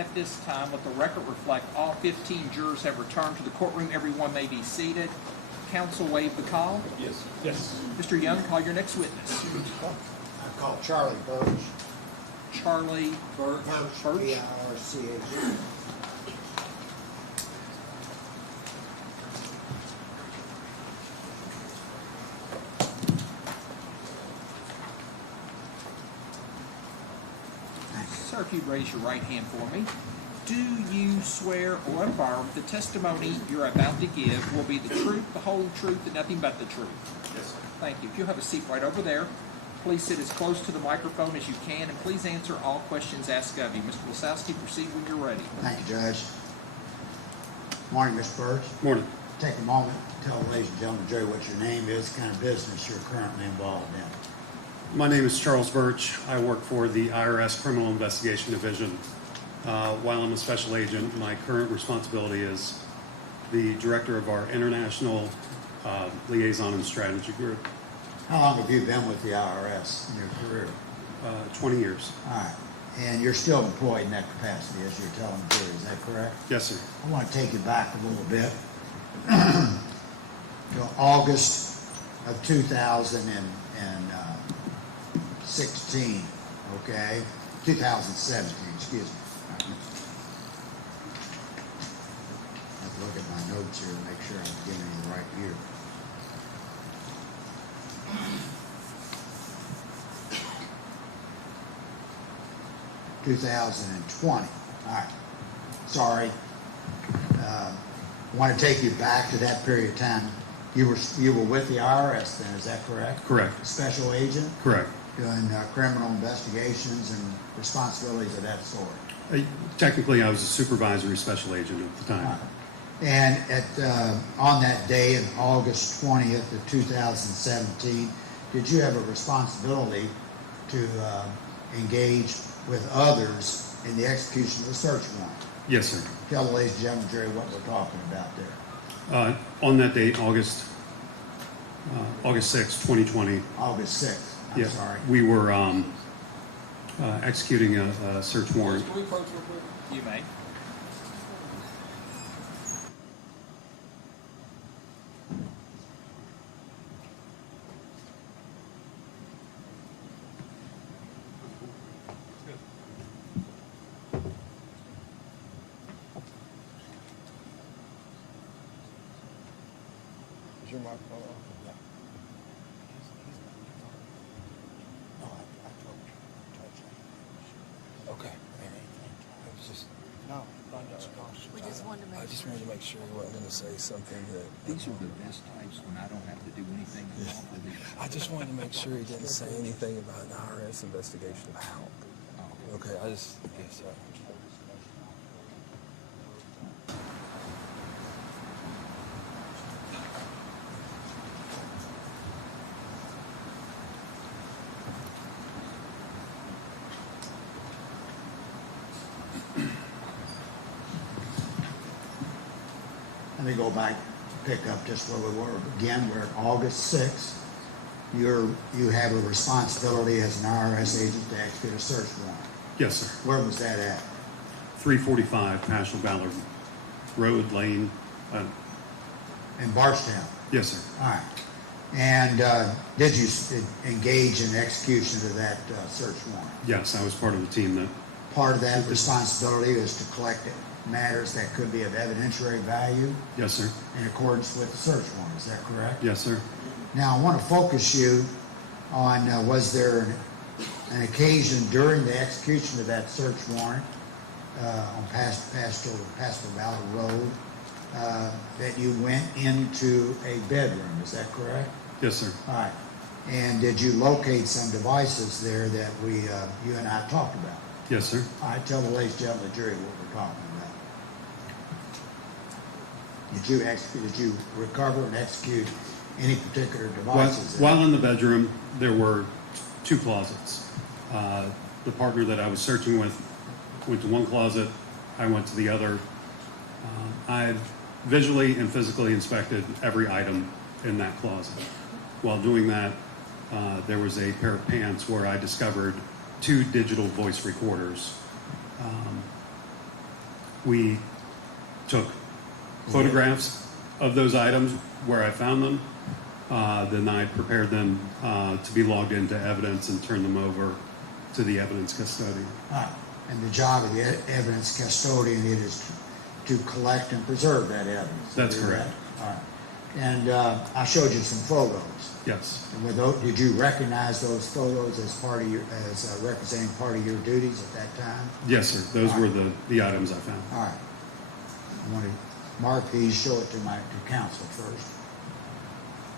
At this time, let the record reflect all 15 jurors have returned to the courtroom. Everyone may be seated. Counsel waive the call. Yes. Yes. Mr. Young, call your next witness. I call Charlie Birch. Charlie Birch. Birch. B-I-R-C-H. Sir, if you'd raise your right hand for me. Do you swear or affirm the testimony you're about to give will be the truth, the whole truth, and nothing but the truth? Yes, sir. Thank you. If you'll have a seat right over there, please sit as close to the microphone as you can, and please answer all questions asked of you. Mr. Wasowski, proceed when you're ready. Thank you, Judge. Morning, Mr. Birch. Morning. Take a moment to tell the ladies and gentlemen, Jerry, what your name is, what kind of business you're currently involved in. My name is Charles Birch. I work for the IRS Criminal Investigation Division. While I'm a special agent, my current responsibility is the director of our International Liaison and Strategy Group. How long have you been with the IRS in your career? 20 years. All right. And you're still employed in that capacity, as you're telling the jury, is that correct? Yes, sir. I want to take you back a little bit to August of 2016, okay? 2017, excuse me. I have to look at my notes here to make sure I'm giving you the right year. $2020. All right. Sorry. I want to take you back to that period of time. You were with the IRS then, is that correct? Correct. Special agent? Correct. Doing criminal investigations and responsibilities of that sort. Technically, I was a supervisory special agent at the time. And on that day, in August 20th of 2017, did you have a responsibility to engage with others in the execution of the search warrant? Yes, sir. Tell the ladies and gentlemen, Jerry, what we're talking about there. On that date, August 6, 2020. August 6th. I'm sorry. We were executing a search warrant. Can we close real quick? You may. Is your microphone on? Yeah. No, I told you. Okay. I was just, No. We just wanted to I make just sure. wanted to make sure you weren't going to say something that. These are the best times when I don't have to do anything involved with it. I just wanted to make sure he didn't say anything about an IRS investigation of Houck. Okay, yes, sir. Let me go back, pick up just where we were. Again, we're at August 6th. You have a responsibility as an IRS agent to execute a search warrant. Yes, sir. Where was that at? 345 Paschal Ballard Road Lane. In Bardstown. Yes, sir. All right. And did you engage in execution of that search warrant? Yes, I was part of the team that. Part of that responsibility is to collect matters that could be of evidentiary value Yes, sir. in accordance with the search warrant. Is that correct? Yes, sir. Now, I want to focus you on was there an occasion during the execution of that search warrant on Paschal Valley Road that you went into a bedroom. Is that correct? Yes, sir. All right. And did you locate some devices there that you and I talked about? Yes, sir. All right. Tell the ladies and gentlemen of the jury what we're talking about. Did you recover and execute any particular devices? While in the bedroom, there were two closets. The partner that I was searching with went to one closet. I went to the other. I visually and physically inspected every item in that closet. While doing that, there was a pair of pants where I discovered 2 digital voice recorders. We took photographs of those items where I found them. Then I prepared them to be logged into evidence and turned them over to the evidence custodian. All right. And the job of the evidence custodian is to collect and preserve that evidence. That's Do correct. that? All right. And I showed you some photos. Yes. And with those, did you recognize those photos as part of your, as representing part of your duties at that time? Yes, sir. Those were the items I found. All right. I want to mark these, show it to council first.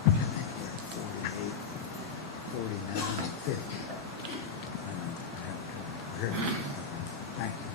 48, 49, 50. Thank you.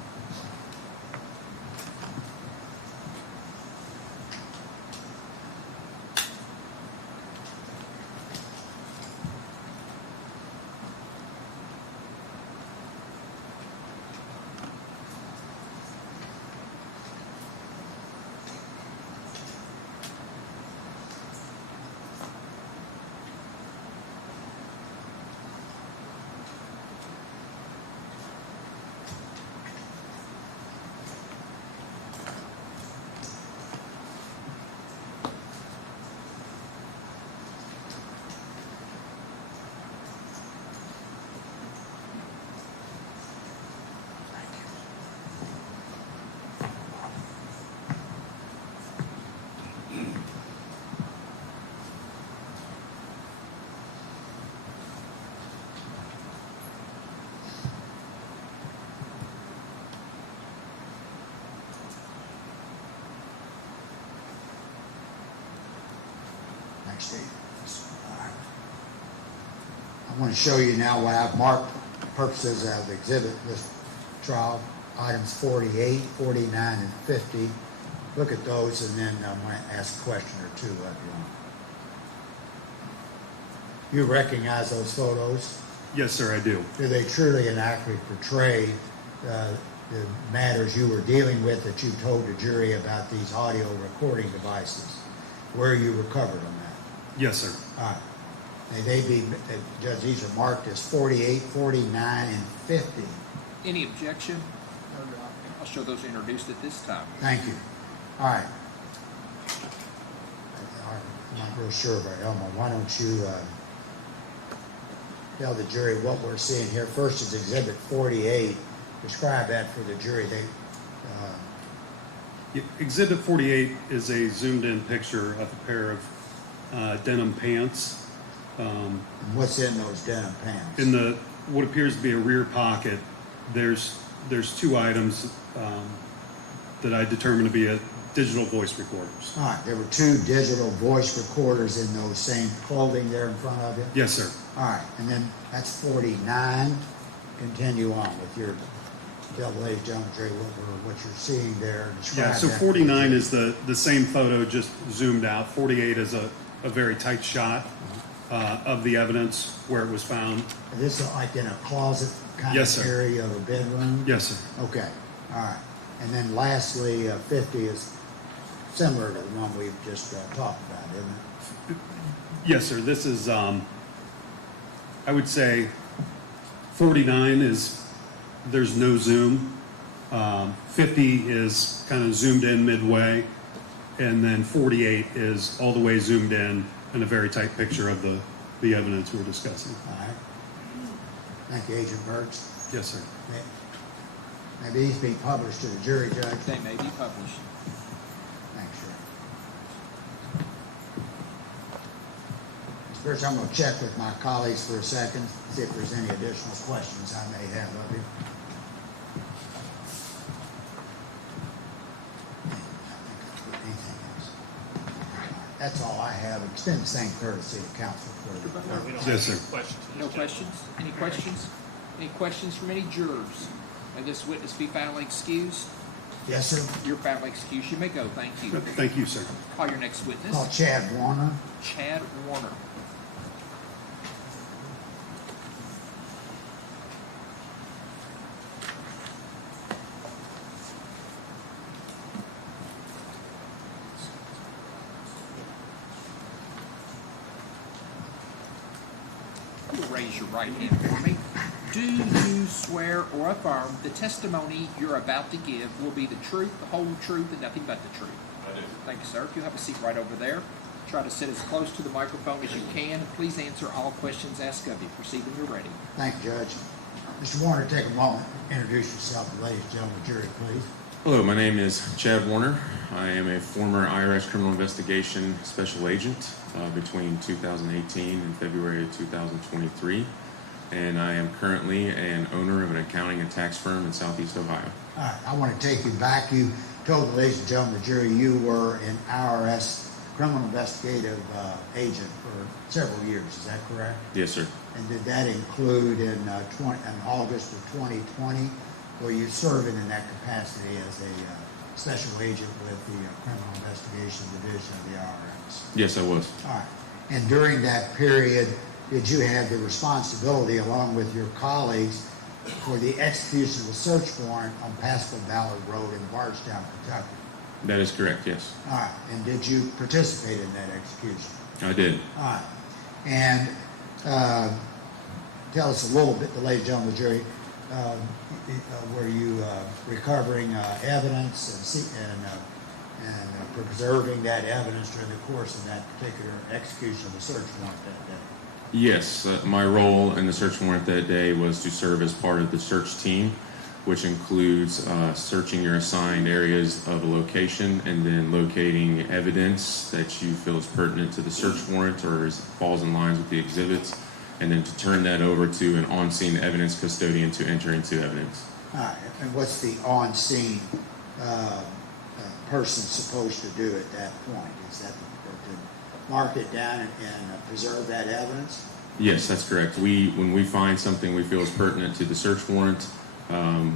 I want to show you now what I've marked for purposes of exhibit this trial, items 48, 49, and 50. Look at those, and then I'm going to ask a question or two of you. You recognize those photos? Yes, sir, I do. Do they truly and accurately portray the matters you were dealing with that you told the jury about these audio recording devices? Where you recovered them at? Yes, sir. All right. May they be, Judge, these are marked as 48, 49, and 50. Any objection? I'll show those introduced at this time. Thank you. All right. I'm not real sure, but Elma, why don't you tell the jury what we're seeing here. First is Exhibit 48. Describe that for the jury. Exhibit 48 is a zoomed-in picture of a pair of denim pants. What's in those denim pants? In the what appears to be a rear pocket, there's two items that I determined to be digital voice recorders. All right, there were two digital voice recorders in those same clothing there in front of you? Yes, sir. All right, and then that's 49. Continue on with your double-A geometry, what you're seeing there. Yeah, so 49 is the same photo, just zoomed out. 48 is a very tight shot of the evidence where it was found. Is this like in a closet kind Yes, of sir. area of a bedroom? Yes, sir. Okay, all right. And then lastly, 50 is similar to the one we've just talked about, isn't it? Yes, sir. This is, I would say, 49 is, there's no zoom. 50 is kind of zoomed in midway. And then 48 is all the way zoomed in and a very tight picture of the evidence we're discussing. All right. Thank you, Agent Burks. Yes, sir. May these be published to the jury, Judge? They may be published. Thanks, sir. First, I'm going to check with my colleagues for a second, see if there's any additional questions I may have of you. That's all I have. Extend the same courtesy to counsel for the Yes, sir. No questions? Any questions? Any questions from any jurors? May this witness be found excused? Yes, sir. You're found excused. You may go. Thank you. Thank you, sir. Call your next witness. Call Chad Warner. Chad Warner. You'll raise your right hand for me. Do you swear or affirm the testimony you're about to give will be the truth, the whole truth, and nothing but the truth? I do. Thank you, sir. If you'll have a seat right over there. Try to sit as close to the microphone as you can. Please answer all questions asked of you. Proceed when you're ready. Thank you, Judge. Mr. Warner, take a moment, introduce yourself, and ladies and gentlemen, jury, please. Hello, my name is Chad Warner. I am a former IRS criminal investigation special agent between 2018 and February of 2023. And I am currently an owner of an accounting and tax firm in Southeast Ohio. All right, I want to take you back. You told the ladies and gentlemen, the jury, you were an IRS criminal investigative agent for several years. Is that correct? Yes, sir. And did that include in August of 2020, were you serving in that capacity as a special agent with the Criminal Investigation Division of the IRS? Yes, I was. All right. And during that period, did you have the responsibility, along with your colleagues, for the execution of the search warrant on Pascal Ballard Road in Bardstown, Kentucky? That is correct, yes. All right. And did you participate in that execution? I did. All right. And tell us a little bit, the ladies and gentlemen of the jury, were you recovering evidence and preserving that evidence during the course of that particular execution of the search warrant that day? Yes, my role in the search warrant that day was to serve as part of the search team, which includes searching your assigned areas of a location and then locating evidence that you feel is pertinent to the search warrant or falls in lines with the exhibits, and then to turn that over to an on-scene evidence custodian to enter into evidence. All right. And what's the on-scene person supposed to do at that point? Is that to mark it down and preserve that evidence? Yes, that's correct. When we find something we feel is pertinent to the search warrant,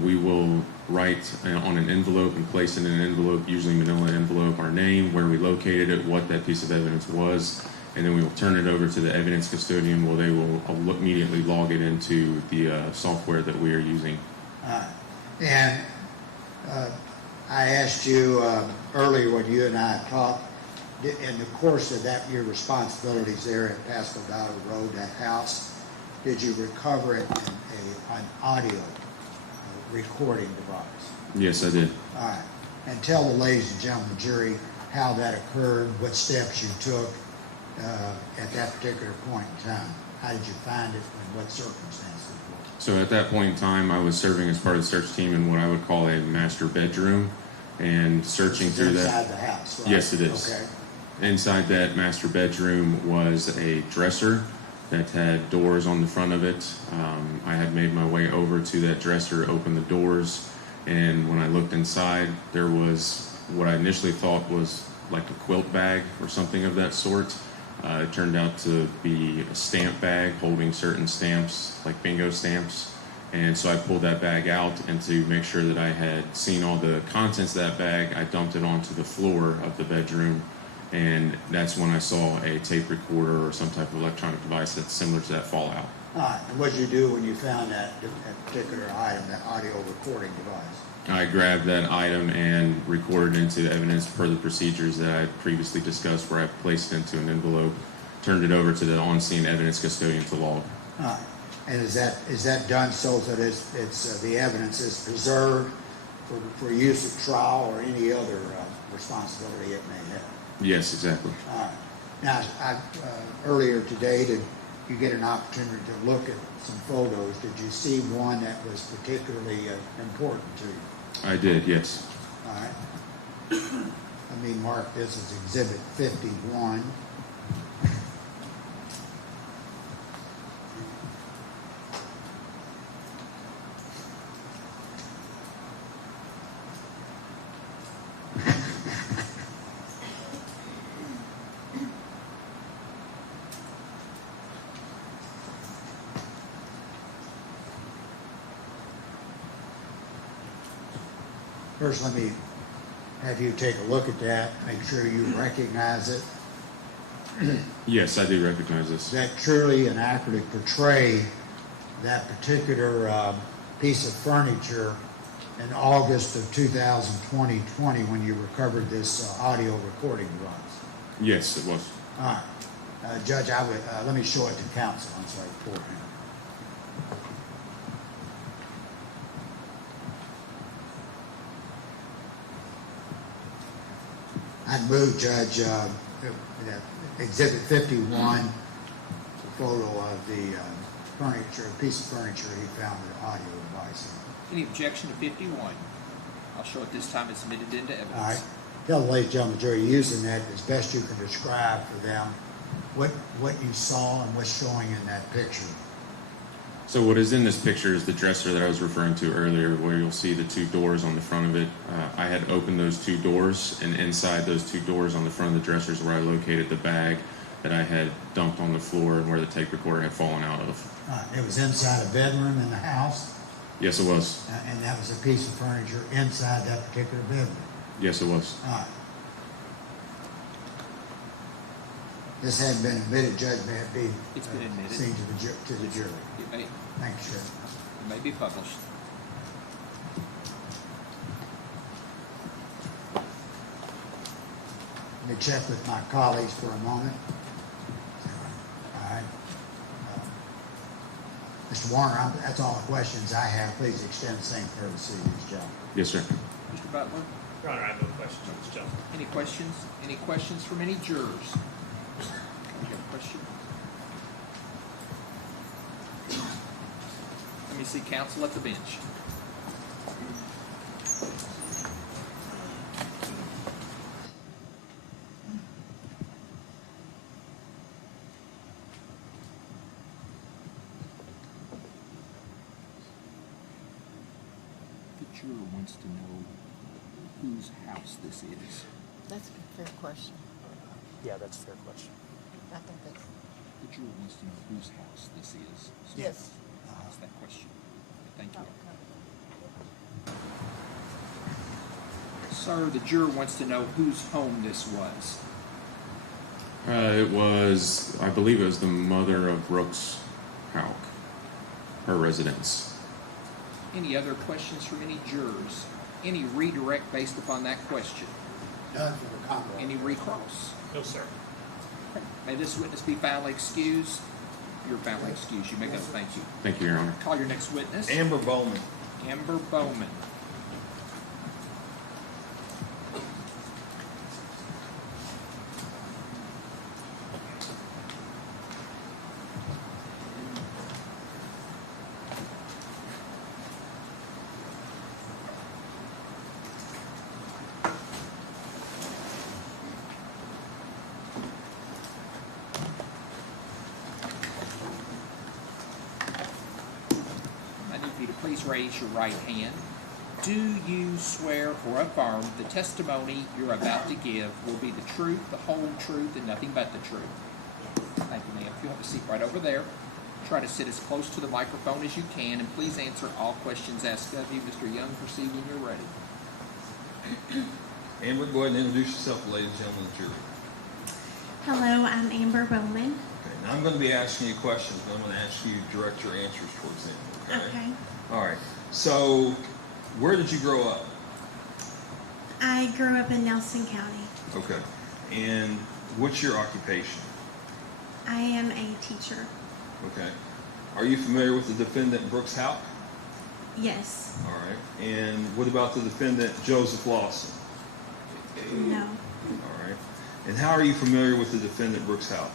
we will write on an envelope and place in an envelope, usually manila envelope, our name, where we located it, what that piece of evidence was, and then we will turn it over to the evidence custodian where they will immediately log it into the software that we are using. And I asked you earlier when you and I talked, in the course of your responsibilities there at Pascal Ballard Road, that house, did you recover it in an audio recording device? Yes, I did. All right. And tell the ladies and gentlemen of the jury how that occurred, what steps you took at that particular point in time. How did you find it, and what circumstances were? So at that point in time, I was serving as part of the search team in what I would call a master bedroom, and searching through that. Inside the house, right? Yes, it is. Okay. Inside that master bedroom was a dresser that had doors on the front of it. I had made my way over to that dresser, opened the doors, and when I looked inside, there was what I initially thought was like a quilt bag or something of that sort. It turned out to be a stamp bag holding certain stamps, like bingo stamps. And so I pulled that bag out, and to make sure that I had seen all the contents of that bag, I dumped it onto the floor of the bedroom. And that's when I saw a tape recorder or some type of electronic device that's similar to that fallout. All right. And what did you do when you found that particular item, that audio recording device? I grabbed that item and recorded into evidence per the procedures that I had previously discussed, where I placed it into an envelope, turned it over to the on-scene evidence custodian to log. All right. And is that done so that it's the evidence is preserved for use at trial or any other responsibility it may have? Yes, exactly. All right. Now, earlier today, did you get an opportunity to look at some photos? Did you see one that was particularly important to you? I did, yes. All right. Let me mark this as Exhibit 51. First, let me have you take a look at that, make sure you recognize it. Yes, I do recognize this. Does that truly and accurately portray that particular piece of furniture in August of 2020 when you recovered this audio recording device? Yes, it was. All right. Judge, let me show it to counsel. I'm sorry, poor him. I'd move, Judge, Exhibit 51, the photo of the furniture, a piece of furniture he found with audio device. Any objection to 51? I'll show it this time it's admitted into evidence. All right. Tell the ladies and gentlemen, jury, using that as best you can describe for them what you saw and what's showing in that picture. So what is in this picture is the dresser that I was referring to earlier, where you'll see the two doors on the front of it. I had opened those two doors, and inside those two doors on the front of the dresser is where I located the bag that I had dumped on the floor and where the tape recorder had fallen out of. It was inside a bedroom in the house, Yes, it was. and that was a piece of furniture inside that particular bedroom. Yes, it was. All right. This hadn't been admitted, Judge, may it be? It's been admitted. Seen to the jury. It may, Thank you, Sheriff. it may be published. Let me check with my colleagues for a moment. All right. Mr. Warner, that's all the questions I have. Please extend the same courtesy to these gentlemen. Yes, sir. Mr. Butler, Your Honor, I have no questions on this gentleman. any questions? Any questions from any jurors? You have a question? Let me see counsel at the bench. The juror wants to know whose house this is. That's a fair question. Yeah, that's a fair question. I think that's, The juror wants to know whose house this is. So yes. ask that question. Thank you. Sir, the juror wants to know whose home this was. It was, I believe it was the mother of Brooks Houck, her residence. Any other questions from any jurors? Any redirect based upon that question? None for the Commonwealth. Any recross? No, sir. May this witness be foully excused? You're foully excused. You may go. Thank you. Thank you, Your Honor. Call your next witness. Amber Bowman. Amber Bowman. I need you to please raise your right hand. Do you swear or affirm the testimony you're about to give will be the truth, the whole truth, and nothing but the truth? Thank you, ma'am. If you'll have a seat right over there, try to sit as close to the microphone as you can, and please answer all questions asked of you. Mr. Young, proceed when you're ready. Amber, go ahead and introduce yourself, ladies and gentlemen of the jury. Hello, I'm Amber Bowman. Okay, now I'm going to be asking you questions, but I'm going to ask you to direct your answers towards them. Okay. All right. So, where did you grow up? I grew up in Nelson County. Okay. And what's your occupation? I am a teacher. Okay. Are you familiar with the defendant Brooks Houck? Yes. All right. And what about the defendant Joseph Lawson? No. All right. And how are you familiar with the defendant Brooks Houck?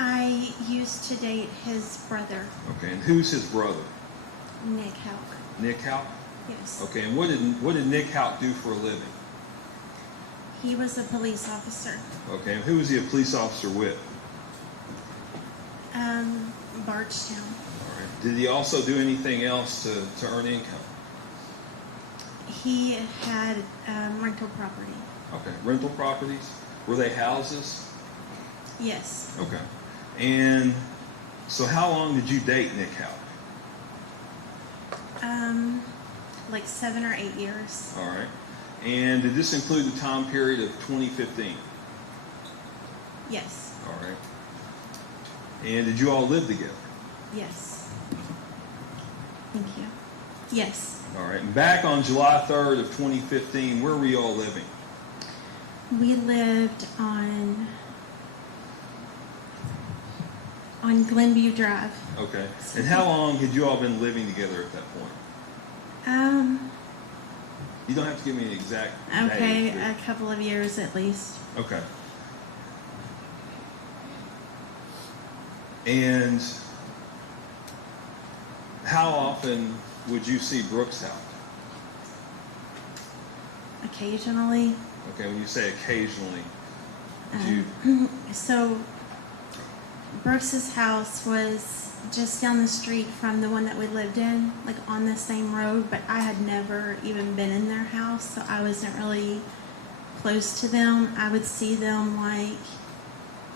I used to date his brother, Okay. And who's his brother? Nick Houck. Nick Houck? Yes. Okay. And what did Nick Houck do for a living? He was a police officer. Okay. And who was he a police officer with? Bardstown. All right. Did he also do anything else to earn income? He had rental property. Okay. Rental properties? Were they houses? Yes. Okay. And so how long did you date Nick Houck? Like 7 or 8 years. All right. And did this include the time period of 2015? Yes. All right. And did you all live together? Yes. Thank you. Yes. All right. And back on July 3rd of 2015, where were you all living? We lived on Glenview Drive. Okay. And how long had you all been living together at that point? You don't have to give me an exact Okay, date. a couple of years at least. Okay. And how often would you see Brooks out? Occasionally. Okay, when you say occasionally, do you, So Brooks's house was just down the street from the one that we lived in, like on the same road, but I had never even been in their house, so I wasn't really close to them. I would see them like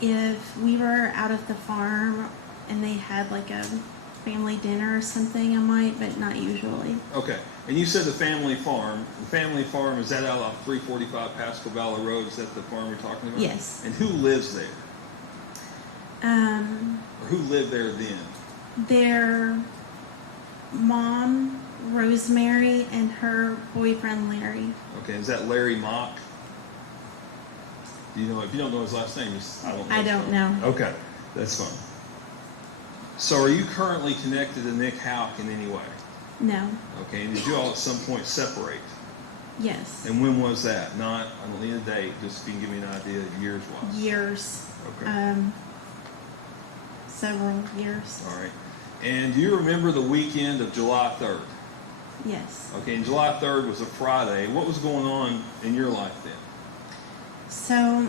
if we were out at the farm and they had like a family dinner or something, I might, but not usually. okay. And you said the family farm. The family farm, is that out of 345 Pascal Valley Road? Is that the farm you're talking about? Yes. And who lives there? Or who lived there then? Their mom, Rosemary, and her boyfriend, Larry. Okay, is that Larry Mock? Do you know? If you don't know his last name, I don't know. I don't know. Okay, that's fine. So are you currently connected to Nick Houck in any way? No. Okay, and did you all at some point separate? Yes. And when was that? Not, I don't need a date, just if you can give me an idea of years-wise. Years. Okay. Several years. All right. And do you remember the weekend of July 3rd? Yes. Okay, and July 3rd was a Friday. What was going on in your life then? So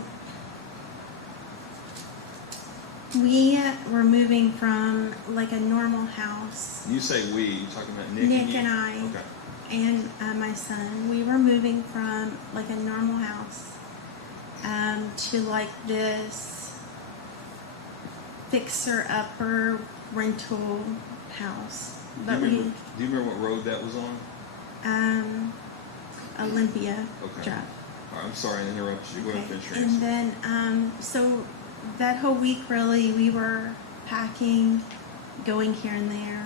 we were moving from like a normal house. You say we, you talking about Nick Nick you? and I. Okay. And my son, we were moving from like a normal house to like this fixer-upper rental house. But do you remember what road that was on? Olympia Okay. Drive. All right, I'm sorry to interrupt you. Go ahead and finish your And answer. then, so that whole week, really, we were packing, going here and there,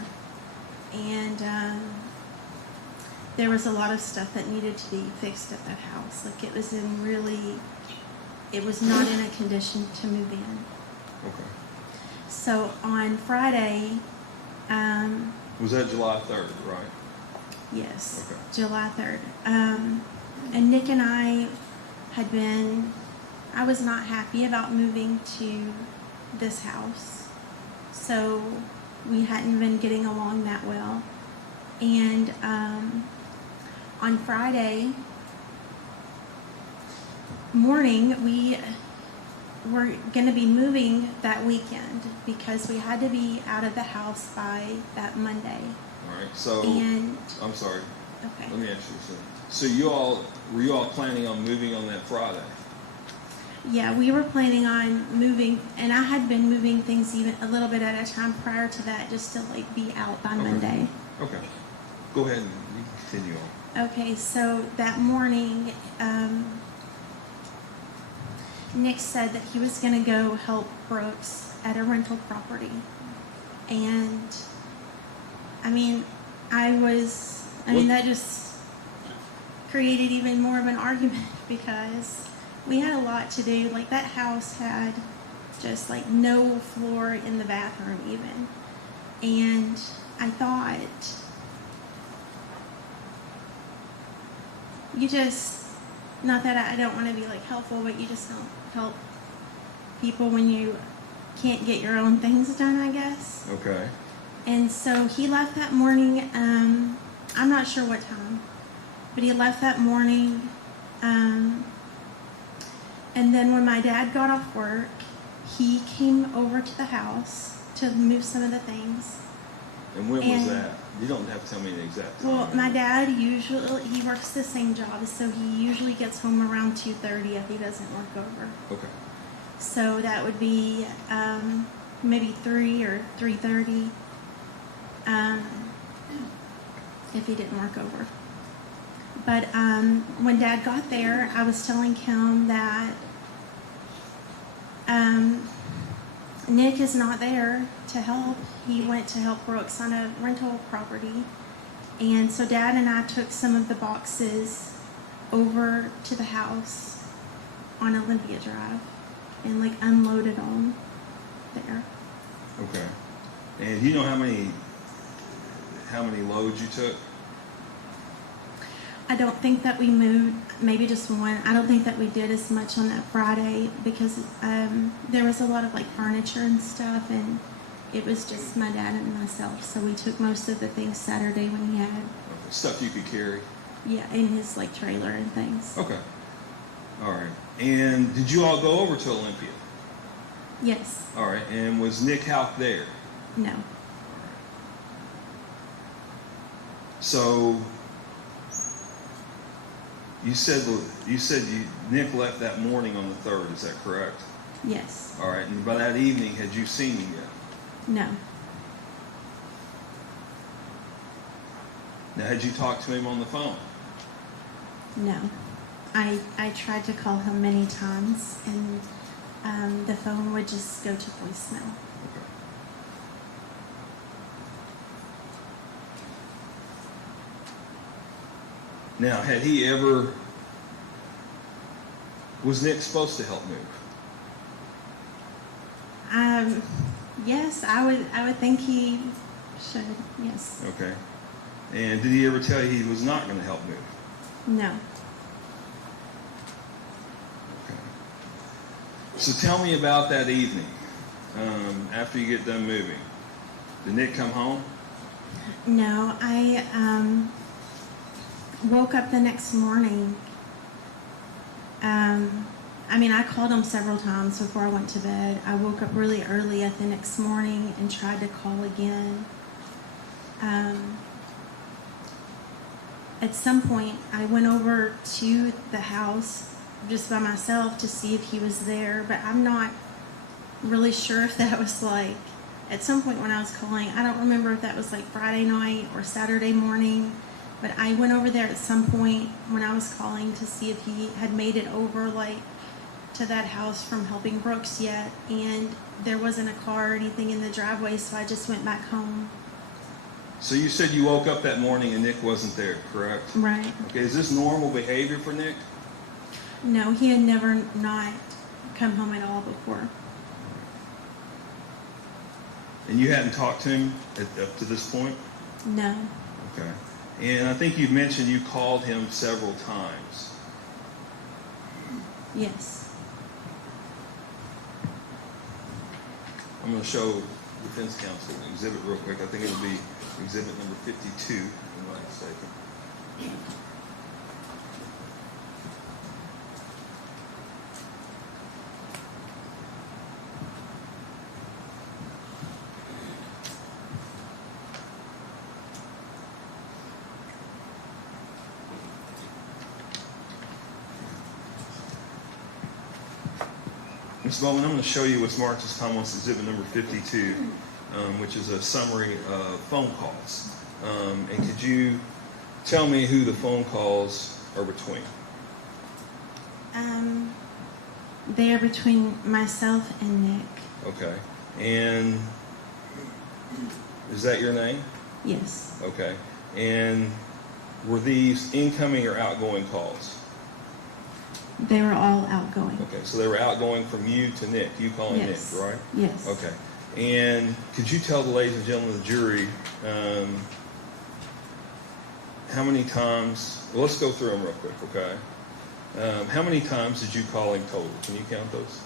and there was a lot of stuff that needed to be fixed at that house. Like it was it was not in a condition to move in. Okay. So on Friday, Was that July 3rd, right? yes, Okay. July 3rd, and Nick and I I was not happy about moving to this house. So we hadn't been getting along that well. And on Friday morning, we were going to be moving that weekend because we had to be out of the house by that Monday. All right. So And, I'm sorry. okay. Let me ask you this. So were you all planning on moving on that Friday? Yeah, we were planning on moving, and I had been moving things even a little bit at a time prior to that, just to like be out by Monday. Okay. Go ahead and you can continue on. Okay, so that morning, Nick said that he was going to go help Brooks at a rental property. And, that just created even more of an argument because we had a lot to do. Like, that house had just, like, no floor in the bathroom even. And I thought, not that I don't want to be, like, helpful, but you just don't help people when you can't get your own things done, I guess. Okay. And so he left that morning, I'm not sure what time, but he left that morning, and then when my dad got off work, he came over to the house to move some of the things. And when was And- that? You don't have to tell me the exact time. Well, my dad he works the same job, so he usually gets home around 2:30 if he doesn't work over. Okay. So that would be maybe 3 or 3:30 if he didn't work over. But when Dad got there, I was telling him that Nick is not there to help. He went to help Brooks on a rental property. And so Dad and I took some of the boxes over to the house on Olympia Drive and like unloaded them there. Okay. And do you know how many loads you took? I don't think that we moved, maybe just one. I don't think that we did as much on that Friday because there was a lot of like furniture and stuff, and it was just my dad and myself. So we took most of the things Saturday when he had, Okay. Stuff you could carry. yeah, in his like trailer and things. Okay. All right. And did you all go over to Olympia? Yes. All right. And was Nick Houck there? No. So you said Nick left that morning on the 3rd. Is that correct? Yes. All right. And by that evening, had you seen him yet? No. Now, had you talked to him on the phone? No. I tried to call him many times, and the phone would just go to voicemail. Okay. Now, had he ever, was Nick supposed to help move? Yes, I would think he should. Yes. Okay. And did he ever tell you he was not going to help move? No. Okay. So tell me about that evening after you get done moving. Did Nick come home? No, I woke up the next morning. I called him several times before I went to bed. I woke up really early the next morning and tried to call again. At some point, I went over to the house just by myself to see if he was there, but I'm not really sure if that was like, at some point when I was calling, I don't remember if that was like Friday night or Saturday morning, but I went over there at some point when I was calling to see if he had made it over like to that house from helping Brooks yet, and there wasn't a car or anything in the driveway, so I just went back home. So you said you woke up that morning and Nick wasn't there, correct? Right. Okay, is this normal behavior for Nick? No, he had never not come home at all before. And you hadn't talked to him up to this point? No. Okay. And I think you mentioned you called him several times. Yes. I'm going to show defense counsel an exhibit real quick. I think it'll be exhibit number 52, if I'm not mistaken. Ms. Bowman, I'm going to show you what's marked as Commonwealth's Exhibit number 52, which is a summary of phone calls. And could you tell me who the phone calls are between? They are between myself and Nick. Okay. And is that your name? Yes. Okay. And were these incoming or outgoing calls? They were all outgoing. Okay, so they were outgoing from you to Nick, you calling Yes. Nick, right? Yes. Okay. And could you tell the ladies and gentlemen of the jury how many times, well, let's go through them real quick, okay? How many times did you call him total? Can you count those?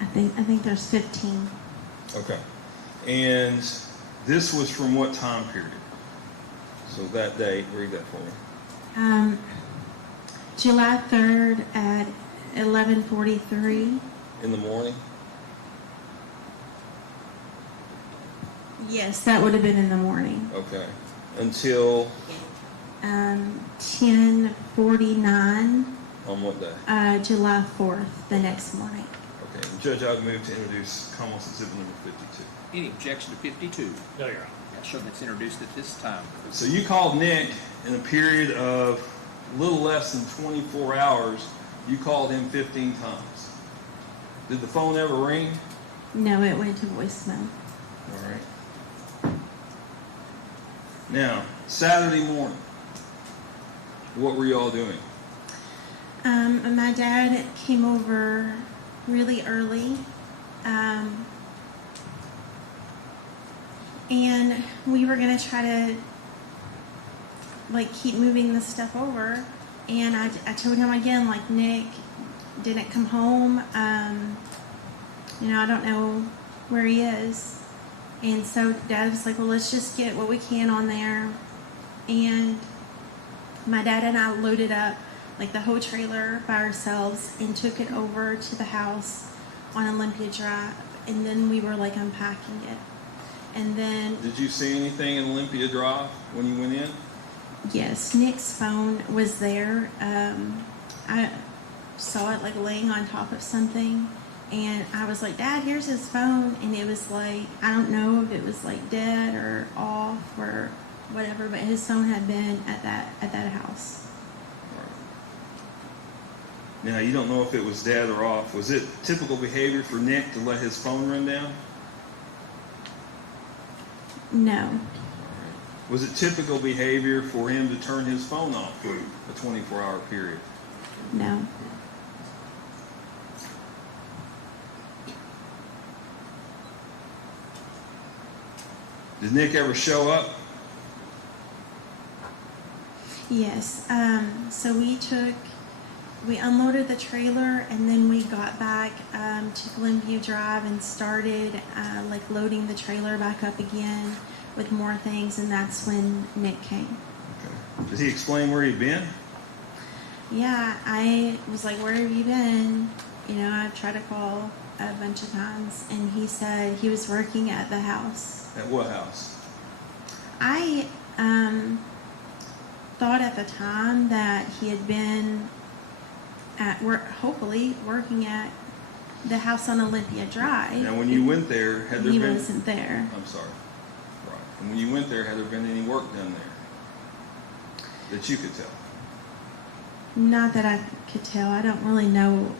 I think there's 15. Okay. And this was from what time period? So that day, read that for me. July 3rd at 11:43. In the morning? Yes, that would have been in the morning. Okay. Until 10:49. on what day? July 4th, the next morning. Okay. And Judge, I would move to introduce Commonwealth's Exhibit number 52. Any objection to 52? No, Your Honor. Sure, that's introduced at this time. So you called Nick in a period of a little less than 24 hours. You called him 15 times. Did the phone ever ring? No, it went to voicemail. All right. Now, Saturday morning, what were you all doing? My dad came over really early. And we were gonna try to like keep moving this stuff over. And I told him again, like, Nick didn't come home. You know, I don't know where he is. And so Dad was like, well, let's just get what we can on there. And my dad and I loaded up like the whole trailer by ourselves and took it over to the house on Olympia Drive. And then we were like unpacking it. And then, Did you see anything in Olympia Drive when you went in? yes, Nick's phone was there. I saw it like laying on top of something. And I was like, Dad, here's his phone. And it was like, I don't know if it was like dead or off or whatever, but his phone had been at that house. Now, you don't know if it was dead or off. Was it typical behavior for Nick to let his phone run down? No. Was it typical behavior for him to turn his phone off for a 24-hour period? No. Did Nick ever show up? Yes. So we unloaded the trailer and then we got back to Glenview Drive and started like loading the trailer back up again with more things, and that's when Nick came. Okay. Did he explain where he'd been? Yeah, I was like, where have you been? You know, I've tried to call a bunch of times, and he said he was working at the house. At what house? I thought at the time that he had been at work, hopefully working at the house on Olympia Drive. Now, when you went there, had there He been... wasn't there. I'm sorry. Right. And when you went there, had there been any work done there that you could tell? Not that I could tell. I don't really know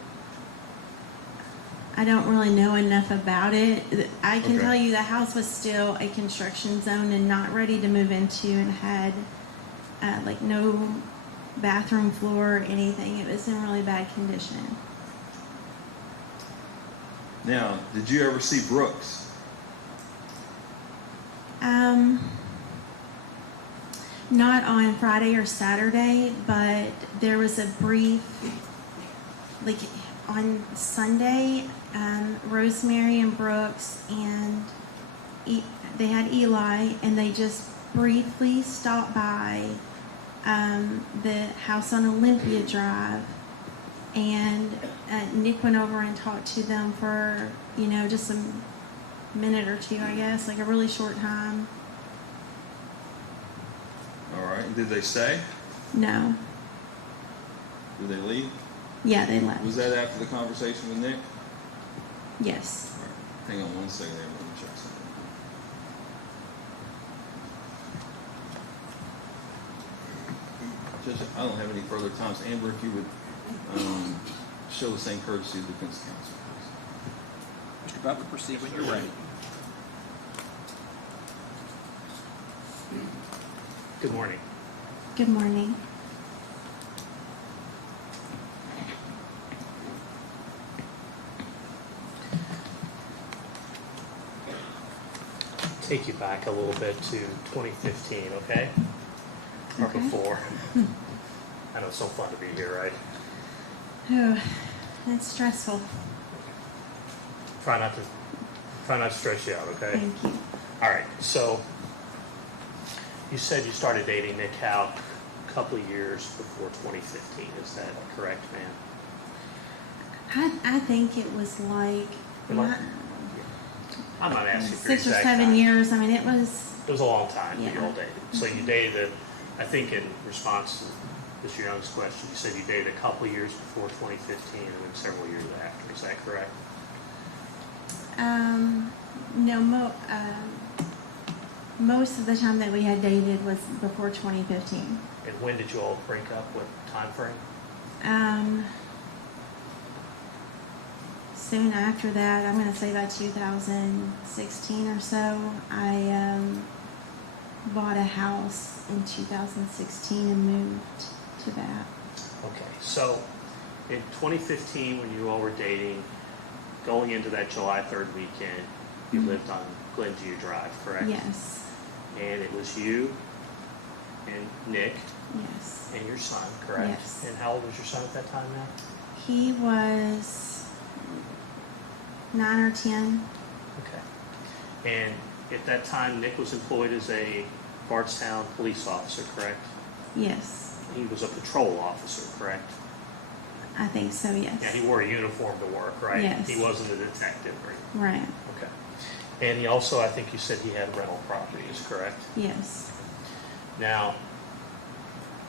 enough about it. I can Okay. tell you the house was still a construction zone and not ready to move into, and had like no bathroom floor or anything. It was in really bad condition. Now, did you ever see Brooks? Not on Friday or Saturday, but there was a brief, like on Sunday, Rosemary and Brooks and they had Eli, and they just briefly stopped by the house on Olympia Drive, and Nick went over and talked to them for, you know, just a minute or two, I guess, like a really short time. All right. And did they stay? No. Did they leave? Yeah, they left. Was that after the conversation with Nick? Yes. All right. Hang on one second there. Let me check something. Judge, I don't have any further times. Amber, if you would show the same courtesy to the defense counsel, please. Mr. Butler, proceed when you're ready. Good morning. Good morning. Take you back a little bit to 2015, okay? Or Okay. before. I know it's so fun to be here, right? Oh, that's stressful. Try not to stress you out, okay? Thank you. All right. So you said you started dating Nick Houck a couple of years before 2015. Is that correct, ma'am? I think it was like Like- I'm not asking for 6 or exact 7 time. years. I mean, it was. It was a long time that you Yeah. all dated. So you dated, I think in response to Mr. Young's question, you said you dated a couple of years before 2015 and then several years after. Is that correct? No, most of the time that we had dated was before 2015. And when did you all break up? What time frame? Soon after that, I'm going to say about 2016 or so, I bought a house in 2016 and moved to that. Okay, so in 2015, when you all were dating, going into that July 3rd weekend, You lived on Glenview Drive, correct? Yes. And it was you and Nick Yes. and your son, correct? Yes. And how old was your son at that time now? He was 9 or 10. Okay. And at that time, Nick was employed as a Bardstown police officer, correct? Yes. He was a patrol officer, correct? I think so, yes. Yeah, he wore a uniform to work, right? Yes. He wasn't a detective, right? Right. Okay. And he also, I think you said he had rental properties, correct? Yes. Now,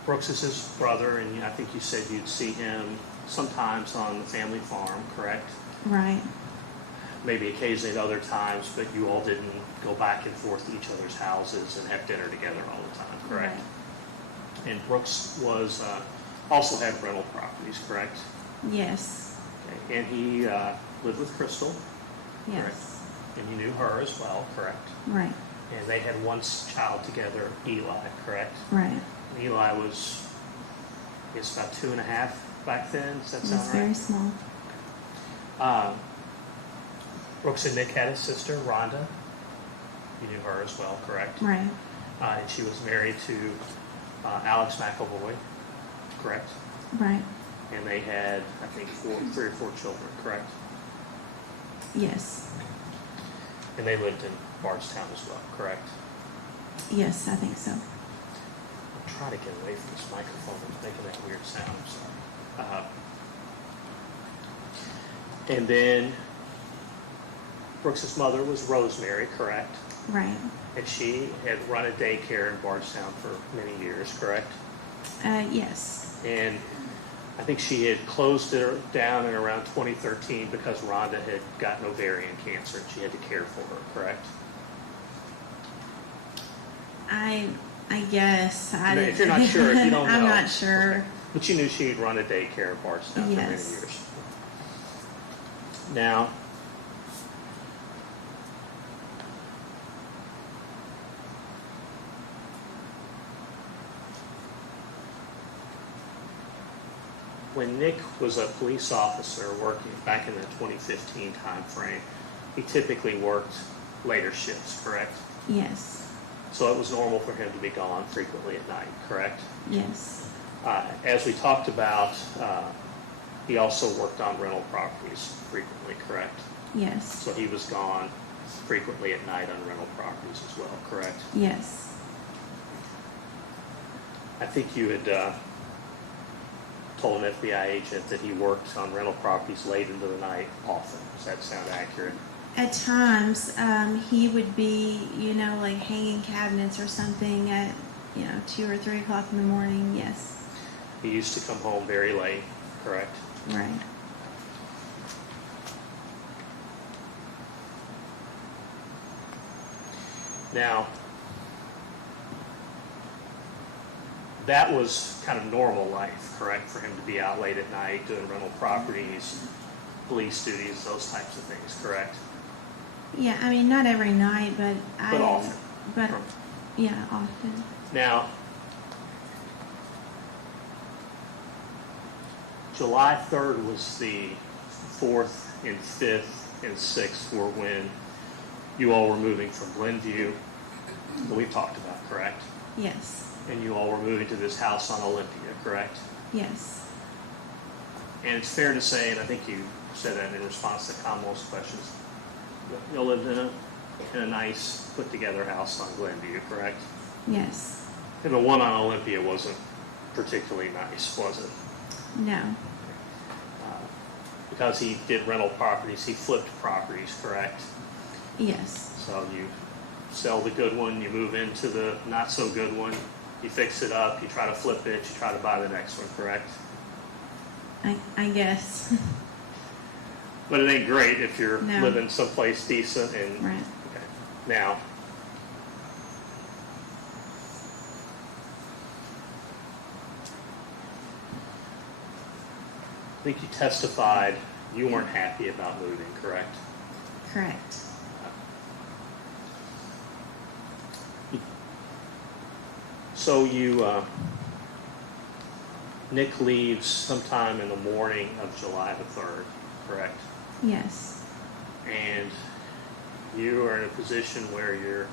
Brooks is his brother, and I think you said you'd see him sometimes on the family farm, correct? Right. Maybe occasionally at other times, but you all didn't go back and forth to each other's houses and have dinner together all the time, correct? Right. And Brooks was also had rental properties, correct? Yes. Okay. And he lived with Crystal, Yes. and you knew her as well, correct? Right. And they had one child together, Eli, correct? Right. And Eli was, I guess, about 2.5 back then. Does that It was sound very right? small. Brooks and Nick had a sister, Rhonda. You knew her as well, correct? Right. And she was married to Alex McElvoy, correct? Right. And they had, I think, 3 or 4 children, correct? Yes. And they lived in Bardstown as well, correct? Yes, I think so. I'm trying to get away from this microphone. It's making that weird sound. I'm sorry. And then Brooks's mother was Rosemary, correct? Right. And she had run a daycare in Bardstown for many years, correct? Yes. And I think she had closed it down in around 2013 because Rhonda had gotten ovarian cancer and she had to care for her, correct? I guess. If you're not sure, if you don't know. I'm not sure. Okay. But you knew she had run a daycare in Bardstown for many Yes. years. Now, when Nick was a police officer working back in the 2015 time frame, he typically worked later shifts, correct? Yes. So it was normal for him to be gone frequently at night, correct? Yes. As we talked about, he also worked on rental properties frequently, correct? Yes. So he was gone frequently at night on rental properties as well, correct? Yes. I think you had told an FBI agent that he worked on rental properties late into the night often. Does that sound accurate? At times, he would be, like hanging cabinets or something at, 2 or 3 o'clock in the morning. Yes. He used to come home very late, correct? Right. Now, that was kind of normal life, correct, for him to be out late at night doing rental properties, police duties, those types of things, correct? Yeah, I mean, not every night, but often. But, yeah, often. Now, July 3rd was the 4th and 5th and 6th were when you all were moving from Glenview, that we talked about, correct? Yes. And you all were moving to this house on Olympia, correct? Yes. And it's fair to say, and I think you said that in response to Commonwealth's questions, you all lived in a nice, put-together house on Glenview, correct? Yes. And the one on Olympia wasn't particularly nice, was it? No. Because he did rental properties, he flipped properties, correct? Yes. So you sell the good one, you move into the not-so-good one, you fix it up, you try to flip it, you try to buy the next one, correct? I guess. But it ain't great if you're No. living someplace decent and... Right. Okay. Now, I think you testified you weren't happy about moving, correct? Correct. So Nick leaves sometime in the morning of July the 3rd, correct? Yes. And you are in a position where you're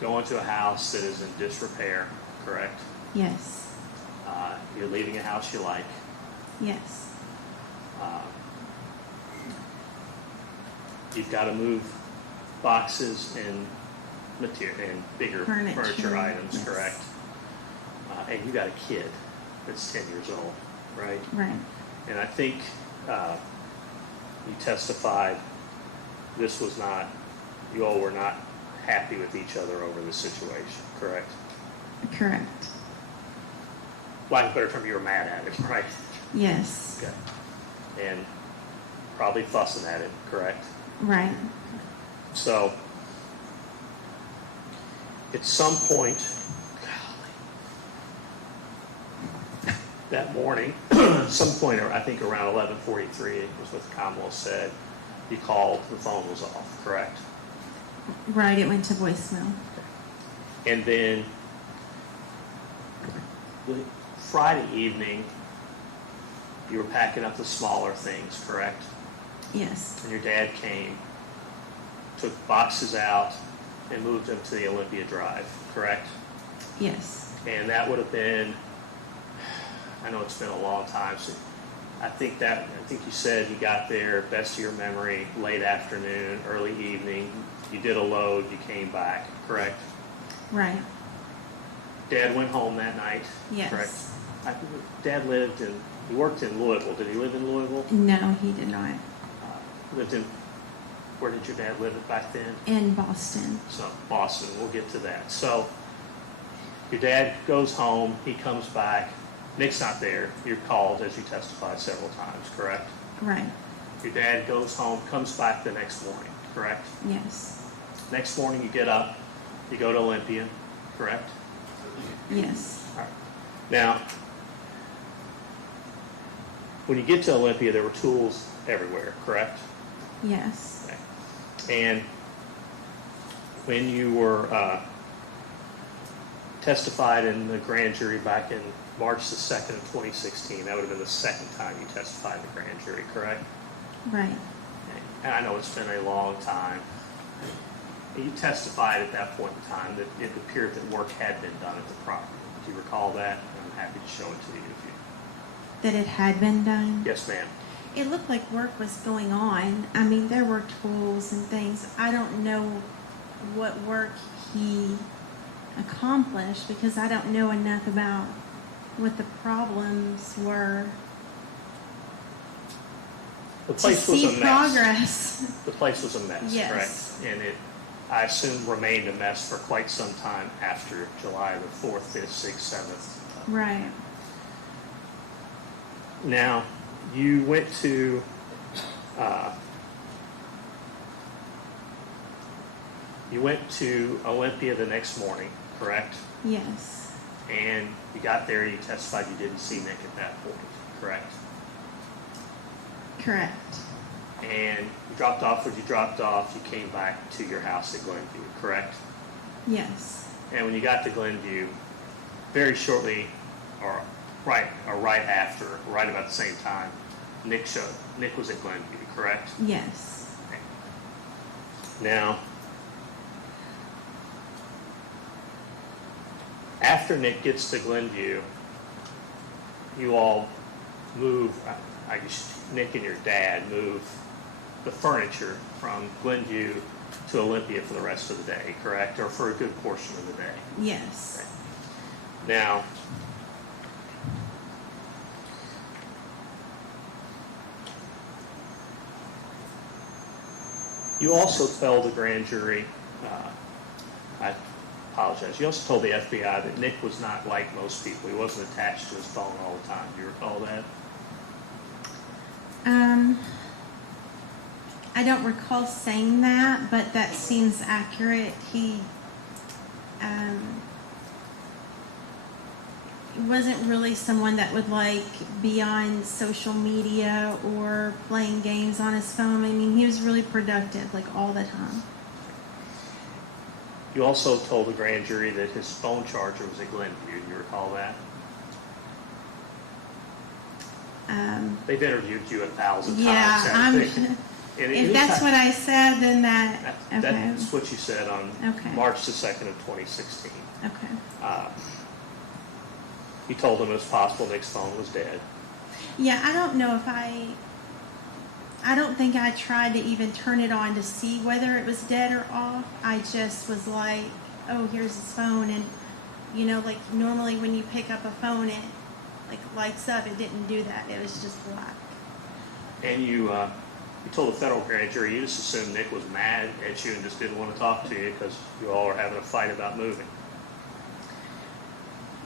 going to a house that is in disrepair, correct? Yes. You're leaving a house you like. Yes. You've got to move boxes and material and bigger furniture items, yes. correct? And you got a kid that's 10 years old, right? Right. And I think you testified this was not, you all were not happy with each other over the situation, correct? Correct. Lack of a better term, you were mad at it, right? Yes. Okay. And probably fussing at it, correct? Right. So, at some point, that morning, some point, I think around 11:43 was what the Commonwealth said, you called, the phone was off, correct? Right, it went to voicemail. And then the Friday evening, you were packing up the smaller things, correct? Yes. And your dad came, took boxes out, and moved them to the Olympia Drive, correct? Yes. And that would have been, I know it's been a long time, so I think you said you got there, best of your memory, late afternoon, early evening. You did a load, you came back, correct? Right. Dad went home that night, Yes. correct? Dad he worked in Louisville. Did he live in Louisville? No, he did not. Lived in, where did your dad live back then? In Boston. So, Boston, we'll get to that. So, your dad goes home, he comes back, Nick's not there, you're called, as you testified several times, correct? Right. Your dad goes home, comes back the next morning, correct? Yes. Next morning you get up, you go to Olympia, correct? Yes. All right. Now, when you get to Olympia, there were tools everywhere, correct? Yes. Okay. And when you were testified in the grand jury back in March the 2nd of 2016, that would have been the second time you testified in the grand jury, correct? Right. Okay. And I know it's been a long time. You testified at that point in time that it appeared that work had been done at the property. Do you recall that? I'm happy to show it to you if you. That it had been done? Yes, ma'am. It looked like work was going on. I mean, there were tools and things. I don't know what work he accomplished because I don't know enough about what the problems were The to place was see a mess. progress. The place was a mess, Yes. correct? And it, I assume, remained a mess for quite some time after July the 4th, 5th, 6th, 7th. Right. Now, you went to Olympia the next morning, correct? Yes. And you got there, you testified you didn't see Nick at that point, correct? Correct. And you dropped off what you dropped off, you came back to your house at Glenview, correct? Yes. And when you got to Glenview, very shortly, or right after, right about the same time, Nick was at Glenview, correct? Yes. Okay. Now, after Nick gets to Glenview, you all move, I guess Nick and your dad move the furniture from Glenview to Olympia for the rest of the day, correct? Or for a good portion of the day. Yes. Okay. Now, you also tell the grand jury, I apologize, you also told the FBI that Nick was not like most people. He wasn't attached to his phone all the time. Do you recall that? I don't recall saying that, but that seems accurate. He wasn't really someone that would like be on social media or playing games on his phone. I mean, he was really productive, like all the time. You also told the grand jury that his phone charger was at Glenview. Do you recall that? They've interviewed you 1,000 times. Yeah, haven't they? If that's what I said, then that, okay, That's what you said on Okay. March the 2nd of 2016. okay. You told them it was possible Nick's phone was dead. Yeah, I don't know if I don't think I tried to even turn it on to see whether it was dead or off. I just was like, oh, here's his phone. And, you know, like normally when you pick up a phone, it like lights up. It didn't do that. It was just black. And you told the federal grand jury you just assumed Nick was mad at you and just didn't want to talk to you because you all were having a fight about moving.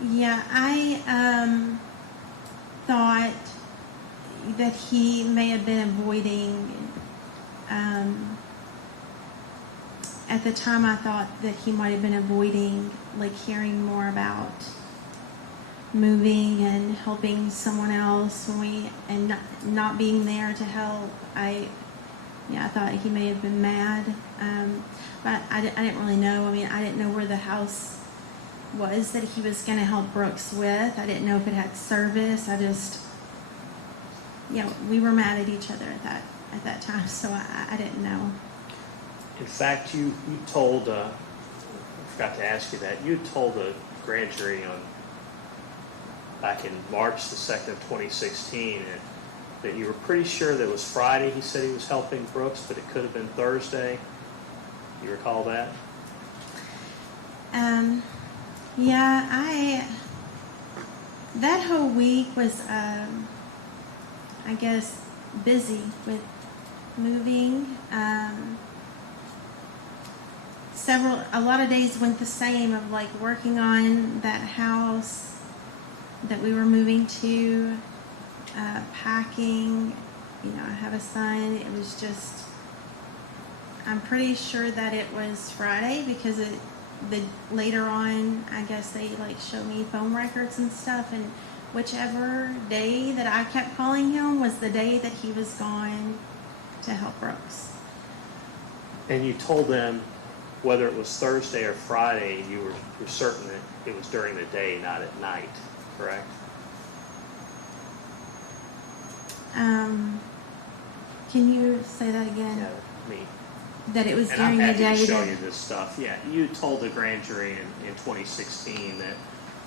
Yeah, I thought that he may have been avoiding. At the time, I thought that he might have been avoiding, like, hearing more about moving and helping someone else and not being there to help. I thought he may have been mad, but I didn't really know. I mean, I didn't know where the house was that he was going to help Brooks with. I didn't know if it had service. I just, we were mad at each other at that time, so I didn't know. In fact, you told, I forgot to ask you that, you told the grand jury back in March the 2nd of 2016 that you were pretty sure that it was Friday he said he was helping Brooks, but it could have been Thursday. You recall that? Yeah, that whole week was, I guess, busy with moving. A lot of days went the same of like working on that house that we were moving to, packing. I have a son. It was just, I'm pretty sure that it was Friday because later on, I guess they like show me phone records and stuff, and whichever day that I kept calling him was the day that he was gone to help Brooks. And you told them whether it was Thursday or Friday, you were certain that it was during the day, not at night, correct? Can you say that again? Yeah, me. That it was And during I'm the happy day to show that... you this stuff. Yeah, you told the grand jury in 2016 that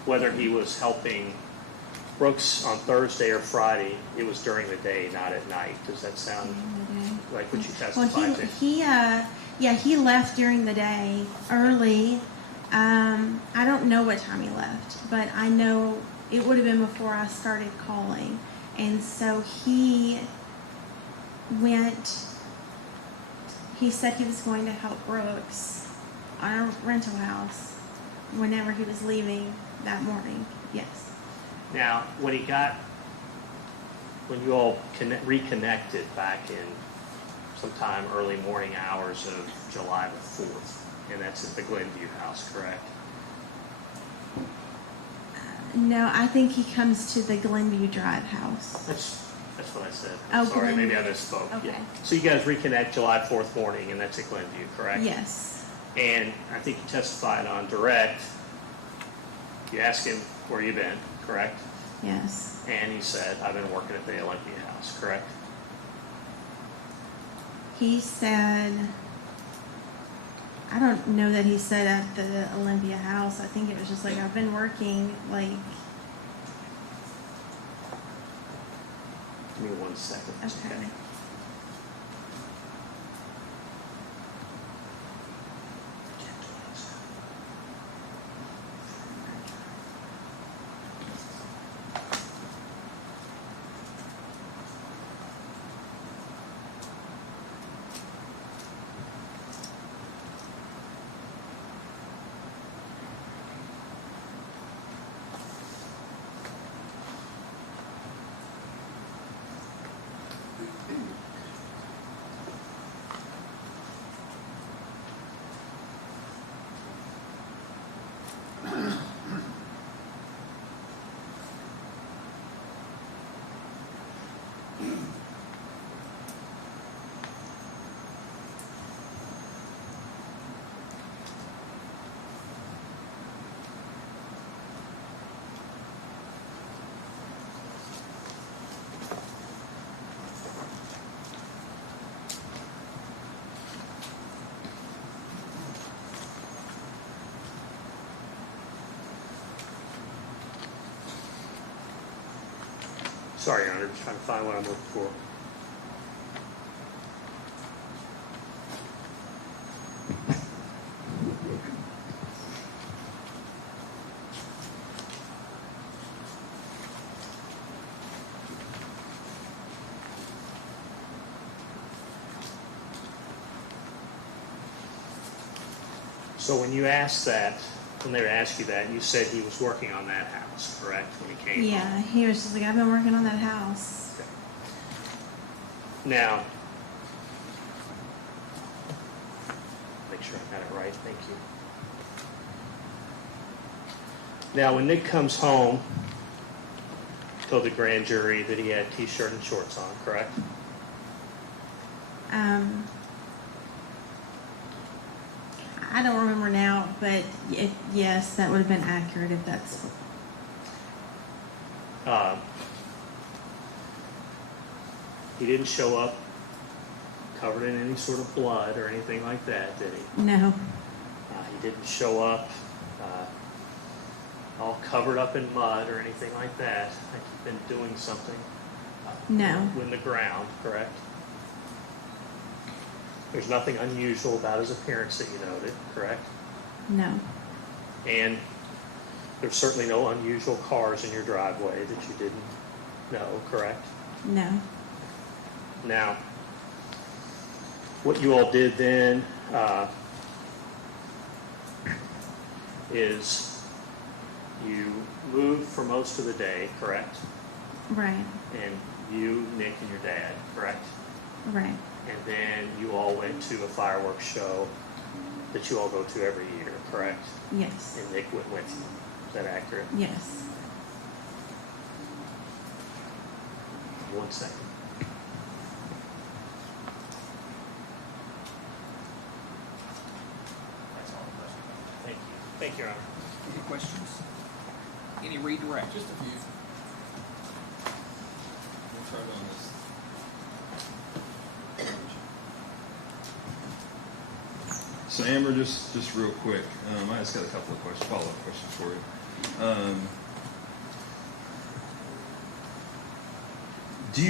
whether he was helping Brooks on Thursday or Friday, it was during the day, not at night. Does that sound like what you testified to? He left during the day early. I don't know what time he left, but I know it would have been before I started calling. And so he said he was going to help Brooks on a rental house whenever he was leaving that morning. Yes. Now, when you all reconnected back in sometime early morning hours of July the 4th, and that's at the Glenview house, correct? No, I think he comes to the Glenview Drive house. That's what I said. Oh, Sorry, maybe I Glenview. misspoke. Okay. Yeah. So you guys reconnect July 4th morning, and that's at Glenview, correct? Yes. And I think you testified on direct. You asked him where you been, correct? Yes. And he said, I've been working at the Olympia house, correct? He said, I don't know that he said at the Olympia house. I think it was just like, I've been working, like... Give me 1 second. Okay. Sorry, Your Honor, just trying to find what I'm looking for. So when you asked that, when they asked you that, you said he was working on that house, correct, when he came home? Yeah, he was just like, I've been working on that house. Okay. Now, make sure I got it right, thank you. Now, when Nick comes home, told the grand jury that he had a t-shirt and shorts on, correct? I don't remember now, but yes, that would have been accurate if that's. He didn't show up covered in any sort of blood or anything like that, did he? No. He didn't show up all covered up in mud or anything like that. Like he'd been doing something. No. In the ground, correct? There's nothing unusual about his appearance that you noted, correct? No. And there's certainly no unusual cars in your driveway that you didn't know, correct? No. Now, what you all did then is you moved for most of the day, correct? Right. And you, Nick, and your dad, correct? Right. And then you all went to a fireworks show that you all go to every year, correct? Yes. And Nick went with you. Is that accurate? Yes. 1 second. That's all. Thank you. Thank you, Your Honor. Any questions? Any redirect? Just a few. We'll try it on this. So Amber, just real quick, I just got a couple of questions, follow-up questions for you. Do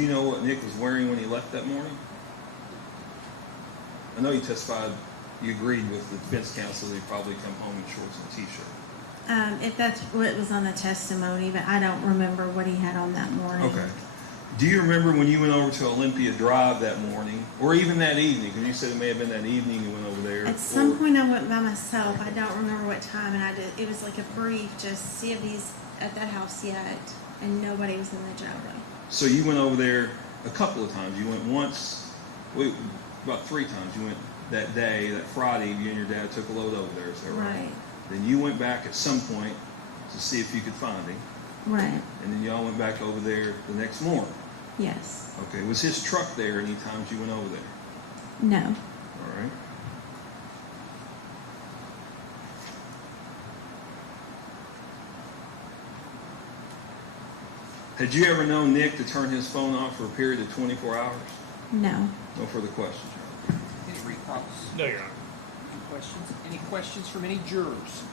you know what Nick was wearing when he left that morning? I know you testified, you agreed with the defense counsel that he'd probably come home in shorts and a t-shirt. If that's what was on the testimony, but I don't remember what he had on that morning. Okay. Do you remember when you went over to Olympia Drive that morning, or even that evening? Because you said it may have been that evening you went over there. At some point I went by myself. I don't remember what time, and it was like a brief, just see if he's at that house yet, and nobody was in the driveway. So you went over there a couple of times. You went once, about 3 times. You went that day, that Friday, you and your dad took a load over there, is that right? Right. Then you went back at some point to see if you could find him. Right. And then y'all went back over there the next morning. Yes. Okay, was his truck there any times you went over there? No. All right. Had you ever known Nick to turn his phone off for a period of 24 hours? No. No further questions, Your Honor. Any recalls? No, Your Honor. Any questions? Any questions from any jurors?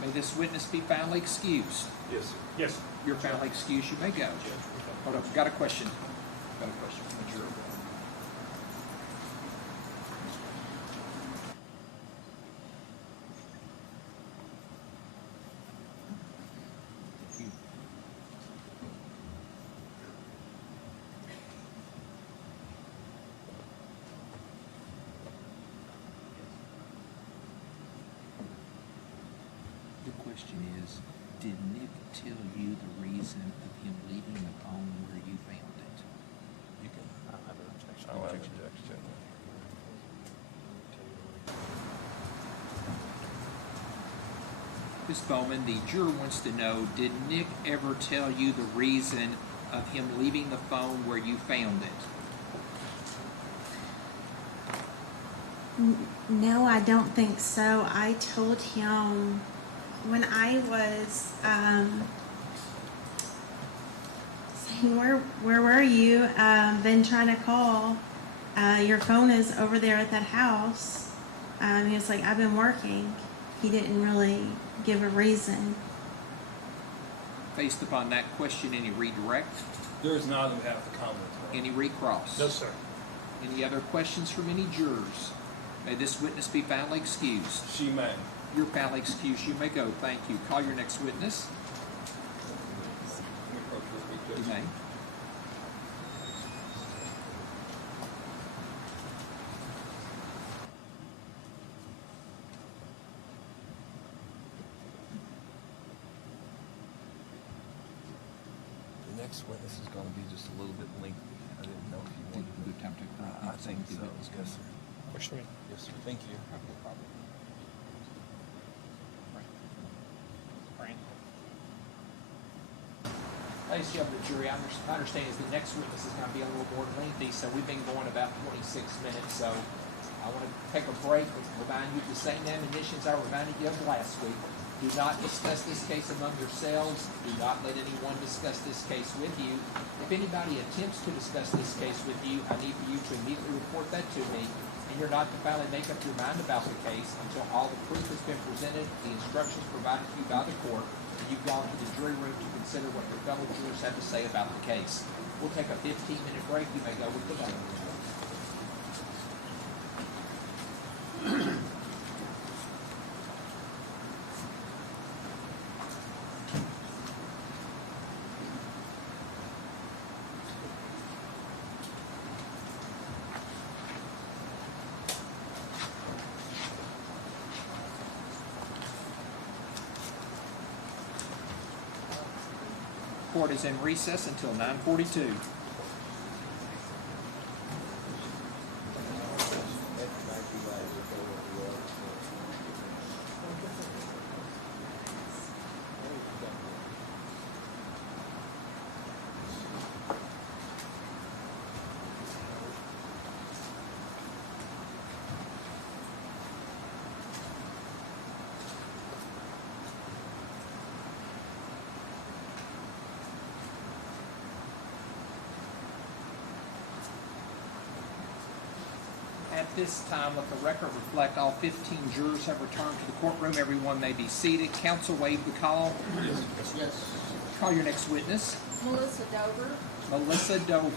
May this witness be found excused. Yes, sir. Yes. You're found excused. You may go. Hold up. Got a question. Got a question from the juror. The question is, did Nick tell you the reason of him leaving the home where you found it? You can. I don't have an objection. I don't have an objection to it. Ms. Bowman, the juror wants to know, did Nick ever tell you the reason of him leaving the phone where you found it? No, I don't think so. I told him when I was saying, where were you? Been trying to call. Your phone is over there at that house. He was like, I've been working. He didn't really give a reason. Based upon that question, any redirect? There is not on behalf of the Commonwealth. Any recross? No, sir. Any other questions from any jurors? May this witness be foully excused. She may. You're foully excused. You may go. Thank you. Call your next witness. You may. The next witness is going to be just a little bit lengthy. I didn't know if you Take wanted a good time to I think so. Yes, sir. Question me. Yes, sir. Thank you. Ladies and gentlemen of the jury, I understand is the next witness is going to be a little more lengthy, so we've been going about 26 minutes, so I want to take a break and remind you of the same admonitions I reminded you of last week. Do not discuss this case among yourselves. Do not let anyone discuss this case with you. If anybody attempts to discuss this case with you, I need for you to immediately report that to me, and you're not to finally make up your mind about the case until all the proof has been presented, the instructions provided to you by the court, and you've gone to the jury room to consider what your fellow jurors have to say about the case. We'll take a 15-minute break. You may go with the vote. Court is in recess until 9:42. At this time, let the record reflect all 15 jurors have returned to the courtroom. Everyone may be seated. Counsel waive the call. Yes. Call your next witness. Melissa Dober. Melissa Dober.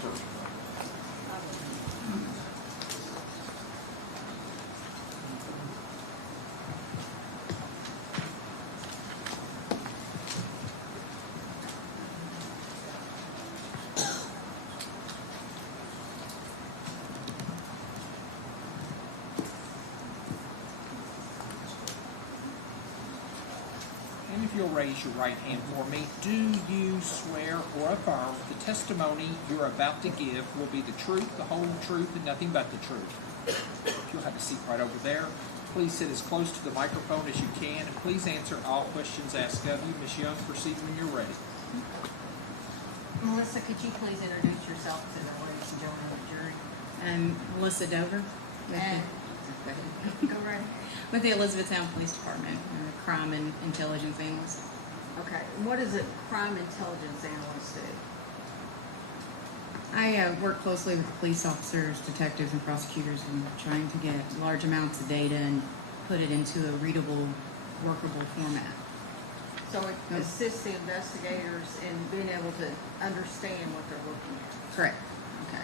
And if you'll raise your right hand for me, do you swear or affirm the testimony you're about to give will be the truth, the whole truth, and nothing but the truth? You'll have a seat right over there. Please sit as close to the microphone as you can, and please answer all questions asked of you. Ms. Young, proceed when you're ready. Melissa, could you please introduce yourself to the ladies and gentlemen of the jury? Melissa Dover. And go right ahead. With the Elizabethtown Police Department, crime and intelligence analyst. Okay, and what does a crime intelligence analyst do? I work closely with police officers, detectives, and prosecutors in trying to get large amounts of data and put it into a readable, workable format. So it assists the investigators in being able to understand what they're looking at. Correct. Okay.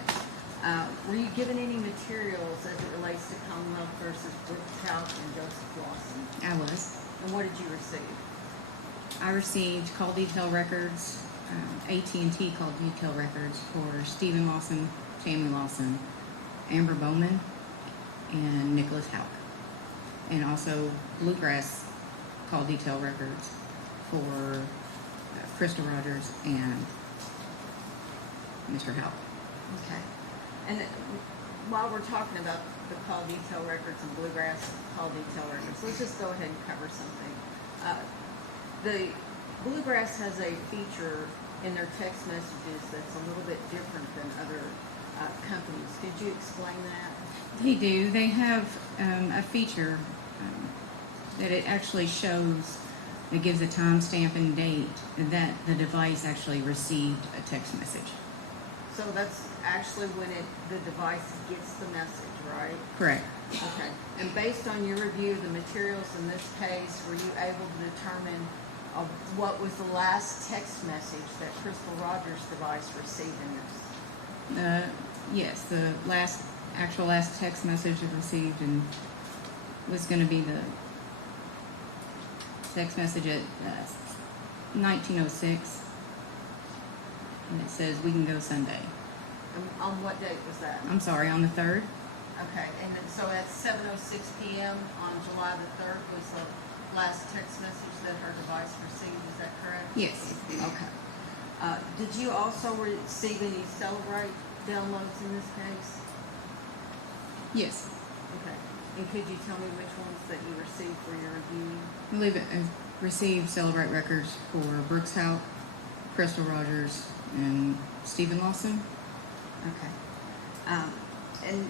Were you given any materials as it relates to Commonwealth versus Houck and Joseph Lawson? I was. And what did you receive? I received call detail records, AT&T call detail records for Stephen Lawson, Tammy Lawson, Amber Bowman, and Nicholas Houck. And also Bluegrass call detail records for Krista Rogers and Mr. Houck. Okay. And while we're talking about the call detail records and Bluegrass call detail records, let's just go ahead and cover something. The Bluegrass has a feature in their text messages that's a little bit different than other companies. Could you explain that? They do. They have a feature that it actually shows, it gives a timestamp and date that the device actually received a text message. So that's actually when the device gets the message, right? Correct. Okay. And based on your review of the materials in this case, were you able to determine What was the last text message that Crystal Rogers' device received in this? Yes, the last text message I received and was going to be the text message at 1906, and it says we can go Sunday. On what date was that? I'm sorry, on the 3rd. Okay, and then, so at 7:06 p.m. on July the 3rd was the last text message that her device received, is that correct? Yes. Okay. Did you also receive any Celebrate downloads in this case? Yes. Okay. And could you tell me which ones that you received for your review? I believe it received Celebrate records for Brooks Houck, Crystal Rogers, and Stephen Lawson. Okay. And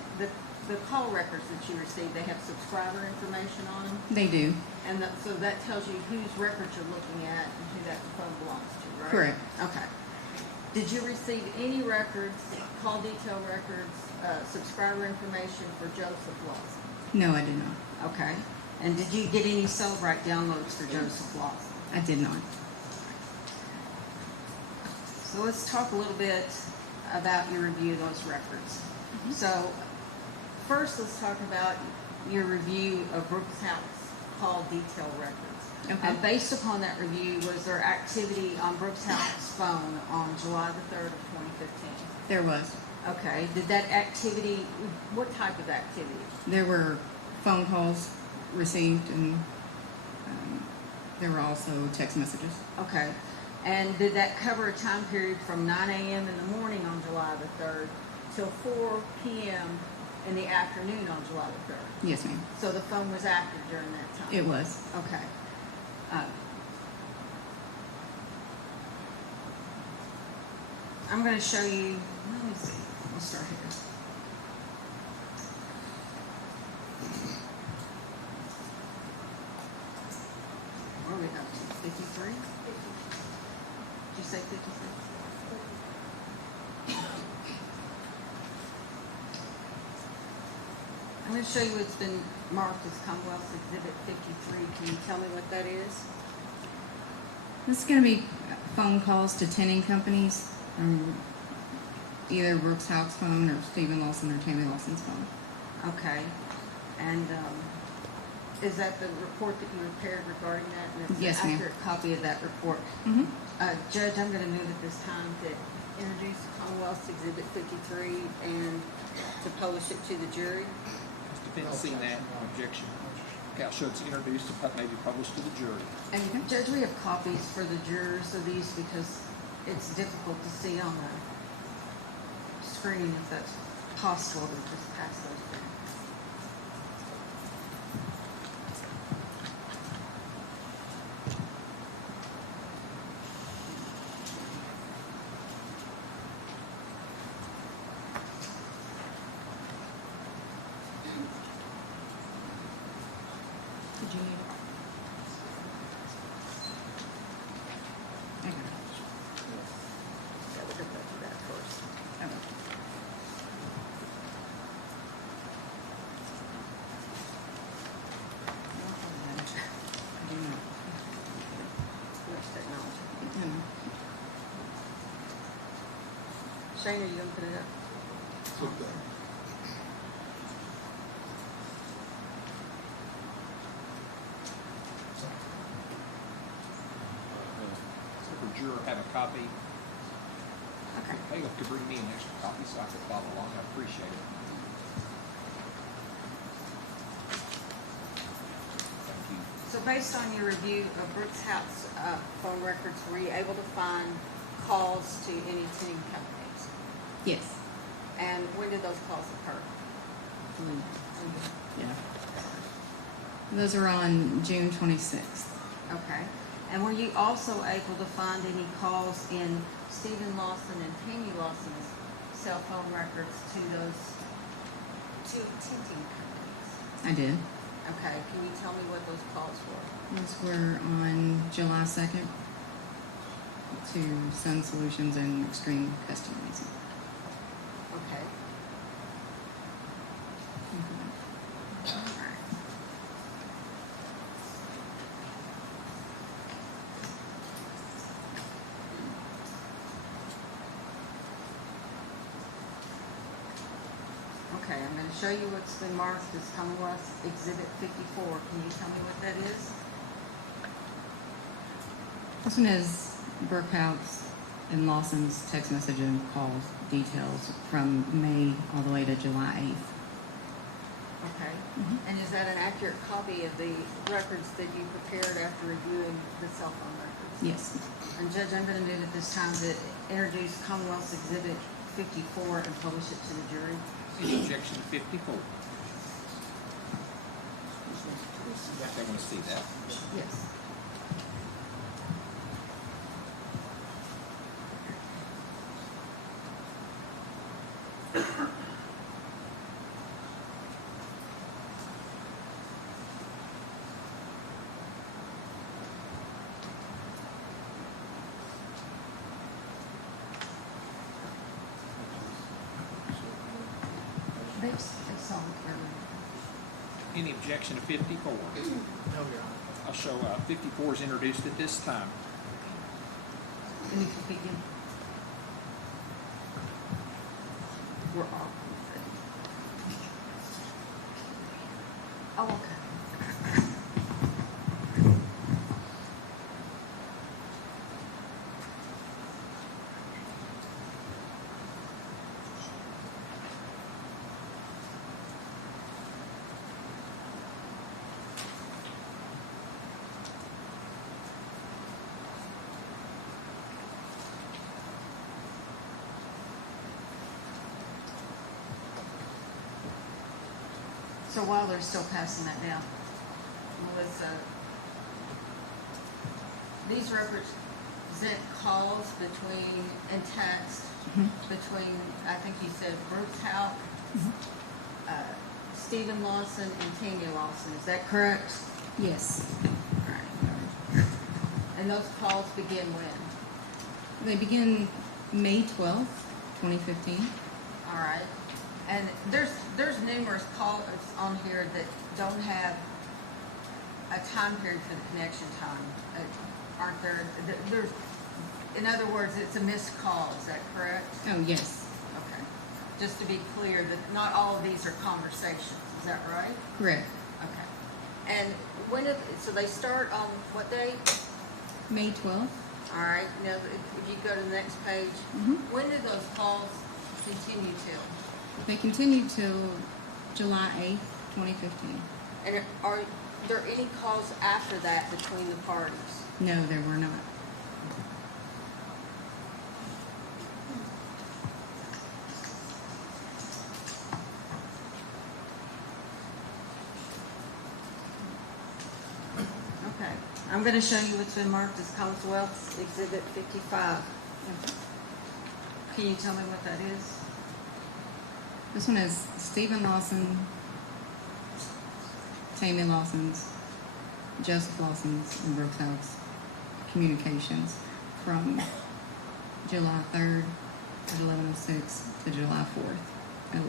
the call records that you received, they have subscriber information on them? They do. And so that tells you whose records you're looking at and who that phone belongs to, right? Correct. Okay. Did you receive any records, call detail records, subscriber information for Joseph Lawson? No, I did not. Okay. And did you get any Celebrate downloads for Joseph Lawson? I did not. So let's talk a little bit about your review of those records. So first, let's talk about your review of Brooks Houck's call detail records. Okay. Based upon that review, was there activity on Brooks Houck's phone on July the 3rd of 2015? There was. Okay. Did that activity, what type of activity? There were phone calls received, and there were also text messages. Okay. And did that cover a time period from 9 a.m. in the morning on July the 3rd till 4 p.m. in the afternoon on July the 3rd? Yes, ma'am. So the phone was active during that time? It was. Okay. I'm going to show you, let me see, we'll start here. Where are we up to, 53? Did you say 53? I'm going to show you what's been marked as Commonwealth Exhibit 53. Can you tell me what that is? This is going to be phone calls to tinning companies, either Brooks Houck's phone or Stephen Lawson or Tammy Lawson's phone. Okay. And is that the report that you prepared regarding that? And it's Yes, an ma'am. accurate copy of that report. Mm-hmm. Judge, I'm going to move at this time to introduce Commonwealth's Exhibit 53 and to publish it to the jury. Defense seen that, no objection. Okay, I'll show it's introduced and maybe published to the jury. And Judge, we have copies for the jurors of these because it's difficult to see on the screen if that's possible to just pass those down. Did you need it? I got it. Yeah, we're going to go through that first. Okay. I do not. Much technology. Mm. Shane, are you going to put it up? So the juror have a copy. Okay. They have to bring me an extra copy so I can follow along. I appreciate it. Thank you. So based on your review of Brooks Houck's phone records, were you able to find calls to any tinning companies? Yes. And when did those calls occur? Yeah. Those are on June 26th. Okay. And were you also able to find any calls in Stephen Lawson and Tammy Lawson's cell phone records to those two tinting companies? I did. Okay. Can you tell me what those calls were? Those were on July 2nd to Sun Solutions and Extreme Customizer. Okay. All right. to show you what's been marked as Commonwealth Exhibit 54. Can you tell me what that is? This one is Burkhouse and Lawson's text message and calls details from May all the way to July 8th. Okay. Mhm. And is that an accurate copy of the records that you prepared after reviewing the cell phone records? Yes. And Judge, I'm going to move at this time to introduce Commonwealth's Exhibit 54 and publish it to the jury. Any objection to 54? I want to see that. Yes. They saw it earlier. Any objection to 54? No, Your Honor. I'll show 54 is introduced at this time. And you can begin. We're off. Oh, okay. So while they're still passing that down, Melissa, these represent calls between, and text between, I think you said Bruce Houck, Stephen Lawson, and Tanya Lawson. Is that correct? Yes. All right. And those calls begin when? They begin May 12th, 2015. All right. And there's numerous calls on here that don't have a time period for the connection time, aren't there? There's, in other words, it's a missed call. Is that correct? Oh, yes. Okay. Just to be clear, that not all of these are conversations. Is that right? Correct. Okay. And when did, so they start on what day? May 12th. All right. Now, if you go to the next page, when did those calls continue till? They continued till July 8th, 2015. And are there any calls after that between the parties? No, there were not. Okay. I'm going to show you what's been marked as Commonwealth Exhibit 55. Can you tell me what that is? This one is Stephen Lawson, Tammy Lawson's, Joseph Lawson's, and Brooks House communications from July 3rd at 11:06 to July 4th at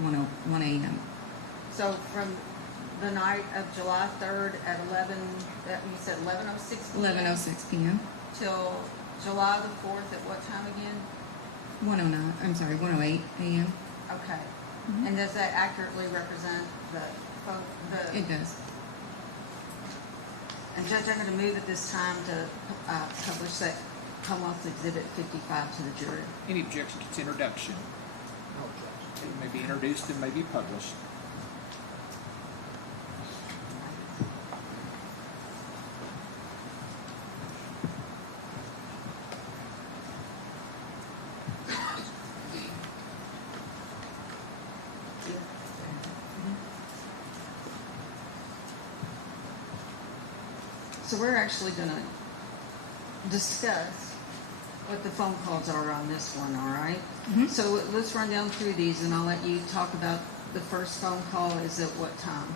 1 a.m. So from the night of July 3rd at 11, you said 11:06 p.m.? 11:06 p.m. Till July the 4th at what time again? 1:08 a.m. Okay. And does that accurately represent the It does. And Judge, I'm going to move at this time to publish that Commonwealth Exhibit 55 to the jury. Any objection to its introduction? No objection. It may be introduced and may be published. So we're actually going to discuss what the phone calls are on this one, all right? So let's run down through these, and I'll let you talk about the first phone call is at what time?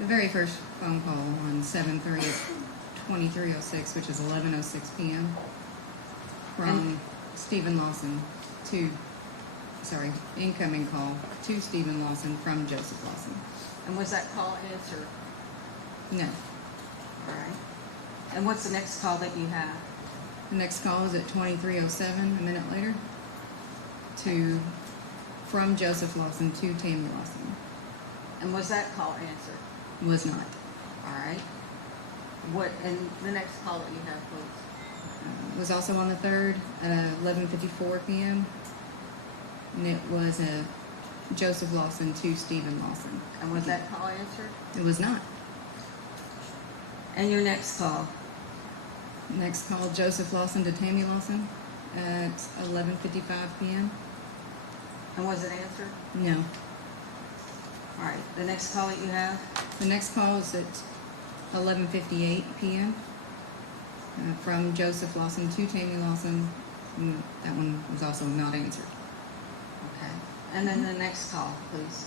The very first phone call on 7/3/2306, which is 11:06 p.m. from Stephen Lawson to, incoming call to Stephen Lawson from Joseph Lawson. And was that call answered? No. All right. And what's the next call that you have? The next call is at 23:07, a minute later, from Joseph Lawson to Tammy Lawson. And was that call answered? Was not. All right. And the next call that you have, please. Was also on the 3rd at 11:54 p.m. And it was Joseph Lawson to Stephen Lawson. And was that call answered? It was not. And your next call? Next call, Joseph Lawson to Tammy Lawson at 11:55 p.m. And was it answered? No. All right. The next call that you have? The next call is at 11:58 p.m. From Joseph Lawson to Tammy Lawson. That one was also not answered. Okay. And then the next call, please.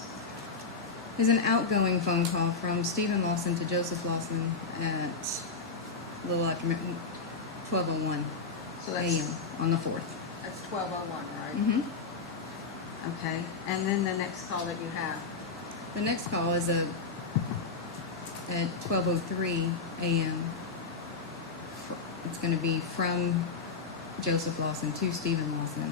Is an outgoing phone call from Stephen Lawson to Joseph Lawson at a little after 12:01 So that's a.m. on the 4th. That's 12:01, right? Mm-hmm. Okay. And then the next call that you have? The next call is at 12:03 a.m. It's going to be from Joseph Lawson to Stephen Lawson.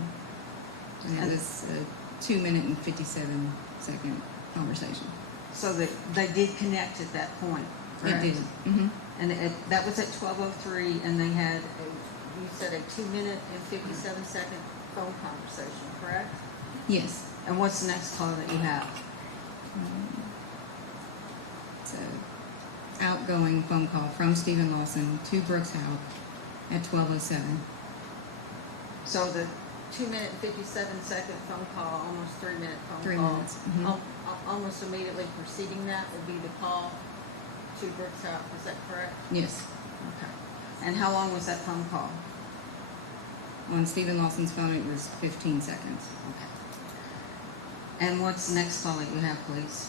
And it was a 2-minute and 57-second conversation. So that they did connect at that point, correct? It did. Mm-hmm. And that was at 12:03, and they had, you said a 2-minute and 57-second phone conversation, correct? Yes. And what's the next call that you have? It's an outgoing phone call from Stephen Lawson to Brooks Houck at 12:07. So the 2-minute and 57-second phone call, almost 3-minute phone 3 call. minutes. Mhm. Almost immediately preceding that would be the call to Brooks Houck, is that correct? Yes. Okay. And how long was that phone call? On Stephen Lawson's phone, it was 15 seconds. Okay. And what's the next call that you have, please?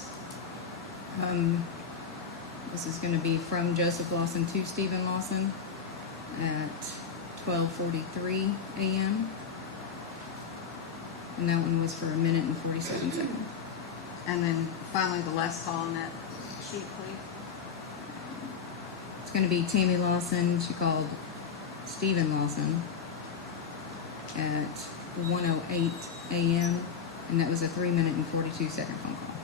This is going to be from Joseph Lawson to Stephen Lawson at 12:43 a.m. And that one was for 1 minute and 47 seconds. And then finally, the last call on that sheet, please. It's going to be Tammy Lawson. She called Stephen Lawson at 1:08 a.m. And that was a 3-minute and 42-second phone call.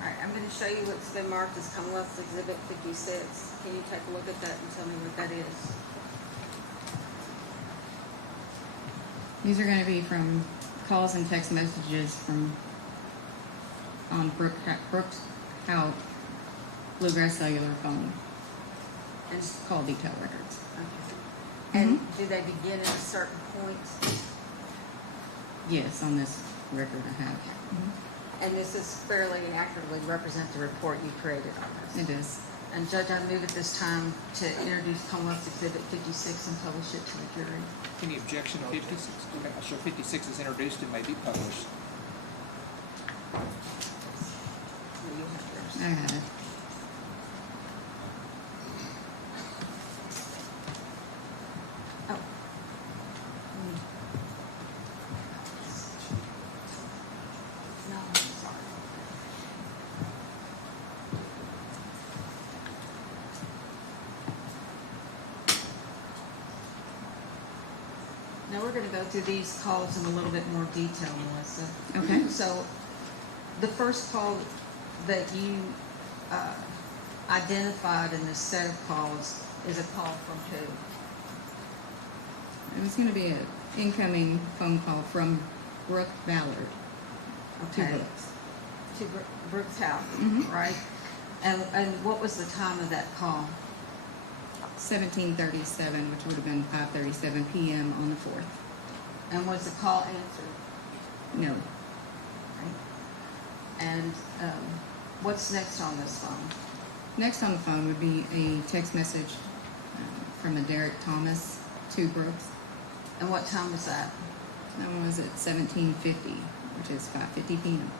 All right, I'm going to show you what's been marked as Commonwealth Exhibit 56. Can you take a look at that and tell me what that is? These are going to be from calls and text messages from on Brooks Houck Bluegrass Cellular phone. And, It's call detail records. okay. And do they begin at a certain point? Yes, on this record I have. And this is fairly accurately represent the report you created on this. It is. And Judge, I move at this time to introduce Commonwealth Exhibit 56 and publish it to the jury. Any objection to 56? Okay, I'll show 56 is introduced and may be published. You have yours. I have it. Oh. No, I'm sorry. Now we're going to go through these calls in a little bit more detail, Melissa. Okay. So the first call that you identified in this set of calls is a call from who? It was going to be an incoming phone call from Brooke Ballard to Okay. Brooks. To Brooks House, Mhm. right? And what was the time of that call? 17:37, which would have been 5:37 p.m. on the 4th. And was the call answered? No. Right? And what's next on this phone? Next on the phone would be a text message from a Derek Thomas to Brooks. And what time was that? That one was at 17:50, which is 5:50 p.m.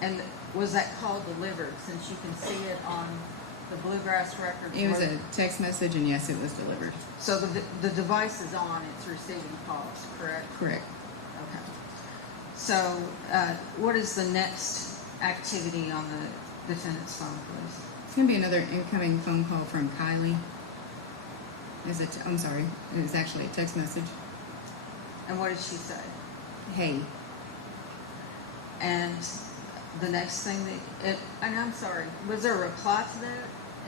And was that call delivered, since you can see it on the Bluegrass records? It was a text message, and yes, it was delivered. So the device is on, it's receiving calls, correct? Correct. Okay. So what is the next activity on defendant's phone, please. It's gonna be another incoming phone call from Kylie. I'm sorry, it was actually a text message. And what did she say? Hey, And the next thing and I'm sorry, was there a reply to that?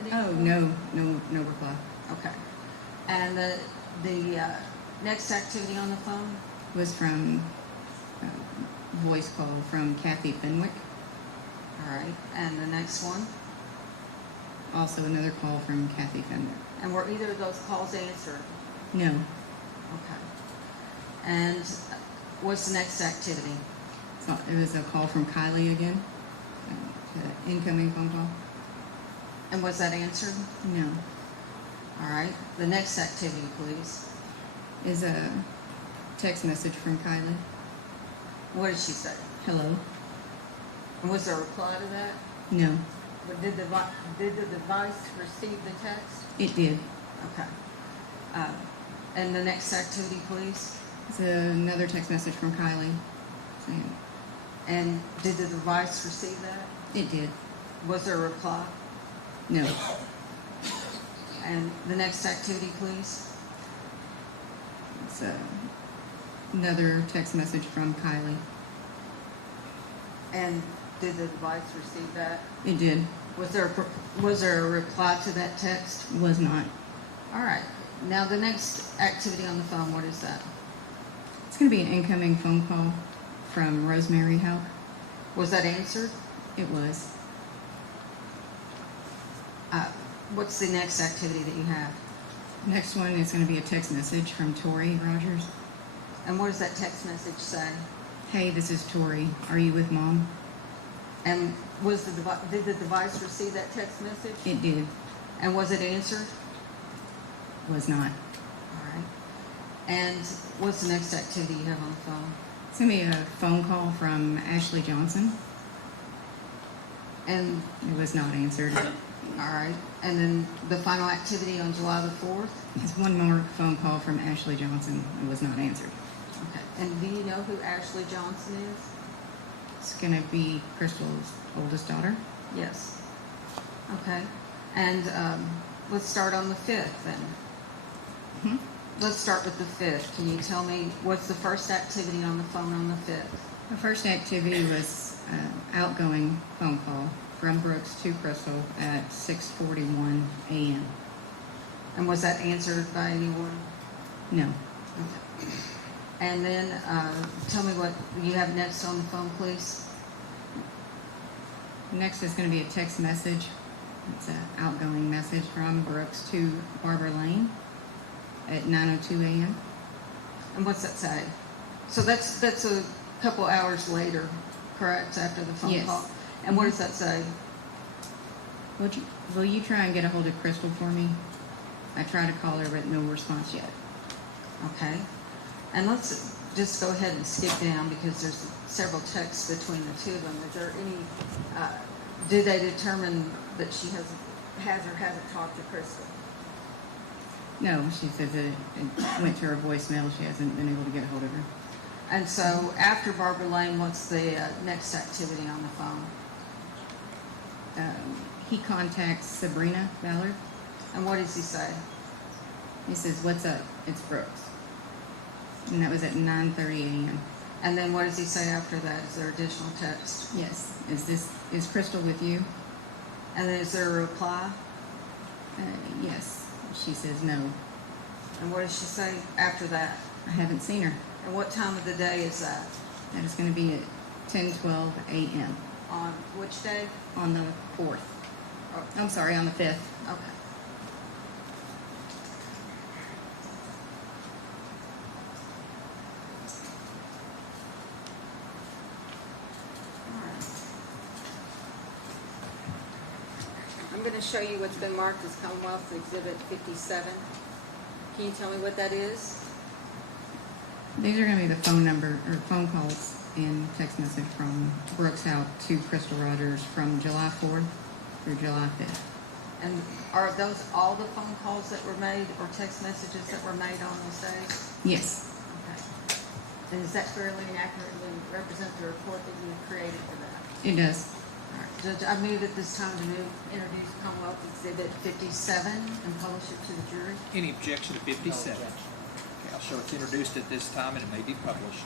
at any oh, point? no reply. Okay. And the next activity on the phone? Was from voice call from Kathy Fenwick. All right. And the next one? Also another call from Kathy Fenwick. And were either of those calls answered? No, Okay. And what's the next activity? so it was a call from Kylie again. Incoming phone call. And was that answered? No, All right. The next activity, please. is a text message from Kylie. What did she say? Hello. And was there a reply to that? No, But did the device receive the text? it did. Okay. And the next activity, please. It's another text message from Kylie saying And did the device receive that? it did. Was there a reply? No, And the next activity, please. it's another text message from Kylie. And did the device receive that? It did. Was there a reply to that text? Was not. All right. Now the next activity on the phone, what is that? It's going to be an incoming phone call from Rosemary Houck. Was that answered? It was. What's the next activity that you have? Next one is going to be a text message from Tori Rogers. And what does that text message say? Hey, this is Tori. Are you with Mom? And did the device receive that text message? It did. And was it answered? Was not. All right. And what's the next activity you have on the phone? It's going to be a phone call from Ashley Johnson. And, It was not answered. all right. And then the final activity on July the 4th? It's one more phone call from Ashley Johnson. It was not answered. Okay. And do you know who Ashley Johnson is? It's going to be Crystal's oldest daughter. Yes. Okay. And let's start on the 5th then. Hmm? Let's start with the 5th. Can you tell me what's the first activity on the phone on the 5th? The first activity was outgoing phone call from Brooks to Crystal at 6:41 a.m. And was that answered by anyone? No. Okay. And then tell me what you have next on the phone, please. Next is going to be a text message. It's an outgoing message from Brooks to Barbara Lane at 9:02 a.m. And what's that say? So that's a couple hours later, correct, after the phone Yes. call? And what does that say? Will you try and get a hold of Crystal for me? I tried to call her, but no response yet. Okay. And let's just go ahead and skip down because there's several texts between the two of them. Is there any, do they determine that she has or hasn't talked to Crystal? No, she says it went to her voicemail. She hasn't been able to get a hold of her. And so after Barbara Lane, what's the next activity on the phone? He contacts Sabrina Ballard. And what does he say? He says, "What's up? It's Brooks." And that was at 9:30 a.m. And then what does he say after that? Is there additional text? Yes. Is Crystal with you? And then is there a reply? Yes. She says no. And what does she say after that? I haven't seen her. And what time of the day is that? That is going to be at 10:12 a.m. On which day? on the 4th. Oh, I'm sorry, on the 5th. okay. All right. I'm going to show you what's been marked as Commonwealth Exhibit 57. Can you tell me what that is? These are going to be the phone number or phone calls and text message from Brooks out to Crystal Rogers from July 4th through July 5th. And are those all the phone calls that were made or text messages that were made on those days? Yes. Okay. And does that fairly and accurately represent the report that you created for that? It does. Judge, I move at this time to introduce Commonwealth Exhibit 57 and publish it to the jury. Any objection to 57? Okay, I'll show it's introduced at this time and it may be published.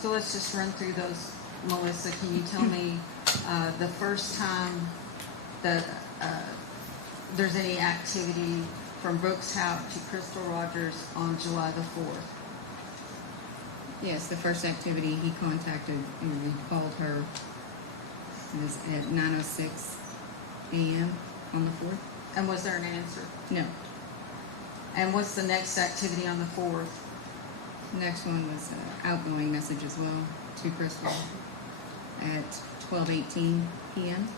So let's just run through those. Melissa, can you tell me the first time that there's any activity from Brooks Houck to Crystal Rogers on July the 4th? Yes, the first activity he contacted, he called her, was at 9:06 a.m. on the 4th. And was there an answer? No. And what's the next activity on the 4th? Next one was an outgoing message as well to Crystal at 12:18 p.m.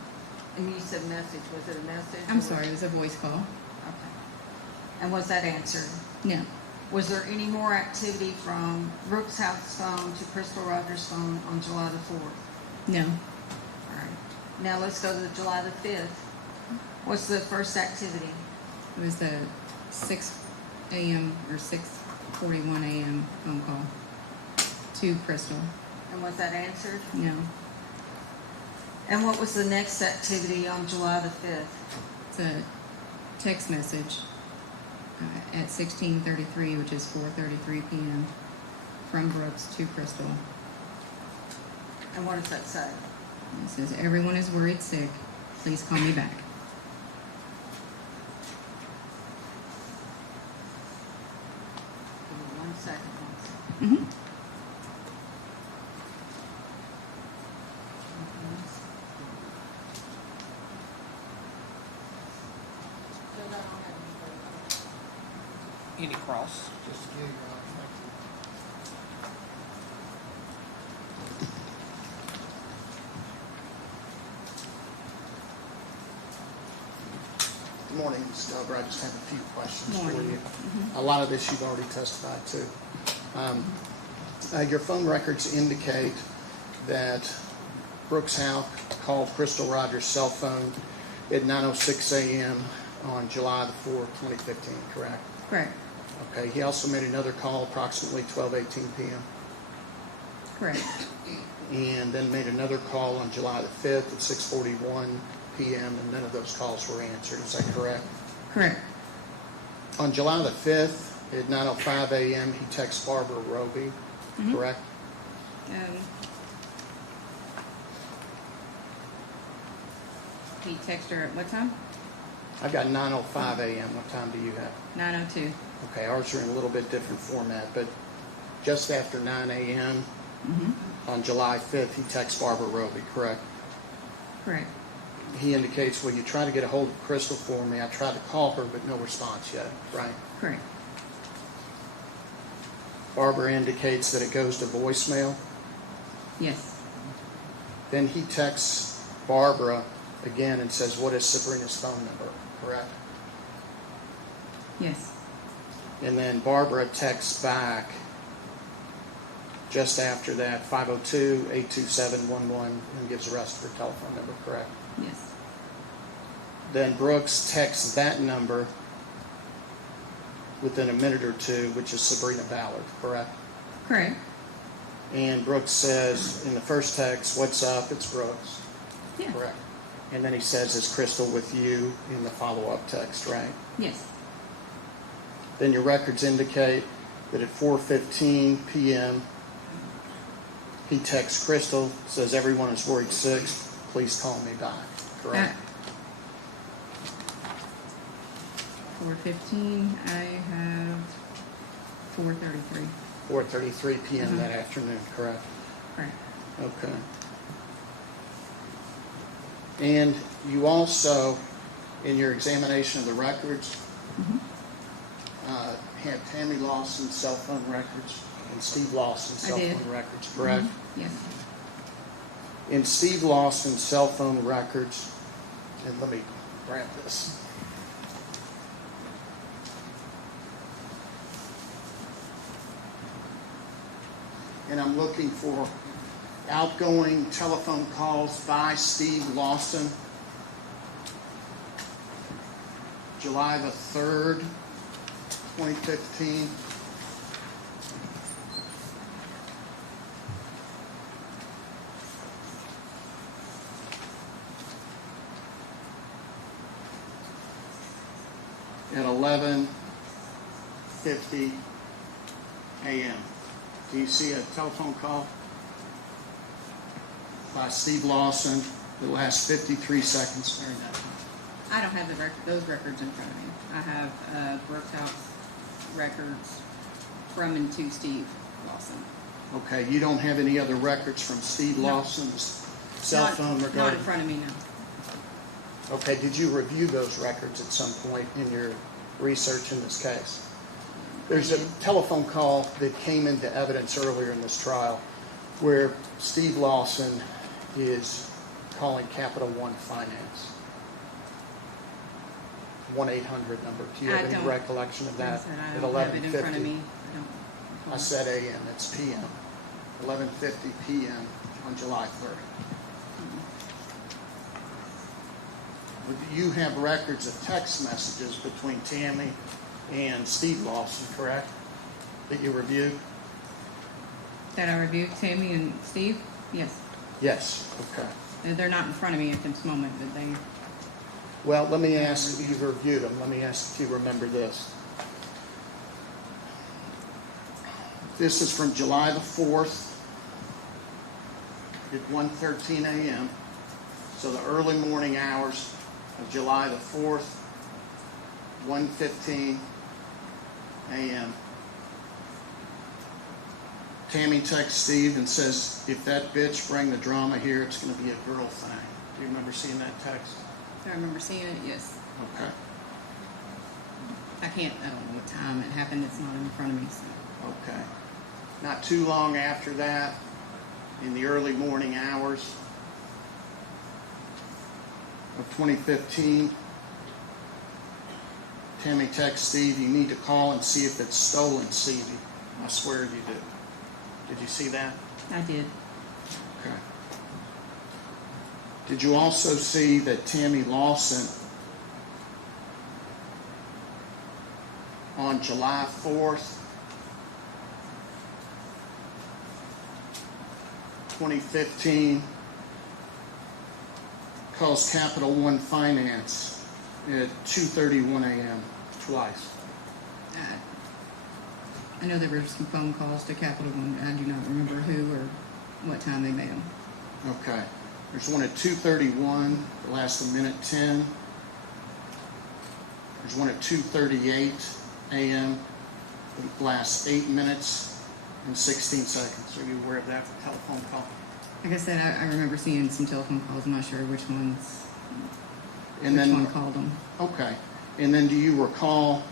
And you said message. Was it a message? I'm sorry, it was a voice call. Okay. And was that answered? No. Was there any more activity from Brooks Houck's phone to Crystal Rogers' phone on July the 4th? No. All right. Now let's go to July the 5th. What's the first activity? It was the 6 a.m. or 6:41 a.m. phone call to Crystal. And was that answered? No. And what was the next activity on July the 5th? It's a text message at 16:33, which is 4:33 p.m. from Brooks to Crystal. And what does that say? It says, "Everyone is worried sick. Please call me back." Give me 1 second. Mm-hmm. Any cross? Just to give you thank you. Good morning, Ms. Dober. I just have a few questions for Morning. you. A lot of this you've already testified to. Your phone records indicate that Brooks Houck called Crystal Rogers' cell phone at 9:06 a.m. on July the 4th, 2015, correct? Correct. Okay, he also made another call approximately 12:18 p.m. Correct. and then made another call on July the 5th at 6:41 p.m. and none of those calls were answered. Is that correct? Correct. On July the 5th at 9:05 a.m. he texts Barbara Roby, correct? He texted her at what time? I've got 9:05 a.m. What time do you have? 9:02. Okay, ours are in a little bit different format, but just after 9 a.m. On July 5th, he texts Barbara Roby, correct? Correct. He indicates, will you try to get a hold of Crystal for me? I tried to call her, but no response yet, right? Correct. Barbara indicates that it goes to voicemail. Yes. Then he texts Barbara again and says, what is Sabrina's phone number, correct? Yes. And then Barbara texts back just after that, 502-827-11, and gives the rest of her telephone number, correct? Yes. Then Brooks texts that number within a minute or two, which is Sabrina Ballard, correct? Correct. And Brooks says in the first text, what's up? It's Brooks, Yeah. correct? And then he says, is Crystal with you in the follow-up text, right? Yes. Then your records indicate that at 4:15 p.m., he texts Crystal, says everyone is worried sick, please call me back, correct? 4:15. I have 4:33. 4:33 p.m. that afternoon, correct? Correct. Okay. And you also, in your examination of the records, had Tammy Lawson's cell phone records and Steve Lawson's cell phone records, correct? Yes. In Steve Lawson's cell phone records, and let me grab this. And I'm looking for outgoing telephone calls by Steve Lawson July the 3rd, 2015. At 11:50 a.m. Do you see a telephone call by Steve Lawson that lasts 53 seconds during that time? I don't have those records in front of me. I have Brooks House records from and to Steve Lawson. Okay, you don't have any other records from Steve No. Lawson's cell phone Not regarding? in front of me, no. Okay, did you review those records at some point in your research in this case? There's a telephone call that came into evidence earlier in this trial where Steve Lawson is calling Capital One Finance. 1-800 number. Do you have any recollection of that? Like I said, I At don't have it in front of 11:50. me. I said AM, it's PM. 11:50 PM on July 3rd. You have records of text messages between Tammy and Steve Lawson, correct? That you reviewed? That I reviewed, Tammy and Steve? Yes. Yes, okay. They're not in front of me at this moment, but they, Well, let me ask, you've reviewed them, let me ask if you remember this. This is from July the 4th at 1:13 a.m. So the early morning hours of July the 4th, 1:15 a.m. Tammy texts Steve and says, if that bitch bring the drama here, it's going to be a girl thing. Do you remember seeing that text? I remember seeing it, yes. Okay. I don't know what time it happened, it's not in front of me, so. Okay. Not too long after that, in the early morning hours of 2015, Tammy texts Steve, you need to call and see if it's stolen, Stevie. I swear you do. Did you see that? I did. Okay. Did you also see that Tammy Lawson on July 4th, 2015, calls Capital One Finance at 2:31 a.m. twice? I know there were some phone calls to Capital One, I do not remember who or what time they made them. Okay. There's one at 2:31, that lasts a minute 10. There's one at 2:38 a.m., that lasts 8 minutes and 16 seconds. Are you aware of that telephone call? Like I said, I remember seeing some telephone calls, I'm not sure which one called them. Okay. And then do you recall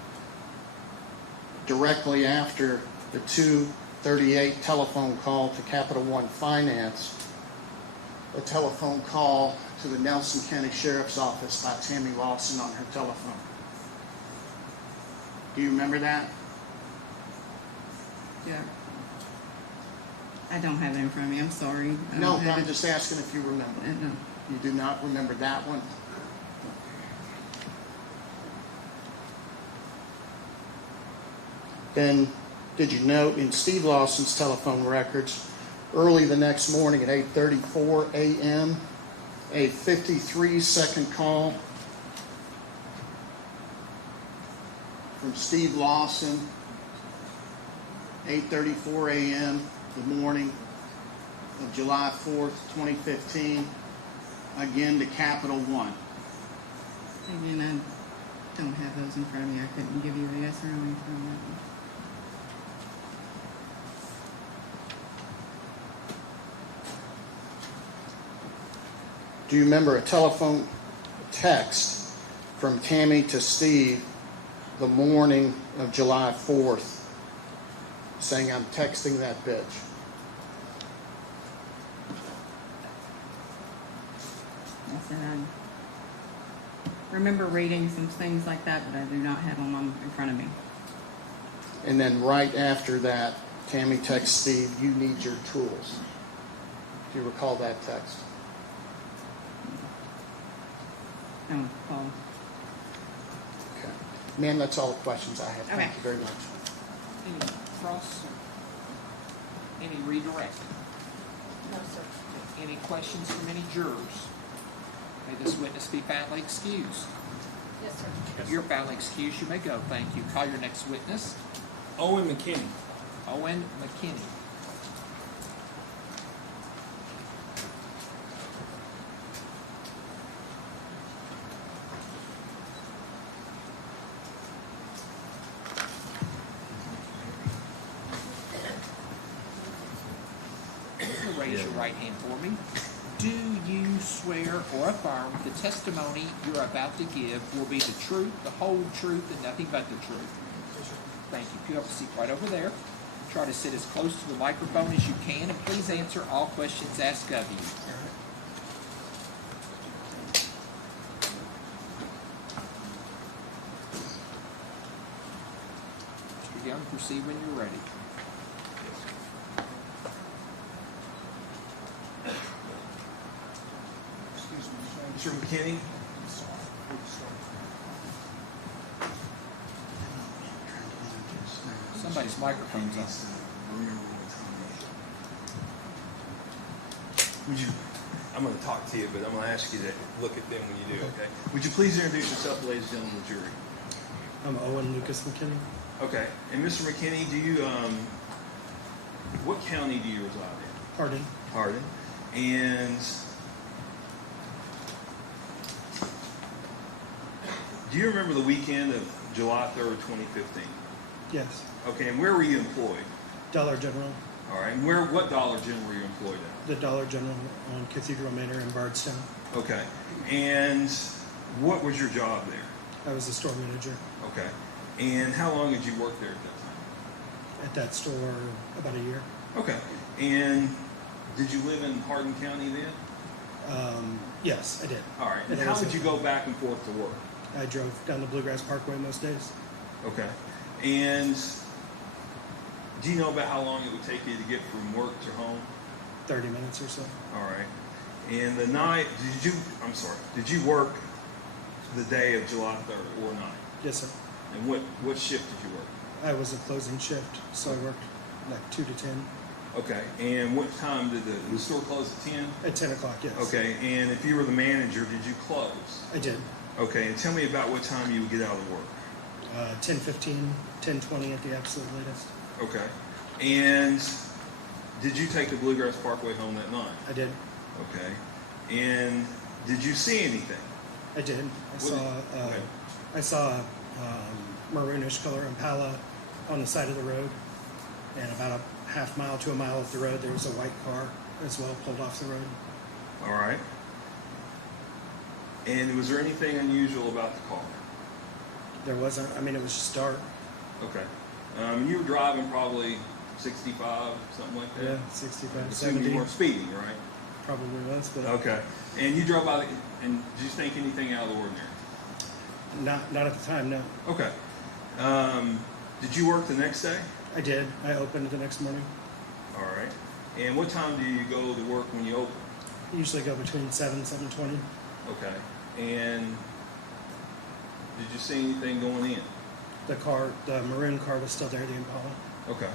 directly after the 2:38 telephone call to Capital One Finance, a telephone call to the Nelson County Sheriff's Office by Tammy Lawson on her telephone? Do you remember that? Yeah. I don't have it in front of me, I'm sorry. I No, don't have I'm it. just asking if you remember. No. You do not remember that one? Then, did you note in Steve Lawson's telephone records, early the next morning at 8:34 a.m., a 53-second call from Steve Lawson, 8:34 a.m., the morning of July 4th, 2015, again to Capital One. Again, I don't have those in front of me, I couldn't give you a yes or no answer on that one. Do you remember a telephone text from Tammy to Steve the morning of July 4th saying, I'm texting that bitch? I said I remember reading some things like that, but I do not have them in front of me. And then right after that, Tammy texts Steve, you need your tools. Do you recall that text? I don't recall. Okay. Ma'am, that's all the questions I have. Thank Okay. you very much. Any cross? Any redirect? No, sir. Any questions from any jurors? May this witness be foundly excused. Yes, sir. If you're foundly excused, you may go. Thank you. Call your next witness. Owen McKinney. Owen McKinney. Raise your right hand for me. Do you swear or affirm the testimony you're about to give will be the truth, the whole truth, and nothing but the truth? Thank you. You have a seat right over there. Try to sit as close to the microphone as you can, and please answer all questions asked of you. Mr. Young, proceed when you're ready. Mr. McKinney? Somebody's microphone's on. Would you, I'm going to talk to you, but I'm going to ask you to look at them when you do, okay? Would you please introduce yourself, ladies and gentlemen of the jury? I'm Owen Lucas McKinney, Okay. And Mr. McKinney, do you, what county do you reside in? Hardin. Hardin. And do you remember the weekend of July 3rd, 2015? Yes. Okay, and where were you employed? Dollar General. All right, and what Dollar General were you employed at? The Dollar General on Cathedral Manor in Bardstown. Okay, and what was your job there? I was the store manager Okay, and how long did you work there at that at that store about a year. time? Okay, and did you live in Hardin County then? Yes, I did. All right, and And I how was would you go back and forth to work? I drove down the Bluegrass Parkway most days. Okay, and do you know about how long it would take you to get from work to home? 30 minutes or so. All right. And the night, did you work the day of July 3rd or night? Yes, sir. And what shift did you work? I was a closing shift, so I worked like 2 to 10. Okay. And what time did the store close at 10? At 10 o'clock, yes. Okay. And if you were the manager, did you close? I did. Okay. And tell me about what time you would get out of work. 10:15, 10:20 at the absolute latest. Okay. And did you take the Bluegrass Parkway home that night? I did. Okay. And did you see anything? I did. What did- I saw a maroonish color Impala on the side of the road, and about a half mile to a mile up the road, there was a white car as well pulled off the road. All right. And was there anything unusual about the car? There wasn't. I mean, it was just dark. Okay. You were driving probably 65, something like that? Yeah, 65, Assuming 70. you weren't speeding, right? Probably was, but Okay. And you drove by, and did you think anything out of the ordinary? not at the time. No, Okay. Did you work the next day? I did. I opened the next morning. All right. And what time do you go to work when you open? I usually go between 7:20. Okay. And did you see anything going in? The maroon car was still there. The Impala. Okay.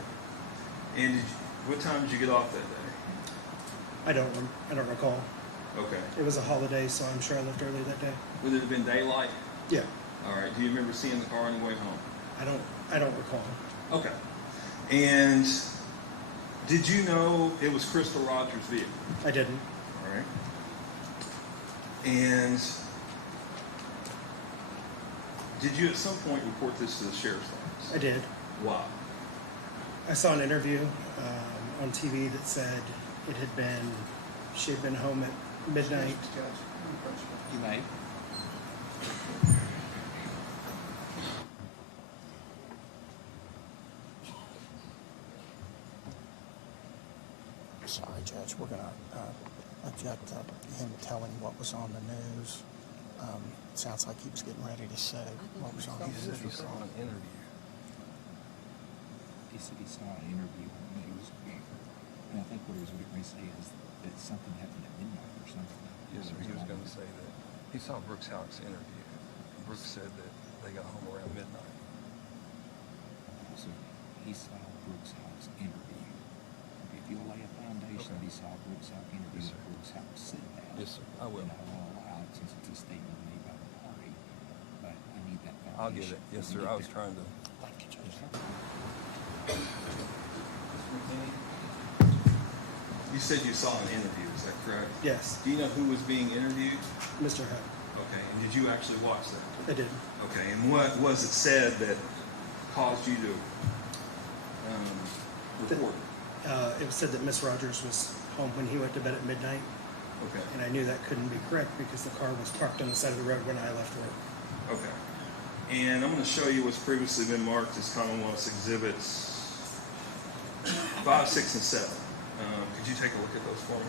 And what time did you get off that day? I don't recall. Okay. It was a holiday, so I'm sure I left early that day. Would it have been daylight? Yeah. All right. Do you remember seeing the car on your way home? I don't recall. Okay. And did you know it was Crystal Rogers' vehicle? I didn't. All right. And did you at some point report this to the sheriff's office? I did. Why? I saw an interview on TV that said she had been home at midnight. You may. Sorry, Judge, we're gonna object to him telling what was on the news. Sounds like he was getting ready to say what was on the news. He saw an interview. He said he saw an interview and it was, and I think what he was going to say is that something happened at midnight or something. Yes, sir. He was going to say that he saw Brooks Houck's interview. Brooks said that they got home around midnight. So he saw Brooks Houck's interview. If you'll lay a foundation that he saw Brooks Houck interview, Yes, sir. Brooks Houck said that. Yes, sir. I will. And I will allow it since it's a statement made by the party, but I need that foundation. I'll get it. Yes, sir. I was trying to. Thank you, Judge. You said you saw an interview, is that correct? Yes, Do you know who was being interviewed? Mr. Houck. Okay, and did you actually watch that? I did. Okay, and what was it said that caused you to report? It was said that Miss Rogers was home when he went to bed at midnight, Okay, and I knew that couldn't be correct because the car was parked on the side of the road when I left work. okay. And I'm going to show you what's previously been marked as Commonwealth's Exhibits 5, 6, and 7. Could you take a look at those for me?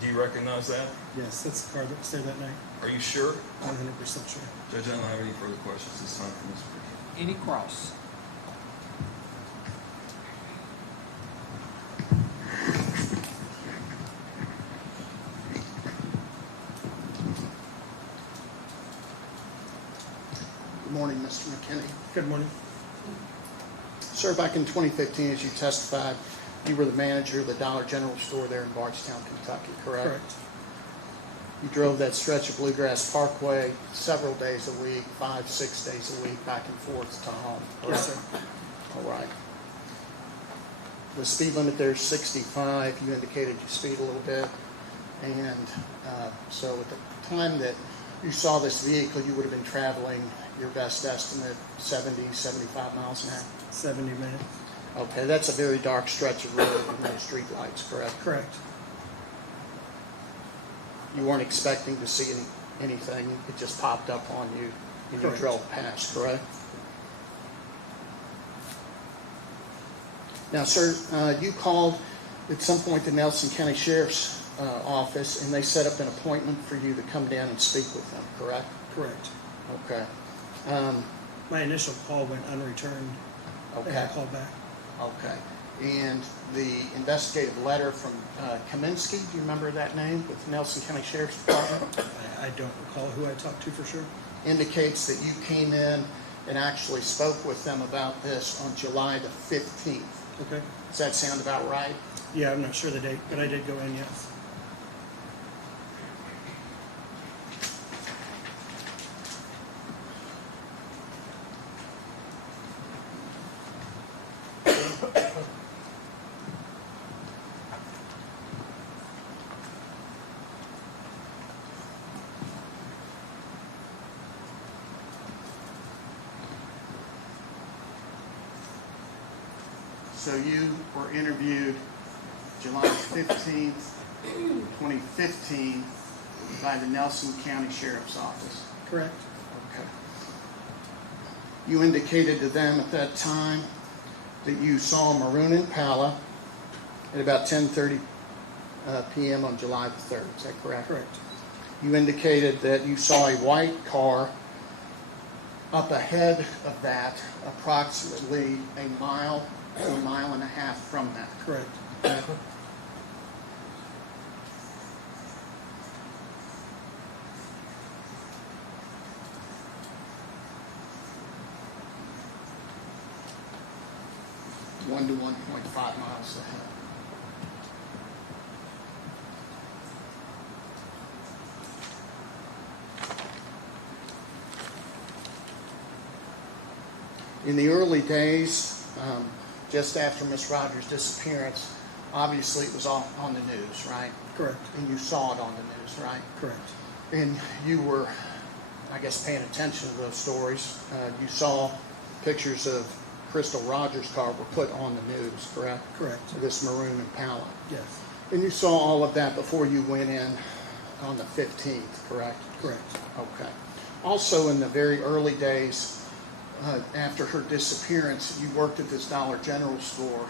Do you recognize that? Yes, that's the car that was there that night. Are you sure? 100% sure. Judge, I don't have any further questions this time for Mr. Brickett. Any cross? Good morning, Mr. McKinney. Good morning. Sir, back in 2015, as you testified, you were the manager of the Dollar General store there in Bardstown, Kentucky, correct? Correct. You drove that stretch of Bluegrass Parkway several days a week, 5, 6 days a week, back and forth to home, correct? Yes, sir. All right. The speed limit there is 65. You indicated you speed a little bit. And so at the time that you saw this vehicle, you would have been traveling, your best estimate, 70, 75 miles an hour. 70 minutes. Okay, that's a very dark stretch of road with no street lights, correct? Correct. You weren't expecting to see anything. It just popped up on you and you Correct. drove past, correct? Now, sir, you called at some point the Nelson County Sheriff's Office, and they set up an appointment for you to come down and speak with them, correct? Correct. Okay. My initial call went unreturned, and I Okay. called back. Okay. And the investigative letter from Kaminsky, do you remember that name, with Nelson County Sheriff's Department? I don't recall who I talked to for sure. Indicates that you came in and actually spoke with them about this on July the 15th. Okay. Does that sound about right? Yeah, I'm not sure the date, but I did go in, yes. So you were interviewed July 15th, 2015 by the Nelson County Sheriff's Office. Correct. Okay. You indicated to them at that time that you saw a maroon Impala at about 10:30 p.m. on July the 3rd. Is that correct? Correct. You indicated that you saw a white car up ahead of that, approximately a mile to a mile and a half from that. Correct. One to 1.5 miles ahead. In the early days, just after Miss Rogers' disappearance, obviously it was all on the news, right? Correct. And you saw it on the news, right? Correct. And you were, I guess, paying attention to those stories. You saw pictures of Crystal Rogers' car were put on the news, correct? Correct. This maroon Impala. Yes. And you saw all of that before you went in on the 15th, correct? Correct. Okay. Also, in the very early days, after her disappearance, you worked at this Dollar General store.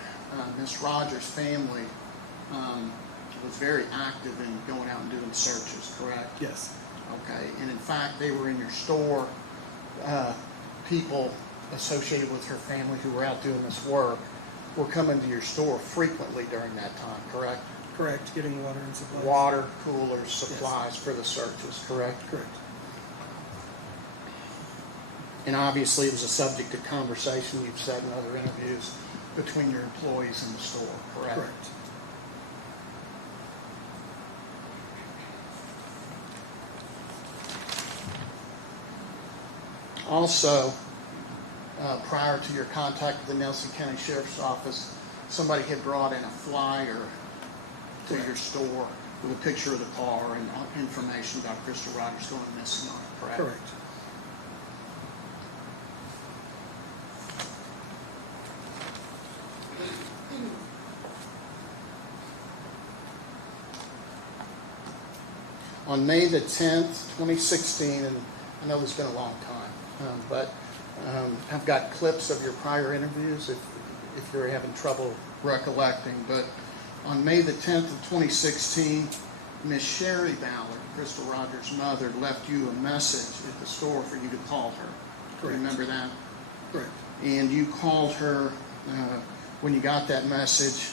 Miss Rogers' family was very active in going out and doing searches, correct? Yes. Okay. And in fact, they were in your store. People associated with her family who were out doing this work were coming to your store frequently during that time, correct? Correct, getting water and supplies. Water, coolers, supplies for the searches, correct? Correct. And obviously, it was a subject of conversation, you've said in other interviews, between your employees in the store, correct? Correct. Also, prior to your contact with the Nelson County Sheriff's Office, somebody had brought in a flyer to your store with a picture of the car and information about Crystal Rogers going missing on it, correct? Correct. On May the 10th, 2016, and I know it's been a long time, but I've got clips of your prior interviews if you're having trouble recollecting. But on May the 10th of 2016, Miss Sherry Ballard, Crystal Rogers' mother, left you a message at the store for you to call her. Correct. Remember that? Correct. And you called her when you got that message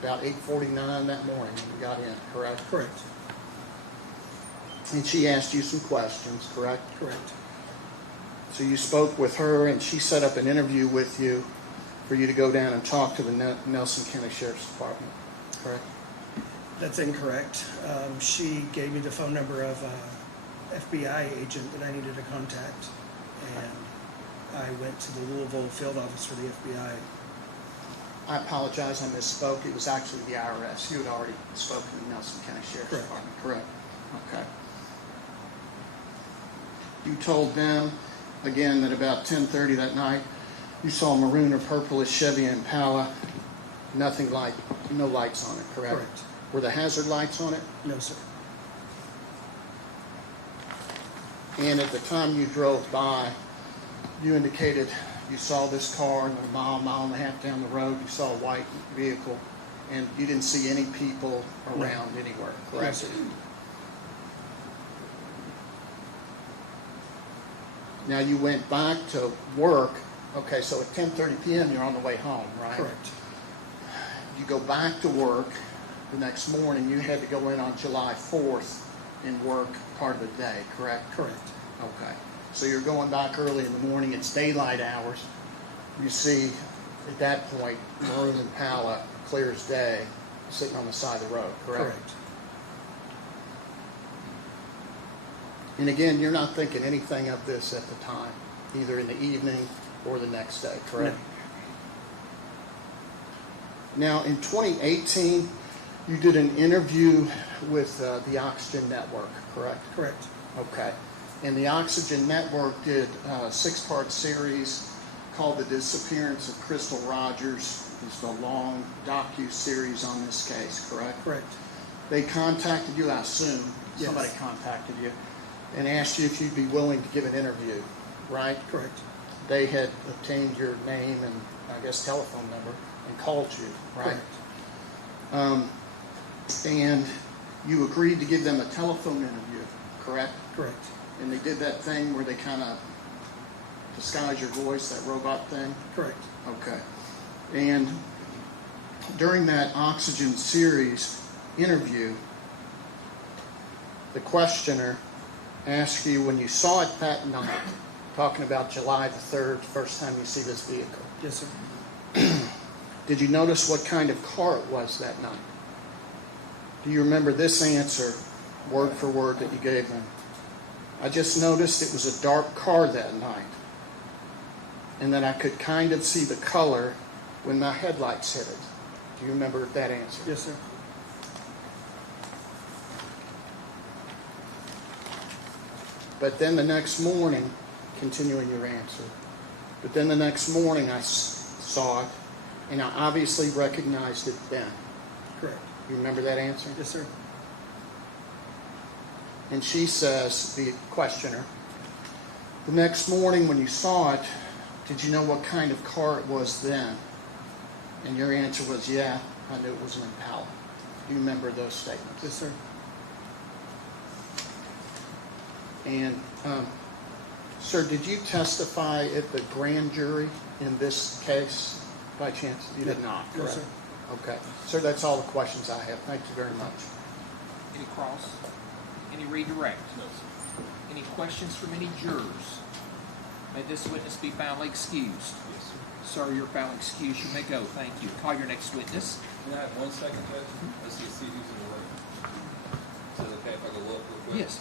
about 8:49 that morning when you got in, correct? Correct. And she asked you some questions, correct? Correct. So you spoke with her, and she set up an interview with you for you to go down and talk to the Nelson County Sheriff's Department, correct? That's incorrect. She gave me the phone number of a FBI agent that I needed to contact, and I went to the Louisville field office for the FBI. I apologize, I misspoke. It was actually the IRS. You had already spoken to the Nelson County Sheriff's Correct. Department, correct? Okay. You told them, again, that about 10:30 that night, you saw a maroon or purplish Chevy Impala, no lights on it, correct? Correct. Were the hazard lights on it? No, sir. And at the time you drove by, you indicated you saw this car and a mile and a half down the road, you saw a white vehicle, and you didn't see any people around anywhere, correct? Yes, sir. Now you went back to work, okay, so at 10:30 p.m. you're on the way home, right? Correct. You go back to work the next morning, you had to go in on July 4th and work part of the day, correct? Correct. Okay, so you're going back early in the morning, it's daylight hours. You see, at that point, maroon Impala, clear as day, sitting on the side of the road, correct? Correct. And again, you're not thinking anything of this at the time, either in the evening or the next day, correct? No. Now, in 2018, you did an interview with the Oxygen Network, correct? Correct. Okay. And the Oxygen Network did a 6-part series called The Disappearance of Crystal Rogers. It's the long docu-series on this case, correct? Correct. They contacted you, I assume, Yes. somebody contacted you, and asked you if you'd be willing to give an interview, right? Correct. They had obtained your name and, I guess, telephone number and called you, right? Correct. And you agreed to give them a telephone interview, correct? Correct. And they did that thing where they kind of disguise your voice, that robot thing? Correct. Okay. And during that Oxygen series interview, the questioner asked you when you saw it that night, talking about July the 3rd, first time you see this vehicle, Yes, sir. did you notice what kind of car it was that night? Do you remember this answer, word for word, that you gave them? I just noticed it was a dark car that night, and that I could kind of see the color when my headlights hit it. Do you remember that answer? Yes, sir. But then the next morning, continuing your answer, but then the next morning I saw it, and I obviously recognized it then. Correct. You remember that answer? Yes, sir. And she says, the questioner, the next morning when you saw it, did you know what kind of car it was then? And your answer was, yeah, I knew it was an Impala. Do you remember those statements? Yes, sir. And, sir, did you testify at the grand jury in this case by chance? You did not, No, correct? sir. Okay, sir, that's all the questions I have. Thank you very much. Any cross? Any redirect? Any questions from any jurors? May this witness be found excused. Sir, you're found excused. You may go. Thank you. Call your next witness. Can I have 1 second, Judge? Let's see who's in the room. Is it okay if I go look real quick? Yes.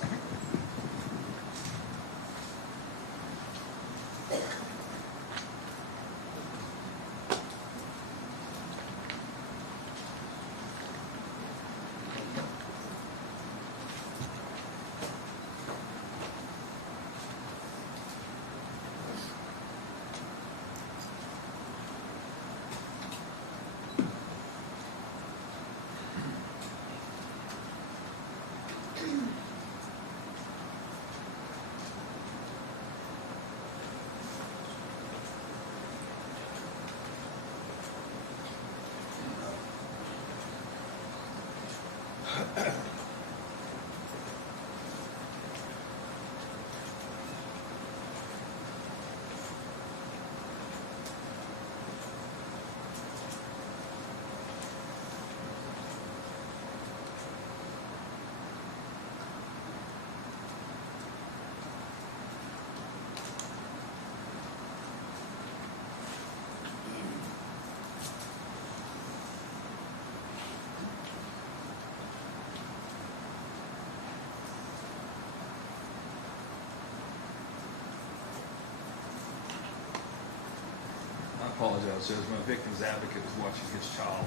I apologize, Judge. My victim's advocate was watching his child.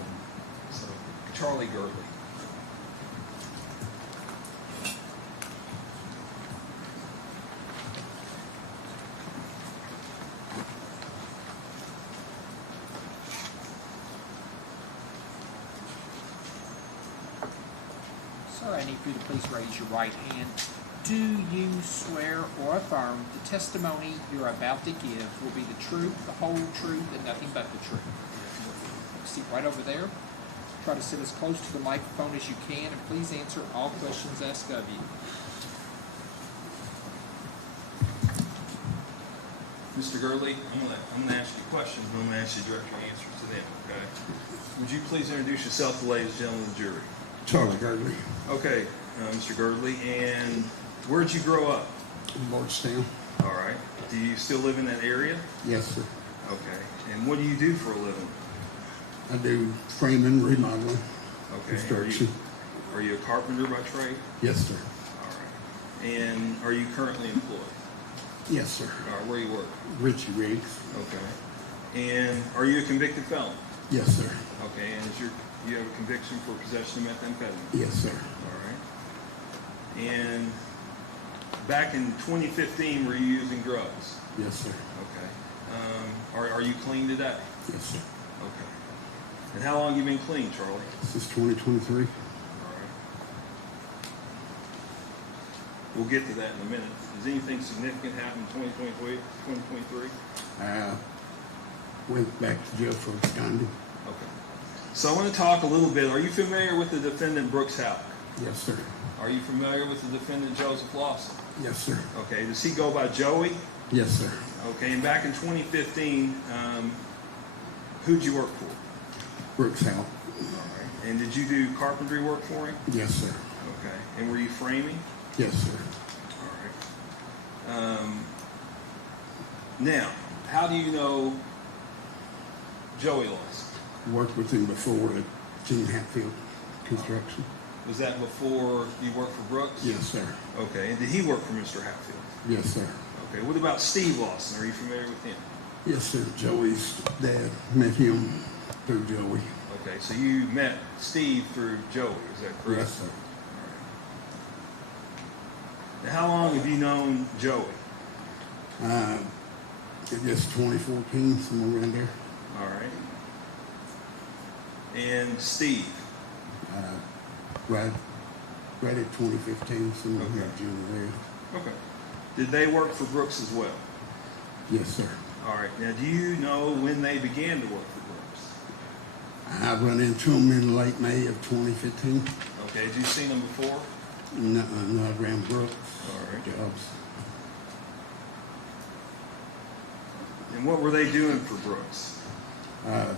So, Charlie Gurley. Sir, I need for you to please raise your right hand. Do you swear or affirm the testimony you're about to give will be the truth, the whole truth, and nothing but the truth? Sit right over there. Try to sit as close to the microphone as you can, and please answer all questions asked of you. Mr. Gurley, I'm gonna ask you questions, and I'm gonna ask you to direct your answers to them, okay? Would you please introduce yourself to the ladies and gentlemen of the jury? Charlie Gardley, Okay, Mr. Gurley, and where'd you grow up? Bardstown. All right. Do you still live in that area? Yes, sir. Okay. And what do you do for a living? I do framing, remodeling, Okay. construction. Are you a carpenter by trade? Yes, sir. All right. And are you currently employed? Yes, sir. All right. Where you work? Richie Riggs. Okay. And are you a convicted felon? Yes, sir. Okay. And you have a conviction for possession of methamphetamine? Yes, sir. All right. And back in 2015, were you using drugs? Yes, sir. Okay. Are you clean today? Yes, sir. Okay. And how long have you been clean, Charlie? Since 2023. All right. We'll get to that in a minute. Does anything significant happen in 2023? Went back to jail for absconding. Okay. So I want to talk a little bit. Are you familiar with the defendant Brooks Houck? Yes, sir. Are you familiar with the defendant Joseph Lawson? Yes, sir. Okay. Does he go by Joey? Yes, sir. Okay. And back in 2015, who'd you work for? Brooks House. All right. And did you do carpentry work for him? Yes, sir. Okay. And were you framing? Yes, sir. All right. Now, how do you know Joey Lawson? Worked with him before at Gene Hatfield Construction. Was that before you worked for Brooks? Yes, sir. Okay. And did he work for Mr. Hatfield? Yes, sir. Okay. What about Steve Lawson? Are you familiar with him? Yes, sir. Joey's dad. Met him through Joey. Okay. So you met Steve through Joey, is that correct? Yes, sir. Now, how long have you known Joey? I guess 2014, somewhere around there. All right. And Steve? Right at 2015, somewhere Okay. around June there. Okay. Did they work for Brooks as well? Yes, sir. All right. Now, do you know when they began to work for Brooks? I run into him in late May of 2015. Okay. Had you seen them before? No, not around Brooks. All right. Jobs. And what were they doing for Brooks?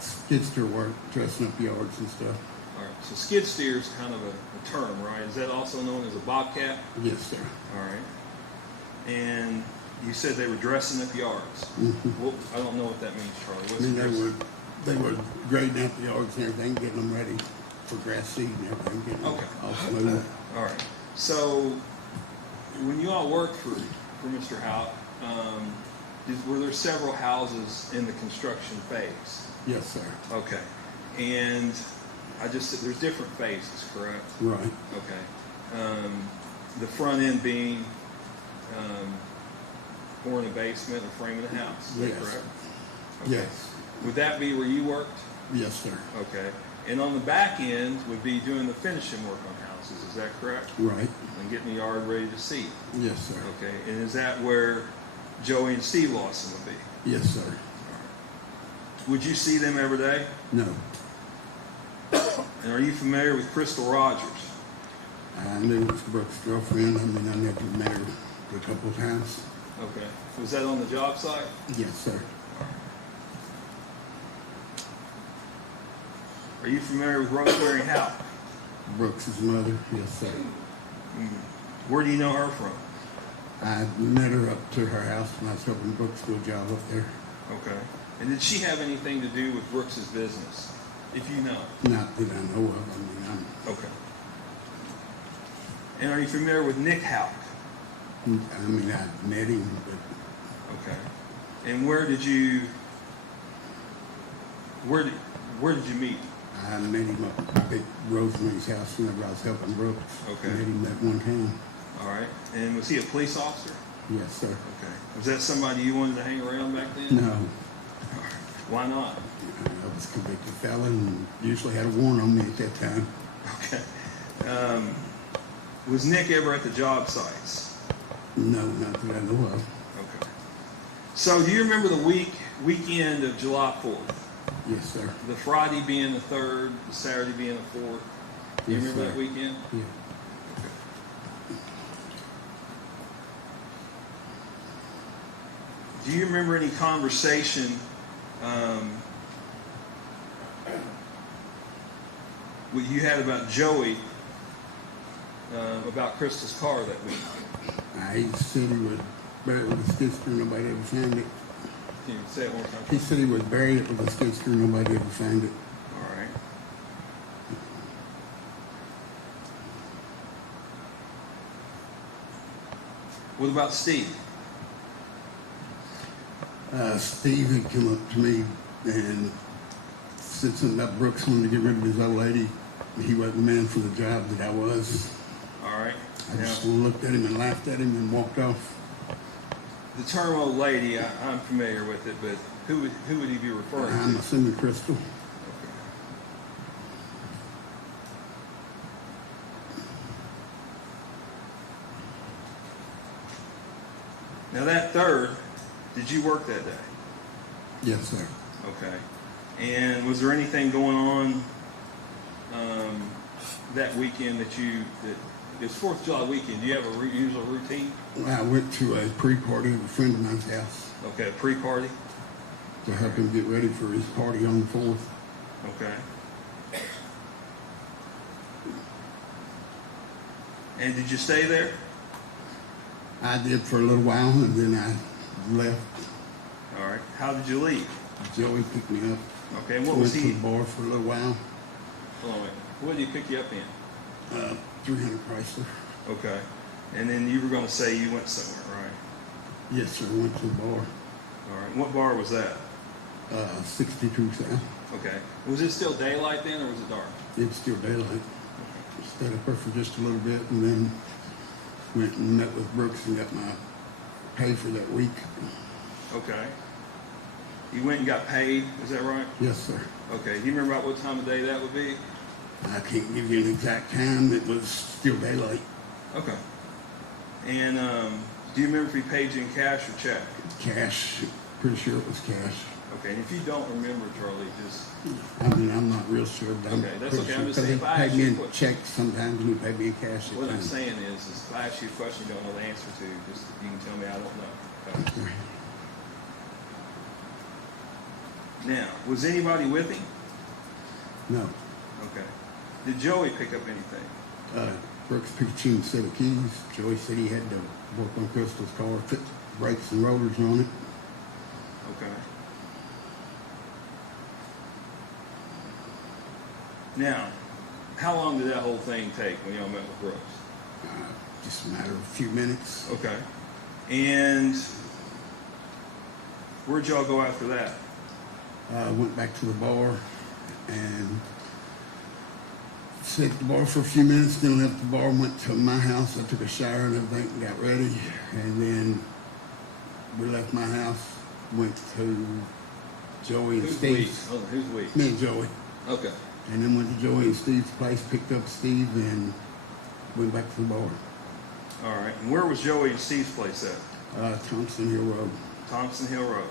Skid steer work, dressing up yards and stuff. All right, so skid steer is kind of a term, right? Is that also known as a bobcat? Yes, sir. All right. And you said they were dressing up yards. Mhm. Well, I don't know what that means, Charlie. I What's mean, the they were grading out the yards and everything, getting them ready for grass seed and everything, getting them all smooth. All right. So when you all worked for Mr. Houck, were there several houses in the construction phase? Yes, sir. Okay. And there's different phases, correct? Right. Okay. The front end being pouring a basement or framing a house, is that Yes. correct? Okay. Yes. Would that be where you worked? Yes, sir. Okay. And on the back end would be doing the finishing work on houses, is that correct? Right. And getting the yard ready to seed? Yes, sir. Okay. And is that where Joey and Steve Lawson would be? Yes, sir. All right. Would you see them every day? No. And are you familiar with Crystal Rogers? I knew it was Brooks' girlfriend. I mean, I never met her a couple of times. Okay. Was that on the job site? Yes, sir. Are you familiar with Rosemary Houck? Brooks' mother. Yes, sir. Where do you know her from? I met her up to her house when I was helping Brooks do a job up there. Okay. And did she have anything to do with Brooks's business? If you know. Not that I know of. I mean, Okay. And are you familiar with Nick Houck? I mean, I met him, but Okay. And where did you meet? I met him up at Rosemary's house whenever I was helping Brooks. Okay. I met him that one time. All right. And was he a police officer? Yes, sir. Okay. Was that somebody you wanted to hang around back then? No. Why not? I was a convicted felon and usually had a warrant on me at that time. Okay. Was Nick ever at the job sites? No, not that I know of. Okay. So do you remember the weekend of July 4th? Yes, sir. The Friday being the 3rd, the Saturday being the 4th. Do you Yes, remember sir. that weekend? Yeah. Do you remember any conversation what you had about Joey about Crystal's car that week? He said he would bury it with a skid steer, nobody ever found it. Can you say it one more time? He said he would bury it with a skid steer, nobody ever found it. All right. What about Steve? Steve had come up to me and said something about Brooks wanted to get rid of his old lady. He wasn't the man for the job that I was. All right. I just looked at him and laughed at him and walked off. The term old lady, I'm familiar with it, but who would he be referring to? I'm assuming Crystal. Now that 3rd, did you work that day? Yes, sir. Okay. And was there anything going on that weekend that it's 4th of July weekend? Do you have a usual routine? I went to a pre-party at a friend of mine's house Okay, pre-party? to help him get ready for his party on the 4th. Okay. And did you stay there? I did for a little while and then I left. All right. How did you leave? Joey picked me up. Okay, and what was Went to he? the bar for a little while. Hold on, wait. What did he pick you up in? 300 Chrysler. Okay. And then you were going to say you went somewhere, right? Yes, sir. Went to the bar. All right. What bar was that? 62 South. Okay. Was it still daylight then, or was it dark? It was still daylight. Stayed up there for just a little bit and then went and met with Brooks and got my pay for that week. Okay. You went and got paid, is that right? Yes, sir. Okay. Do you remember about what time of day that would be? I can't give you an exact time. It was still daylight. Okay. And do you remember if he paid you in cash or check? Cash. Pretty sure it was cash. Okay. And if you don't remember, Charlie, just I mean, I'm not real sure, but I'm Okay, that's pretty okay. sure. I'm just saying, if I They ask pay me you a in question- checks sometimes and they pay me in cash. at what I'm times. saying is if I ask you a question you don't know the answer to, just you can tell me I don't know. Okay. Now, was anybody with him? No. Okay. Did Joey pick up anything? Brooks picked a set of keys. Joey said he had to work on Crystal's car, fit brakes and rotors on it. Okay. Now, how long did that whole thing take when y'all met with Brooks? Just a matter of a few minutes. Okay. And where'd y'all go after that? Went back to the bar and stayed at the bar for a few minutes, then left the bar, went to my house. I took a shower and everything, got ready, and then we left my house, went to Joey and Who's Steve's. we? Oh, who's we? Me and Joey. Okay. And then went to Joey and Steve's place, picked up Steve, and went back to the bar. All right. And where was Joey and Steve's place at? Thompson Hill Road. Thompson Hill Road.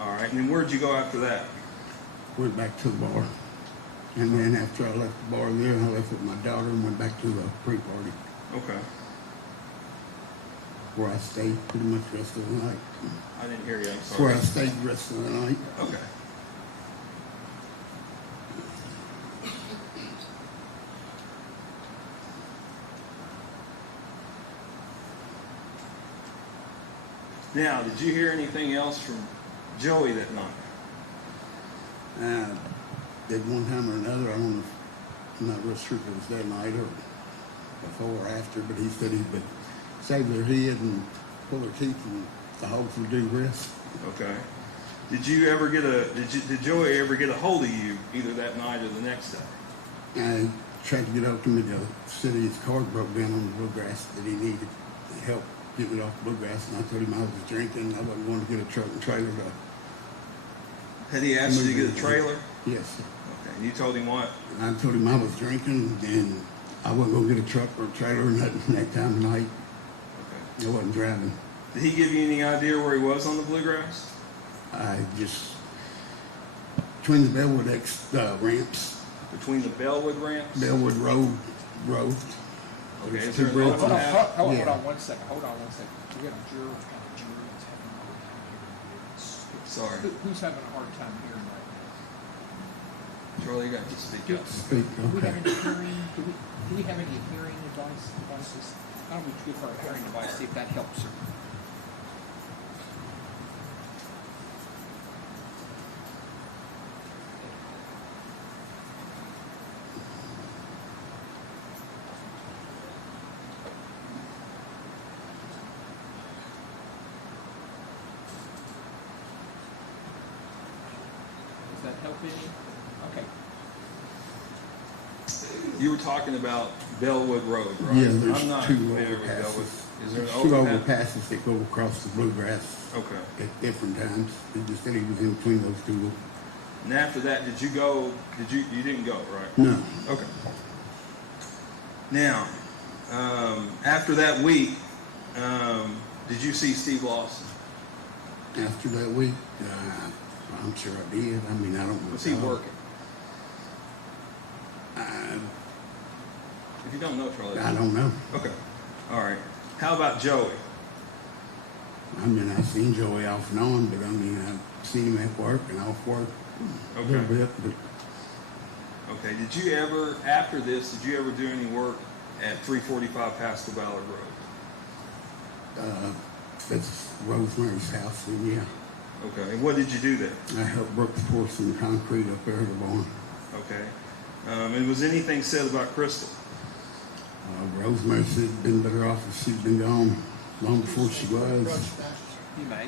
All right. And then where'd you go after that? Went back to the bar. And then after I left the bar there, I left with my daughter and went back to the pre-party, Okay. where I stayed pretty much the rest of the night. I didn't hear you. I'm That's where sorry. I stayed the rest of the night. Okay. Now, did you hear anything else from Joey that night? At one time or another, I don't know, I'm not real sure if it was that night or before or after, but he said he would shave their head and pull their teeth and the hogs would do rest. Okay. Did you ever get did Joey ever get a hold of you either that night or the next day? I tried to get up to me. The city's car broke down on the bluegrass that he needed help getting it off the bluegrass, and I told him I was drinking. I wasn't going to get a truck and trailer to. Had he asked you to get a trailer? Yes, sir. Okay. And you told him what? I told him I was drinking and I wasn't going to get a truck or a trailer or nothing that time of night. Okay. I wasn't driving. Did he give you any idea where he was on the bluegrass? I just between the Bellwood ramps, Between the Bellwood ramps? Bellwood Road. Okay. There's Is two there an bridges. open Hold on, Yeah. hold on 1 second. Hold on 1 second. We got a juror. Sorry. Who's having a hard time hearing right Charlie, you got to speak up. Speak, now? Do we have okay. any hearing? Do we have any hearing devices? How do we give her a hearing device? See if that helps her. Does that help any? Okay. You were talking about Bellwood Road, right? Yeah, there's I'm not two familiar with Bellwood. overpasses. Is there an There's two overpass? overpasses that go across the bluegrass Okay. at different times. He just said he was in between those two. And after that, did you go? You didn't go, right? No. Okay. Now, after that week, did you see Steve Lawson? After that week, I'm sure I did. I mean, I don't know. Was he working? I If you don't know, Charlie. don't know. Okay. All right. How about Joey? I mean, I've seen Joey off and on, but I mean, I've seen him at work and off work a little Okay. bit. But Okay. Did you ever, after this, did you ever do any work at 345 Pascal Ballard Road? that's Rosemary's house, and yeah, Okay. And what did you do there? I helped Brooks pour some concrete up there at the barn. Okay. And was anything said about Crystal? Rosemary said it'd been better off if she'd been gone long before she was. You may.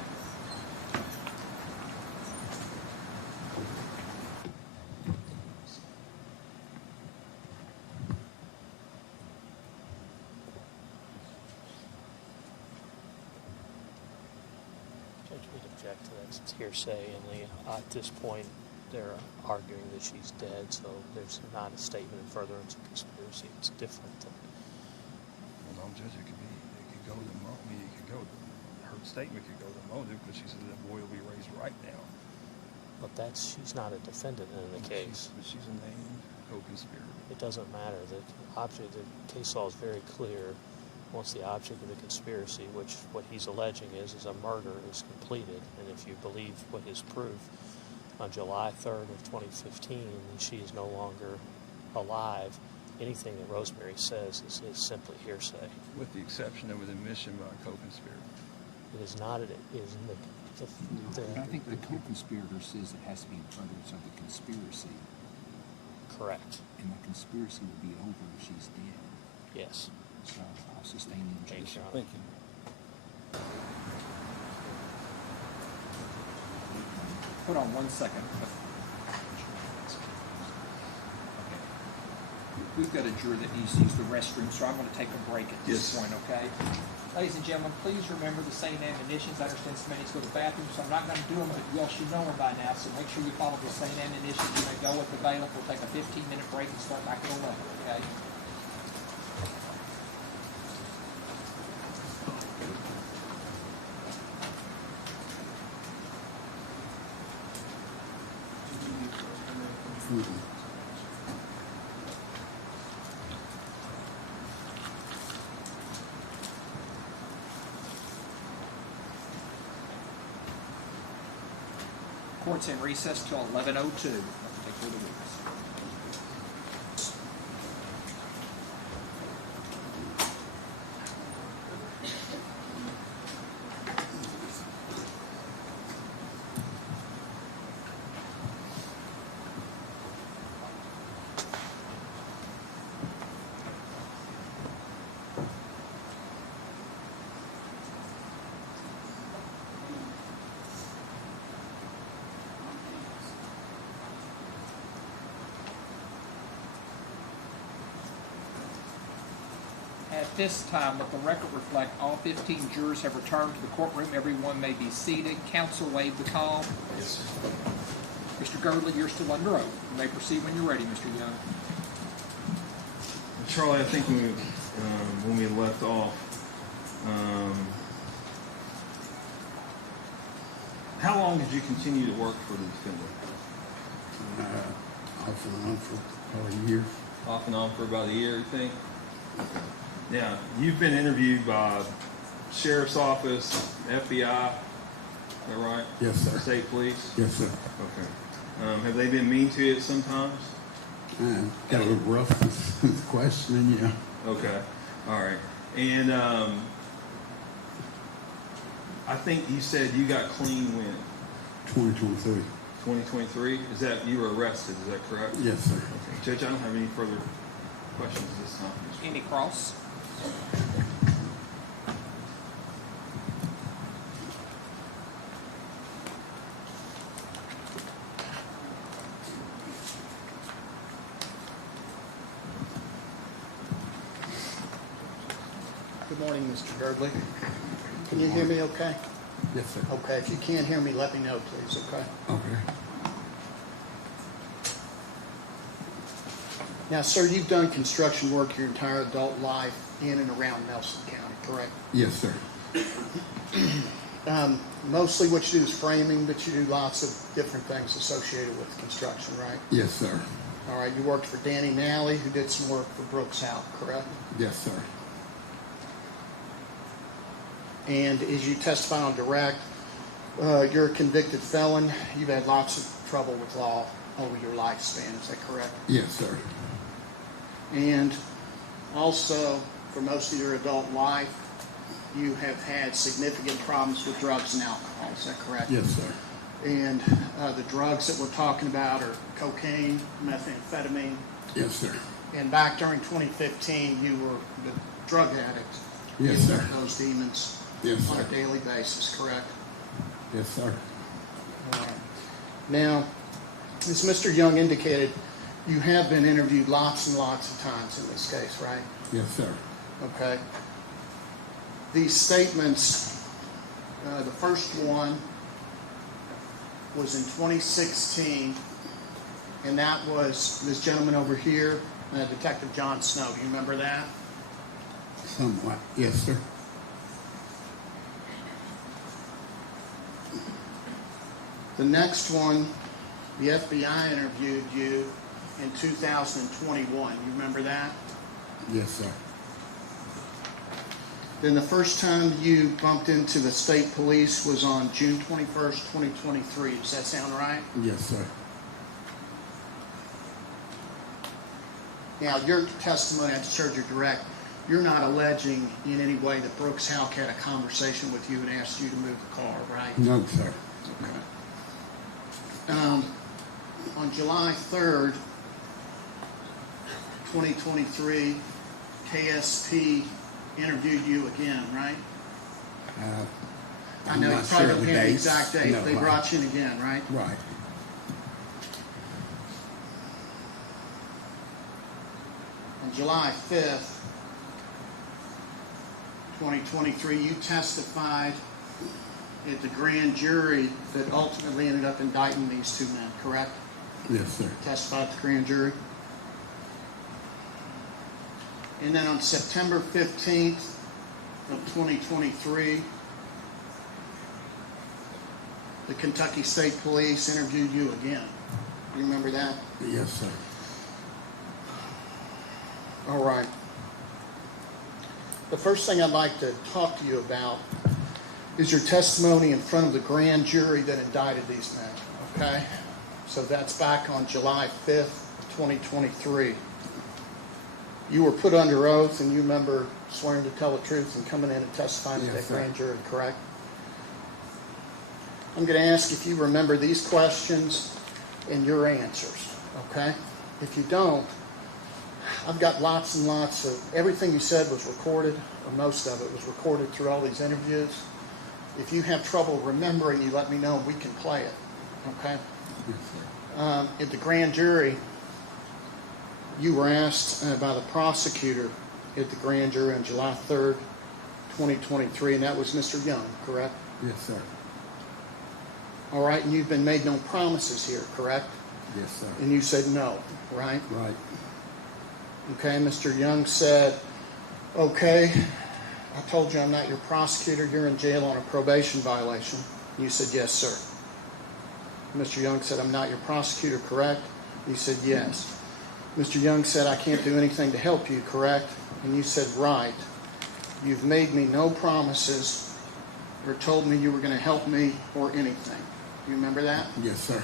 Judge would object to that. It's hearsay, and at this point, they're arguing that she's dead, so there's not a statement in furtherance of conspiracy. It's different than. Well, no, Judge, it could go to motive. It could go. Her statement could go to motive because she said that boy will be raised right now. But she's not a defendant in the case. But she's a named co-conspirator. it doesn't matter. The case law is very clear. Once the object of the conspiracy, which what he's alleging is a murder, is completed, and if you believe what his proof, on July 3rd of 2015, she is no longer alive, anything that Rosemary says is simply hearsay. With the exception of an admission by a co-conspirator. It is not, I think the co-conspirator says it has to be in furtherance of the conspiracy. correct. And the conspiracy will be over if she's dead. Yes. So I'll sustain the injunction. Thank you. Hold on 1 second. Okay. We've got a juror that needs to use the restroom, so I'm going to take a break at this point, okay? Ladies and gentlemen, please remember the same admonitions. I understand some many go to the bathroom, so I'm not going to do them, but you all should know them by now, so make sure you follow the same admonitions. You may go with the bailiff. We'll take a 15-minute break and start back at 11, okay? Court's in recess till 11:02. Take care of the witness. At this time, let the record reflect all 15 jurors have returned to the courtroom. Everyone may be seated. Counsel waive the call. Yes, sir. Mr. Girdley, you're still under oath. You may proceed when you're ready, Mr. Young. Charlie, I think when we left off, how long did you continue to work for the defendant? Off and on for probably a year. Off and on for about a year, you think? Now, you've been interviewed by Sheriff's Office, FBI, is that right? Yes, sir. State Police? Yes, sir. Okay. Have they been mean to you sometimes? Got a little rough with questioning, yeah. Okay. All right. And I think you said you got clean when? 2023. 2023? Is that, you were arrested, is that correct? Yes, sir. Okay. Judge, I don't have any further questions this time. Any cross? Good morning, Mr. Girdley. Can you hear me okay? Yes, sir. Okay, if you can't hear me, let me know, please, okay? Okay. Now, sir, you've done construction work your entire adult life in and around Nelson County, correct? Yes, sir. Mostly what you do is framing, but you do lots of different things associated with construction, right? Yes, sir. All right, you worked for Danny Nally, who did some work for Brooks Houck, correct? Yes, sir. And as you testify on direct, you're a convicted felon. You've had lots of trouble with law over your lifespan, is that correct? Yes, sir. And also, for most of your adult life, you have had significant problems with drugs and alcohol, is that correct? Yes, sir. And the drugs that we're talking about are cocaine, methamphetamine. Yes, sir. And back during 2015, you were the drug addict. Yes, You sir. took those demons Yes, on sir. a daily basis, correct? Yes, sir. All right. Now, as Mr. Young indicated, you have been interviewed lots and lots of times in this case, right? Yes, sir. Okay. These statements, the first one was in 2016, and that was this gentleman over here, Detective John Snow. Do you remember that? Somewhat. Yes, sir. The next one, the FBI interviewed you in 2021. You remember that? Yes, sir. Then the first time you bumped into the state police was on June 21st, 2023. Does that sound right? Yes, sir. Now, your testimony, I just heard you direct, you're not alleging in any way that Brooks Houck had a conversation with you and asked you to move the car, right? No, sir. Okay. On July 3rd, 2023, KSP interviewed you again, right? I know you probably don't have the exact date. No, they brought you in again, right? Right. On July 5th, 2023, you testified at the grand jury that ultimately ended up indicting these two men, correct? Yes, sir. Testified at the grand jury. And then on September 15th of 2023, the Kentucky State Police interviewed you again. You remember that? Yes, sir. All right. The first thing I'd like to talk to you about is your testimony in front of the grand jury that indicted these men, okay? So that's back on July 5th, 2023. You were put under oath, and you remember swearing to tell the truth and coming in and testifying at that grand jury, correct? I'm going to ask if you remember these questions and your answers, okay? If you don't, I've got lots and lots of, everything you said was recorded, or most of it was recorded through all these interviews. If you have trouble remembering, you let me know, we can play it, okay? At the grand jury, you were asked by the prosecutor at the grand jury on July 3rd, 2023, and that was Mr. Young, correct? Yes, sir. All right, and you've been made no promises here, correct? Yes, sir. And you said no, right? Right. Okay, Mr. Young said, okay, I told you I'm not your prosecutor. You're in jail on a probation violation. You said, yes, sir. Mr. Young said, I'm not your prosecutor, correct? You said, yes. Mr. Young said, I can't do anything to help you, correct? And you said, right. You've made me no promises or told me you were going to help me or anything. You remember that? Yes, sir.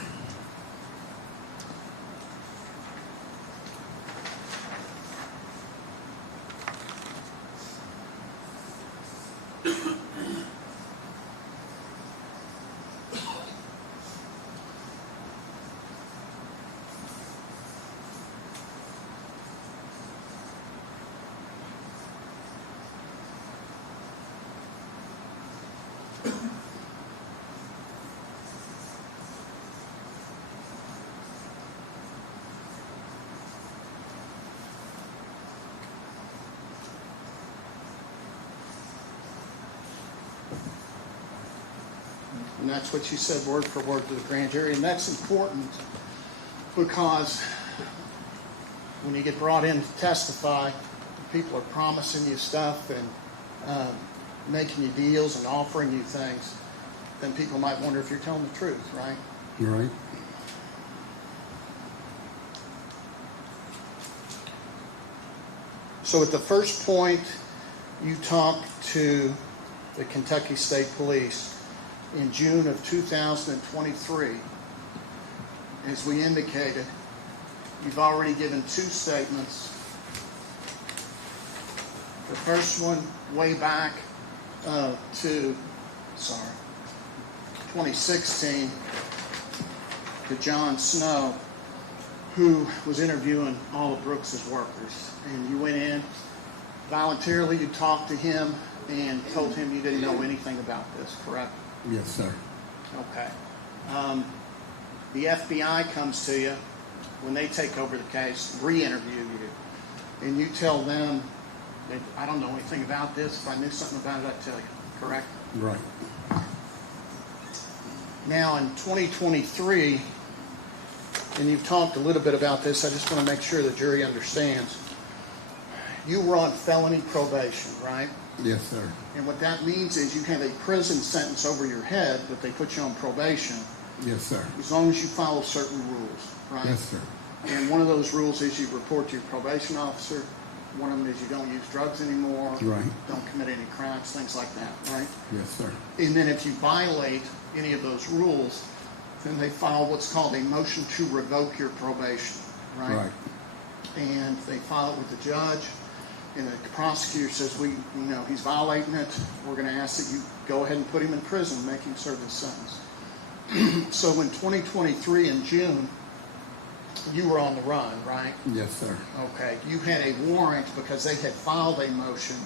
And that's what you said word for word to the grand jury. And that's important because when you get brought in to testify, people are promising you stuff and making you deals and offering you things, then people might wonder if you're telling the truth, right? Right. So at the first point, you talked to the Kentucky State Police in June of 2023. As we indicated, you've already given two statements. The first one way back to 2016 to John Snow, who was interviewing all of Brooks's workers. And you went in, voluntarily you talked to him and told him you didn't know anything about this, correct? Yes, sir. Okay. The FBI comes to you when they take over the case, re-interview you, and you tell them that I don't know anything about this. If I knew something about it, I'd tell you, correct? Right. Now in 2023, and you've talked a little bit about this, I just want to make sure the jury understands. You were on felony probation, right? Yes, sir. And what that means is you have a prison sentence over your head, but they put you on probation. Yes, sir. As long as you follow certain rules, right? Yes, sir. And one of those rules is you report to your probation officer. One of them is you don't use drugs anymore. Right. Don't commit any crimes, things like that, right? Yes, sir. And then if you violate any of those rules, then they file what's called a motion to revoke your probation, right? Right. And they file it with the judge, and the prosecutor says, he's violating it. We're going to ask that you go ahead and put him in prison, make him serve his sentence. So in 2023 in June, you were on the run, right? Yes, sir. Okay. You had a warrant because they had filed a motion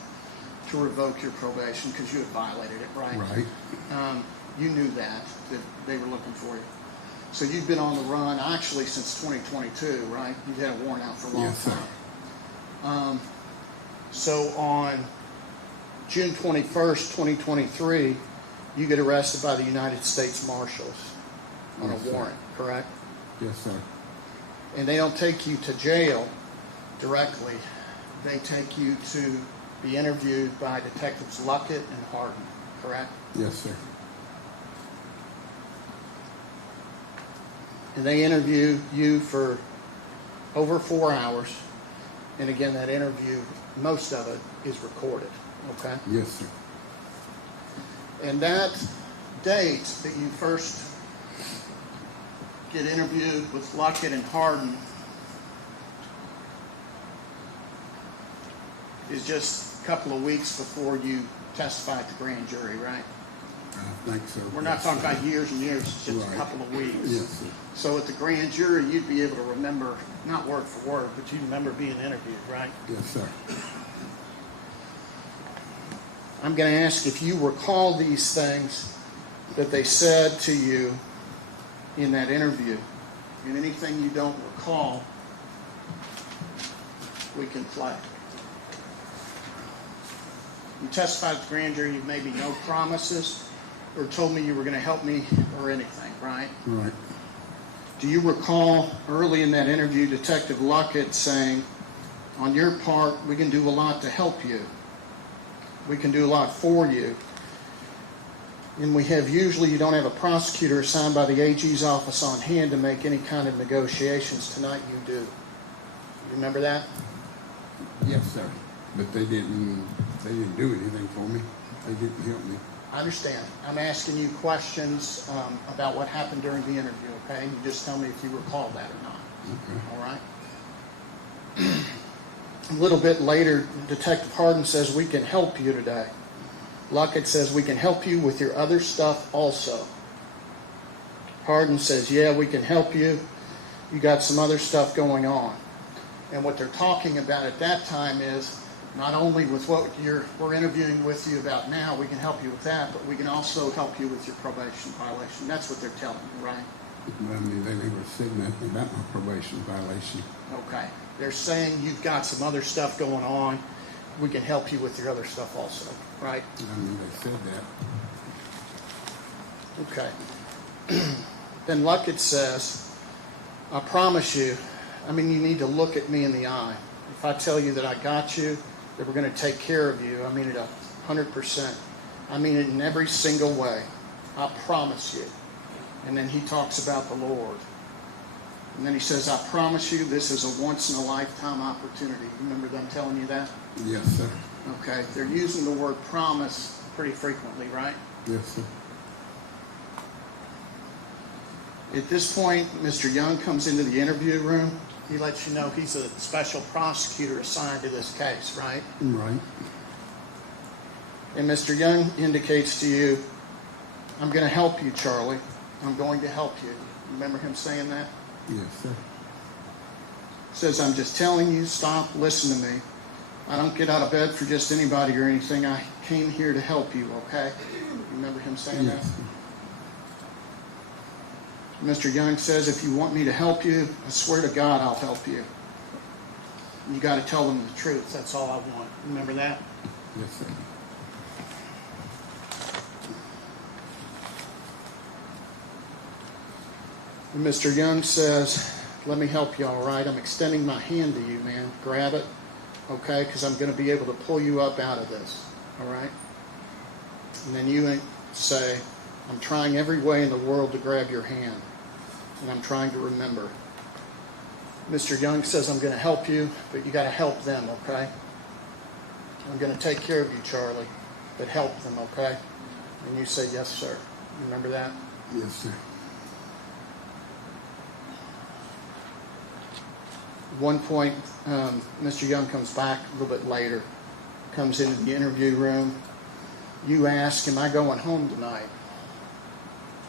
to revoke your probation because you had violated it, right? Right. You knew that they were looking for you. So you've been on the run actually since 2022, right? You've had a warrant out for a long Yes, sir. time. So on June 21st, 2023, you get arrested by the United States Marshals on Yes, a sir. warrant, correct? Yes, sir. And they don't take you to jail directly. They take you to be interviewed by Detectives Luckett and Harden, correct? Yes, sir. And they interview you for over 4 hours. And again, that interview, most of it is recorded, okay? Yes, sir. And that date that you first get interviewed with Luckett and Harden is just a couple of weeks before you testify at the grand jury, right? I think so. We're not talking about years and years, it's just Right. a couple of weeks. Yes, sir. So at the grand jury, you'd be able to remember, not word for word, but you'd remember being interviewed, right? Yes, sir. I'm going to ask if you recall these things that they said to you in that interview. And anything you don't recall, we can play. You testified at the grand jury, you made me no promises or told me you were going to help me or anything, right? Right. Do you recall early in that interview, Detective Luckett saying, on your part, we can do a lot to help you. We can do a lot for you. And usually you don't have a prosecutor assigned by the AG's office on hand to make any kind of negotiations. Tonight you do. You remember that? Yes, sir. But they didn't do anything for me. They didn't help me. I understand. I'm asking you questions about what happened during the interview, okay? You just tell me if you recall that or not. Okay. All right? A little bit later, Detective Harden says, we can help you today. Luckett says, we can help you with your other stuff also. Harden says, yeah, we can help you. You got some other stuff going on. And what they're talking about at that time is not only with what we're interviewing with you about now, we can help you with that, but we can also help you with your probation violation. That's what they're telling you, right? But I mean, they never said nothing about my probation violation. Okay. They're saying you've got some other stuff going on. We can help you with your other stuff also, right? I mean, they said that. Okay. Then Luckett says, I promise you, you need to look at me in the eye. If I tell you that I got you, that we're going to take care of you, I mean it 100%. I mean it in every single way. I promise you. And then he talks about the Lord. And then he says, I promise you this is a once-in-a-lifetime opportunity. Remember them telling you that? Yes, sir. Okay. They're using the word promise pretty frequently, right? Yes, sir. At this point, Mr. Young comes into the interview room. He lets you know he's a special prosecutor assigned to this case, right? Right. And Mr. Young indicates to you, I'm going to help you, Charlie. I'm going to help you. Remember him saying that? Yes, sir. Says, I'm just telling you, stop, listen to me. I don't get out of bed for just anybody or anything. I came here to help you, okay? Remember him saying Yes, that? sir. Mr. Young says, if you want me to help you, I swear to God I'll help you. You got to tell them the truth. That's all I want. Remember that? Yes, sir. And Mr. Young says, let me help you, all right? I'm extending my hand to you, man. Grab it, okay? Because I'm going to be able to pull you up out of this, all right? And then you say, I'm trying every way in the world to grab your hand. And I'm trying to remember. Mr. Young says, I'm going to help you, but you got to help them, okay? I'm going to take care of you, Charlie, but help them, okay? And you say, yes, sir. You remember that? Yes, sir. One point, Mr. Young comes back a little bit later, comes into the interview room. You ask, am I going home tonight?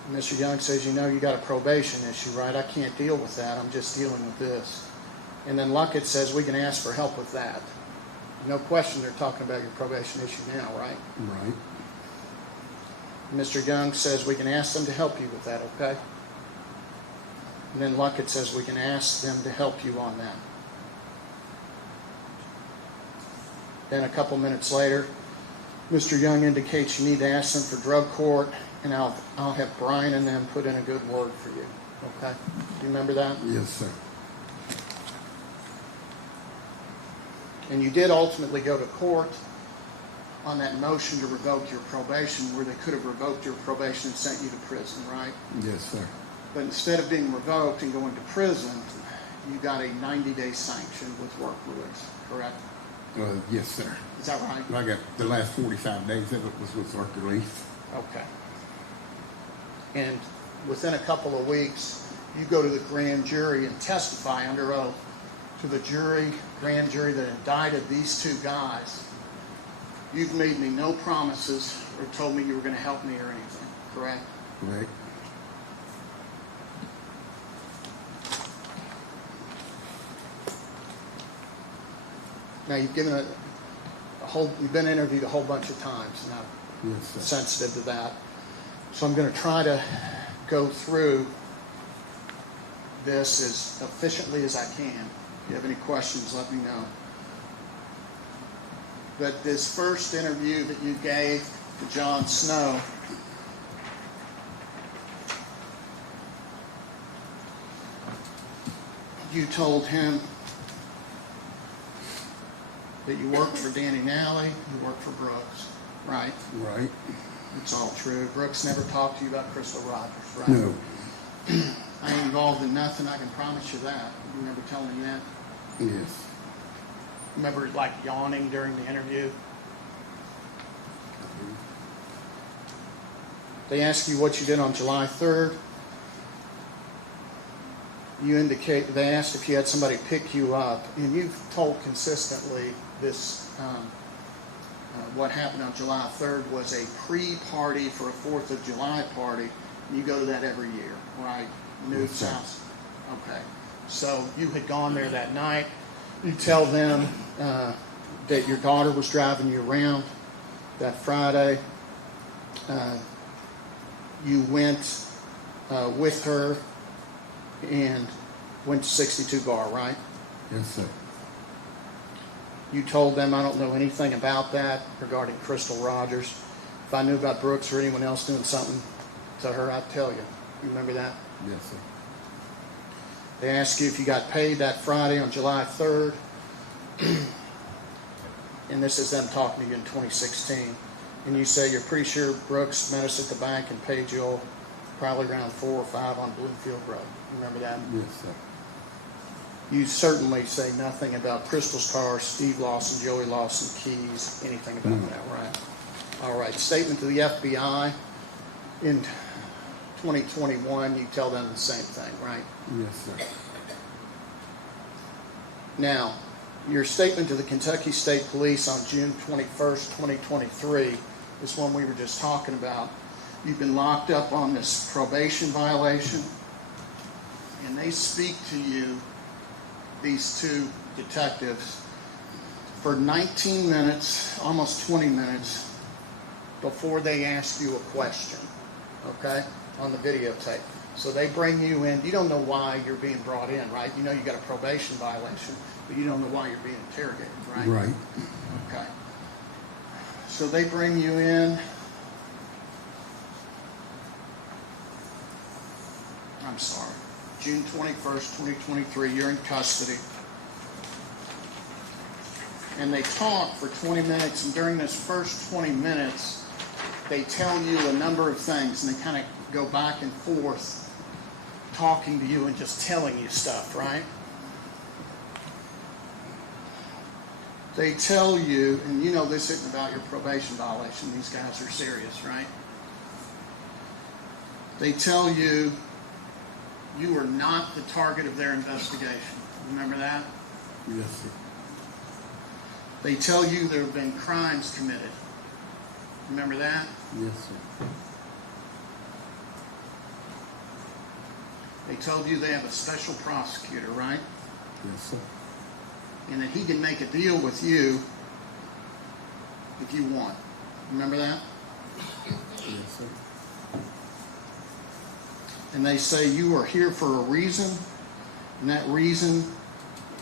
And Mr. Young says, you know, you got a probation issue, right? I can't deal with that. I'm just dealing with this. And then Luckett says, we can ask for help with that. No question they're talking about your probation issue now, right? Right. Mr. Young says, we can ask them to help you with that, okay? And then Luckett says, we can ask them to help you on that. Then a couple minutes later, Mr. Young indicates you need to ask them for drug court, and I'll have Brian and them put in a good word for you, okay? Do you remember that? Yes, sir. And you did ultimately go to court on that motion to revoke your probation, where they could have revoked your probation and sent you to prison, right? Yes, sir. But instead of being revoked and going to prison, you got a 90-day sanction with work release, correct? Yes, sir. Is that right? I got the last 45 days of it was with work release. Okay. And within a couple of weeks, you go to the grand jury and testify under oath to the grand jury that indicted these two guys. You've made me no promises or told me you were going to help me or anything, correct? Correct. Now you've given you've been interviewed a whole bunch of times now. Yes, sir. Sensitive to that. So I'm going to try to go through this as efficiently as I can. If you have any questions, let me know. But this first interview that you gave to John Snow, you told him that you worked for Danny Nally, you worked for Brooks, right? Right. It's all true. Brooks never talked to you about Crystal Rogers, right? No. I ain't involved in nothing, I can promise you that. You remember telling me that? Yes. Remember, like, yawning during the interview? They asked you what you did on July 3rd. You indicate, they asked if you had somebody pick you up, and you've told consistently this, what happened on July 3rd was a pre-party for a 4th of July party. You go to that every year, right? Newt's house. Okay. So you had gone there that night. You tell them that your daughter was driving you around that Friday. You went with her and went to 62 Bar, right? Yes, sir. You told them, I don't know anything about that regarding Crystal Rogers. If I knew about Brooks or anyone else doing something to her, I'd tell you. You remember that? Yes, sir. They asked you if you got paid that Friday on July 3rd. And this is them talking to you in 2016. And you say you're pretty sure Brooks met us at the bank and paid you all probably around 4 or 5 on Bloomfield Road. You remember that? Yes, sir. You certainly say nothing about Crystal's car, Steve Lawson, Joey Lawson, keys, anything about that, right? All right. Statement to the FBI. In 2021, you tell them the same thing, right? Yes, sir. Now, your statement to the Kentucky State Police on June 21st, 2023 is one we were just talking about. You've been locked up on this probation violation, and they speak to you, these two detectives, for 19 minutes, almost 20 minutes, before they ask you a question, okay, on the videotape. So they bring you in. You don't know why you're being brought in, right? You know you got a probation violation, but you don't know why you're being interrogated, right? Right. Okay. So they bring you in. I'm sorry. June 21st, 2023, you're in custody. And they talk for 20 minutes, and during this first 20 minutes, they tell you a number of things, and they kind of go back and forth talking to you and just telling you stuff, right? They tell you, and you know this isn't about your probation violation, these guys are serious, right? They tell you you are not the target of their investigation. Remember that? Yes, sir. They tell you there have been crimes committed. Remember that? Yes, sir. They told you they have a special prosecutor, right? Yes, sir. And that he can make a deal with you if you want. Remember that? Yes, sir. And they say you are here for a reason, and that reason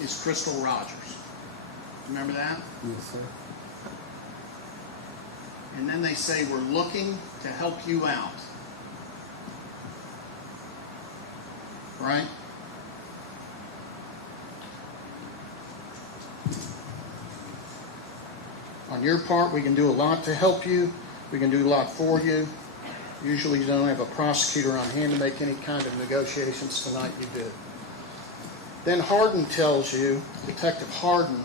is Crystal Rogers. Remember that? Yes, sir. And then they say we're looking to help you out. Right? On your part, we can do a lot to help you. We can do a lot for you. Usually you don't have a prosecutor on hand to make any kind of negotiations. Tonight you did. Then Hardin tells you, Detective Hardin,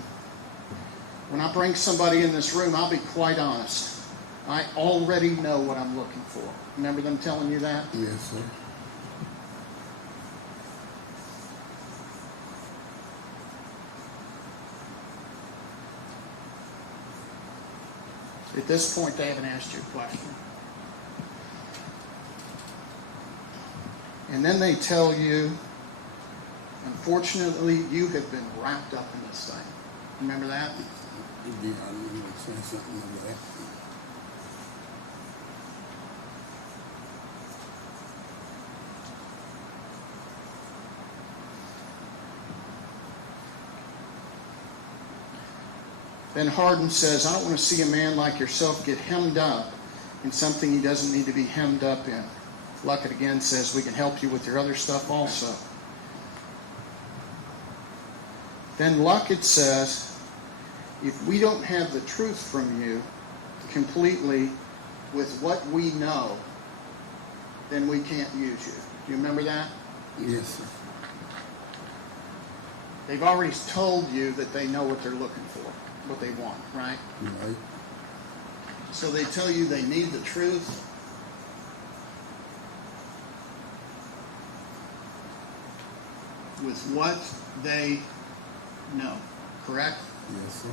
when I bring somebody in this room, I'll be quite honest. I already know what I'm looking for. Remember them telling you that? Yes, sir. At this point, they haven't asked you a question. And then they tell you, unfortunately, you have been wrapped up in this thing. Remember that? Yeah, I remember saying something like that. Then Hardin says, I don't want to see a man like yourself get hemmed up in something he doesn't need to be hemmed up in. Luckett again says, we can help you with your other stuff also. Then Luckett says, if we don't have the truth from you completely with what we know, then we can't use you. Do you remember that? Yes, sir. They've already told you that they know what they're looking for, what they want, right? Right. So they tell you they need the truth. With what they know, correct? Yes, sir.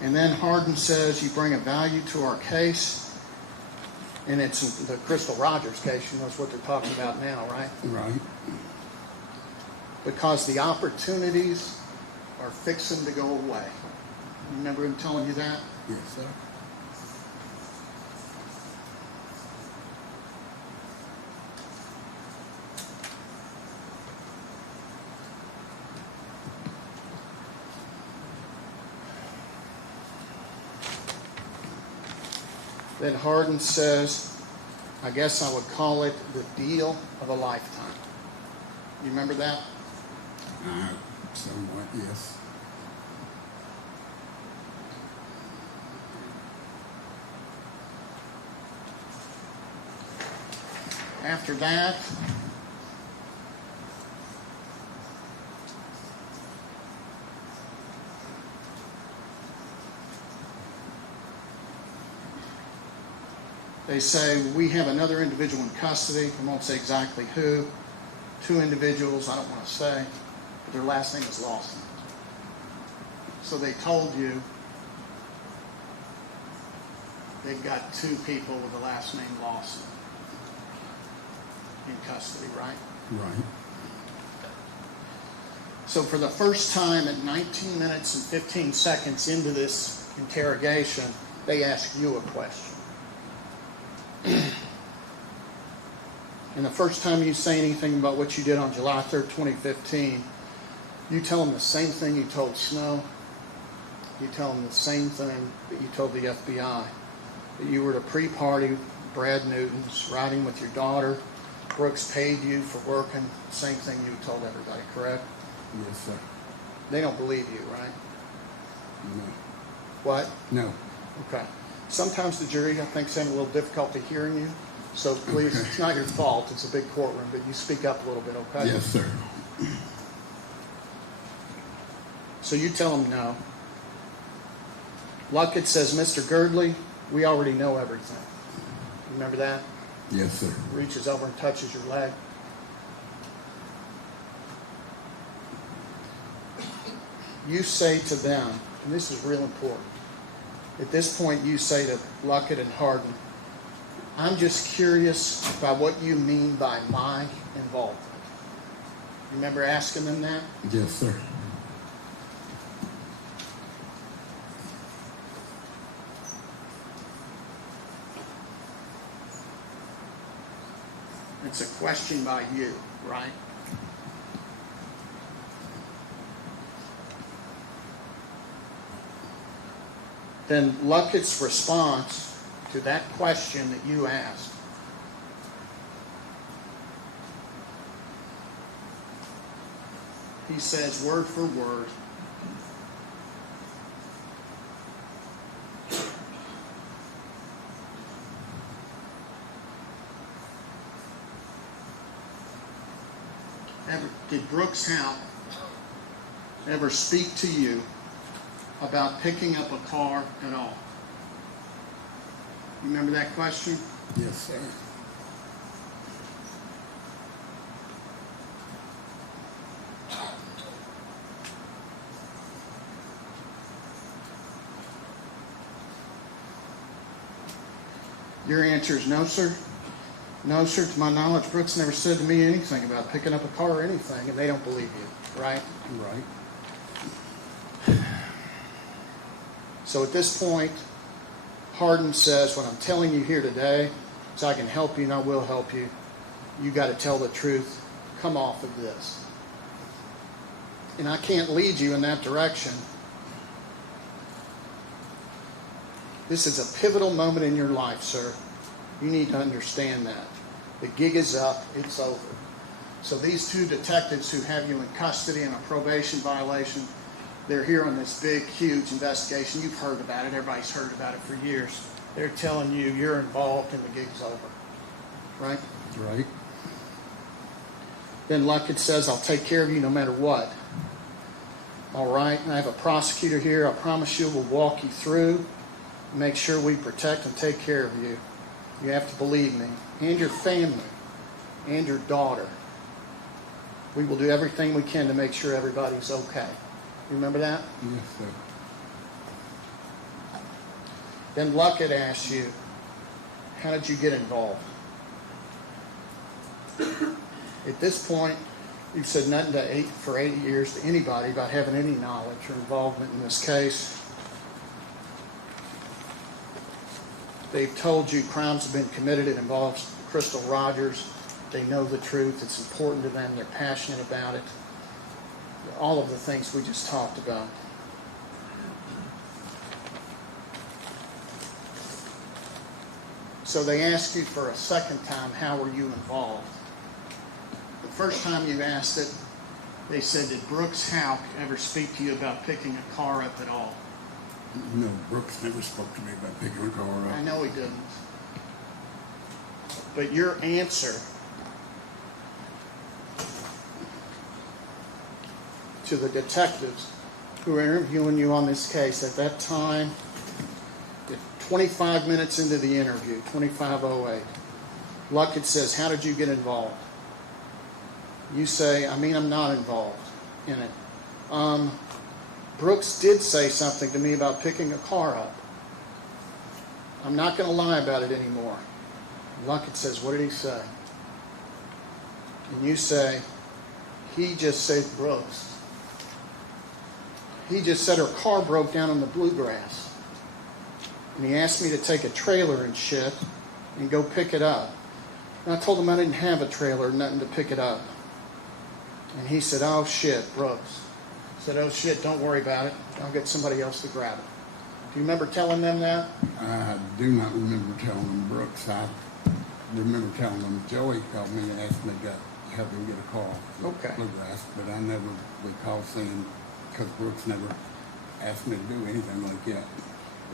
And then Hardin says you bring a value to our case, and it's the Crystal Rogers case. You know, it's what they're talking about now, right? Right. Because the opportunities are fixing to go away. Remember him telling you that? Yes, sir. Then Hardin says, I guess I would call it the deal of a lifetime. You remember that? Somewhat, yes. After that, they say, we have another individual in custody. I won't say exactly who. 2 individuals, I don't want to say, but their last name is Lawson. So they told you they've got 2 people with the last name Lawson in custody, right? Right. So for the first time at 19 minutes and 15 seconds into this interrogation, they ask you a question. And the first time you say anything about what you did on July 3rd, 2015, you tell them the same thing you told Snow. You tell them the same thing that you told the FBI. That you were at a pre-party, Brad Newton's, riding with your daughter. Brooks paid you for working. Same thing you told everybody, correct? Yes, sir. They don't believe you, right? No. What? No. Okay. Sometimes the jury, I think, is having a little difficulty hearing you. So please, it's not your fault, it's a big courtroom, but you speak up a little bit, okay? Yes, sir. So you tell him no. Luckett says, Mr. Girdley, we already know everything. Remember that? Yes, sir. Reaches over and touches your leg. You say to them, and this is real important, at this point you say to Luckett and Hardin, I'm just curious about what you mean by my involvement. Remember asking them that? Yes, sir. It's a question by you, right? Then Luckett's response to that question that you asked. He says word for word, did Brooks Houck ever speak to you about picking up a car at all? You remember that question? Yes, sir. Your answer is no, sir. No, sir. To my knowledge, Brooks never said to me anything about picking up a car or anything, and they don't believe you, right? Right. So at this point, Hardin says, what I'm telling you here today is I can help you and I will help you. You got to tell the truth. Come off of this. And I can't lead you in that direction. This is a pivotal moment in your life, sir. You need to understand that. The gig is up. It's over. So these two detectives who have you in custody on a probation violation, they're here on this big, huge investigation. You've heard about it. Everybody's heard about it for years. They're telling you you're involved and the gig's over. Right? Right. Then Luckett says, I'll take care of you no matter what. All right? And I have a prosecutor here. I promise you we'll walk you through, make sure we protect and take care of you. You have to believe me. And your family. And your daughter. We will do everything we can to make sure everybody's okay. You remember that? Yes, sir. Then Luckett asks you, how did you get involved? At this point, you've said nothing for 8 years to anybody about having any knowledge or involvement in this case. They've told you crimes have been committed. It involves Crystal Rogers. They know the truth. It's important to them. They're passionate about it. All of the things we just talked about. So they asked you for a second time, how were you involved? The first time you asked it, they said, did Brooks Houck ever speak to you about picking a car up at all? No, Brooks never spoke to me about picking a car up. I know he didn't. But your answer to the detectives who were interviewing you on this case at that time, 25 minutes into the interview, 25:08, Luckett says, how did you get involved? You say, I'm not involved in it. Brooks did say something to me about picking a car up. I'm not going to lie about it anymore. Luckett says, what did he say? And you say, he just said Brooks. He just said her car broke down on the bluegrass. And he asked me to take a trailer and shit and go pick it up. And I told him I didn't have a trailer, nothing to pick it up. And he said, oh shit, Brooks. I said, oh shit, don't worry about it. I'll get somebody else to grab it. Do you remember telling them that? I do not remember telling them Brooks. I remember telling them Joey called me and asked me to help him get a car. Okay. Bluegrass, but I never recall saying, because Brooks never asked me to do anything like that.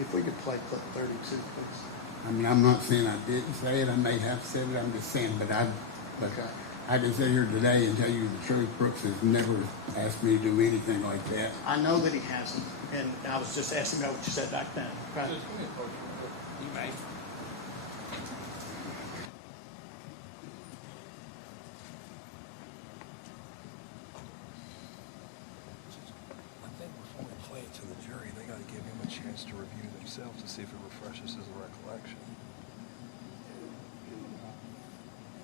If we could play clip 32, please. I mean, I'm not saying I didn't say it, I may have said it, I'm just saying, but I can sit here today and tell you the truth, Brooks has never asked me to do anything like that. I know that he hasn't, and I was just asking about what you said back then. Okay? You may. I think before we play it to the jury, they gotta give him a chance to review themselves to see if it refreshes his recollection.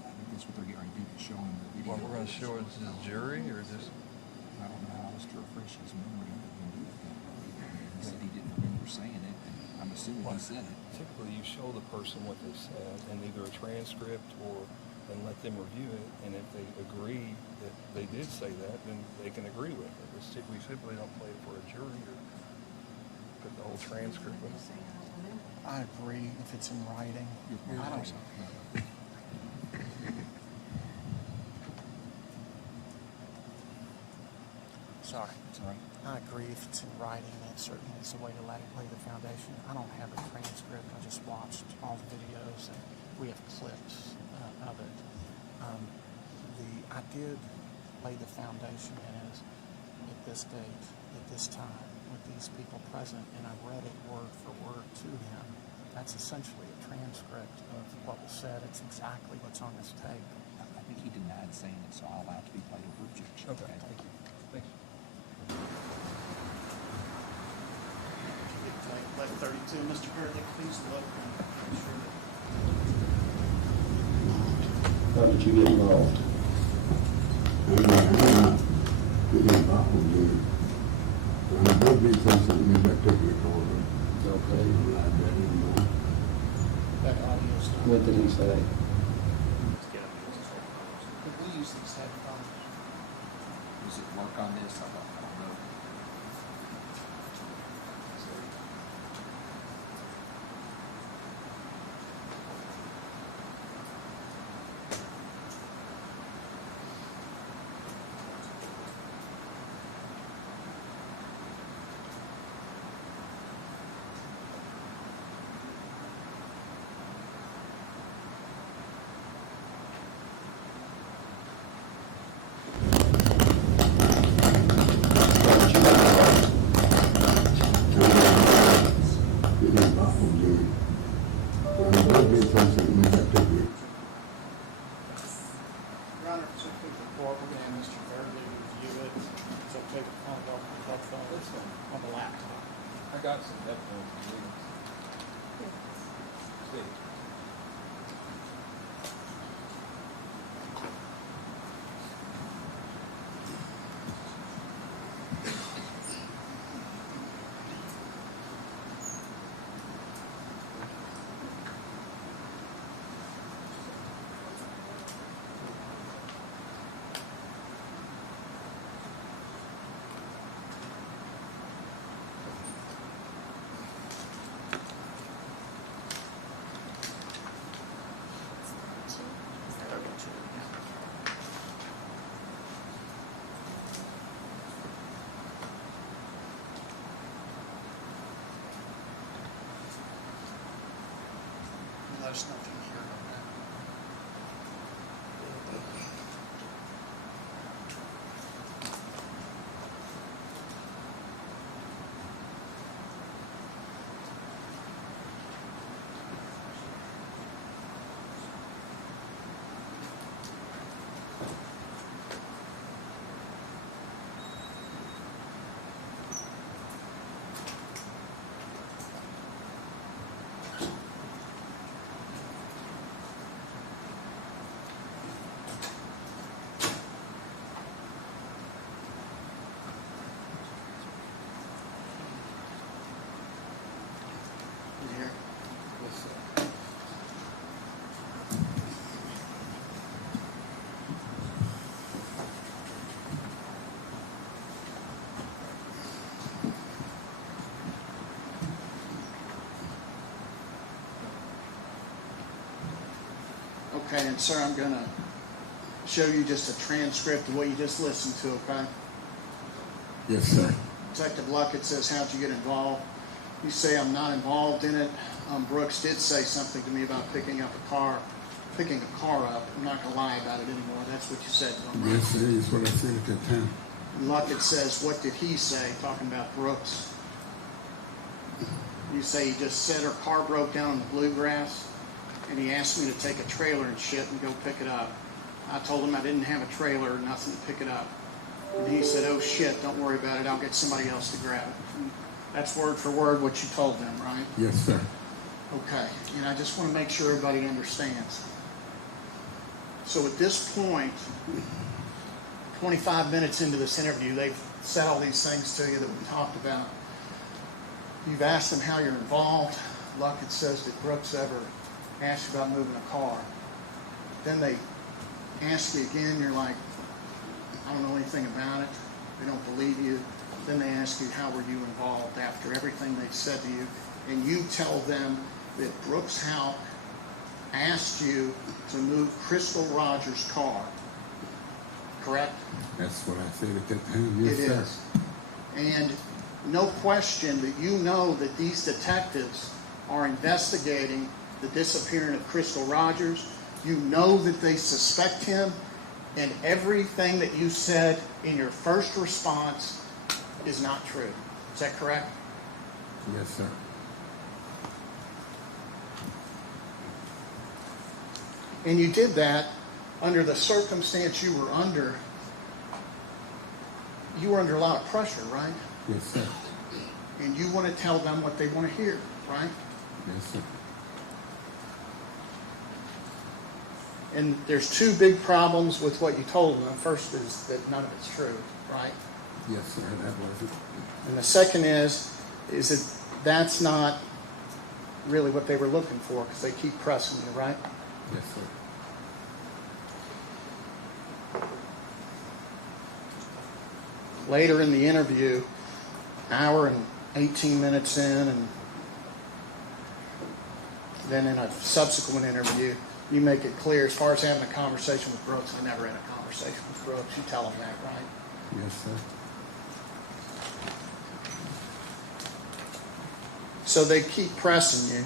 I think that's what they're getting ready to do, show him the video. What we're gonna show is the jury, or just? I don't know how else to refresh his memory other than do it that way. He said he didn't remember saying it, and I'm assuming he said it. Typically, you show the person what they said in either a transcript or, and let them review it, and if they agree that they did say that, then they can agree with it. We typically don't play it for a jury or put the whole transcript in. I agree if it's in writing. I don't. Sorry. Sorry. I agree if it's in writing, that certainly is a way to lay the foundation. I don't have a transcript. I just watched all the videos, and we have clips of it. I did lay the foundation as at this date, at this time, with these people present, and I read it word for word to him. That's essentially a transcript of what was said. It's exactly what's on this tape. I think he denied saying it, so I'll allow it to be played over objection. Okay, thank you. Thanks. Letter 32, Mr. Hurley, please look and make sure that. How did you get involved? I'm not getting involved with you. I'm going to be something you might take your call. It's okay, I'm not that anymore. That audio is not. What did he say? Could we use these headphones? Does it work on this? I don't know. Your Honor, it's okay for court, we're going to have Mr. Hurley review it. It's okay to kind of open the headphones on the laptop. I got some headphones. See. There's nothing here on that. Here. Okay, and sir, I'm gonna show you just a transcript of what you just listened to, okay? Yes, sir. Detective Luckett says, how'd you get involved? You say, I'm not involved in it. Brooks did say something to me about picking a car up. I'm not gonna lie about it anymore. That's what you said to him, right? Yes, it is what I said at that time. Luckett says, what did he say, talking about Brooks? You say he just said her car broke down in the bluegrass, and he asked me to take a trailer and shit and go pick it up. I told him I didn't have a trailer or nothing to pick it up. And he said, oh shit, don't worry about it, I'll get somebody else to grab it. And that's word for word what you told them, right? Yes, sir. Okay, and I just want to make sure everybody understands. So at this point, 25 minutes into this interview, they've said all these things to you that we talked about. You've asked them how you're involved. Luckett says, did Brooks ever ask you about moving a car? Then they ask you again, you're like, I don't know anything about it. They don't believe you. Then they ask you, how were you involved after everything they said to you? And you tell them that Brooks Houck asked you to move Crystal Rogers' car. Correct? That's what I said at that time. Yes, It sir. is. And no question that you know that these detectives are investigating the disappearance of Crystal Rogers. You know that they suspect him, and everything that you said in your first response is not true. Is that correct? Yes, sir. And you did that under the circumstance you were under. You were under a lot of pressure, right? Yes, sir. And you want to tell them what they want to hear, right? Yes, sir. And there's two big problems with what you told them. The first is that none of it's true, right? Yes, sir. That was it. And the second is that that's not really what they were looking for, because they keep pressing you, right? Yes, sir. Later in the interview, hour and 18 minutes in, and then in a subsequent interview, you make it clear, as far as having a conversation with Brooks, I never had a conversation with Brooks. You tell them that, right? Yes, sir. So they keep pressing you.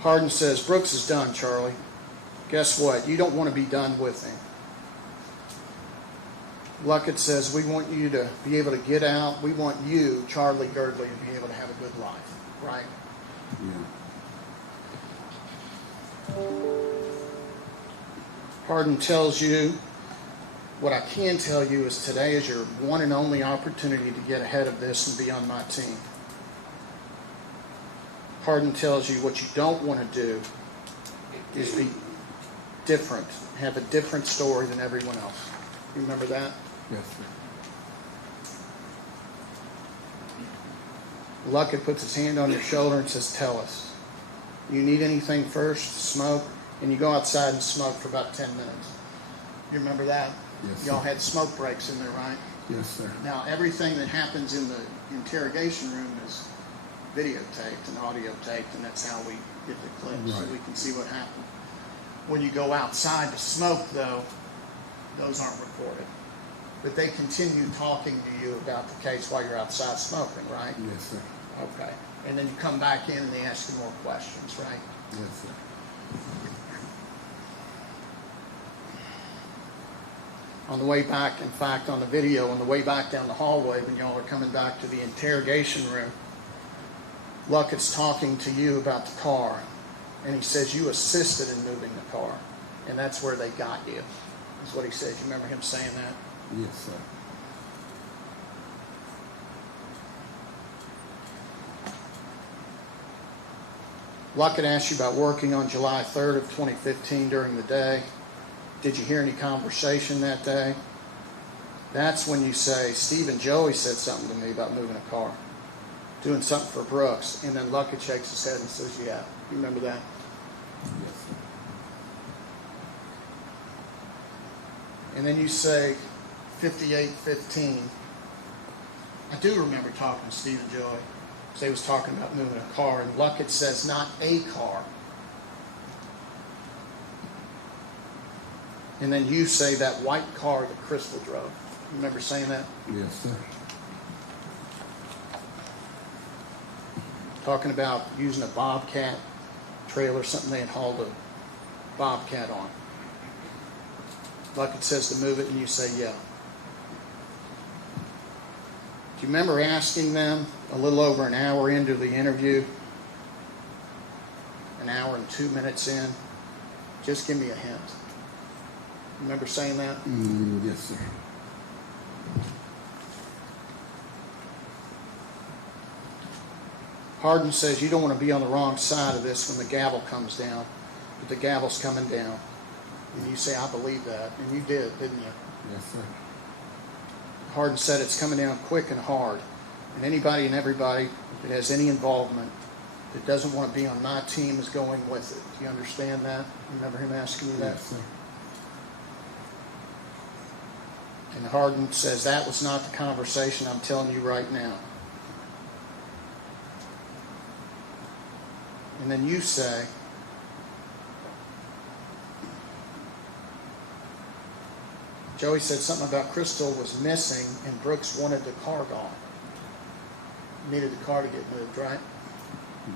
Hardin says, Brooks is done, Charlie. Guess what? You don't want to be done with him. Luckett says, we want you to be able to get out. We want you, Charlie Girdley, to be able to have a good life, right? Yeah. Hardin tells you, what I can tell you is today is your one and only opportunity to get ahead of this and be on my team. Hardin tells you what you don't want to do is be different, have a different story than everyone else. You remember that? Yes, sir. Luckett puts his hand on your shoulder and says, tell us. You need anything first? Smoke? And you go outside and smoke for about 10 minutes. You remember that? Yes, Y'all sir. had smoke breaks in there, right? Yes, sir. Now, everything that happens in the interrogation room is videotaped and audio taped, and that's how we get the clips so Right. we can see what happened. When you go outside to smoke, though, those aren't recorded. But they continue talking to you about the case while you're outside smoking, right? Yes, sir. Okay. And then you come back in and they ask you more questions, right? Yes, sir. On the way back, in fact, on the video, on the way back down the hallway, when y'all are coming back to the interrogation room, Luckett's talking to you about the car, and he says you assisted in moving the car, and that's where they got you, is what he says. You remember him saying that? Yes, sir. Luckett asked you about working on July 3rd of 2015 during the day. Did you hear any conversation that day? That's when you say, Steve and Joey said something to me about moving a car, doing something for Brooks. And then Luckett shakes his head and says, yeah. You remember that? Yes, sir. And then you say 58:15. I do remember talking to Steve and Joey. So he was talking about moving a car, and Luckett says, not a car. And then you say that white car that Crystal drove. You remember saying that? Yes, sir. Talking about using a Bobcat. trailer, something they had hauled a Bobcat on. Luckett says to move it, and you say, yeah. Do you remember asking them a little over an hour into the interview, an hour and 2 minutes in, just give me a hint? Remember saying that? Yes, sir. Hardin says you don't want to be on the wrong side of this when the gavel comes down, but the gavel's coming down. And you say, I believe that. And you did, didn't you? Yes, sir. Hardin said it's coming down quick and hard. And anybody and everybody that has any involvement that doesn't want to be on my team is going with it. Do you understand that? Remember him asking you that? Yes, sir. And Hardin says that was not the conversation I'm telling you right now. And then you say, Joey said something about Crystal was missing and Brooks wanted the car gone. Needed the car to get moved, right?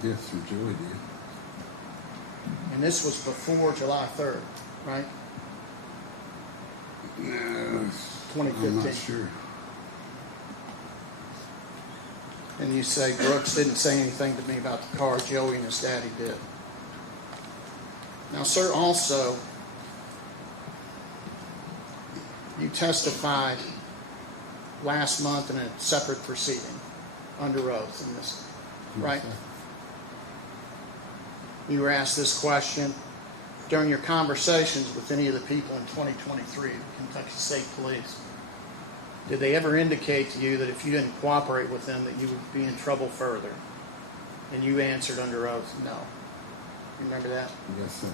Yes, sir, Joey did. And this was before July 3rd, right? No, 2015. I'm not sure. And you say Brooks didn't say anything to me about the car, Joey and his daddy did. Now, sir, also, you testified last month in a separate proceeding, under oath in this, right? Yes, You were asked this question during your conversations with any of the people in 2023 at Kentucky State Police. Did they ever indicate to you that if you didn't cooperate with them that you would be in trouble further? And you answered under oath, no. You remember that? Yes, sir.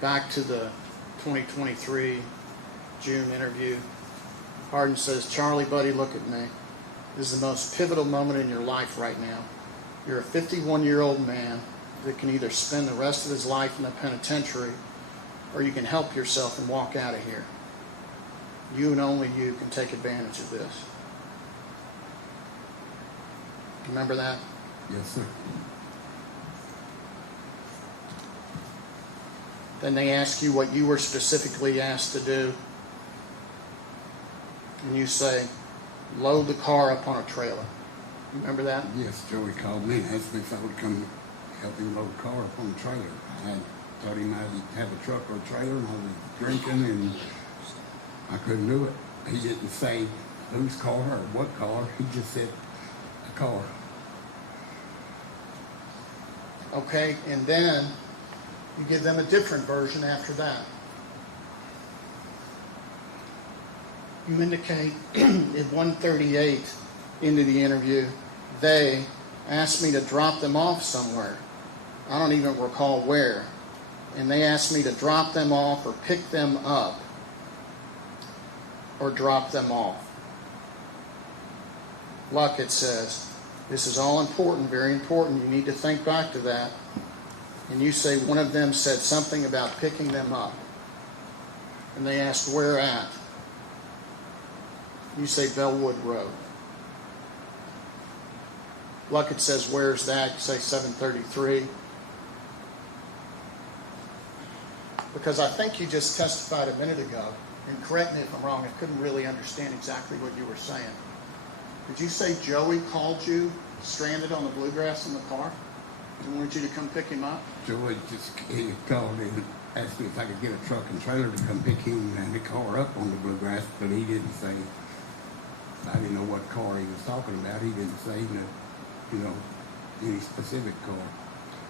Back to the 2023 June interview. Hardin says, Charlie, buddy, look at me. This is the most pivotal moment in your life right now. You're a 51-year-old man that can either spend the rest of his life in the penitentiary or you can help yourself and walk out of here. You and only you can take advantage of this. Remember that? Yes, sir. Then they ask you what you were specifically asked to do. And you say, load the car up on a trailer. Remember that? Yes, Joey called me and asked me if I would come help him load the car up on the trailer. I thought he might have a truck or a trailer, and I was drinking, and I couldn't do it. He didn't say whose car or what car. He just said a car. Okay, and then you give them a different version after that. You indicate at 1:38 into the interview, they asked me to drop them off somewhere. I don't even recall where. And they asked me to drop them off or pick them up or drop them off. Luckett says, this is all important, very important. You need to think back to that. And you say one of them said something about picking them up. And they asked where at. You say Bellwood Road. Luckett says, where's that? You say 733. Because I think you just testified a minute ago, and correct me if I'm wrong, I couldn't really understand exactly what you were saying. Did you say Joey called you stranded on the bluegrass in the car and wanted you to come pick him up? Joey he called and asked me if I could get a truck and trailer to come pick him and the car up on the bluegrass, but he didn't say, I didn't know what car he was talking about. He didn't say any specific car.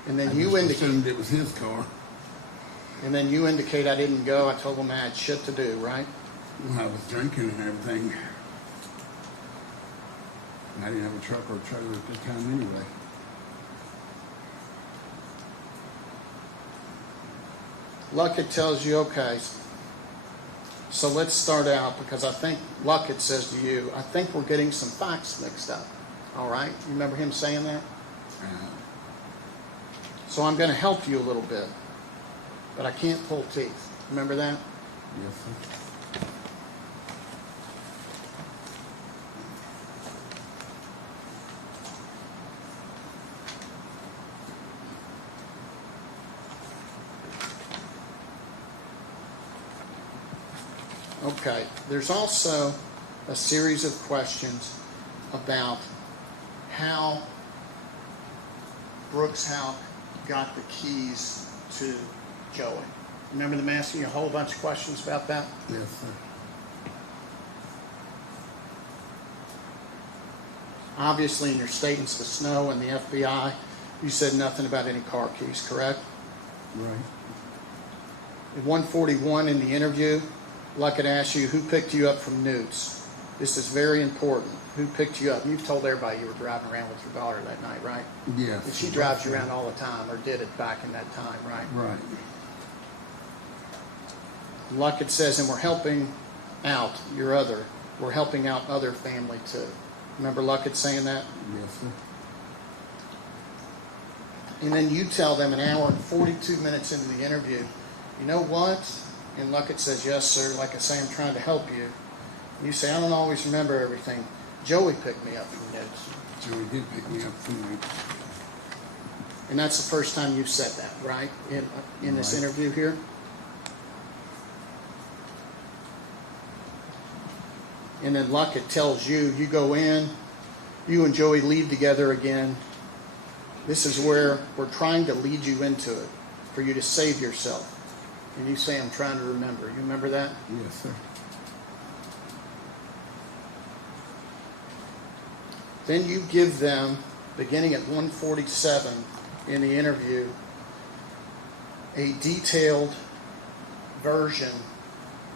And then I you just indicate assumed it was his car. And then you indicate I didn't go. I told him I had shit to do, right? Well, I was drinking and everything. And I didn't have a truck or a trailer at the time anyway. Luckett tells you, okay, so let's start out, because I think Luckett says to you, I think we're getting some facts mixed up. All right? You remember him saying that? So I'm going to help you a little bit, but I can't pull teeth. Remember that? Yes, sir. Okay, there's also a series of questions about how Brooks Houck got the keys to Joey. Remember them asking you a whole bunch of questions about that? Yes, sir. Obviously, in your statements to Snow and the FBI, you said nothing about any car keys, correct? Right. At 141 in the interview, Luckett asked you who picked you up from Newt's. This is very important. Who picked you up? You've told everybody you were driving around with your daughter that night, right? Yes. And she drives you around all the time, or did it back in that time, right? Right. Luckett says, and we're helping out we're helping out other family too. Remember Luckett saying that? Yes, sir. And then you tell them an hour and 42 minutes into the interview, you know what? And Luckett says, yes, sir. Like I say, I'm trying to help you. You say, I don't always remember everything. Joey picked me up from Newt's. Joey did pick me up from there. And that's the first time you've said that, right? In this Right. interview here? And then Luckett tells you, you go in, you and Joey leave together again. This is where we're trying to lead you into it, for you to save yourself. And you say, I'm trying to remember. You remember that? Yes, sir. Then you give them, beginning at 147 in the interview, a detailed version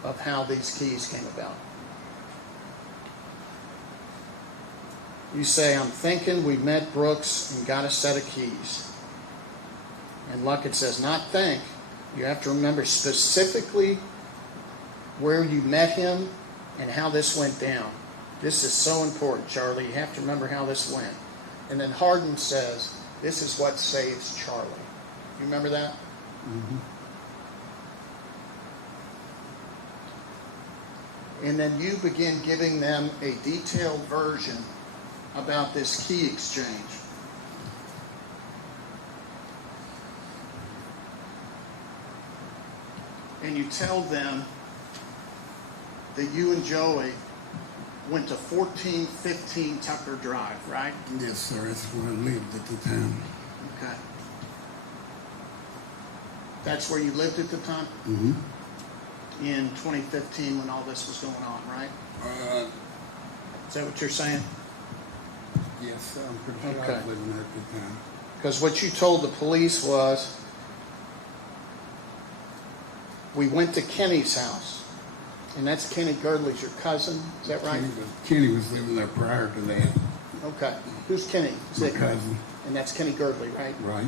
of how these keys came about. You say, I'm thinking we met Brooks and got a set of keys. And Luckett says, not think. You have to remember specifically where you met him and how this went down. This is so important, Charlie. You have to remember how this went. And then Hardin says, this is what saves Charlie. You remember that? Mm-hmm. And then you begin giving them a detailed version about this key exchange. And you tell them that you and Joey went to 1415 Tucker Drive, right? Yes, sir. That's where I lived at the time. Okay. That's where you lived at the time? Mm-hmm. In 2015 when all this was going on, right? Is that what you're saying? Yes, sir. I'm pretty sure I Okay. was living there at the time. Because what you told the police was, we went to Kenny's house. And that's Kenny Girdley's your cousin, is that right? Kenny was living there prior to that. Okay. Who's Kenny? Is My it- cousin. And that's Kenny Girdley, right? Right.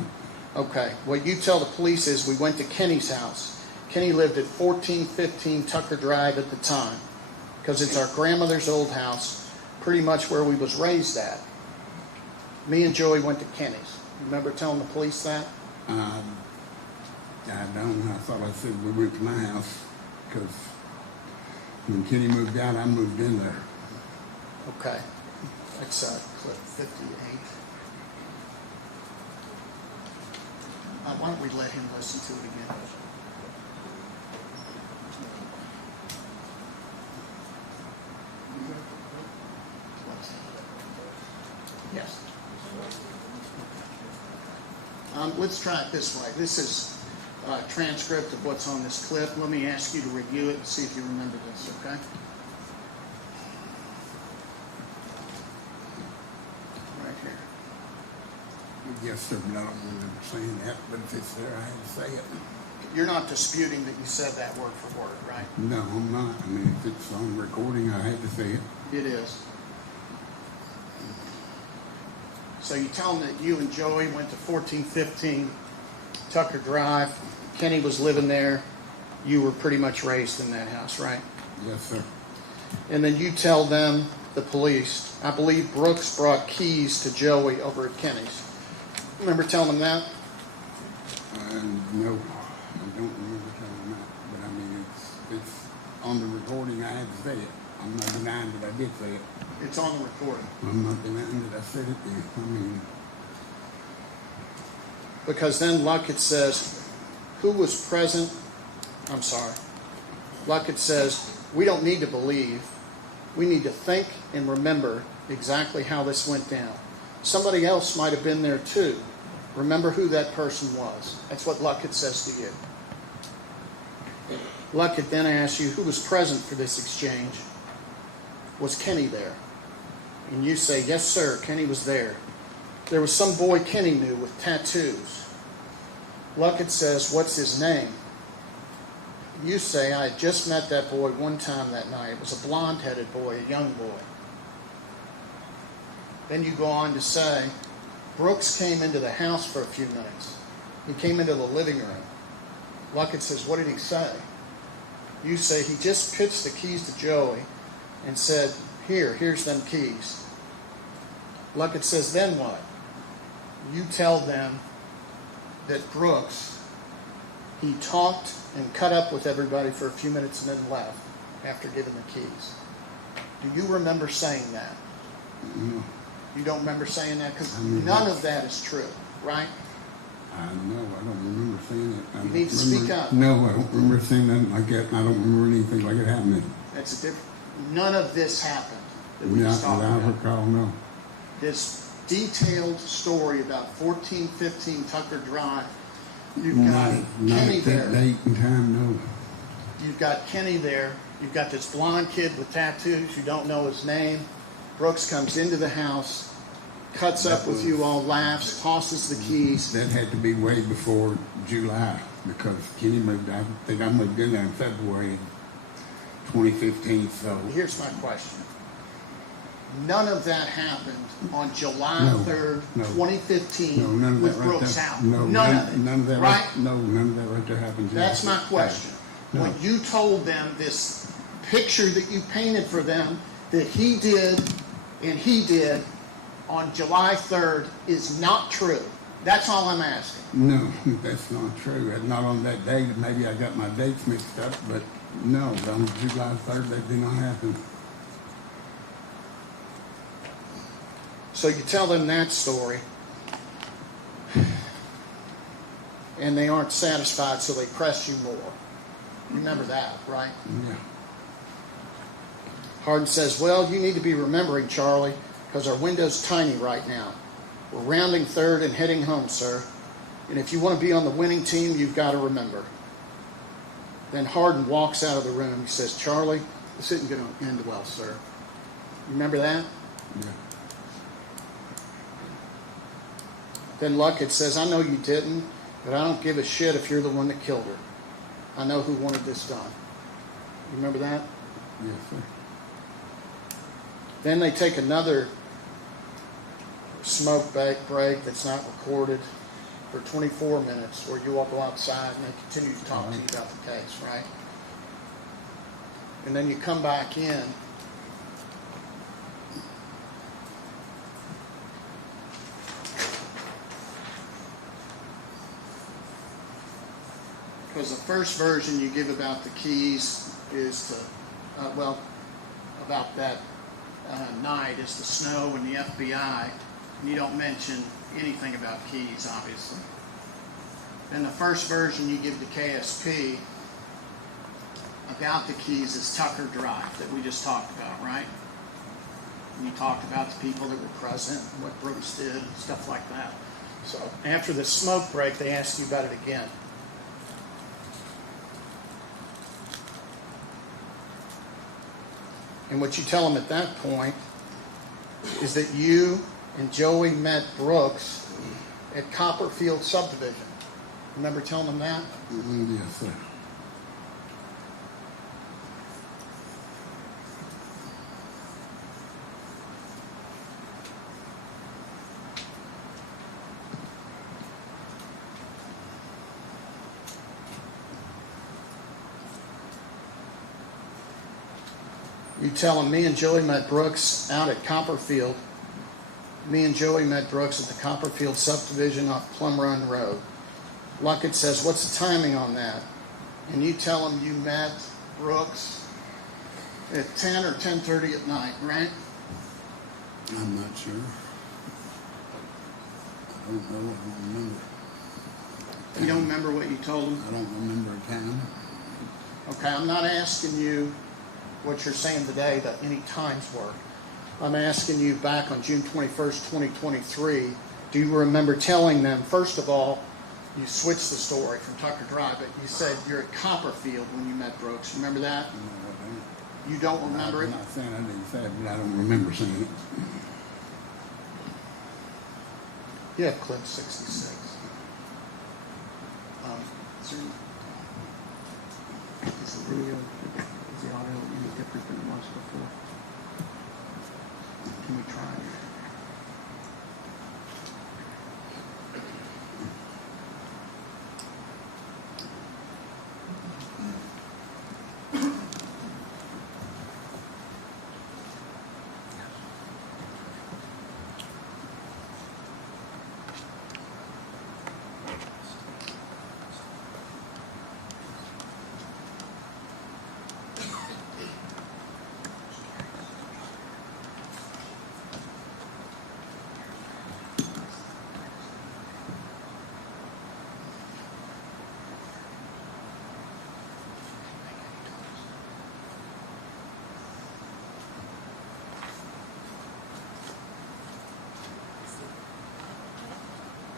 Okay. What you tell the police is we went to Kenny's house. Kenny lived at 1415 Tucker Drive at the time, because it's our grandmother's old house, pretty much where we was raised at. Me and Joey went to Kenny's. Remember telling the police that? I don't. I thought I said we went to my house because when Kenny moved out, I moved in there. Okay. That's clip 58. Why don't we let him listen to it again? Yes. Let's try it this way. This is a transcript of what's on this clip. Let me ask you to review it and see if you remember this, okay? Right here. Yes, sir, but I don't remember saying that. But if it's there, I had to say it. You're not disputing that you said that word for word, right? No, I'm not. I mean, if it's on recording, I had to say it. It is. So you tell them that you and Joey went to 1415 Tucker Drive. Kenny was living there. You were pretty much raised in that house, right? Yes, sir. And then you tell them, the police, I believe Brooks brought keys to Joey over at Kenny's. Remember telling them that? No, I don't remember telling that. But I mean, it's on the recording. I had to say it. I'm not denying that I did say it. It's on the recording. I'm not denying that I said it. I mean, Because then Luckett says, who was present? I'm sorry. Luckett says, We don't need to believe. We need to think and remember exactly how this went down. Somebody else might have been there too. Remember who that person was. That's what Luckett says to you. Luckett then asks you, who was present for this exchange? Was Kenny there? And you say, yes, sir, Kenny was there. There was some boy Kenny knew with tattoos. Luckett says, what's his name? You say, I had just met that boy one time that night. It was a blonde-headed boy, a young boy. Then you go on to say, Brooks came into the house for a few minutes. He came into the living room. Luckett says, what did he say? You say, he just pitched the keys to Joey and said, here's them keys. Luckett says, then what? You tell them that Brooks, he talked and cut up with everybody for a few minutes and then left after giving the keys. Do you remember saying that? No. You don't remember saying that? Because mean, none of that is true, right? I know, I don't remember saying it. You need to speak up. No, I don't remember saying nothing like that. I don't remember anything like it happening. That's a different. None of this happened that we Not just talked that I about. recall, no. This detailed story about 1415 Tucker Drive. You've got Not Kenny at there. that date and time, no. You've got Kenny there. You've got this blonde kid with tattoos. You don't know his name. Brooks comes into the house, cuts up with you all, laughs, tosses the keys. That had to be way before July because Kenny moved out. I think I moved in there in February 2015, so. Here's my question. None of that happened on July No, 3rd, no. 2015 No, none of with that right Brooks there. out. No, None of it. None of that right? No, none of that right there happened. That's my question. No. When you told them this picture that you painted for them that he did and he did on July 3rd is not true. That's all I'm asking. No, that's not true. Not on that day. Maybe I got my dates mixed up, but no, on July 3rd that did not happen. So you tell them that story, and they aren't satisfied, so they press you more. You remember that, right? Yeah. Hardin says, well, you need to be remembering, Charlie, because our window's tiny right now. We're rounding third and heading home, sir. And if you want to be on the winning team, you've got to remember. Then Hardin walks out of the room. He says, Charlie, this isn't going to end well, sir. You remember that? Yeah. Then Luckett says, I know you didn't, but I don't give a shit if you're the one that killed her. I know who wanted this done. You remember that? Yes, sir. Then they take another smoke break that's not recorded for 24 minutes where you all go outside and they continue to talk to you about the case, right? And then you come back in. Because the first version you give about the keys is to, about that night is the snow and the FBI, and you don't mention anything about keys, obviously. Then the first version you give to KSP about the keys is Tucker Drive that we just talked about, right? And you talked about the people that were present, what Brooks did, and stuff like that. So after the smoke break, they ask you about it again. And what you tell them at that point is that you and Joey met Brooks at Copperfield subdivision. Remember telling them that? Yes, sir. You tell them me and Joey met Brooks out at Copperfield. Me and Joey met Brooks at the Copperfield subdivision off Plum Run Road. Luckett says, what's the timing on that? And you tell them you met Brooks at 10 or 10:30 at night, right? I'm not sure. I don't know. I don't remember. You don't remember what you told them? I don't remember a time. Okay, I'm not asking you what you're saying today, that any times work. I'm asking you back on June 21st, 2023, do you remember telling them, first of all, you switched the story from Tucker Drive, but you said you're at Copperfield when you met Brooks. Remember that? No, I don't. You don't remember it? I'm not saying I didn't say it, but I don't remember saying it. You have clip 66. Is the video, is the audio any different than it was before? Can we try it?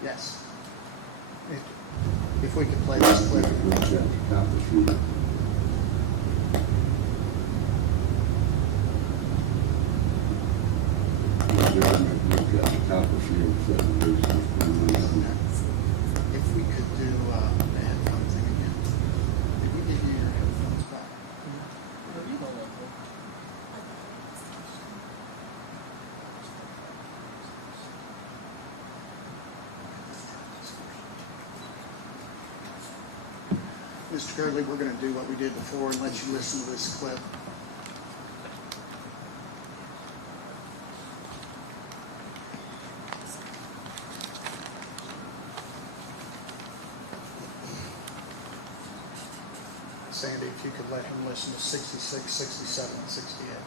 Yes. If we could play this clip. If we could do the headphones thing again. Did we give you your headphones back? Mr. Gurley, we're going to do what we did before and let you listen to this clip. Sandy, if you could let him listen to 66, 67, and 68.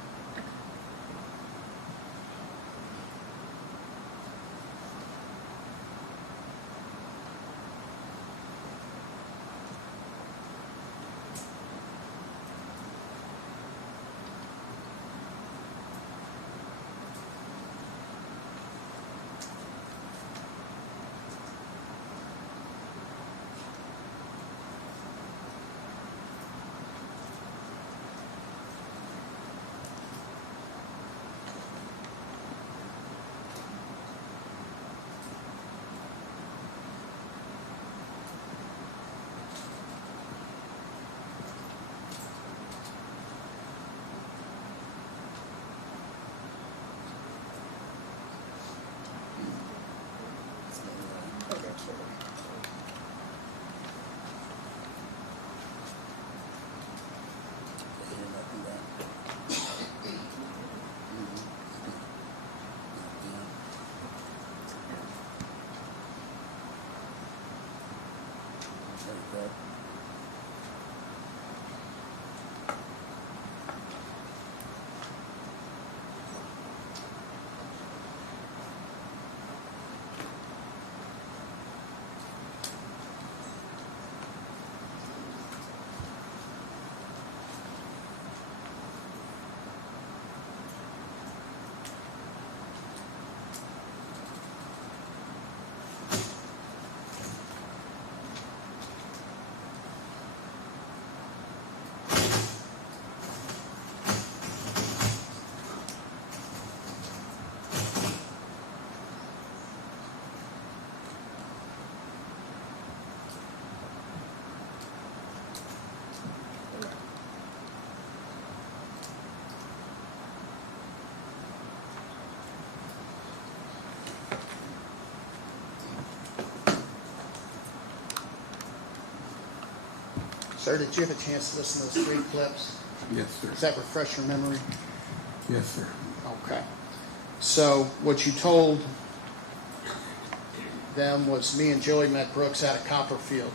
Sir, did you have a chance to listen to those 3 clips? Yes, sir. Does that refresh your memory? Yes, sir. Okay. So what you told them was me and Joey met Brooks out at Copperfield.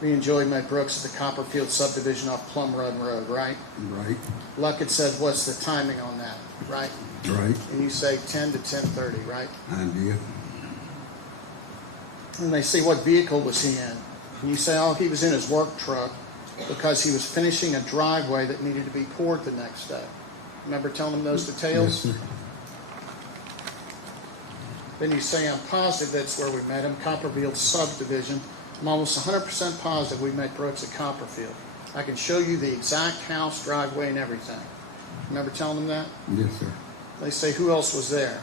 Me and Joey met Brooks at the Copperfield subdivision off Plum Run Road, right? Right. Luckett said, what's the timing on that, right? Right. And you say 10 to 10:30, right? I did. And they say, what vehicle was he in? And you say, oh, he was in his work truck. because he was finishing a driveway that needed to be poured the next day. Remember telling him those details? Yes, sir. Then you say, I'm positive that's where we met him, Copperfield subdivision. I'm almost 100% positive we met Brooks at Copperfield. I can show you the exact house, driveway, and everything. Remember telling them that? Yes, sir. They say, who else was there?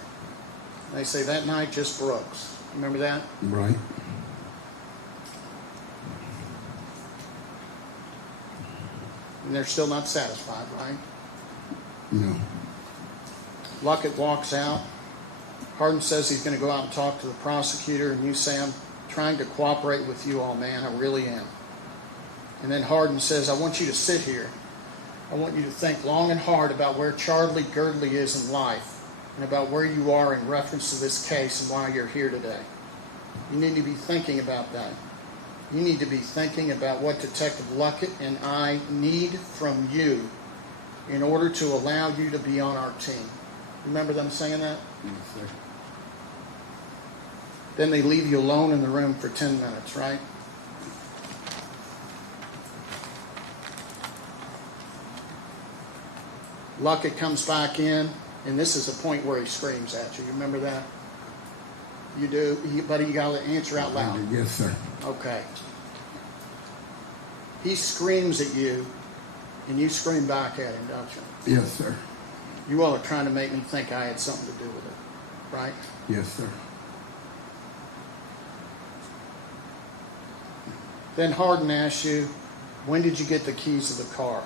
They say, that night, just Brooks. Remember that? Right. And they're still not satisfied, right? No. Luckett walks out. Hardin says he's going to go out and talk to the prosecutor, and you say, I'm trying to cooperate with you all, man. I really am. And then Hardin says, I want you to sit here. I want you to think long and hard about where Charlie Girdley is in life and about where you are in reference to this case and why you're here today. You need to be thinking about that. You need to be thinking about what Detective Luckett and I need from you in order to allow you to be on our team. Remember them saying that? Yes, sir. Then they leave you alone in the room for 10 minutes, right? Luckett comes back in, and this is the point where he screams at you. You remember that? You do? Buddy, you got to answer out loud. Yes, sir. Okay. He screams at you, and you scream back at him, don't you? Yes, sir. You all are trying to make me think I had something to do with it, right? Yes, sir. Then Hardin asks you, when did you get the keys to the car?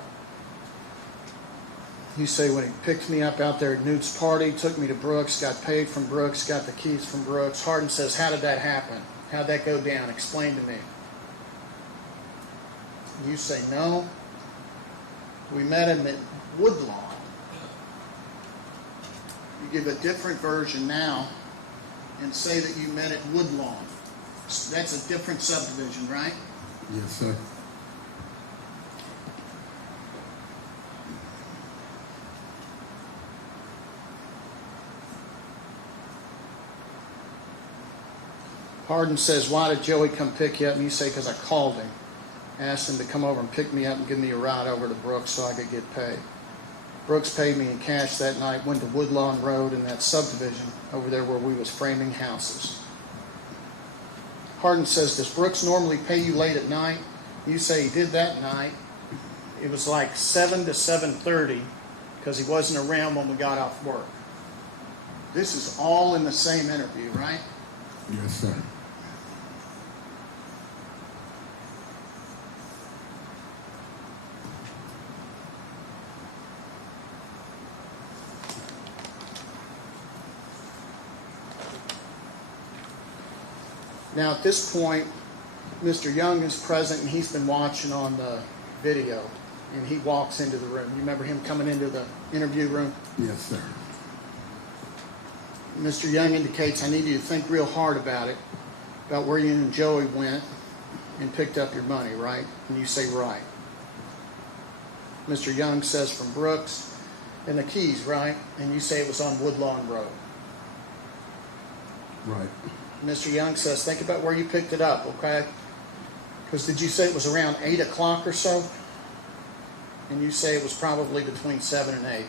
You say, when he picked me up out there at Newt's party, took me to Brooks, got paid from Brooks, got the keys from Brooks. Hardin says, how did that happen? How'd that go down? Explain to me. You say, no. We met him at Woodlawn. You give a different version now and say that you met at Woodlawn. That's a different subdivision, right? Yes, sir. Hardin says, why did Joey come pick you up? And you say, because I called him. Asked him to come over and pick me up and give me a ride over to Brooks so I could get paid. Brooks paid me in cash that night, went to Woodlawn Road in that subdivision over there where we was framing houses. Hardin says, does Brooks normally pay you late at night? You say he did that night. It was like 7 to 7:30 because he wasn't around when we got off work. This is all in the same interview, right? Yes, sir. Now, at this point, Mr. Young is present, and he's been watching on the video, and he walks into the room. You remember him coming into the interview room? Yes, sir. Mr. Young indicates, I need you to think real hard about it, about where you and Joey went and picked up your money, right? And you say, right. Mr. Young says, from Brooks and the keys, right? And you say it was on Woodlawn Road. Right. Mr. Young says, think about where you picked it up, okay? Because did you say it was around 8 o'clock or so? And you say it was probably between 7 and 8.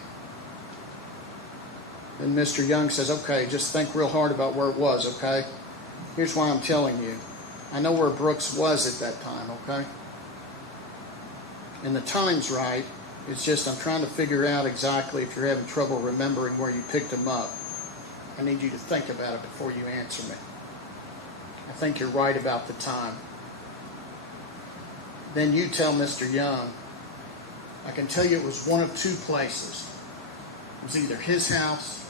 Then Mr. Young says, okay, just think real hard about where it was, okay? Here's why I'm telling you. I know where Brooks was at that time, okay? And the time's right. It's just I'm trying to figure out exactly if you're having trouble remembering where you picked him up. I need you to think about it before you answer me. I think you're right about the time. Then you tell Mr. Young, I can tell you it was one of two places. It was either his house,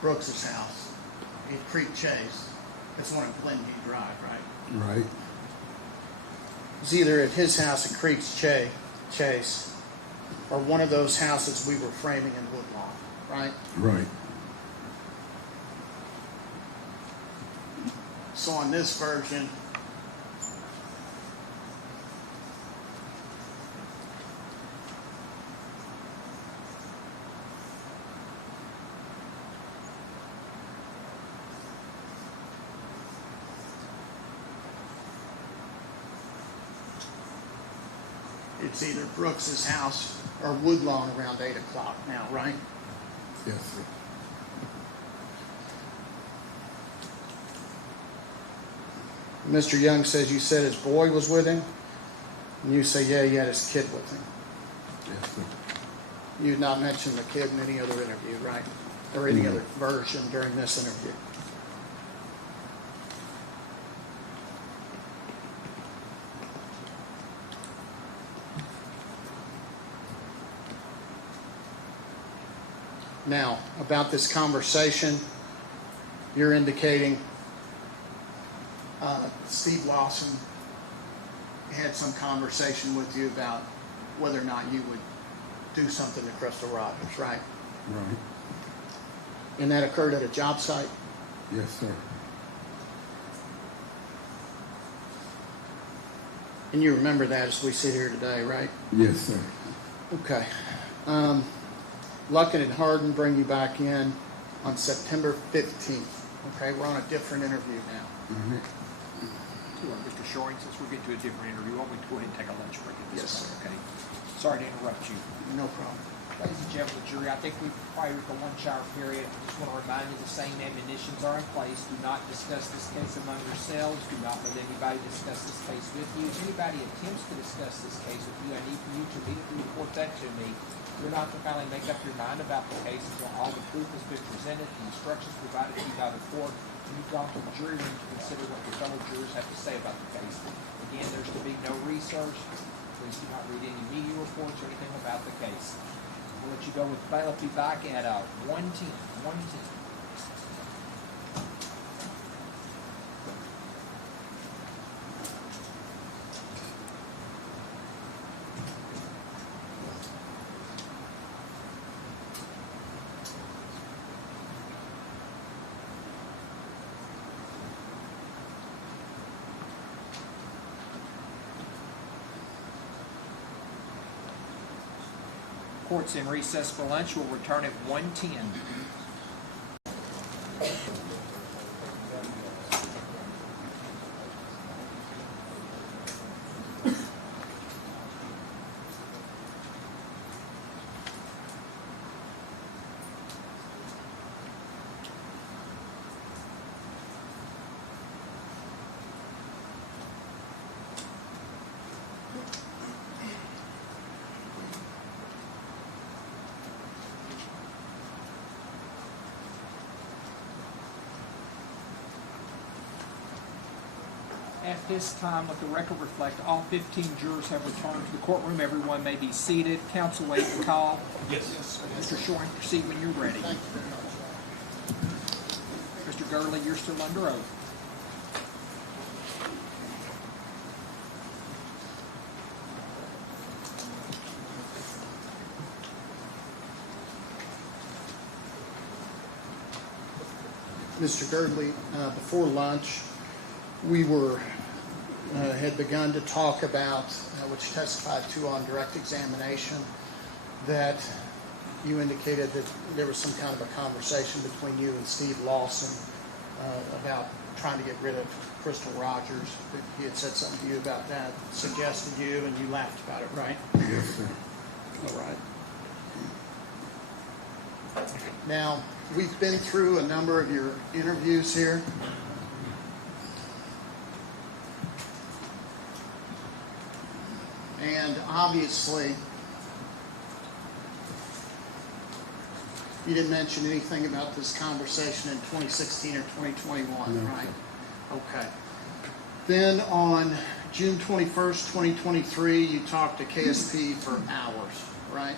Brooks's house, at Creek Chase. That's one at Glenview Drive, right? Right. It was either at his house at Creek's Chase or one of those houses we were framing in Woodlawn, right? Right. So on this version, it's either Brooks's house or Woodlawn around 8 o'clock now, right? Yes, sir. Mr. Young says you said his boy was with him, and you say, yeah, he had his kid with him. Yes, sir. You had not mentioned the kid in any other interview, right? Or any other version during this interview. Now, about this conversation, you're indicating Steve Lawson had some conversation with you about whether or not you would do something to Crystal Rogers, right? Right. And that occurred at a job site? Yes, sir. And you remember that as we sit here today, right? Yes, sir. Okay. Lucken and Hardin bring you back in on September 15th. Okay, we're on a different interview now. Mm-hmm. Mr. Shoring, since we're getting to a different interview, why don't we go ahead and take a lunch break at this Yes, point, okay? Sorry to interrupt you. No problem. Ladies and gentlemen, jury, I think we've prior to the lunch-hour period. I just want to remind you the same admonitions are in place. Do not discuss this case among yourselves. Do not let anybody discuss this case with you. If anybody attempts to discuss this case with you, I need for you to immediately report that to me. You're not to finally make up your mind about the case until all the proof has been presented, the instructions provided to you by the court, and you've gone to the jury room to consider what your fellow jurors have to say about the case. Again, there's to be no research. Please do not read any media reports or anything about the case. We'll let you go with bailiff. Be back at 1:10. Court's in recess for lunch. We'll return at 1:10. At this time, let the record reflect all 15 jurors have returned to the courtroom. Everyone may be seated. Counsel, wait the call. Yes. Mr. Shoring, proceed when you're ready. Mr. Gurley, you're still under oath. Mr. Girdley, before lunch, we had begun to talk about, which testified to on direct examination, that you indicated that there was some kind of a conversation between you and Steve Lawson about trying to get rid of Crystal Rogers. That he had said something to you about that, suggested you, and you laughed about it, right? Yes, sir. All right. Now, we've been through a number of your interviews here. And obviously, you didn't mention anything about this conversation in 2016 or 2021, No, right? sir. Okay. Then on June 21st, 2023, you talked to KSP for hours, right?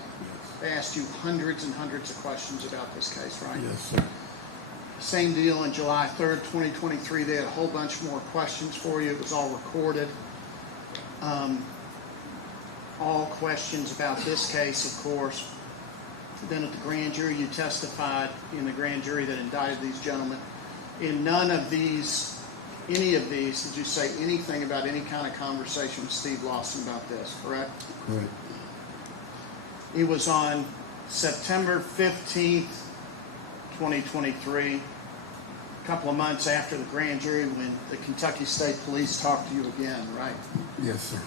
They asked you hundreds and hundreds of questions about this case, right? Yes, sir. Same deal on July 3rd, 2023. They had a whole bunch more questions for you. It was all recorded. All questions about this case, of course. Then at the grand jury, you testified in the grand jury that indicted these gentlemen. In none of these, any of these, did you say anything about any kind of conversation with Steve Lawson about this, correct? Correct. It was on September 15th, 2023, a couple of months after the grand jury, when the Kentucky State Police talked to you again, right? Yes, sir.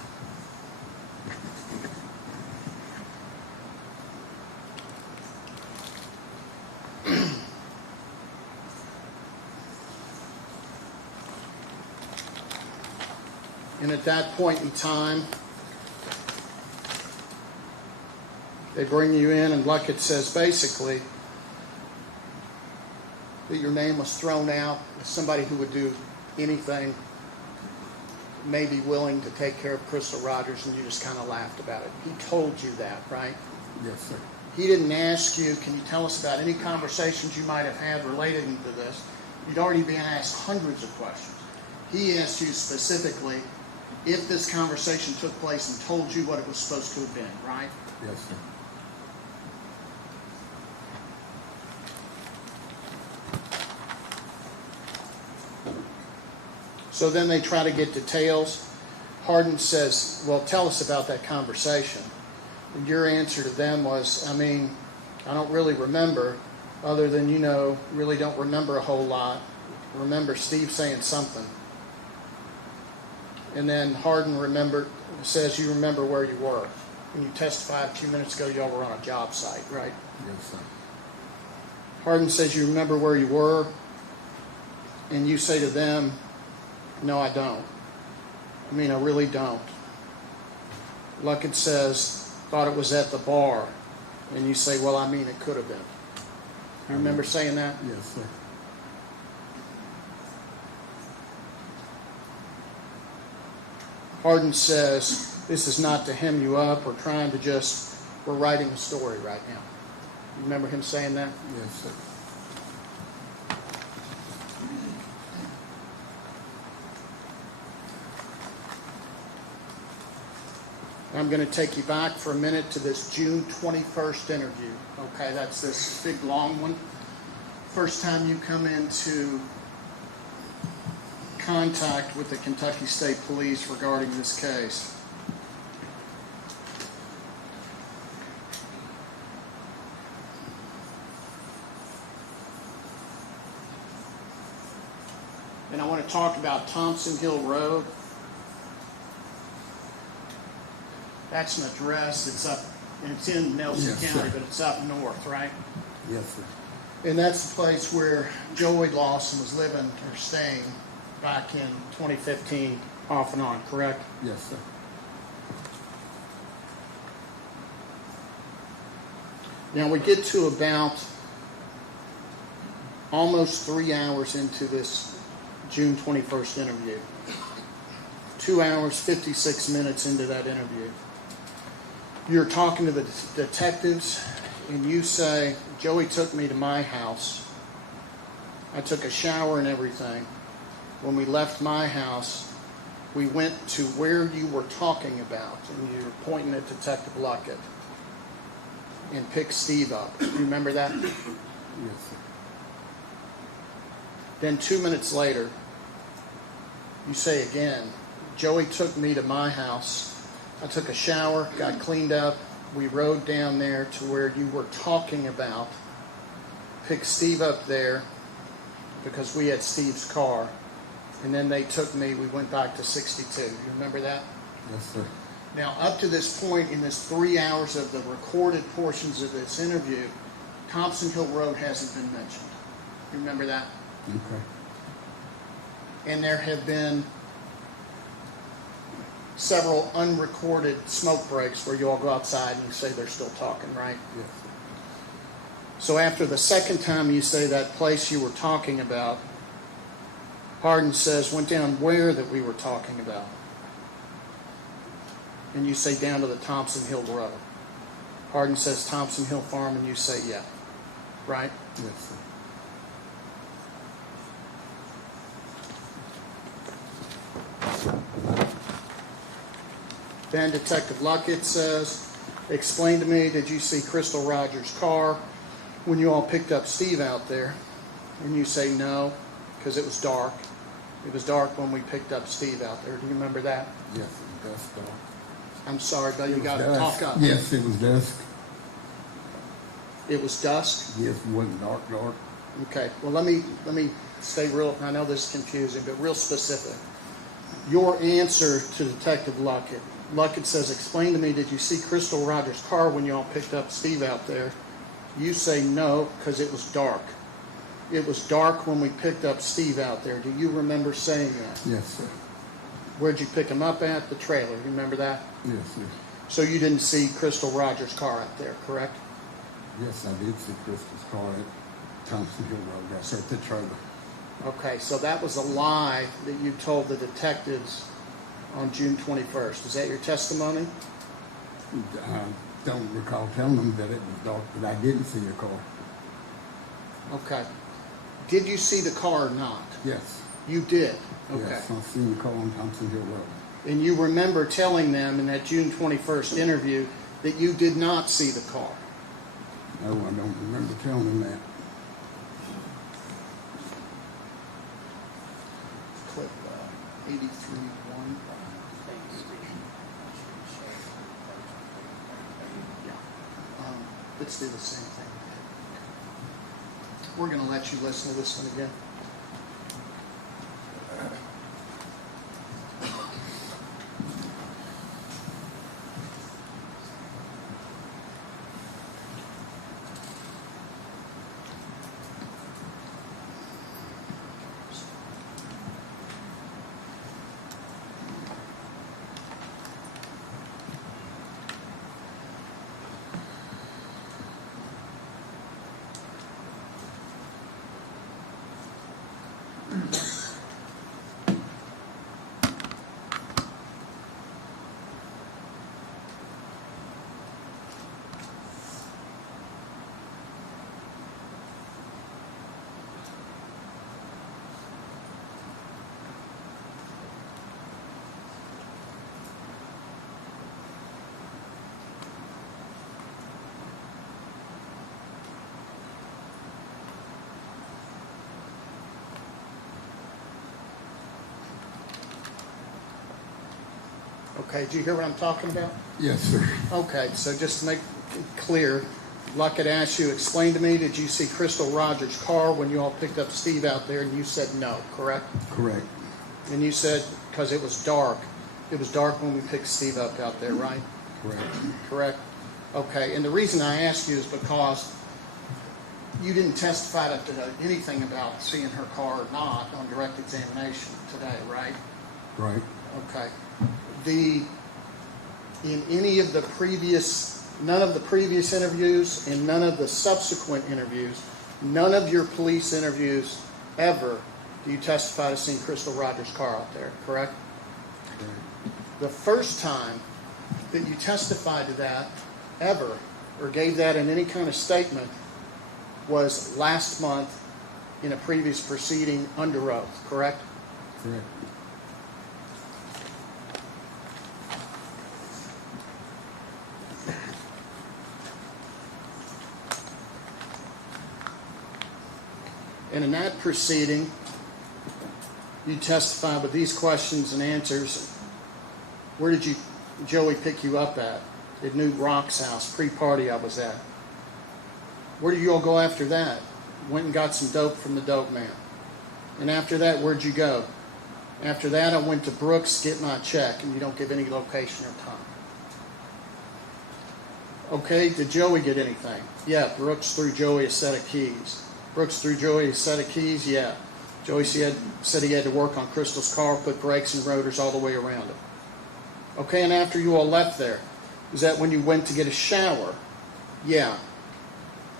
And at that point in time, they bring you in, and Luckett says basically that your name was thrown out as somebody who would do anything, may be willing to take care of Crystal Rogers, and you just kind of laughed about it. He told you that, right? Yes, sir. He didn't ask you, can you tell us about any conversations you might have had relating to this? You'd already been asked hundreds of questions. He asked you specifically if this conversation took place and told you what it was supposed to have been, right? Yes, sir. So then they try to get details. Hardin says, well, tell us about that conversation. And your answer to them was, I mean, I don't really remember, other than, really don't remember a whole lot. Remember Steve saying something. And then Hardin says you remember where you were. When you testified a few minutes ago, y'all were on a job site, right? Yes, sir. Hardin says you remember where you were, and you say to them, no, I don't. I mean, I really don't. Luckett says, thought it was at the bar. And you say, well, I mean, it could have been. You remember saying that? Yes, sir. Hardin says, this is not to hem you up or trying to we're writing a story right now. You remember him saying that? Yes, sir. I'm going to take you back for a minute to this June 21st interview. Okay, that's this big long one. First time you come into contact with the Kentucky State Police regarding this case. And I want to talk about Thompson Hill Road. That's an address that's up, and it's in Nelson Yes, County, sir. but it's up north, right? Yes, sir. And that's the place where Joey Lawson was living or staying back in 2015, off and on, correct? Yes, sir. Now we get to about almost 3 hours into this June 21st interview. 2 hours, 56 minutes into that interview. You're talking to the detectives, and you say, Joey took me to my house. I took a shower and everything. When we left my house, we went to where you were talking about, and you were pointing at Detective Luckett, and picked Steve up. You remember that? Yes, sir. Then 2 minutes later, you say again, Joey took me to my house. I took a shower, got cleaned up. We rode down there to where you were talking about, picked Steve up there because we had Steve's car. And then they took me, we went back to 62. You remember that? Yes, sir. Now, up to this point in this 3 hours of the recorded portions of this interview, Thompson Hill Road hasn't been mentioned. You remember that? Okay. And there have been several unrecorded smoke breaks where you all go outside and you say they're still talking, right? Yes, sir. So after the second time you say that place you were talking about, Hardin says, went down where that we were talking about? And you say down to the Thompson Hill Road. Hardin says Thompson Hill Farm, and you say yeah, right? Yes, sir. Then Detective Luckett says, explain to me, did you see Crystal Rogers' car when you all picked up Steve out there? And you say no, because it was dark. It was dark when we picked up Steve out there. Do you remember that? Yes, it was dusk. I'm sorry, but you It was got to dusk. talk up. Yes, it was dusk. It was dusk? Yes, it wasn't dark. Okay, well, let me stay real, I know this is confusing, but real specific. Your answer to Detective Luckett. Luckett says, explain to me, did you see Crystal Rogers' car when you all picked up Steve out there? You say no, because it was dark. It was dark when we picked up Steve out there. Do you remember saying that? Yes, sir. Where'd you pick him up at? The trailer. You remember that? Yes, sir. So you didn't see Crystal Rogers' car out there, correct? Yes, I did see Crystal's car at Thompson Hill Road. That's at the trailer. Okay, so that was a lie that you told the detectives on June 21st. Is that your testimony? I don't recall telling them that it was dark, but I didn't see a car. Okay. Did you see the car or not? Yes. You did? Okay. Yes, I seen the car on Thompson Hill Road. And you remember telling them in that June 21st interview that you did not see the car? No, I don't remember telling them that. Clip 83-1. Yeah. Let's do the same thing. We're going to let you listen to this one again. Okay, did you hear what I'm talking about? Yes, sir. Okay, so just to make it clear, like I'd asked you, explain to me, did you see Crystal Rogers' car when you all picked up Steve out there? And you said no, correct? Correct. And you said because it was dark. It was dark when we picked Steve up out there, right? Correct. Correct? Okay, and the reason I asked you is because you didn't testify to anything about seeing her car or not on direct examination today, right? Right. Okay. In any of the previous, none of the previous interviews and none of the subsequent interviews, none of your police interviews ever do you testify to seeing Crystal Rogers' car out there, correct? Correct. The first time that you testified to that ever or gave that in any kind of statement was last month in a previous proceeding under oath, correct? Correct. And in that proceeding, you testified with these questions and answers. Where did Joey pick you up at? At Newt Rock's house, pre-party I was at. Where did you all go after that? Went and got some dope from the dope man. And after that, where'd you go? After that, I went to Brooks, get my check, and you don't give any location or time. Okay, did Joey get anything? Yeah, Brooks threw Joey a set of keys. Brooks threw Joey a set of keys, yeah. Joey said he had to work on Crystal's car, put brakes and rotors all the way around it. Okay, and after you all left there, is that when you went to get a shower? Yeah.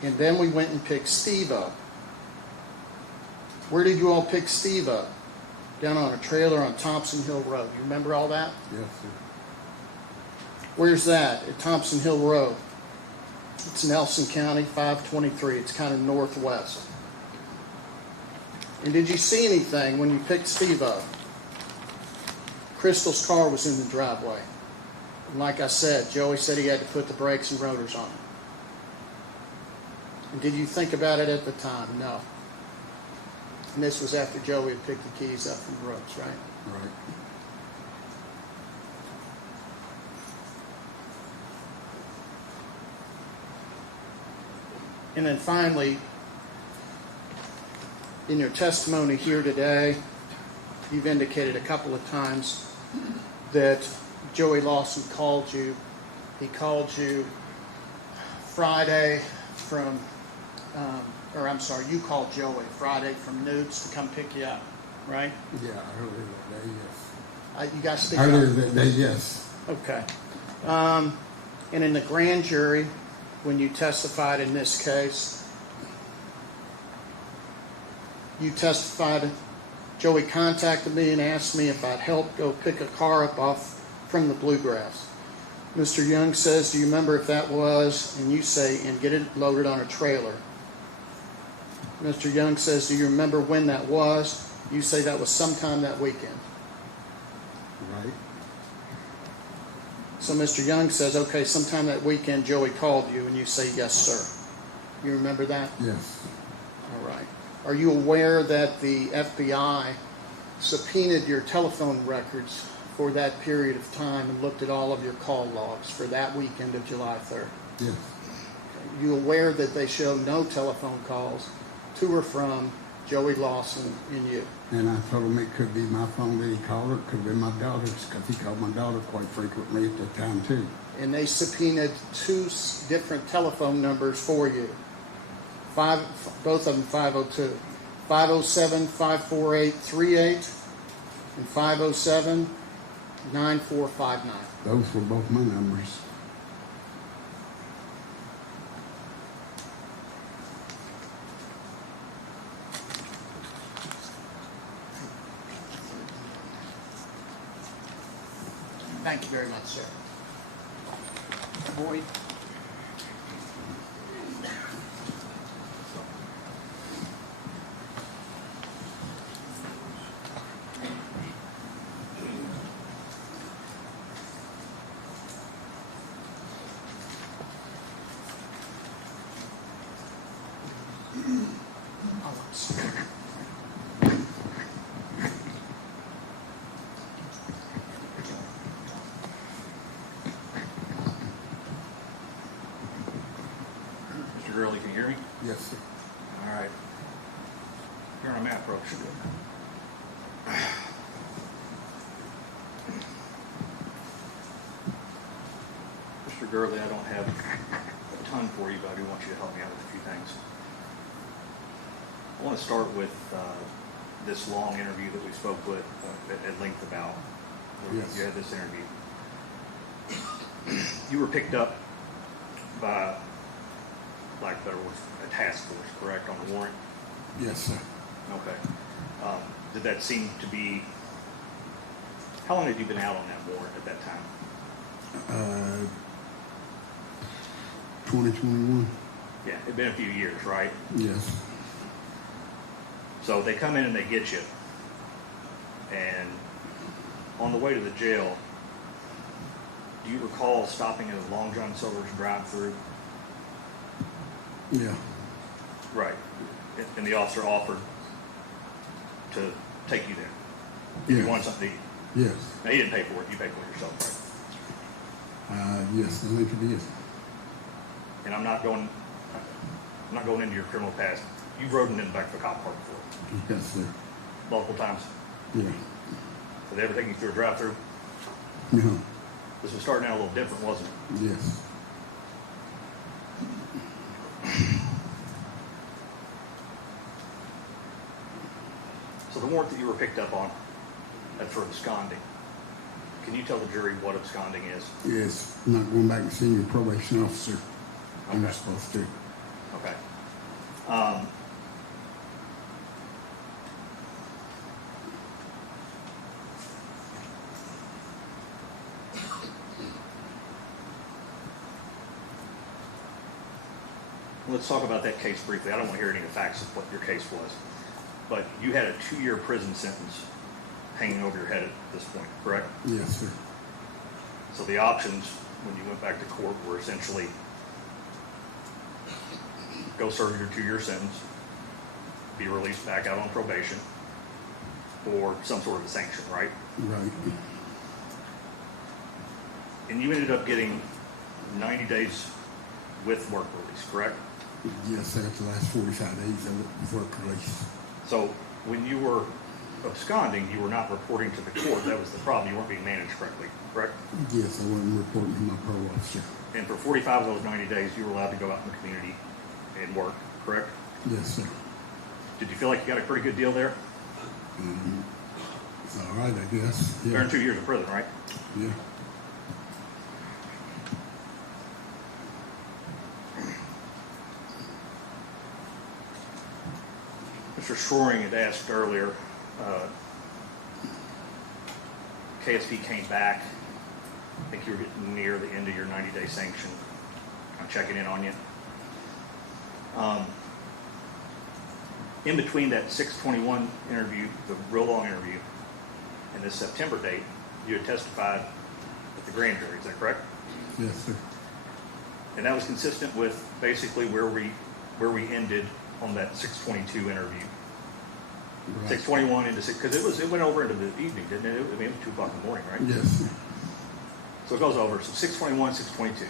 And then we went and picked Steve up. Where did you all pick Steve up? Down on a trailer on Thompson Hill Road. You remember all that? Yes, sir. Where's that? At Thompson Hill Road. It's Nelson County, 523. It's kind of northwest. And did you see anything when you picked Steve up? Crystal's car was in the driveway. And like I said, Joey said he had to put the brakes and rotors on it. And did you think about it at the time? No. And this was after Joey had picked the keys up from Brooks, right? Right. And then finally, in your testimony here today, you've indicated a couple of times that Joey Lawson called you. He called you Friday from, you called Joey Friday from Newt's to come pick you up, right? Yeah, earlier that day, yes. You guys speak Earlier up. that day, yes. Okay. And in the grand jury, when you testified in this case, you testified, Joey contacted me and asked me if I'd help go pick a car up off from the Bluegrass. Mr. Young says, do you remember if that was, and you say, and get it loaded on a trailer. Mr. Young says, do you remember when that was? You say that was sometime that weekend. Right. So Mr. Young says, okay, sometime that weekend Joey called you, and you say, yes, sir. You remember that? Yes. All right. Are you aware that the FBI subpoenaed your telephone records for that period of time and looked at all of your call logs for that weekend of July 3rd? Yes. Are you aware that they show no telephone calls to or from Joey Lawson and you? And I told him it could be my phone that he called, or it could be my daughter's, because he called my daughter quite frequently at that time too. And they subpoenaed two different telephone numbers for you. Both of them 502. 507-548-38 and 507-9459. Those were both my numbers. Thank you very much, sir. Boyd? Mr. Gurley, can you hear me? Yes, sir. All right. You're on a map approach. Mr. Gurley, I don't have a ton for you, but I do want you to help me out with a few things. I want to start with this long interview that we spoke with at length about. Yes. You had this interview. You were picked up by, like there was a task force, correct, on the warrant? Yes, sir. Okay. Did that seem to be, how long had you been out on that warrant at that time? 2021. Yeah, it'd been a few years, right? Yes. So they come in and they get you. And on the way to the jail, do you recall stopping at a Long John Silver's drive-through? Yeah. Right. And the officer offered to take you there. Yes. You wanted something to eat. Yes. Now, you didn't pay for it. You paid for it yourself, right? Yes, I think it is. And I'm not going into your criminal past. You've ridden in the back of a cop car before. Yes, sir. Multiple times. Yeah. Did they ever take you through a drive-through? No. This was starting out a little different, wasn't it? Yes. So the warrant that you were picked up on, that's for absconding. Can you tell the jury what absconding is? Yes. Not going back and seeing your probation officer. I'm Okay. supposed to. Okay. Let's talk about that case briefly. I don't want to hear any of the facts of what your case was. But you had a 2-year prison sentence hanging over your head at this point, correct? Yes, sir. So the options when you went back to court were essentially go serve your 2-year sentence, be released back out on probation, or some sort of a sanction, right? Right. And you ended up getting 90 days with work release, correct? Yes, after the last 45 days of work release. So when you were absconding, you were not reporting to the court. That was the problem. You weren't being managed correctly, correct? Yes, I wasn't reporting to my parole officer. And for 45 of those 90 days, you were allowed to go out in the community and work, correct? Yes, sir. Did you feel like you got a pretty good deal there? It's all right, I guess. Yeah. During 2 years in prison, right? Yeah. Mr. Shoring had asked earlier, KSP came back. I think you were getting near the end of your 90-day sanction. I'm checking in on you. In between that 6/21 interview, the real long interview, and this September date, you had testified at the grand jury. Is that correct? Yes, sir. And that was consistent with basically where we ended on that 6/22 interview. Right. 6/21 into 6, because it went over into the evening, didn't it? I mean, it was 2 o'clock in the morning, right? Yes, sir. So it goes over. So 6/21, 6/22.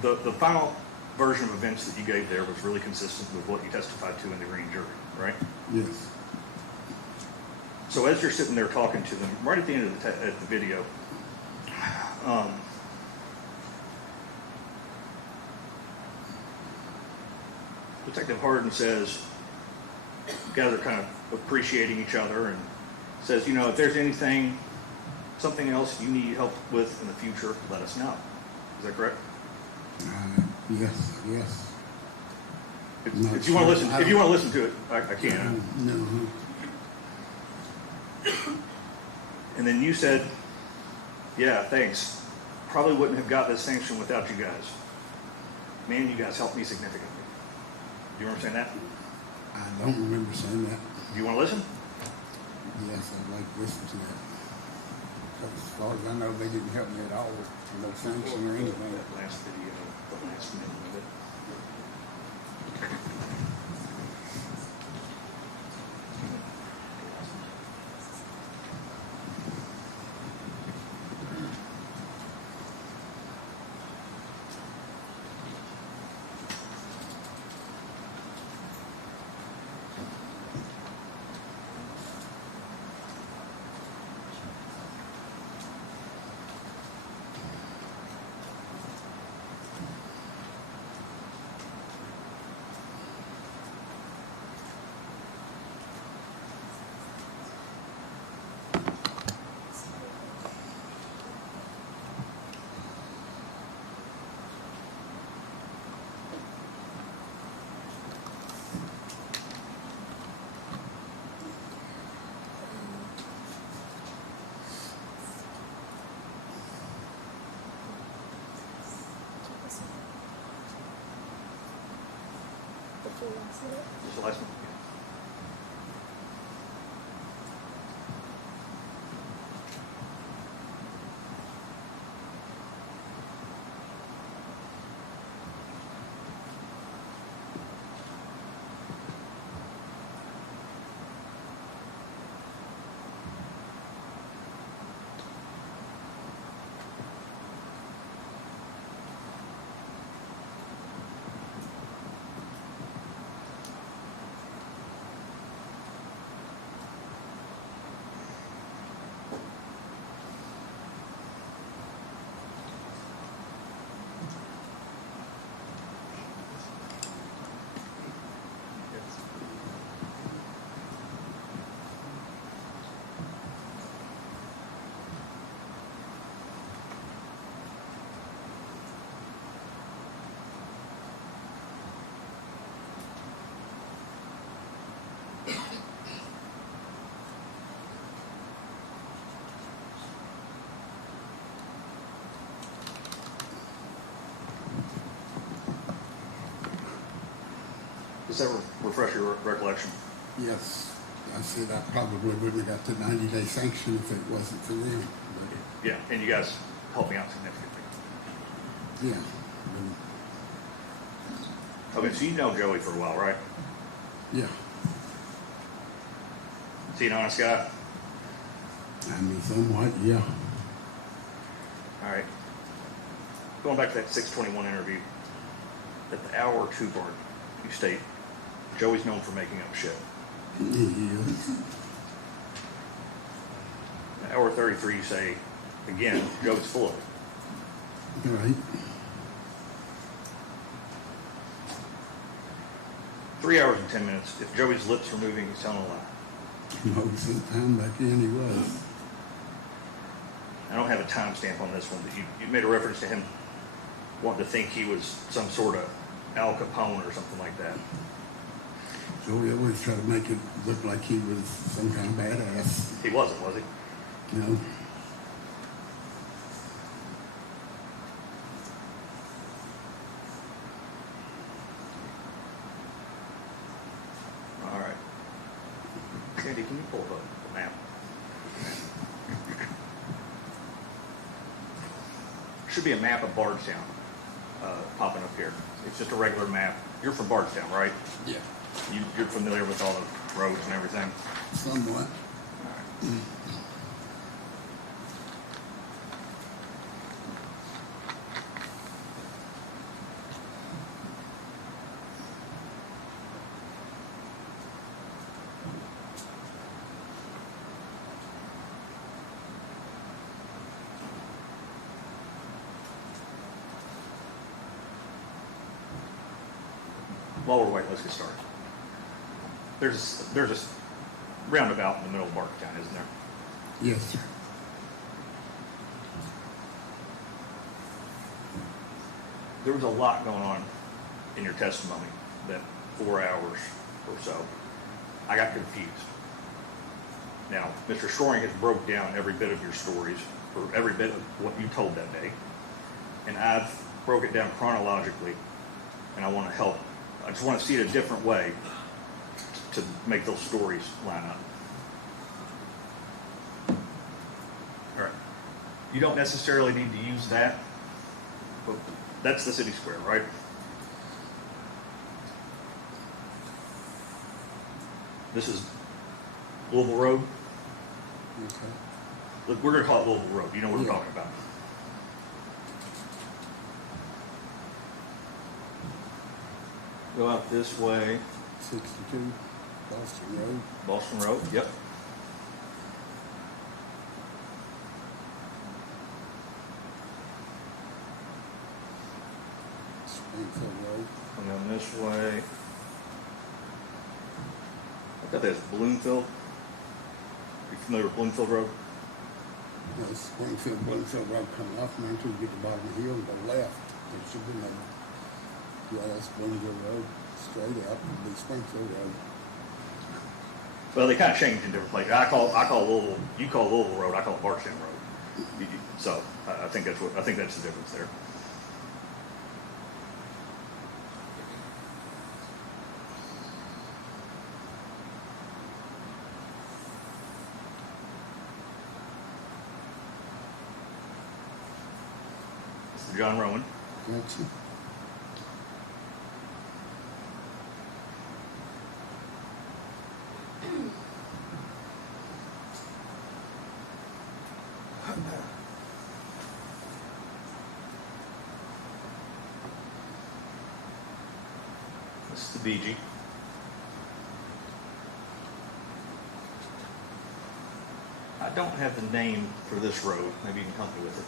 The final version of events that you gave there was really consistent with what you testified to in the grand jury, right? Yes. So as you're sitting there talking to them, right at the end of the video, Detective Harden says, you guys are kind of appreciating each other, and says, you know, if there's something else you need help with in the future, let us know. Is that correct? Yes, yes. If you want to listen to it, I can. No. And then you said, yeah, thanks. Probably wouldn't have got this sanction without you guys. Man, you guys helped me significantly. Do you remember saying that? I don't remember saying that. Do you want to listen? Yes, I'd like to listen to that. Because as far as I know, they didn't help me at all with no sanction or anything. That last video, the last minute of it. Just the last one. Does that refresh your recollection? Yes. I said I probably wouldn't have got the 90-day sanction if it wasn't for them. Yeah, and you guys helped me out significantly. Yeah. Okay, so you know Joey for a while, right? Yeah. Is he an honest guy? I mean, somewhat, yeah. All right. Going back to that 6/21 interview, at the hour or two mark, you state, Joey's known for making up shit. Yeah. At hour 33, you say, again, Joey's full of it. Right. 3 hours and 10 minutes. If Joey's lips are moving, he's telling a lie. Sometime back then he was. I don't have a timestamp on this one, but you made a reference to him wanting to think he was some sort of Al Capone or something like that. So we always try to make it look like he was some kind of badass. He wasn't, was he? No. All right. Sandy, can you pull up the map? Should be a map of Bardstown popping up here. It's just a regular map. You're from Bardstown, right? Yeah. You're familiar with all the roads and everything? Somewhat. While we're waiting, let's get started. There's a roundabout in the middle of Bardstown, isn't there? Yes, sir. There was a lot going on in your testimony that 4 hours or so. I got confused. Now, Mr. Shoring has broke down every bit of your stories, or every bit of what you told that day, and I've broke it down chronologically, and I want to help. I just want to see it a different way to make those stories line up. All right. You don't necessarily need to use that, but that's the city square, right? This is Louisville Road. Okay. Look, we're going to call it Louisville Road. You know what we're talking about. Go out this way. 62 Boston Road. Boston Road, yep. Springfield Road. Come down this way. I got that as Bloomfield. You familiar with Bloomfield Road? No, Springfield Road coming off there until you get to the bottom of the hill and go left. There should be no. Yeah, that's Bloomfield Road. Straight out would be Springfield Road. Well, they kind of changed in different places. I call Louisville. You call Louisville Road. I call it Bardstown Road. So I think that's the difference there. Mr. John Rowan. Gotcha. This is the BG. I don't have the name for this road. Maybe you can help me with it.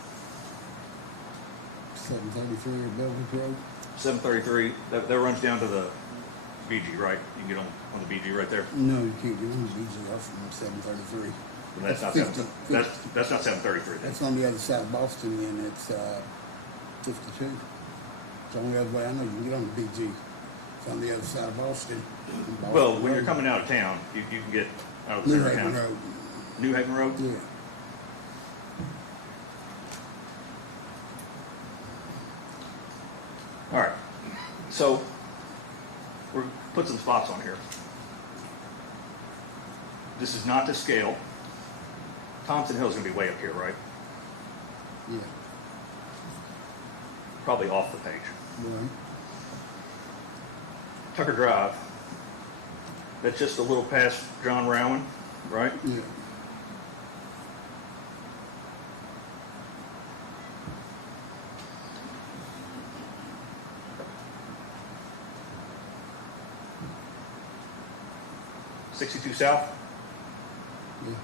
733 or Belgian Road. 733. That runs down to the BG, right? You can get on the BG right there. No, you can't get on the BG off from 733. And that's not 50, 7. That's not 733. Then. That's on the other side of Boston, and it's 52. It's the only other way I know you can get on the BG. It's on the other side of Boston. Well, when you're coming out of town, you can get out of the New center of Haven town. Road. New Haven Road? Yeah. All right. So we're put some spots on here. This is not to scale. Thompson Hill's going to be way up here, right? Yeah. Probably off the page. Right. Tucker Drive. That's just a little past John Rowan, right? Yeah. '62 South. Yeah.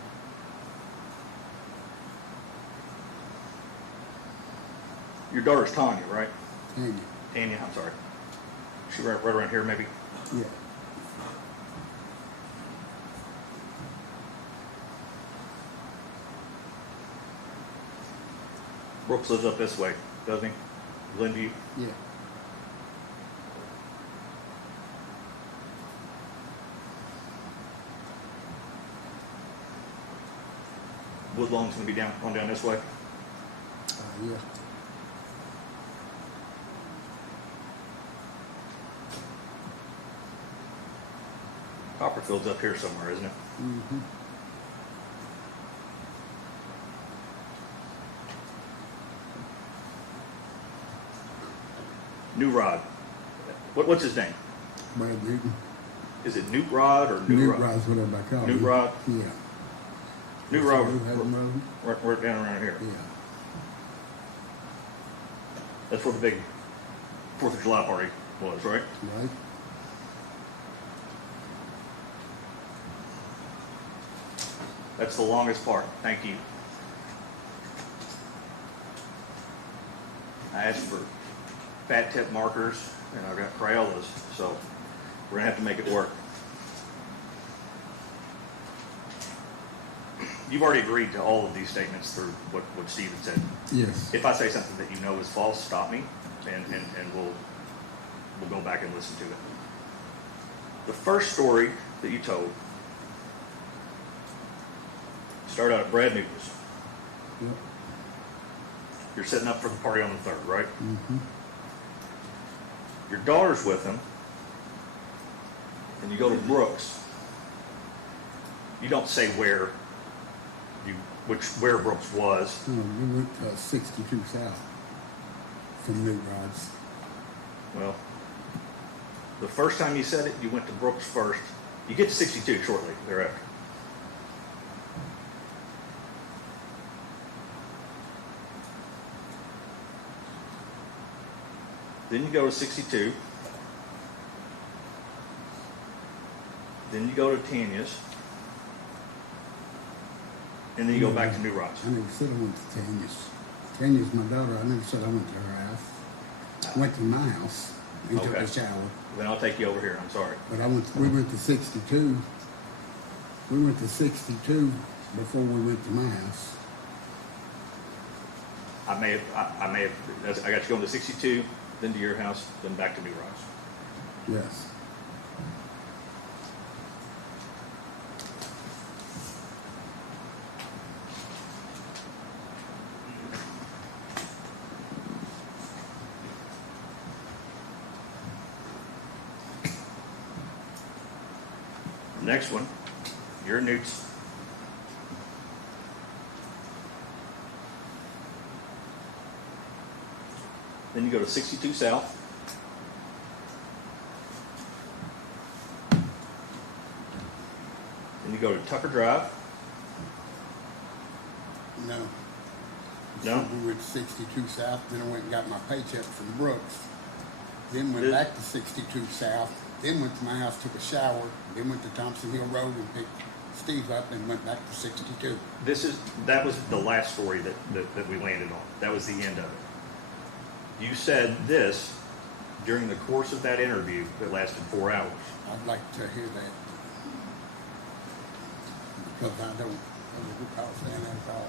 Your daughter's Tanya, right? Tanya. Tanya, I'm sorry. She right around here, maybe. Yeah. Brooks lives up this way, doesn't he? Glenview? Yeah. Woodlawn's gonna be down this way? Yeah. Copperfield's up here somewhere, isn't it? Mm-hmm. New Rod. What's his name? Brad Newton. Is it Newt Rod or New Newt Rod? Rod's whatever I call it. New Rod? Yeah. New Rod. New Haven Road. We're down around here. Yeah. That's where the big 4th of July party was, right? Right. That's the longest part. Thank you. I asked for fat tip markers and I've got Crayolas, so we're gonna have to make it work. You've already agreed to all of these statements through what Steven said. Yes. If I say something that you know is false, stop me and we'll go back and listen to it. The first story that you told started out at Brad Newton's. Yep. You're setting up for the party on the 3rd, right? Mm-hmm. Your daughter's with him, and you go to Brooks. You don't say where Brooks was. No, we went 62 south from New Rod's. Well, the first time you said it, you went to Brooks first. You get to 62 shortly thereafter. Then you go to 62. Then you go to Tanya's. And then you go back to New Rod's. I never said I went to Tanya's. Tanya's my daughter. I never said I went to her house. I went to my house and took Okay. a shower. Then I'll take you over here. I'm sorry. But we went to 62. We went to 62 before we went to my house. I may have, I got you going to 62, then to your house, then back to New Rod's. Yes. Next one, your Newt's. Then you go to 62 South. Then you go to Tucker Drive. No. No? We went to 62 south, then I went and got my paycheck from Brooks. Then went back to 62 south, then went to my house, took a shower, then went to Thompson Hill Road and picked Steve up and went back to 62. That was the last story that we landed on. That was the end of it. You said this during the course of that interview that lasted 4 hours. I'd like to hear that. Because I don't recall saying that at all.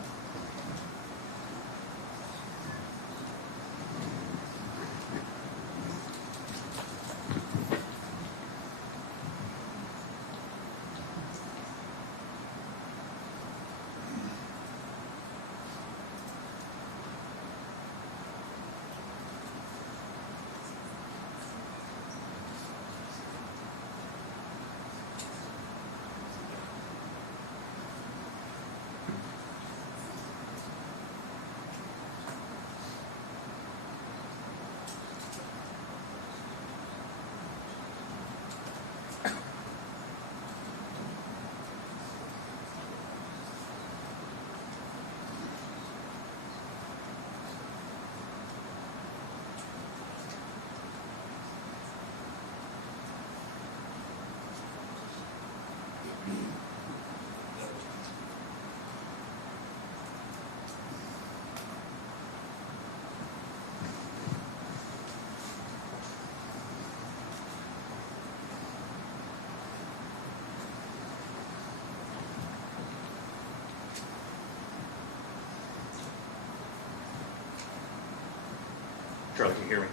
Charlie, can you hear me?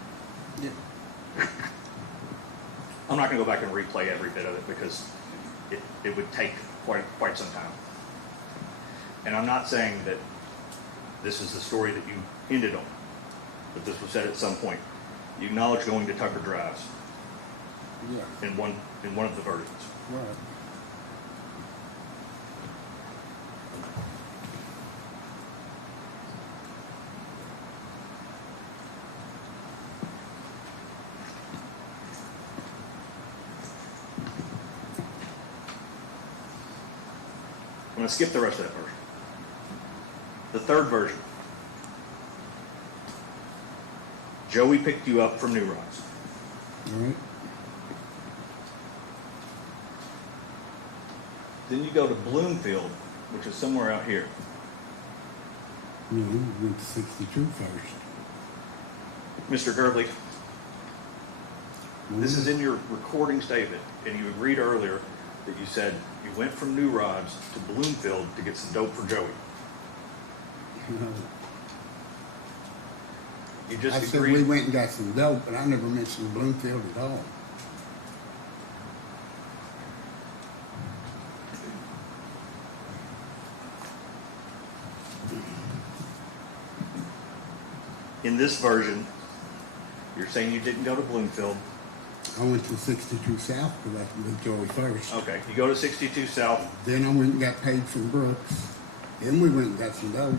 Yeah. I'm not gonna go back and replay every bit of it because it would take quite some time. And I'm not saying that this is the story that you ended on, but this was said at some point. You acknowledge going to Tucker Drives Yeah. in one of the verdicts. Right. I'm going to skip the rest of that version. The third version. Joey picked you up from New Rods. All right. Then you go to Bloomfield, which is somewhere out here. No, we went to 62 first. Mr. Gerbley, this is in your recording statement, and you agreed earlier that you said you went from New Rods to Bloomfield to get some dope for Joey. No. You just I said agreed. we went and got some dope, but I never mentioned Bloomfield at all. In this version, you're saying you didn't go to Bloomfield. I went to 62 South because I with Joey first. Okay, you go to 62 South. Then I went and got paid from Brooks. Then we went and got some dope.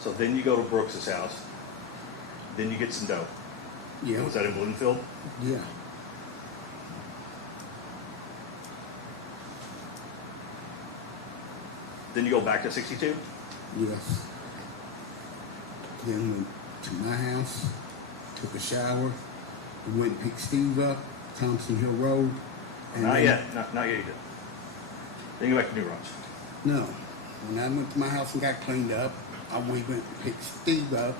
So then you go to Brooks's house. Then you get some dope. Yeah. Was that in Bloomfield? Yeah. Then you go back to 62? Yes. Then went to my house, took a shower, we went and picked Steve up, Thompson Hill Road. Not yet. Not yet you did. Then you go back to New Rods. No. When I went to my house and got cleaned up, we went and picked Steve up,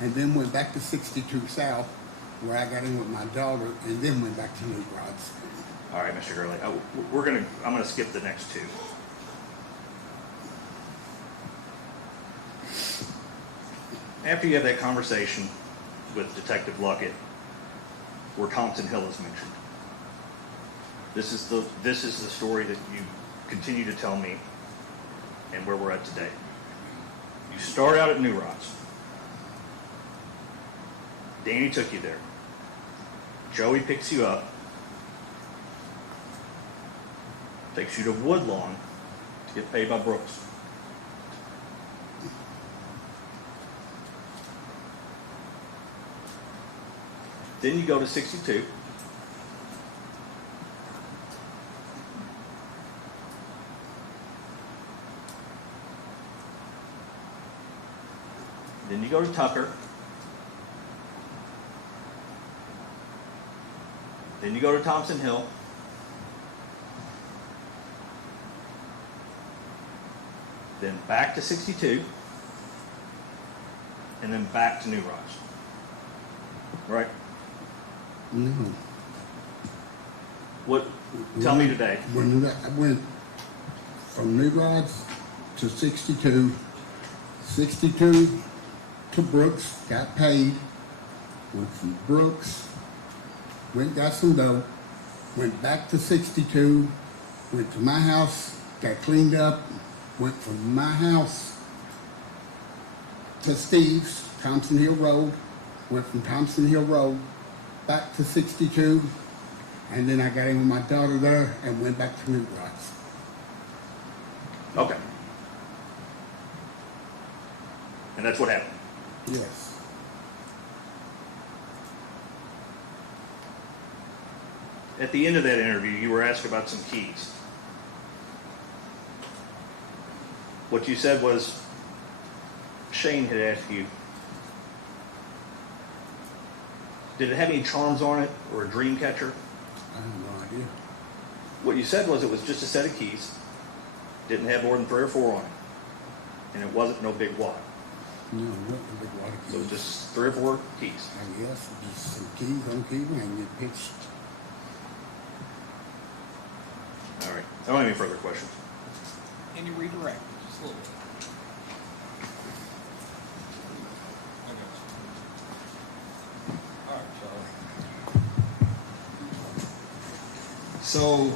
and then went back to 62 South, where I got in with my daughter, and then went back to New Rods. All right, Mr. Gurley. I'm gonna skip the next two. After you have that conversation with Detective Luckett, where Thompson Hill is mentioned, this is the story that you continue to tell me, and where we're at today. You start out at New Rods. Danny took you there. Joey picks you up, takes you to Woodlawn to get paid by Brooks. Then you go to 62. Then you go to Tucker. Then you go to Thompson Hill. Then back to 62. And then back to New Rods. Right? No. What? Tell me today. When I went from New Rods to 62, 62 to Brooks, got paid, went from Brooks, went got some dope, went back to 62, went to my house, got cleaned up, went from my house to Steve's, Thompson Hill Road, went from Thompson Hill Road back to 62, and then I got in with my daughter there and went back to New Rods. Okay. And that's what happened. Yes. At the end of that interview, you were asked about some keys. What you said was Shane had asked you, did it have any charms on it or a dream catcher? I have no idea. What you said was it was just a set of keys, didn't have more than 3 or 4 on it, and it wasn't no big wad. No, it wasn't a big lot of keys. So it was just 3 or 4 keys. I guess just some keys on key ring. It pitched. All right. I don't have any further questions. Any redirect? Just a little bit. So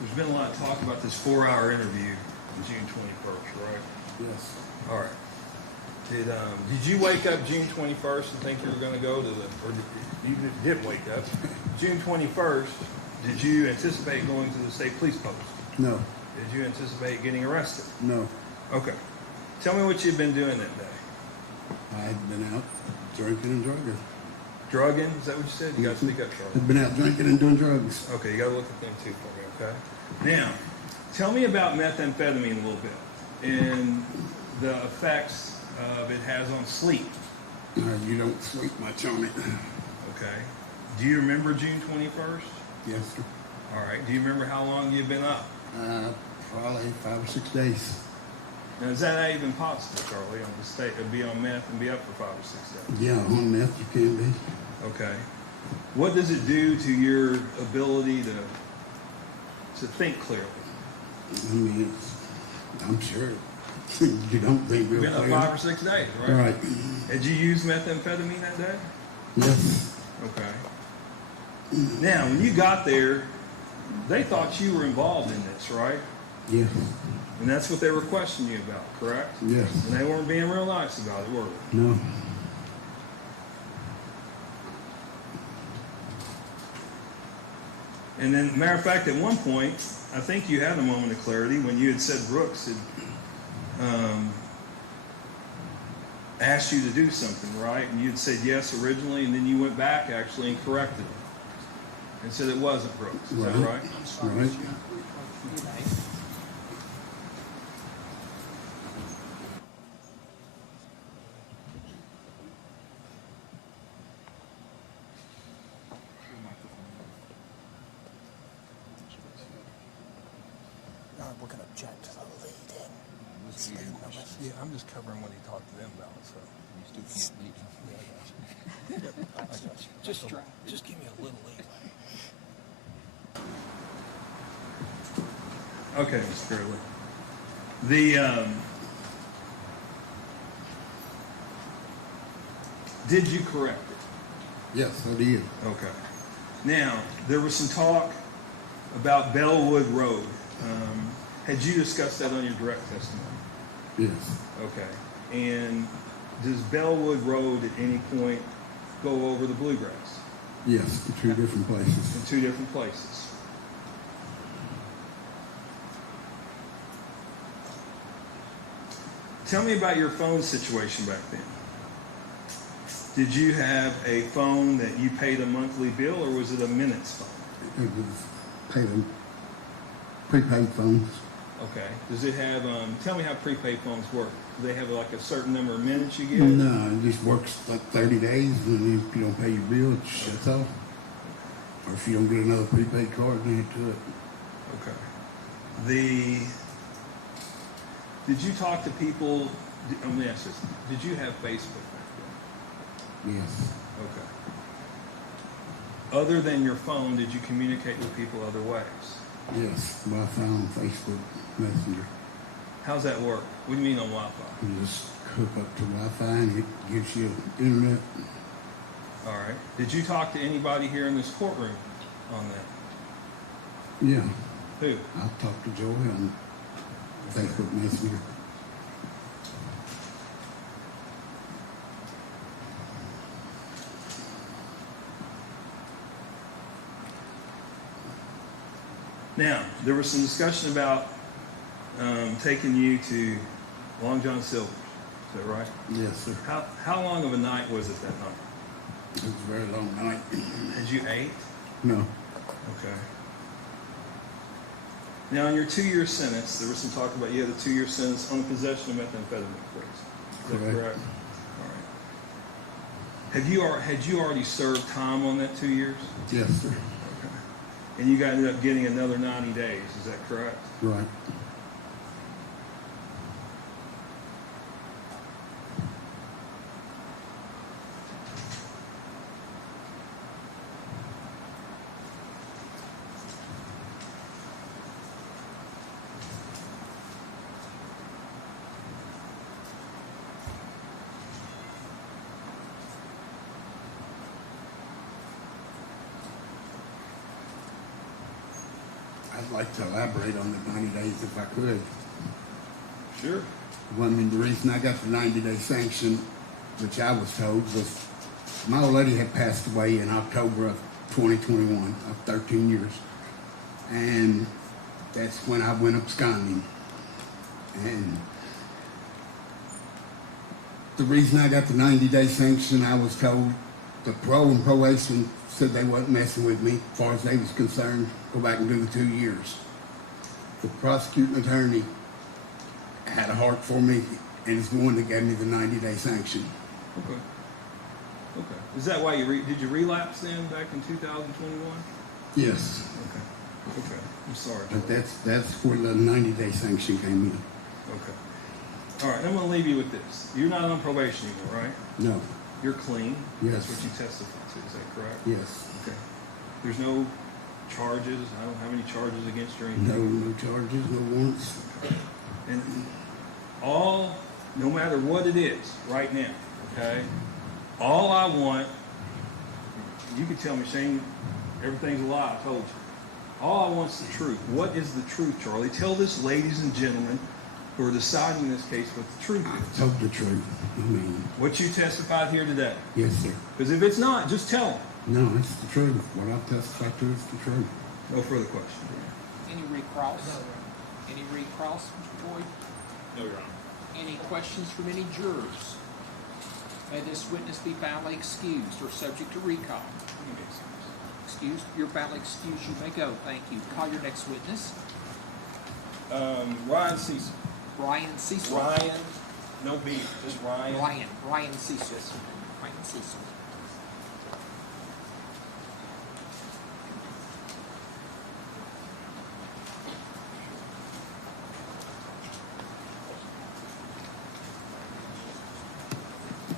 there's been a lot of talk about this 4-hour interview on June 21st, right? Yes. All right. Did you wake up June 21st and think you were going to go to you didn't wake up. June 21st, did you anticipate going to the state police post? No. Did you anticipate getting arrested? No. Okay. Tell me what you've been doing that day. I've been out drinking and drugging. Drugging? Is that what you said? You got to speak up, Charlie. I've been out drinking and doing drugs. Okay, you got to look at them too for me, okay? Now, tell me about methamphetamine a little bit and the effects it has on sleep. You don't sleep much on it. Okay. Do you remember June 21st? Yes, sir. All right. Do you remember how long you've been up? Probably 5 or 6 days. Now, is that even possible, Charlie, on the state to be on meth and be up for 5 or 6 days? Yeah, on meth you can be. Okay. What does it do to your ability to think clearly? I mean, I'm sure you don't think real You've been up clear. 5 or 6 days, right? Right. Did you use methamphetamine that day? Yes. Okay. Now, when you got there, they thought you were involved in this, right? Yes. And that's what they were questioning you about, correct? Yes. And they weren't being real nice about it, were they? No. And then, matter of fact, at one point, I think you had a moment of clarity when you had said Brooks had asked you to do something, right? And you had said yes originally, and then you went back actually and corrected it and said it wasn't Brooks. Is that right? Right. We're going to object to the lead-in statement. Yeah, I'm just covering what he talked to them about, so. You still can't leave. Yeah, I got you. Just give me a little leeway. Okay, Mr. Fairley. The did you correct it? Yes, I did. Okay. Now, there was some talk about Bellwood Road. Had you discussed that on your direct testimony? Yes. Okay. And does Bellwood Road at any point go over the Bluegrass? Yes, in 2 different places. In 2 different places. Tell me about your phone situation back then. Did you have a phone that you paid a monthly bill, or was it a minutes phone? It was prepaid phones. Okay. Does it have, tell me how prepaid phones work. Do they have like a certain number of minutes you get? No, it just works like 30 days, and then if you don't pay your bill, it shuts off. Or if you don't get another prepaid card, then you do it. Okay. Did you talk to people, let me ask this, did you have Facebook back then? Yes. Okay. Other than your phone, did you communicate with people other ways? Yes, Wi-Fi on Facebook Messenger. How's that work? What do you mean on Wi-Fi? You just hook up to Wi-Fi and it gives you internet. All right. Did you talk to anybody here in this courtroom on that? Yeah. Who? I talked to Joey on Facebook Messenger. Now, there was some discussion about taking you to Long John Silver's. Is that right? Yes, sir. How long of a night was it that night? It was a very long night. Had you ate? No. Okay. Now, in your 2-year sentence, there was some talk about you had a 2-year sentence on the possession of methamphetamine, please. Is that correct? All right. Had you already served time on that 2 years? Yes, sir. Okay. And you ended up getting another 90 days. Is that correct? Right. I'd like to elaborate on the 90 days if I could. Sure. Well, I mean, the reason I got the 90-day sanction, which I was told, was my old lady had passed away in October of 2021, of 13 years. And that's when I went absconding. And the reason I got the 90-day sanction, I was told the parole and probation said they wasn't messing with me. As far as they was concerned, go back and do the 2 years. The prosecuting attorney had a heart for me and is the one that gave me the 90-day sanction. Okay. Okay. Is that why did you relapse then back in 2021? Yes. Okay. Okay. I'm sorry. But that's where the 90-day sanction came in. Okay. All right. I'm going to leave you with this. You're not on probation anymore, right? No. You're clean. Yes. That's what you testified to. Is that correct? Yes. Okay. There's no charges. I don't have any charges against you or anything. No charges, no warrants. And no matter what it is right now, okay, all I want, you can tell me, Shane, everything's a lie, I told you. All I want is the truth. What is the truth, Charlie? Tell this, ladies and gentlemen, who are deciding this case, what the truth is. I told the truth. I mean, what you testified here today. Yes, sir. Because if it's not, just tell them. No, it's the truth. What I've testified to is the truth. No further questions. Any recross? Any recross, Mr. Boyd? No, Your Honor. Any questions from any jurors? May this witness be validly excused or subject to recall? Excused. You're validly excused. You may go. Thank you. Call your next witness. Ryan Cecil. Ryan Cecil. Ryan, no B, just Ryan. Ryan Cecil. Ryan Cecil.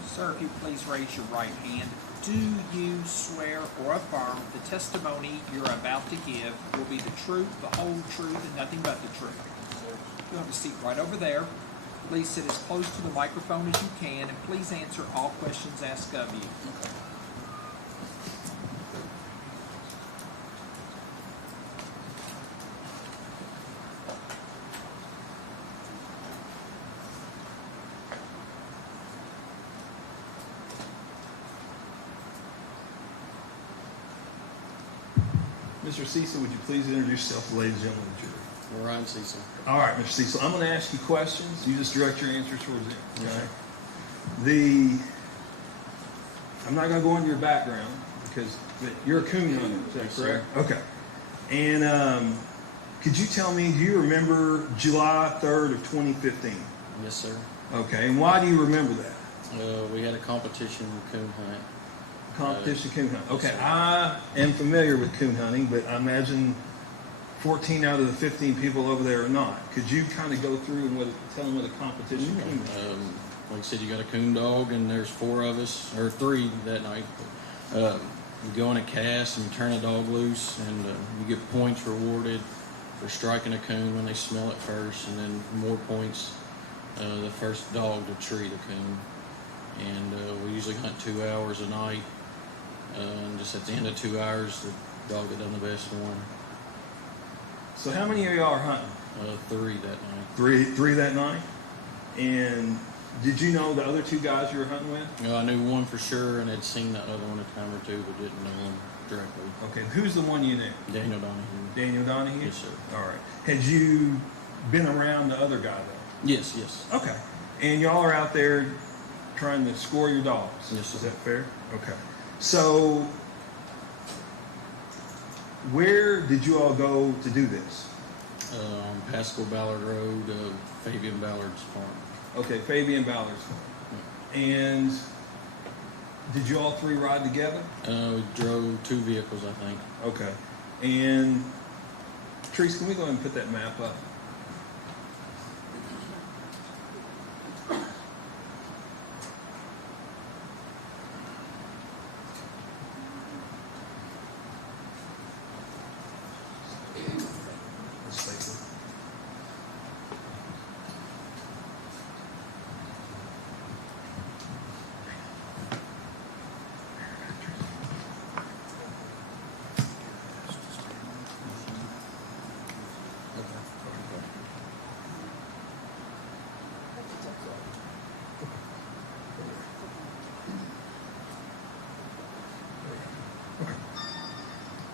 Sir, if you please raise your right hand. Do you swear or affirm the testimony you're about to give will be the truth, the whole truth, and nothing but the truth? You have a seat right over there. Please sit as close to the microphone as you can, and please answer all questions asked of you. Mr. Cecil, would you please introduce yourself to the ladies and gentlemen of the jury? Ryan Cecil. All right, Mr. Cecil, I'm going to ask you questions. You just direct your answers towards it. Okay. I'm not going to go into your background because you're a coon hunter. Is that Yes, correct? sir. Okay. And could you tell me? Do you remember July 3rd of 2015? Yes, sir. Okay. And why do you remember that? We had a competition coon hunt. Competition coon hunt. Okay. Yes, sir. I am familiar with coon hunting, but I imagine 14 out of the 15 people over there are not. Could you kind of go through and tell them what a competition coon hunt is? Like I said, you got a coon dog, and there's 4 of us, or 3 that night. You go on a cast and you turn a dog loose, and you get points rewarded for striking a coon when they smell it first, and then more points the first dog to tree the coon. And we usually hunt 2 hours a night, and just at the end of 2 hours, the dog that done the best won. So how many of y'all are hunting? 3 that night. Three that night? And did you know the other 2 guys you were hunting with? I knew one for sure, and had seen the other one a time or 2, but didn't know him directly. Okay, who's the one you knew? Daniel Donahue. Daniel Donahue? Yes, sir. All right. Had you been around the other guy though? Yes, yes. Okay. And y'all are out there trying to score your dogs? Yes, sir. Is that fair? Okay. So where did you all go to do this? On Pascal Ballard Road, Fabian Ballard's farm. Okay, Fabian Ballard's farm. And did you all 3 ride together? We drove 2 vehicles, I think. Okay. And Treese, can we go ahead and put that map up?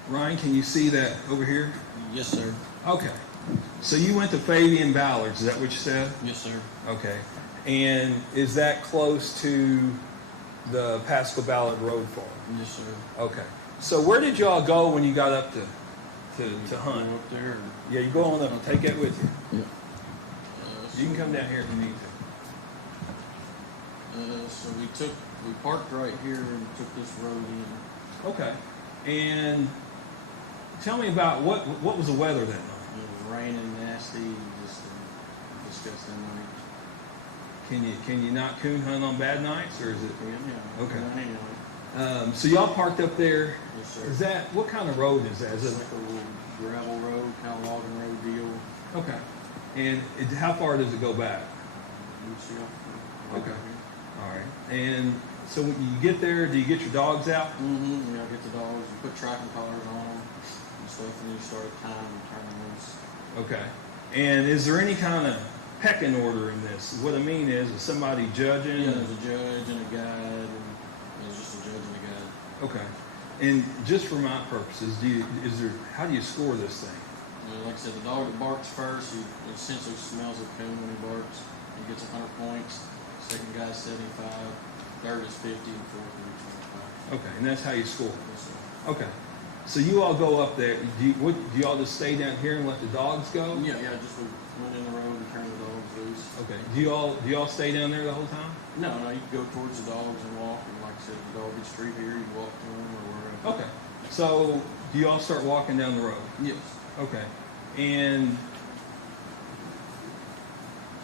Ryan, can you see that over here? Yes, sir. Okay. So you went to Fabian Ballards, is that what you said? Yes, sir. Okay. And is that close to the Pascal Ballard Road farm? Yes, sir. Okay. So where did y'all go when you got up to hunt? Go up there. Yeah, you go on up and take that with you. Yeah. You can come down here if you need to. So we parked right here and took this road in. Okay. And tell me about what was the weather that night? It was raining nasty, just a disgusting night. Can you not coon hunt on bad nights, or is it? Yeah. Okay. Anyway. So y'all parked up there. Yes, sir. Is that what kind of road is that? Is It's it like a little gravel road, kind of logging road deal. okay? And how far does it go back? You see how- Okay. All right. And so when you get there, do you get your dogs out? Mm-hmm. Yeah, get the dogs, you put tracking collars on them and stuff, and you start a time and turn them loose. Okay. And is there any kind of pecking order in this? What I mean is somebody judging? Yeah, there's a judge and a guide, and there's just a judge and a guide. Okay. And just for my purposes, how do you score this thing? Like I said, the dog that barks first, he essentially smells a coon when he barks. He gets 100 points. Second guy's 75. Third is 50, and fourth will be 25. Okay, and that's how you score. Yes, sir. Okay. So you all go up there. Do you all just stay down here and let the dogs go? Yeah, just we went in the road and turned the dogs loose. Okay. Do you all stay down there the whole time? No, you can go towards the dogs and walk. And like I said, the dog gets street here, you can walk to them or wherever. Okay. So do you all start walking down the road? Yes. Okay. And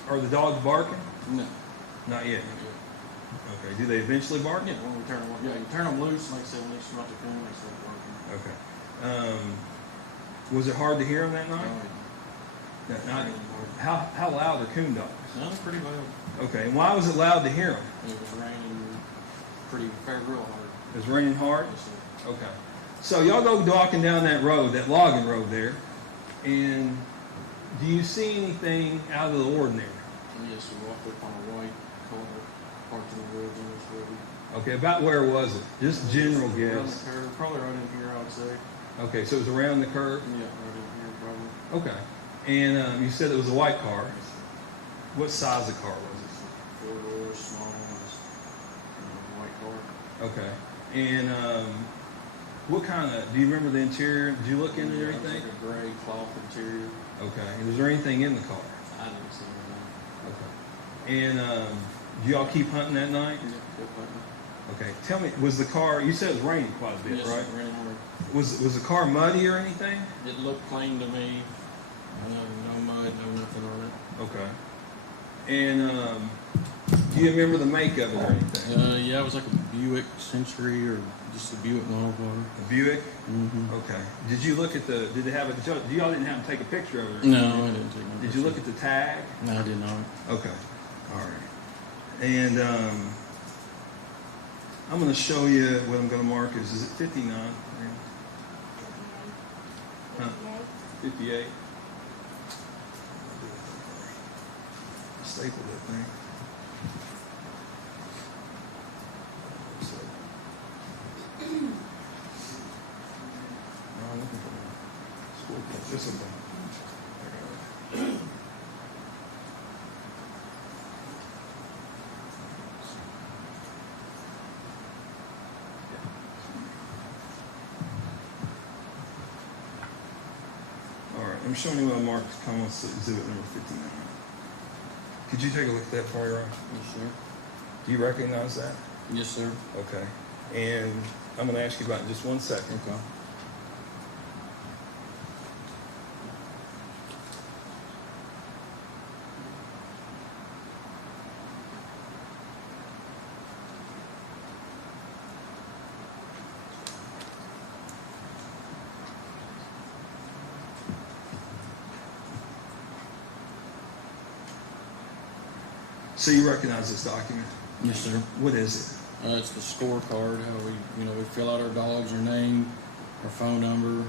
are the dogs barking? No. Not yet. Okay. Do they eventually bark? Yeah, when we turn them, you turn them loose. Like I said, when they smell the coon, they start barking. Okay. Was it hard to hear them that night? How loud are coon dogs? No, pretty loud. Okay. And why was it loud to hear them? It was raining real hard. It was raining hard? Yes, sir. Okay. So y'all go walking down that road, that logging road there, and do you see anything out of the ordinary? Yes, we walked up on a white car parked in the woods on this road. Okay, about where was it? Just general Around guess. the curve, probably right in here, I would say. Okay, so it was around the curve? Yeah, right in here, probably. Okay. And you said it was a white car. What size of car was it? Four-door, small, just, white car. Okay. And what kind of, do you remember the interior? Did you look into Yeah, everything? it was like a gray cloth interior. Okay. And was there anything in the car? I didn't see anything. Okay. And do y'all keep hunting that night? Yeah, kept hunting. Okay. Tell me, was the car, you said it was raining quite a bit, Yes, right? it ran hard. Was the car muddy or anything? It looked clean to me. No mud, no nothing on it. Okay. And do you remember the make of it or anything? Yeah, it was like a Buick Century or just a Buick model car. A Buick? Mm-hmm. Okay. Did you look at did it have y'all didn't have to take a picture of it? No, I didn't take no Did you look at the tag? No, I did not. Okay. All right. And I'm going to show you what I'm going to mark is it 59? Huh? 58. Stapled that thing. So, no, I'm looking for my scorecard. This one. All right, I'm showing you what I marked comments exhibit number 59. Could you take a look at that for you, Ryan? Yes, sir. Do you recognize that? Yes, sir. Okay. And I'm going to ask you about it in just 1 second. Okay. So you recognize this document? Yes, sir. What is it? It's the scorecard, how we fill out our dogs, our name, our phone number,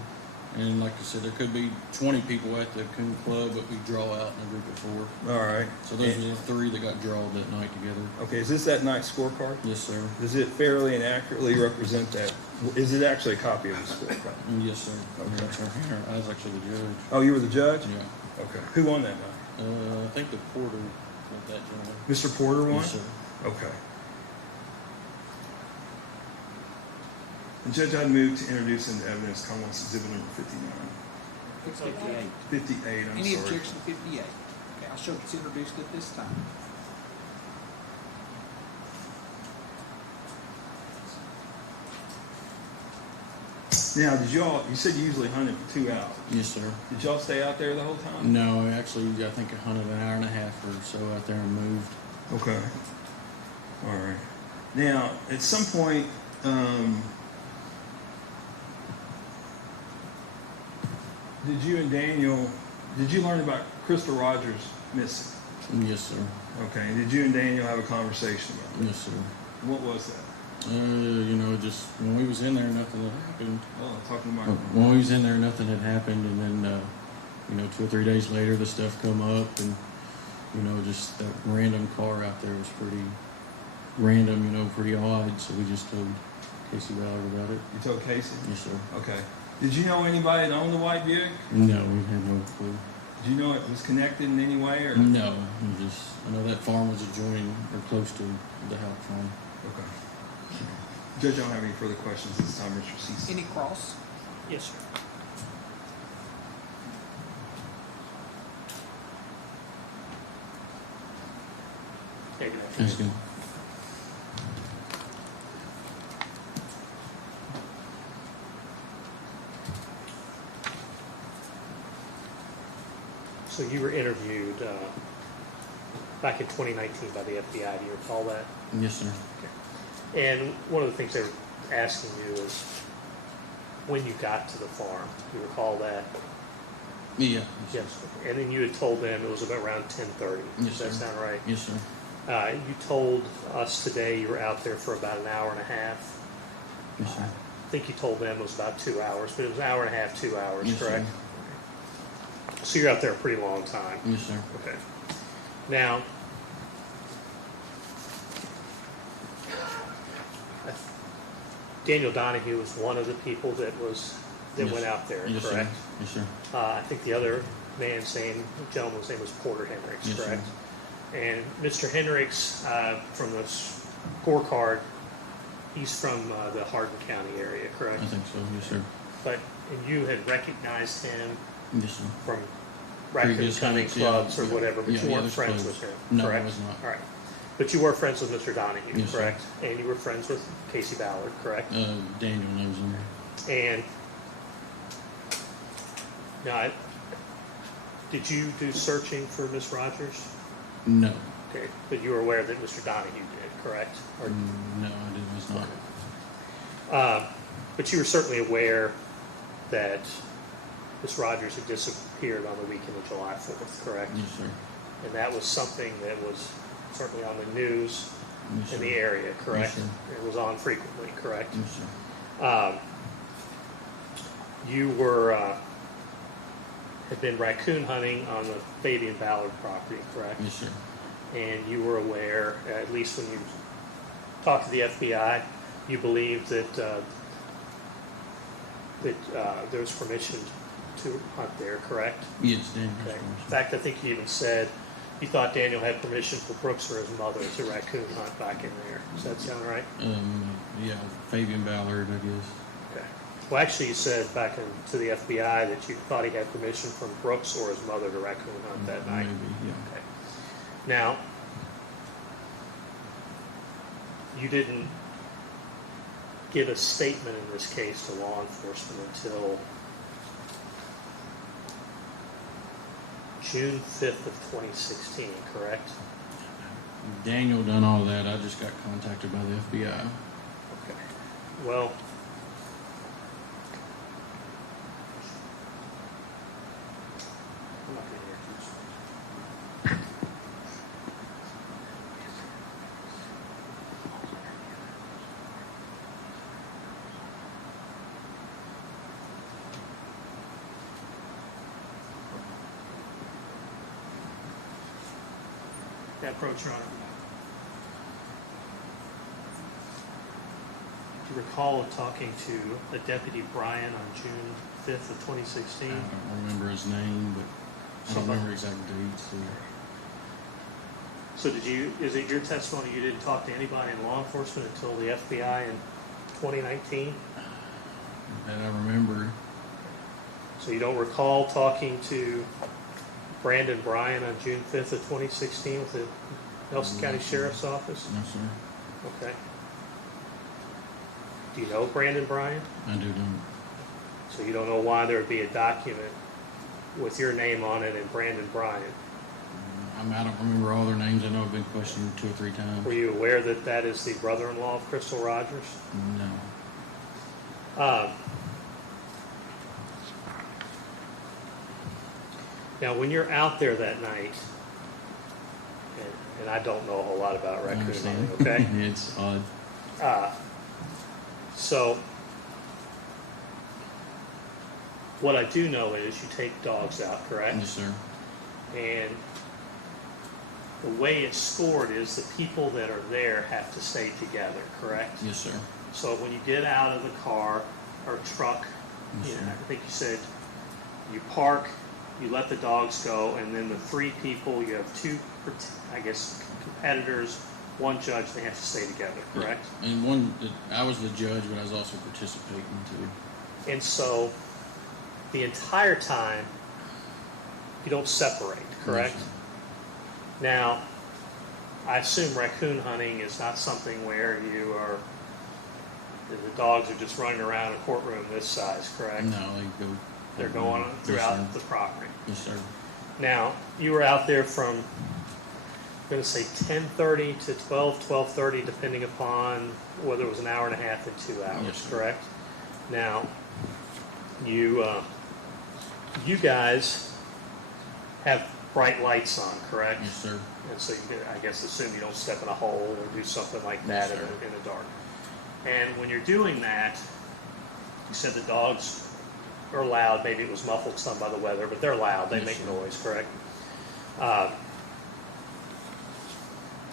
and like I said, there could be 20 people at the coon club, but we draw out in a group of 4. All right. So those are the 3 that got drawn that night together. Okay, is this that night's scorecard? Yes, sir. Does it fairly and accurately represent that Is it actually a copy of the scorecard? Yes, sir. That's our here. I was actually the judge. Oh, you were the judge? Yeah. Okay. Who won that night? I think the porter with that gentleman. Mr. Porter won? Yes, sir. Okay. The judge, I'd move to introduce into evidence Commonwealth's Exhibit number 59. 58. 58, I'm Any sorry. objection to 58? Okay, I'll show it's introduced at this time. Now, you said you usually hunted for 2 hours. Yes, sir. Did y'all stay out there the whole time? No, actually, I think I hunted an hour and a half or so out there and moved. Okay. All right. Now, at some point, did you and Daniel, did you learn about Crystal Rogers missing? Yes, sir. Okay. And did you and Daniel have a conversation about it? Yes, sir. What was that? Just when we was in there, nothing had happened. Oh, talking about When we was in there, nothing had happened, and then 2 or 3 days later, the stuff come up, and just that random car out there was pretty random, pretty odd. So we just told Casey Ballard about it. You told Casey? Yes, sir. Okay. Did you know anybody that owned the white Buick? No, we had no clue. Did you know it was connected in any way? Or? No, I know that farm was adjoining or close to the Houck farm. Okay. Judge, I don't have any further questions this time, Mr. Cecil. Any cross? Yes, sir. That's good. So you were interviewed back in 2019 by the FBI. Do you recall that? Yes, sir. And one of the things they were asking you is when you got to the farm. Do you recall that? Yeah. Yes. And then you had told them it was about around 10:30. Yes, Does that sir. sound right? Yes, sir. You told us today you were out there for about an hour and a half. Yes, sir. I think you told them it was about 2 hours, but it was an hour and a half, 2 hours, Yes, sir. correct? So you're out there a pretty long time. Yes, sir. Okay. Now, Daniel Donahue was one of the people that Yes. went out there, Yes, correct? sir. Yes, sir. I think the other gentleman's name was Porter Hendricks, Yes, sir. correct? And Mr. Hendricks, from the scorecard, he's from the Hardin County area, correct? I think so. Yes, sir. And you had recognized him Yes, sir. from raccoon Previous hunting hunts, yeah, clubs or yeah. whatever, but Yeah, you yeah, weren't there's friends clubs. with him, No, I correct? was not. All right. But you were friends with Mr. Donahue, Yes, sir. correct? And you were friends with Casey Ballard, correct? Daniel knows him. And now, did you do searching for Miss Rogers? No. Okay, but you were aware that Mr. Donahue did, correct? Or, No, I was not. but you were certainly aware that Miss Rogers had disappeared on the weekend of July 4th, correct? Yes, sir. And that was something that was certainly on the news Yes, in sir. the area, correct? Yes, It was on frequently, correct? Yes, sir. You had been raccoon hunting on the Fabian Ballard property, correct? Yes, sir. And you were aware, at least when you talked to the FBI, you believed that there was permission to hunt there, correct? Yes, Daniel. Okay. In fact, I think you even said you thought Daniel had permission for Brooks or his mother to raccoon hunt back in there. Does that sound right? Yeah, Fabian Ballard, I guess. Okay. Well, actually, you said back to the FBI that you thought he had permission from Brooks or his mother to raccoon hunt that night. Maybe, yeah. Okay. Now, you didn't give a statement in this case to law enforcement until June 5th of 2016, correct? Daniel done all that. I just got contacted by the FBI. Okay. Well, I'm not going to hear you. That approach, Your Honor. you recall talking to a Deputy Brian on June 5th of 2016? I don't remember his name, but I don't remember exact dates. So is it your testimony you didn't talk to anybody in law enforcement until the FBI in 2019? That I remember. So you don't recall talking to Brandon Bryan on June 5th of 2016 with the Nelson County Sheriff's Office? No, sir. Okay. Do you know Brandon Bryan? I do not. So you don't know why there would be a document with your name on it and Brandon Bryan? I don't remember all their names. I know I've been questioned 2 or 3 times. Were you aware that that is the brother-in-law of Crystal Rogers? No. Now, when you're out there that night, and I don't know a whole lot about raccoon hunting, okay? It's odd. So, what I do know is you take dogs out, correct? Yes, sir. And the way it's scored is the people that are there have to stay together, correct? Yes, sir. So when you get out of the car or truck, Yes, you know, sir. I think you said you park, you let the dogs go, and then the 3 people, you have 2, I guess, competitors, 1 judge, they have to stay together, correct? And I was the judge, but I was also participating too. And so the entire time, you don't separate, correct? Yes, sir. Now, I assume raccoon hunting is not something where the dogs are just running around a courtroom this size, correct? No, they go. They're going Yes, throughout sir. the property. Yes, sir. Now, you were out there from, I'm going to say 10:30 to 12:30, depending upon whether it was an hour and a half and 2 hours, Yes, sir. correct? Now, you guys have bright lights on, correct? Yes, sir. And so you can, I guess, assume you don't step in a hole or do something like that Yes, sir. in the dark. And when you're doing that, you said the dogs are loud. Maybe it was muffled some by the weather, but they're loud. They Yes, make sir. noise, correct?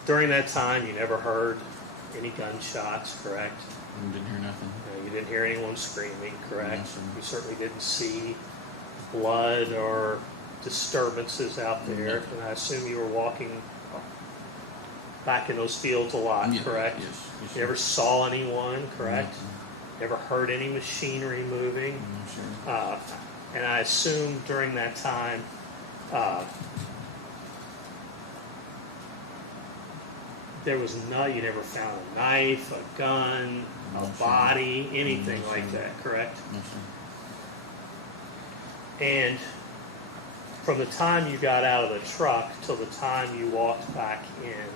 During that time, you never heard any gunshots, correct? I didn't hear nothing. You didn't hear anyone screaming, correct? No, sir. You certainly didn't see blood or disturbances out there. No. And I assume you were walking back in those fields a lot, Yeah, correct? Yes. Yes, You ever sir. saw anyone, correct? No, Ever heard any machinery moving? No, sir. And I assume during that time, there was you never found a knife, a gun, No, a sir. body, anything No, like sir. that, correct? No, sir. And from the time you got out of the truck till the time you walked back in,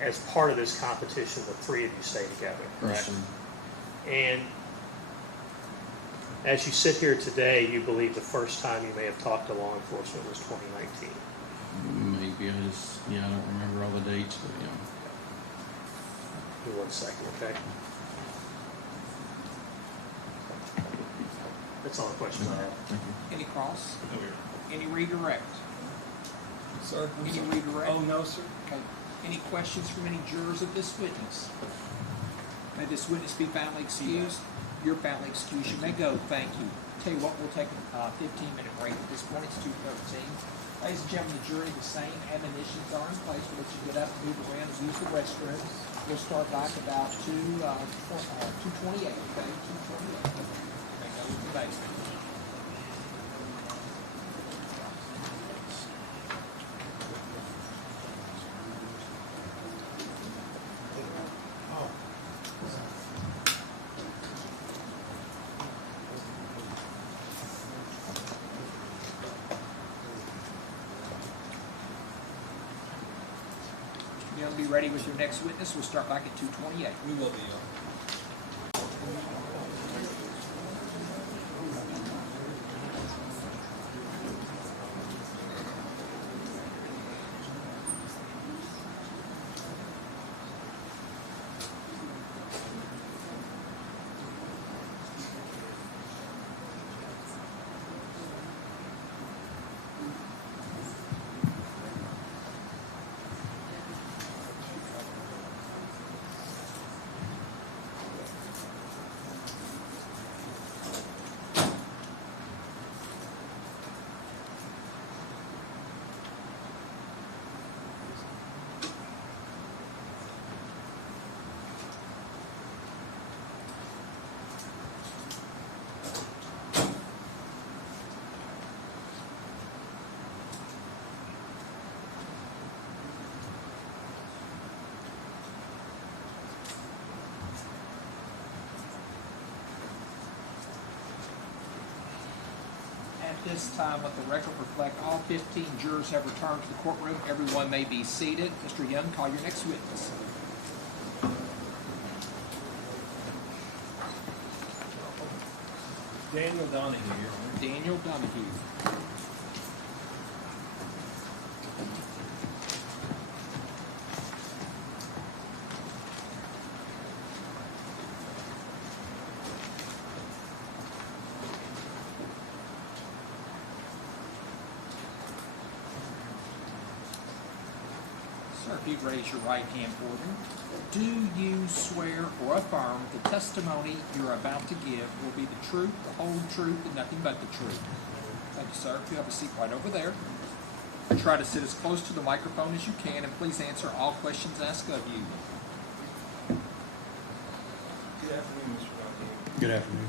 as part of this competition, the 3 of you stayed together, Yes, correct? sir. And as you sit here today, you believe the first time you may have talked to law enforcement was 2019. Maybe I don't remember all the dates, but yeah. Give me 1 second, okay? That's all the questions I have. Thank you. Any cross? Any redirect? Sir? Any redirect? Oh, no, sir. Okay. Any questions from any jurors of this witness? May this witness be found excused? You're found excused. You may go. Thank you. Tell you what, we'll take a 15-minute break at this point. It's 2:13. Ladies and gentlemen, the jury, the same admonitions are in place. We'll let you get up, move around, use the restroom. We'll start back about 2:28. Okay, 2:28. May go to the basement. You'll be ready with your next witness. We'll start back at 2:28. We will be, At this time, let the record reflect all 15 jurors have returned to the courtroom. Everyone may be seated. Mr. Young, call your next witness. Daniel Donahue, Your Honor. Daniel Donahue. Sir, if you'd raise your right hand for me. Do you swear or affirm the testimony you're about to give will be the truth, the whole truth, and nothing but the truth? Thank you, sir. If you have a seat right over there. Try to sit as close to the microphone as you can, and please answer all questions asked of you. Good afternoon, Mr. Donahue. Good afternoon.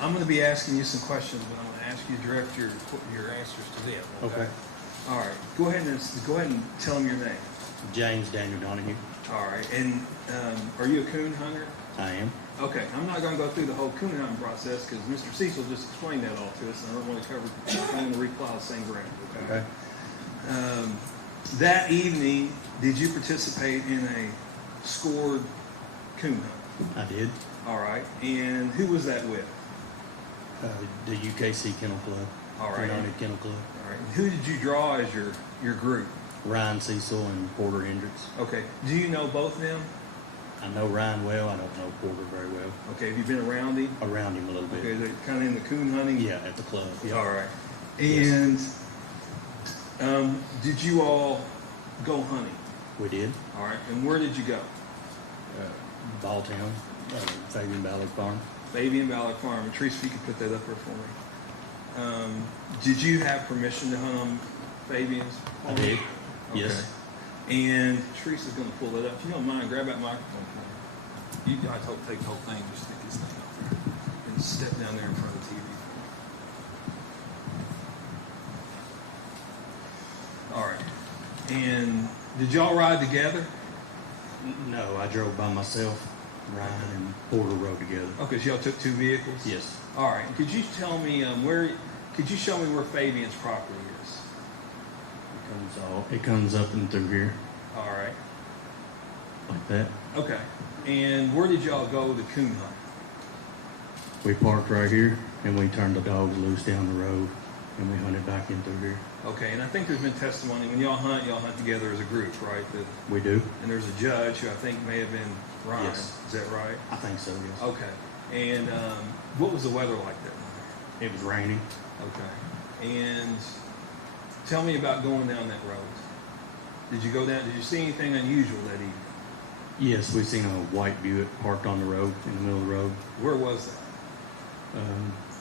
I'm going to be asking you some questions, but I'm going to ask you to direct your answers to them. Okay. All right. Go ahead and tell them your name. James Daniel Donahue. All right. And are you a coon hunter? I am. Okay. I'm not going to go through the whole coon hunting process because Mr. Cecil just explained that all to us, and I don't want to cover. I'm going to reply the same ground. Okay. That evening, did you participate in a scored coon hunt? I did. All right. And who was that with? The UKC Kennel Club. All right. United Kennel Club. All right. And who did you draw as your group? Ryan Cecil and Porter Hendricks. Okay. Do you know both of them? I know Ryan well. I don't know Porter very well. Okay. Have you been around him? Around him a little bit. Okay. They're kind of in the coon hunting? Yeah, at the club. Yeah. All right. And did you all go hunting? We did. All right. And where did you go? Balltown, Fabian Ballard Farm. Fabian Ballard Farm. And Teresa, if you could put that up there for me. Did you have permission to hunt on Fabian's farm? I did. Okay. Yes. And Teresa's going to pull that up. If you don't mind, grab that microphone for me. You guys take the whole thing, just stick this thing up there. And step down there in front of the TV. All right. And did y'all ride together? No, I drove by myself. Ryan and Porter rode together. Okay, so y'all took two vehicles? Yes. All right. Could you tell me could you show me where Fabian's property is? It comes up and through here. All right. Like that. Okay. And where did y'all go to coon hunt? We parked right here and we turned the dogs loose down the road and we hunted back in through here. Okay, and I think there's been testimony when y'all hunt together as a group, right? We do. And there's a judge who I think may have been Ryan. Yes. Is that right? I think so, yes. Okay. And what was the weather like that night? It was raining. Okay. And tell me about going down that road. Did you go down? Did you see anything unusual that evening? Yes, we seen a white Buick parked on the road, in the middle of the road. Where was that?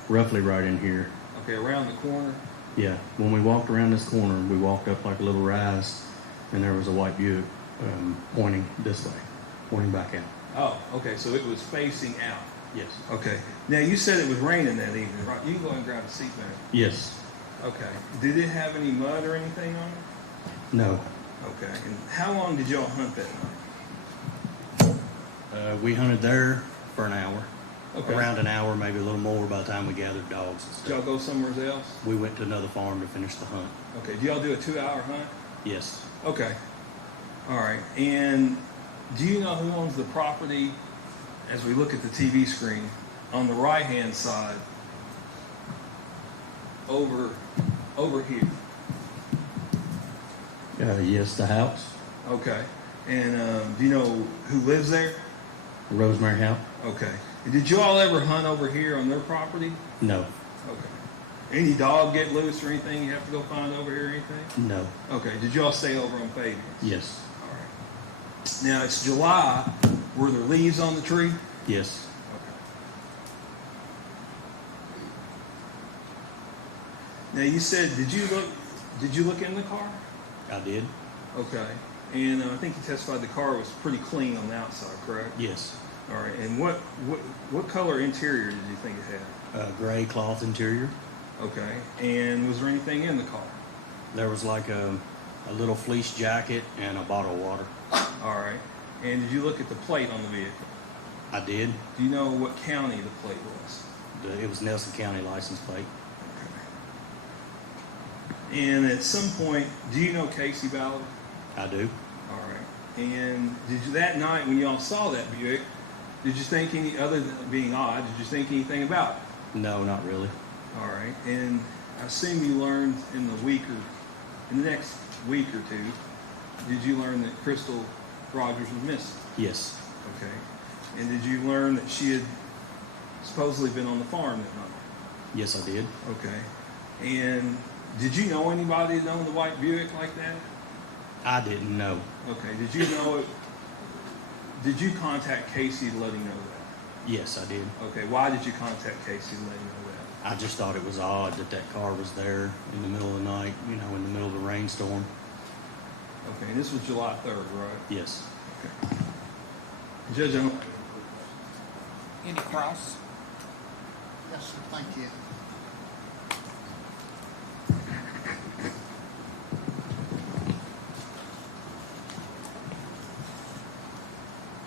Roughly right in here. Okay, around the corner? Yeah. When we walked around this corner, we walked up like a little rise, and there was a white Buick pointing this way, pointing back out. Oh, okay, so it was facing out. Yes. Okay. Now, you said it was raining that evening, right? You can go ahead and grab a seat there. Yes. Okay. Did it have any mud or anything on it? No. Okay. And how long did y'all hunt that night? We hunted there for an hour. Okay. Around an hour, maybe a little more by the time we gathered dogs and stuff. Did y'all go somewhere else? We went to another farm to finish the hunt. Okay. Do y'all do a 2-hour hunt? Yes. Okay. All right. And do you know who owns the property as we look at the TV screen on the right-hand side over here? Yes, the house. Okay. And do you know who lives there? Rosemary House. Okay. Did you all ever hunt over here on their property? No. Okay. Any dog get loose or anything you have to go find over here or anything? No. Okay. Did y'all stay over on Fabian's? Yes. All right. Now it's July. Were there leaves on the tree? Yes. Now you said, did you look in the car? I did. Okay. And I think you testified the car was pretty clean on the outside, correct? Yes. All right. And what color interior did you think it had? Gray cloth interior. Okay. And was there anything in the car? There was like a little fleece jacket and a bottle of water. All right. And did you look at the plate on the vehicle? I did. Do you know what county the plate was? It was Nelson County license plate. And at some point, do you know Casey Ballard? I do. All right. And did you, that night when y'all saw that Buick, did you think any, other than being odd, did you think anything about it? No, not really. All right. And I assume you learned in the next week or two, did you learn that Crystal Rogers was missing? Yes. Okay. And did you learn that she had supposedly been on the farm that night? Yes, I did. Okay. And did you know anybody that owned the white Buick like that? I didn't know. Okay. Did you know it? Did you contact Casey to let him know that? Yes, I did. Okay. Why did you contact Casey to let him know that? I just thought it was odd that that car was there in the middle of the night, you know, in the middle of a rainstorm. Okay. And this was July 3rd, right? Yes. Okay. Judge, I'm... Andy Cross? Yes, sir. Thank you.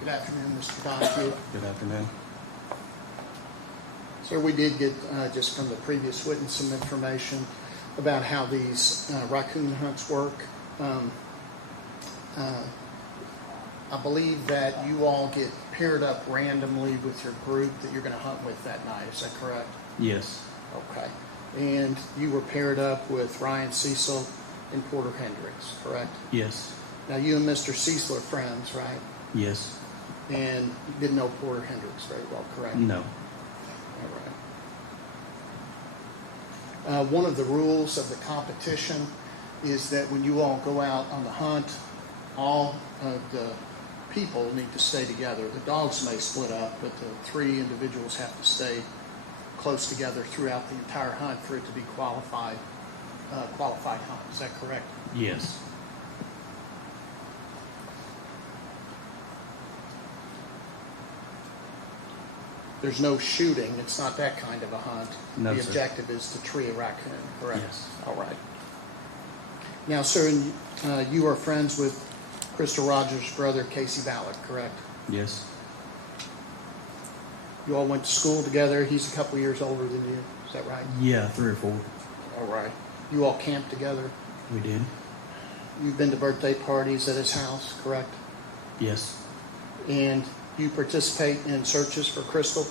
Good afternoon, Mr. Donahue. Good afternoon. Sir, we did get, just from the previous witness, some information about how these raccoon hunts work. I believe that you all get paired up randomly with your group that you're going to hunt with that night. Is that correct? Yes. Okay. And you were paired up with Ryan Cecil and Porter Hendricks, correct? Yes. Now, you and Mr. Cecil are friends, right? Yes. And you didn't know Porter Hendricks very well, correct? No. All right. One of the rules of the competition is that when you all go out on the hunt, all of the people need to stay together. The dogs may split up, but the three individuals have to stay close together throughout the entire hunt for it to be qualified hunt. Is that correct? Yes. There's no shooting. It's not that kind of a hunt. No, the sir. objective is to tree a raccoon, correct? Yes. All right. Now, sir, you are friends with Crystal Rogers' brother, Casey Ballard, correct? Yes. You all went to school together. He's a couple years older than you. Is that right? Yeah, 3 or 4. All right. You all camped together. We did. You've been to birthday parties at his house, correct? Yes. And you participate in searches for Crystal?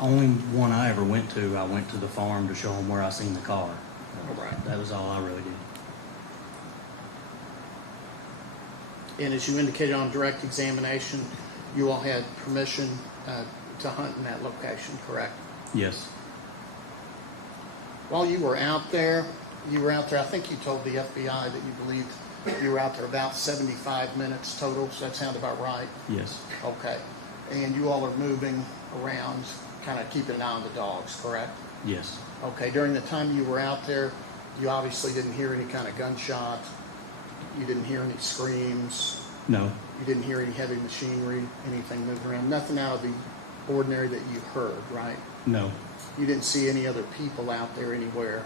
Only one I ever went to, I went to the farm to show him where I seen the car. All right. That was all I really did. And as you indicated on direct examination, you all had permission to hunt in that location, correct? Yes. While you were out there, I think you told the FBI that you believed you were out there about 75 minutes total. Does that sound about right? Yes. Okay. And you all are moving around, kind of keeping an eye on the dogs, correct? Yes. Okay. During the time you were out there, you obviously didn't hear any kind of gunshot. You didn't hear any screams. No. You didn't hear any heavy machinery, anything moving around. Nothing out of the ordinary that you heard, right? No. You didn't see any other people out there anywhere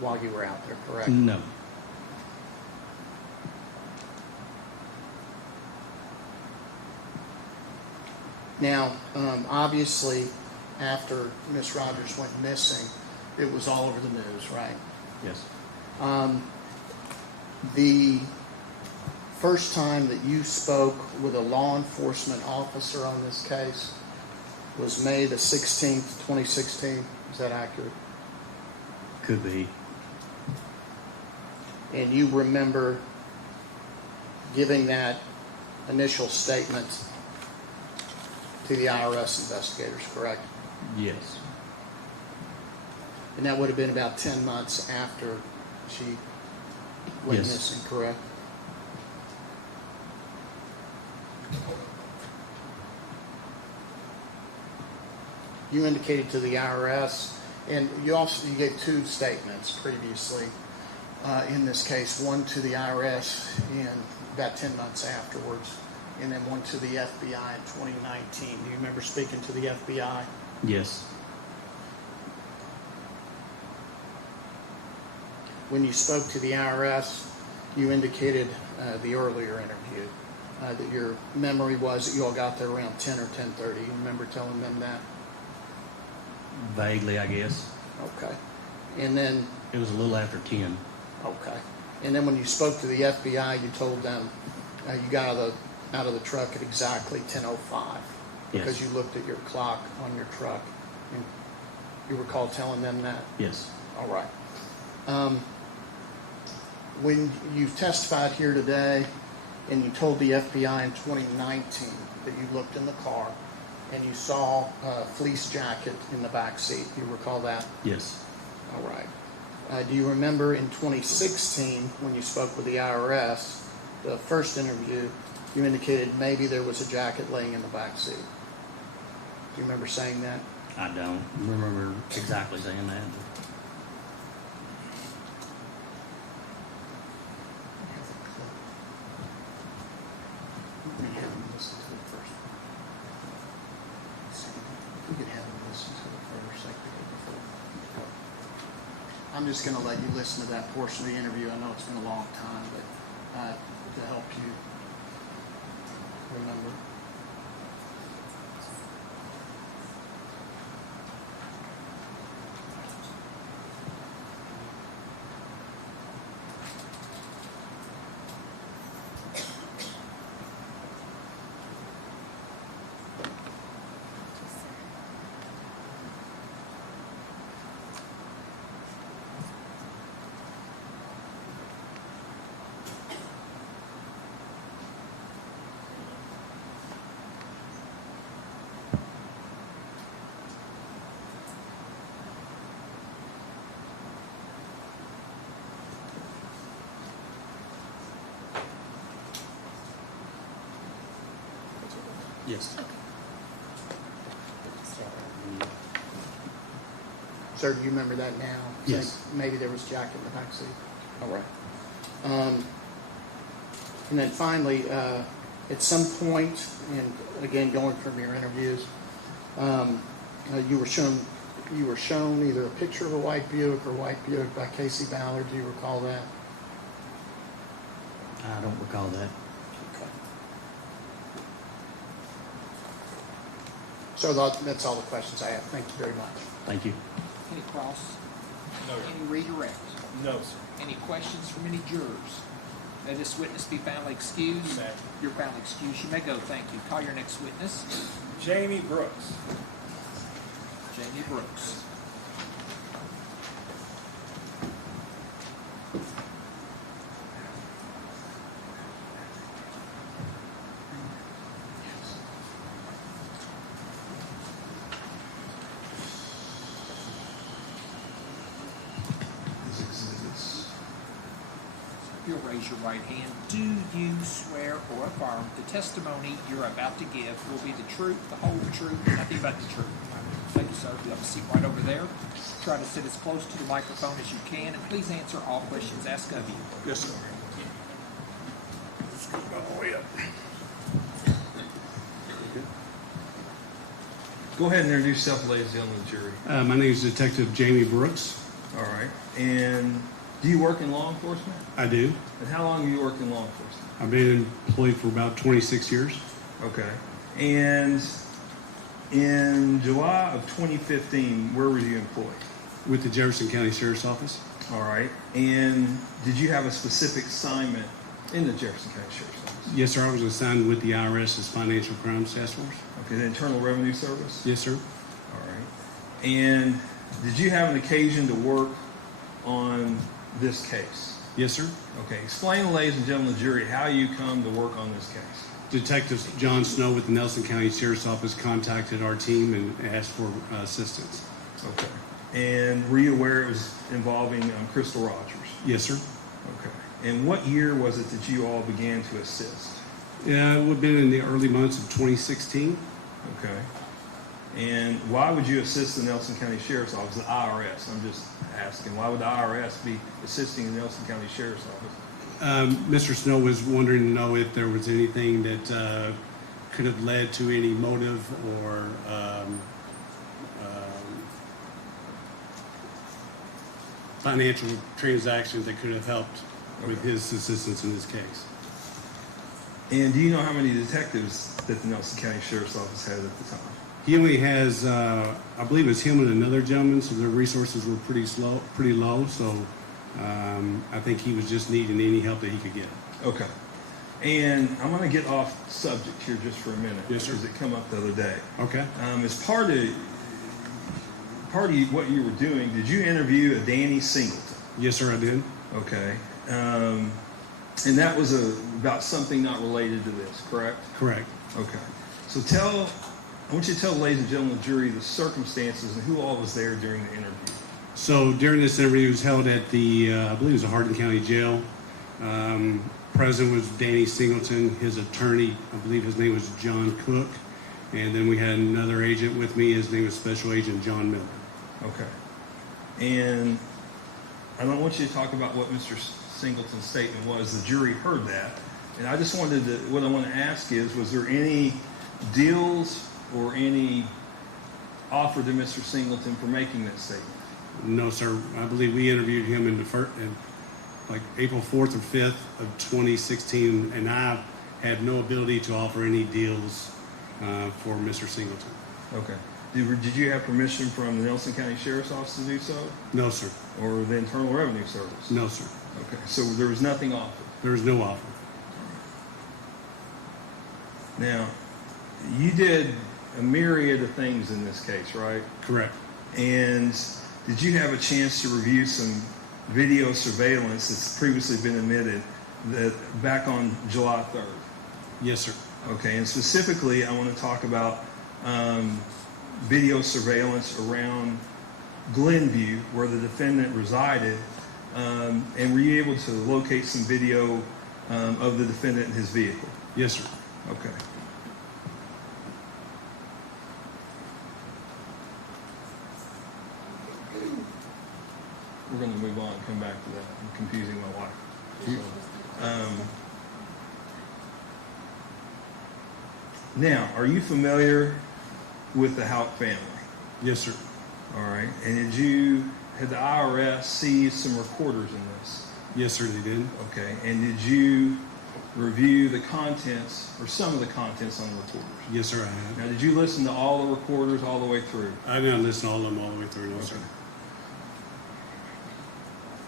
while you were out there, correct? No. Now, obviously, after Miss Rogers went missing, it was all over the news, right? Yes. The first time that you spoke with a law enforcement officer on this case was May the 16th, 2016. Is that accurate? Could be. And you remember giving that initial statement to the IRS investigators, correct? Yes. And that would have been about 10 months after she went Yes. missing, correct? You indicated to the IRS, and you gave 2 statements previously in this case, one to the IRS in about 10 months afterwards, and then one to the FBI in 2019. Do you remember speaking to the FBI? Yes. When you spoke to the IRS, you indicated the earlier interview that your memory was that you all got there around 10 or 10:30. You remember telling them that? Vaguely, I guess. Okay. And then, It was a little after 10. okay. And then when you spoke to the FBI, you told them you got out of the truck at exactly 10:05 because Yes. you looked at your clock on your truck. And you recall telling them that? Yes. All right. When you've testified here today and you told the FBI in 2019 that you looked in the car and you saw a fleece jacket in the back seat, you recall that? Yes. All right. Do you remember in 2016 when you spoke with the IRS, the first interview, you indicated maybe there was a jacket laying in the back seat? Do you remember saying that? I don't remember exactly saying that. We have him listen to it first. We could have him listen to it first, like we did before. I'm just going to let you listen to that portion of the interview. I know it's been a long time, but to help you remember. Yes. Sir, do you remember that now? Yes. Saying maybe there was a jacket in the back seat. All right. And then finally, at some point, and again, going from your interviews, you were shown either a picture of a white Buick or white Buick by Casey Ballard. Do you recall that? I don't recall that. Okay. So that's all the questions I have. Thank you very much. Thank you. Any cross? No. Any redirect? No, sir. Any questions from any jurors? Let this witness be found excused. May. You're found excused. You may go. Thank you. Call your next witness. Jamie Brooks. Jamie Brooks. You'll raise your right hand. Do you swear or affirm the testimony you're about to give will be the truth, the whole truth, and nothing but the truth? Thank you, sir. You have a seat right over there. Try to sit as close to the microphone as you can, and please answer all questions asked of you. Yes, sir. Just go all the way up. Go ahead and introduce yourself, ladies and gentlemen of the jury. My name is Detective Jamie Brooks. All right. And do you work in law enforcement? I do. And how long have you worked in law enforcement? I've been employed for about 26 years. Okay. And in July of 2015, where were you employed? With the Jefferson County Sheriff's Office. All right. And did you have a specific assignment in the Jefferson County Sheriff's Office? Yes, sir. I was assigned with the IRS's Financial Crimes Task Force. Okay, the Internal Revenue Service? Yes, sir. All right. And did you have an occasion to work on this case? Yes, sir. Okay. Explain, ladies and gentlemen of the jury, how you come to work on this case. Detective John Snow with the Nelson County Sheriff's Office contacted our team and asked for assistance. Okay. And were you aware it was involving Crystal Rogers? Yes, sir. Okay. And what year was it that you all began to assist? Yeah, it would have been in the early months of 2016. Okay. And why would you assist the Nelson County Sheriff's Office, the IRS? I'm just asking, why would the IRS be assisting the Nelson County Sheriff's Office? Mr. Snow was wondering to know if there was anything that could have led to any motive or financial transactions that could have helped with his assistance in this case. And do you know how many detectives that the Nelson County Sheriff's Office had at the time? He only has, I believe it's him and another gentleman, so their resources were pretty low. So I think he was just needing any help that he could get. Okay. And I'm going to get off subject here just for a minute. Yes, sir. Because it came up the other day. Okay. As part of what you were doing, did you interview a Danny Singleton? Yes, sir, I did. Okay. And that was about something not related to this, correct? Correct. Okay. So I want you to tell the ladies and gentlemen of the jury the circumstances and who all was there during the interview. So during this interview, it was held at the, I believe it was the Hardin County Jail. Present was Danny Singleton, his attorney, I believe his name was John Cook. And then we had another agent with me, his name was Special Agent John Miller. Okay. And I don't want you to talk about what Mr. Singleton's statement was. The jury heard that. And I just wanted to, what I want to ask is, was there any deals or any offer to Mr. Singleton for making that statement? No, sir. I believe we interviewed him in like April 4th or 5th of 2016, and I had no ability to offer any deals for Mr. Singleton. Okay. Did you have permission from the Nelson County Sheriff's Office to do so? No, sir. Or the Internal Revenue Service? No, sir. Okay. So there was nothing offered? There was no offer. Now, you did a myriad of things in this case, right? Correct. And did you have a chance to review some video surveillance that's previously been admitted back on July 3rd? Yes, sir. Okay, and specifically, I want to talk about video surveillance around Glenview, where the defendant resided, and were you able to locate some video of the defendant in his vehicle? Yes, sir. Okay. We're going to move on and come back to that. I'm confusing my wife. So, now, are you familiar with the Houck family? Yes, sir. All right. And had the IRS seize some recorders in this? Yes, sir, they did. Okay. And did you review the contents or some of the contents on the recorders? Yes, sir, I have. Now, did you listen to all the recorders all the way through? I didn't listen to all of them all the way through, no, sir.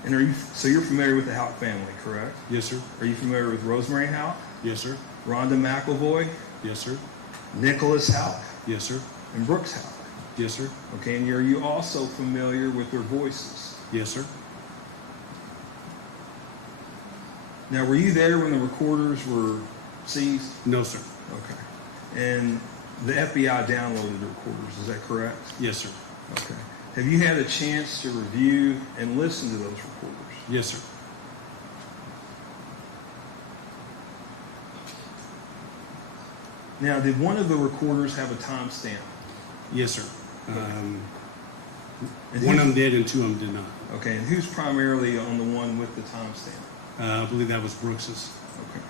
And so you're familiar with the Houck family, correct? Yes, sir. Are you familiar with Rosemary Houck? Yes, sir. Rhonda McElvoy? Yes, sir. Nicholas Houck? Yes, sir. And Brooks Houck? Yes, sir. Okay, and are you also familiar with their voices? Yes, sir. Now, were you there when the recorders were seized? No, sir. Okay. And the FBI downloaded the recorders, is that correct? Yes, sir. Okay. Have you had a chance to review and listen to those recorders? Yes, sir. Now, did one of the recorders have a timestamp? Yes, sir. One of them did and two of them did not. Okay, and who's primarily on the one with the timestamp? I believe that was Brooks's. Okay.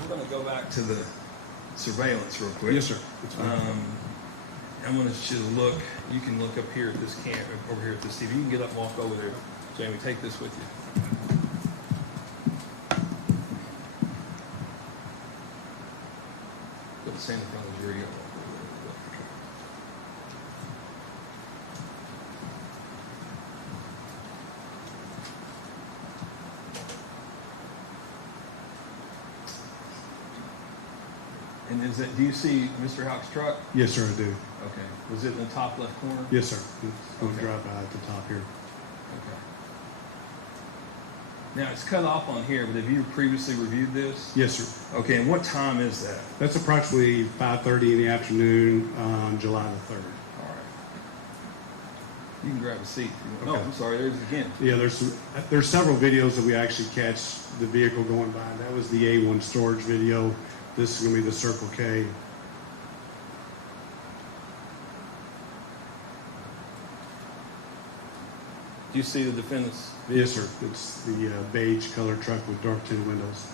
We're going to go back to the surveillance real quick. Yes, sir. I'm going to look. You can look up here at this over here at this TV. You can get up and walk over there. Jamie, take this with you. Go stand in front of the jury. Walk over there. And do you see Mr. Houck's truck? Yes, sir, I do. Okay. Was it in the top left corner? Yes, sir. It's going to drive by at the top here. Okay. Now, it's cut off on here, but have you previously reviewed this? Yes, sir. Okay, and what time is that? That's approximately 5:30 in the afternoon on July the 3rd. All right. You can grab a seat. Okay. Oh, I'm sorry, there's again. Yeah, there's several videos that we actually catch the vehicle going by. That was the A1 storage video. This is going to be the Circle K. Do you see the defendant's vehicle? Yes, sir. It's the beige colored truck with dark tinted windows.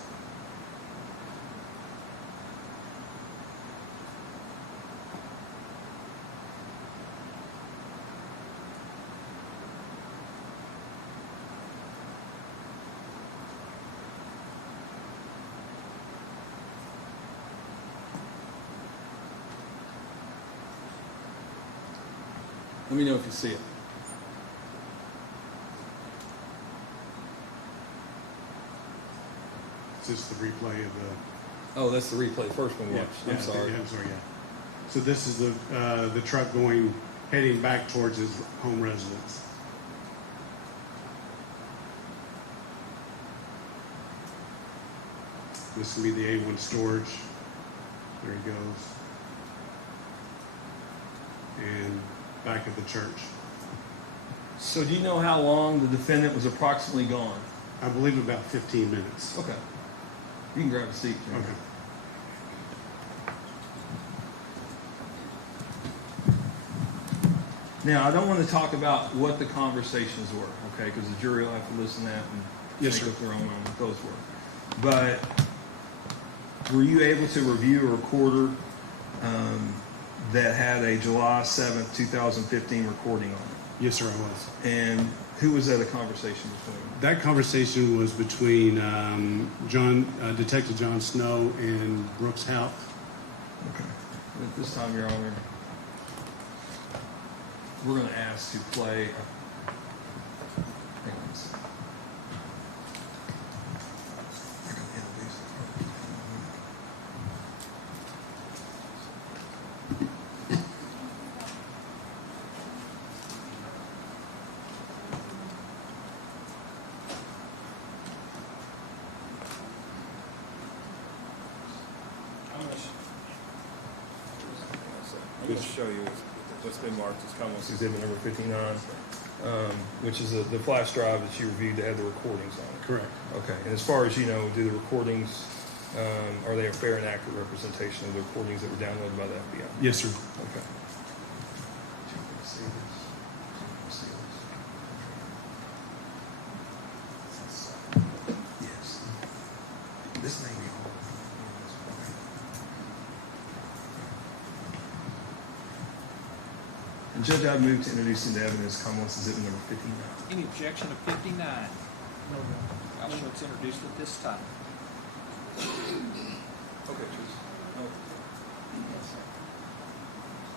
Let me know if you see it. It's just the replay of the. Oh, that's the replay. First one we watched. Yeah, I'm sorry. Yeah, I'm sorry. Yeah. So this is the truck heading back towards his home residence. This will be the A1 storage. There he goes. And back at the church. So do you know how long the defendant was approximately gone? I believe about 15 minutes. Okay. You can grab a seat. Jim. Okay. Now, I don't want to talk about what the conversations were, okay, because the jury will have to listen to that and Yes, make sir. up their own mind what those were. But were you able to review a recorder that had a July 7th, 2015 recording on it? Yes, sir, I was. And who was that a conversation between? That conversation was between Detective John Snow and Brooks Houck. Okay. At this time, Your Honor, we're going to ask to play. Hang on a second. I can handle these. I'm going to show you what's been marked as Commonwealth Exhibit number 59, which is the flash drive that you reviewed that had the recordings on it. Correct. Okay. And as far as you know, do the recordings, are they a fair and accurate representation of the recordings that were downloaded by the FBI? Yes, sir. Okay. Yes. This may be all. And Judge, I move to introduce into evidence Commonwealth Exhibit number 59. Any objection to 59? I'll show it's introduced at this time. Okay, please.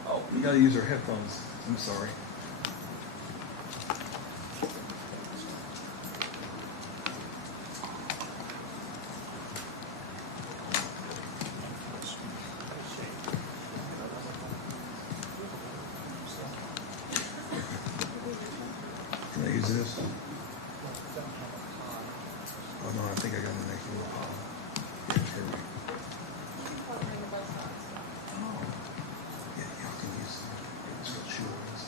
Oh, you gotta use our headphones. I'm sorry. Can I use this? Oh no, I think I got to make it a little hot. Yeah, here we go. Oh. Yeah, y'all can use it. It's got shorts.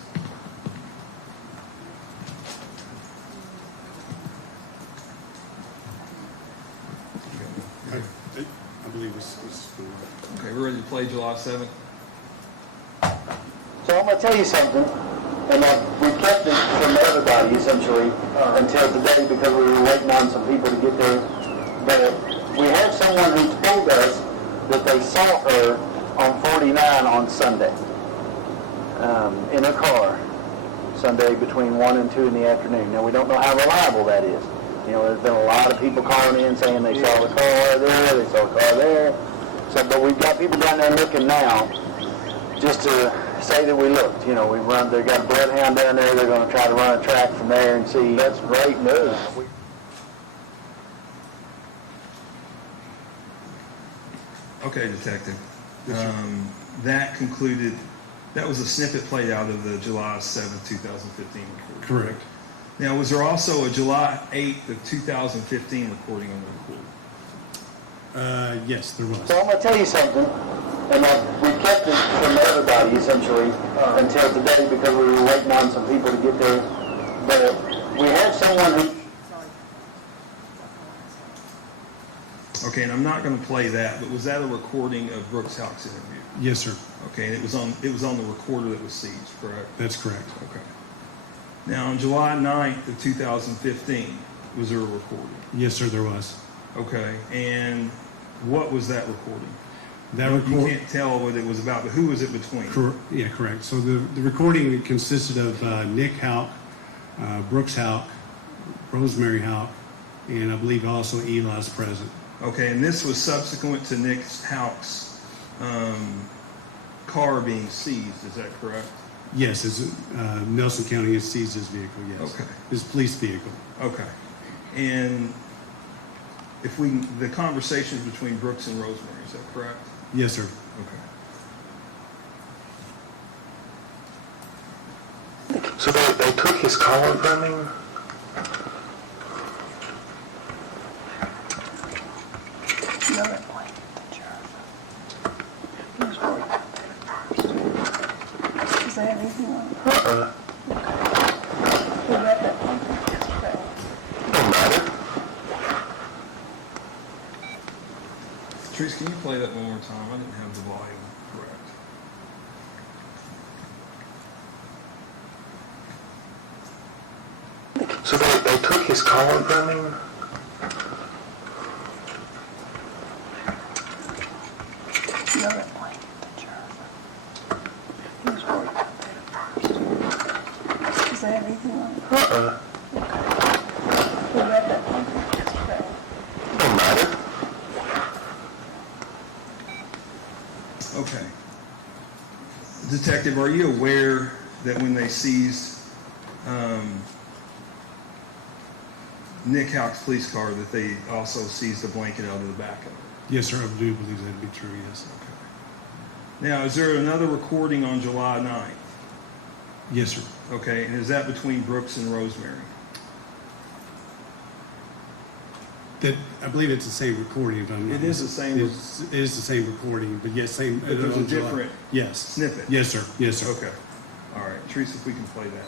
I believe this was. Okay, we're ready to play July 7th. So I'm going to tell you something, and we kept it from everybody essentially until today because we were waiting on some people to get there. But we have someone who told us that they saw her on 49 on Sunday in her car, Sunday between 1 and 2 in the afternoon. Now we don't know how reliable that is. You know, there's been a lot of people calling in saying they saw the car there, they saw the car there. So, but we've got people down there looking now, just to say that we looked. You know, they got a bloodhound down there. They're going to try to run a track from there and see. That's great news. Okay, Detective. That concluded, that was a snippet played out of the July 7th, 2015 recording. Correct. Now, was there also a July 8th of 2015 recording on the recorder? Yes, there was. So I'm going to tell you something, and we kept it from everybody essentially until today because we were waiting on some people to get there. But we have someone who. Okay, and I'm not going to play that, but was that a recording of Brooks Houck's interview? Yes, sir. Okay, and it was on the recorder that was seized, correct? That's correct. Okay. Now, on July 9th of 2015, was there a recording? Yes, sir, there was. Okay, and what was that recording? You can't tell what it was about, but who was it between? Yeah, correct. So the recording consisted of Nick Houck, Brooks Houck, Rosemary Houck, and I believe also Eli's present. Okay, and this was subsequent to Nick Houck's car being seized, is that correct? Yes, it's, Nelson County has seized his vehicle, yes. Okay. His police vehicle. Okay. And if we, the conversations between Brooks and Rosemary, is that correct? Yes, sir. Okay. So they took his collar from him? Is there anything on it? Uh-uh. We read that one yesterday. Don't matter. Teresa, can you play that one more time? I didn't have the volume correct. So they took his collar from him? No, that blanket picture. He was worried about that. Is there anything on it? Uh-uh. We read that blanket yesterday. Don't matter. Okay. Detective, are you aware that when they seized Nick Houck's police car, that they also seized a blanket out of the back of it? Yes, sir, I do believe that to be true, yes. Now, is there another recording on July 9th? Yes, sir. Okay, and is that between Brooks and Rosemary? That, I believe it's the same recording, if I'm not. It is the same. It is the same recording, but yes, same. But there's a different yes. snippet? Yes, sir. Yes, sir. Okay. All right. Teresa, if we can play that, please.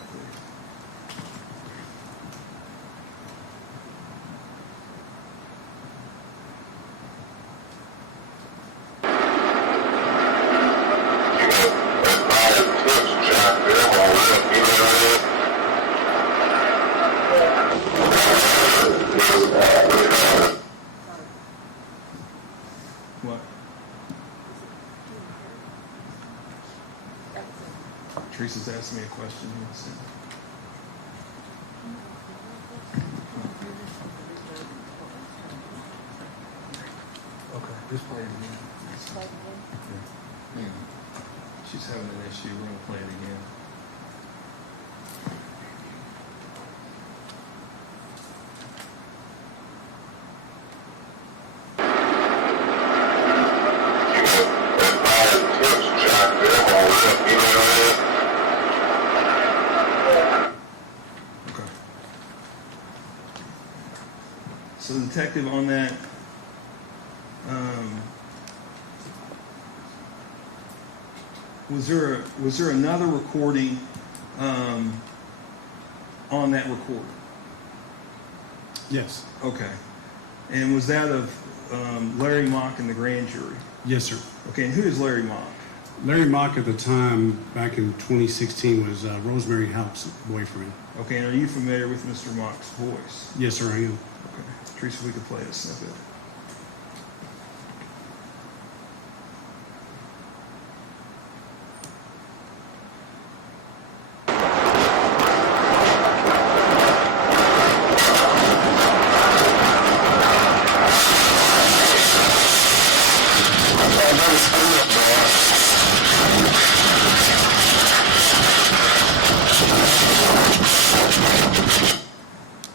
What? Teresa's asking me a question. Okay, just play it again. Yeah. She's having an issue. We're gonna play it again. So, detective, on that, was there another recording on that recorder? Yes. Okay. And was that of Larry Mock and the grand jury? Yes, sir. Okay, and who is Larry Mock? Larry Mock at the time, back in 2016, was Rosemary Houck's boyfriend. Okay, and are you familiar with Mr. Mock's voice? Yes, sir, I am. Okay. Teresa, we could play a snippet.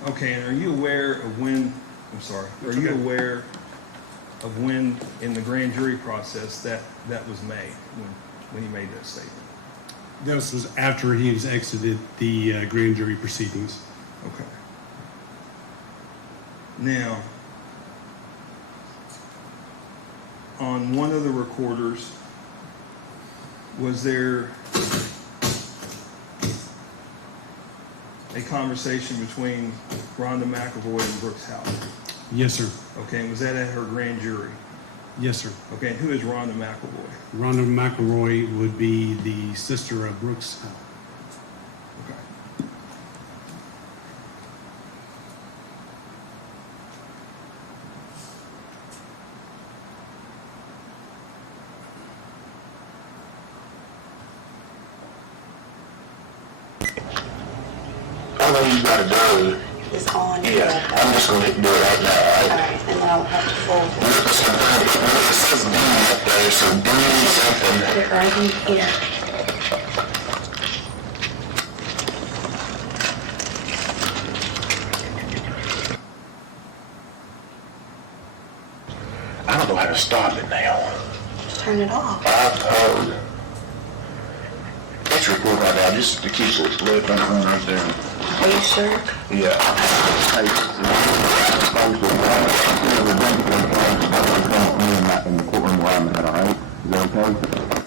Okay, and are you aware of when, are you aware of when in the grand jury process that was made, when he made that statement? This was after he was exited the grand jury proceedings. Okay. Now, on one of the recorders, was there a conversation between Rhonda McEvoy and Brooks Houck? Yes, sir. Okay, and was that at her grand jury? Yes, sir. Okay, and who is Rhonda McEvoy? Rhonda McElroy would be the sister of Brooks Houck. Okay. All you gotta do It's on. yeah, I'm just gonna do it right now, right? Alright, and then I'll have to fold it. It says D up there, so D something. Put it right in here. to stop it now. Turn it off. I've heard. Let's record right now, just to keep it left on the phone right there. Are you sure? Yeah. Hey, in the courtroom where I'm at, all right? Is that okay?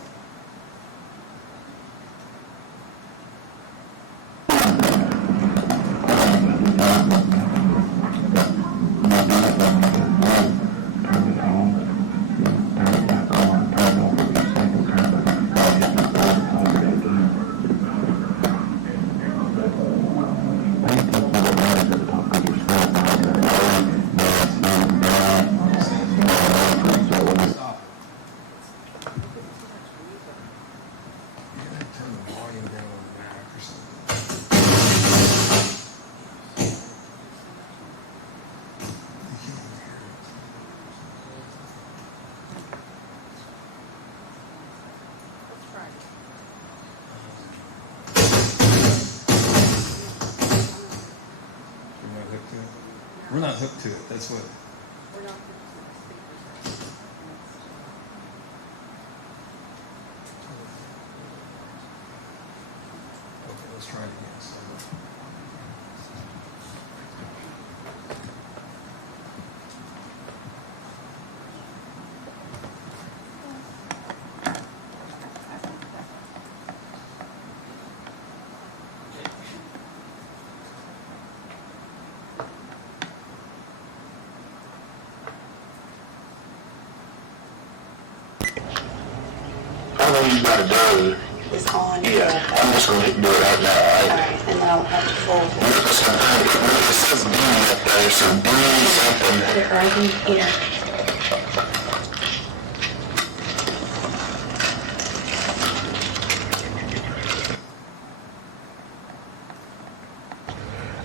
We're not hooked to it. That's what. Okay, let's try it again. All you gotta do, It's on. yeah, I'm just gonna do it right now, all right? Alright, and then I'll have to fold it. It says B up there, so B something. Put it right in here.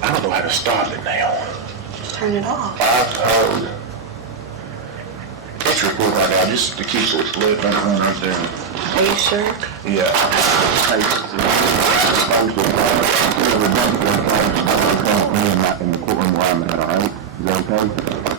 I don't know how to stop it now. Turn it off. I've heard. Let's record right now, just to keep it left on the phone right there. Are you sure? Yeah. In the courtroom where I'm at, all right? Is that okay?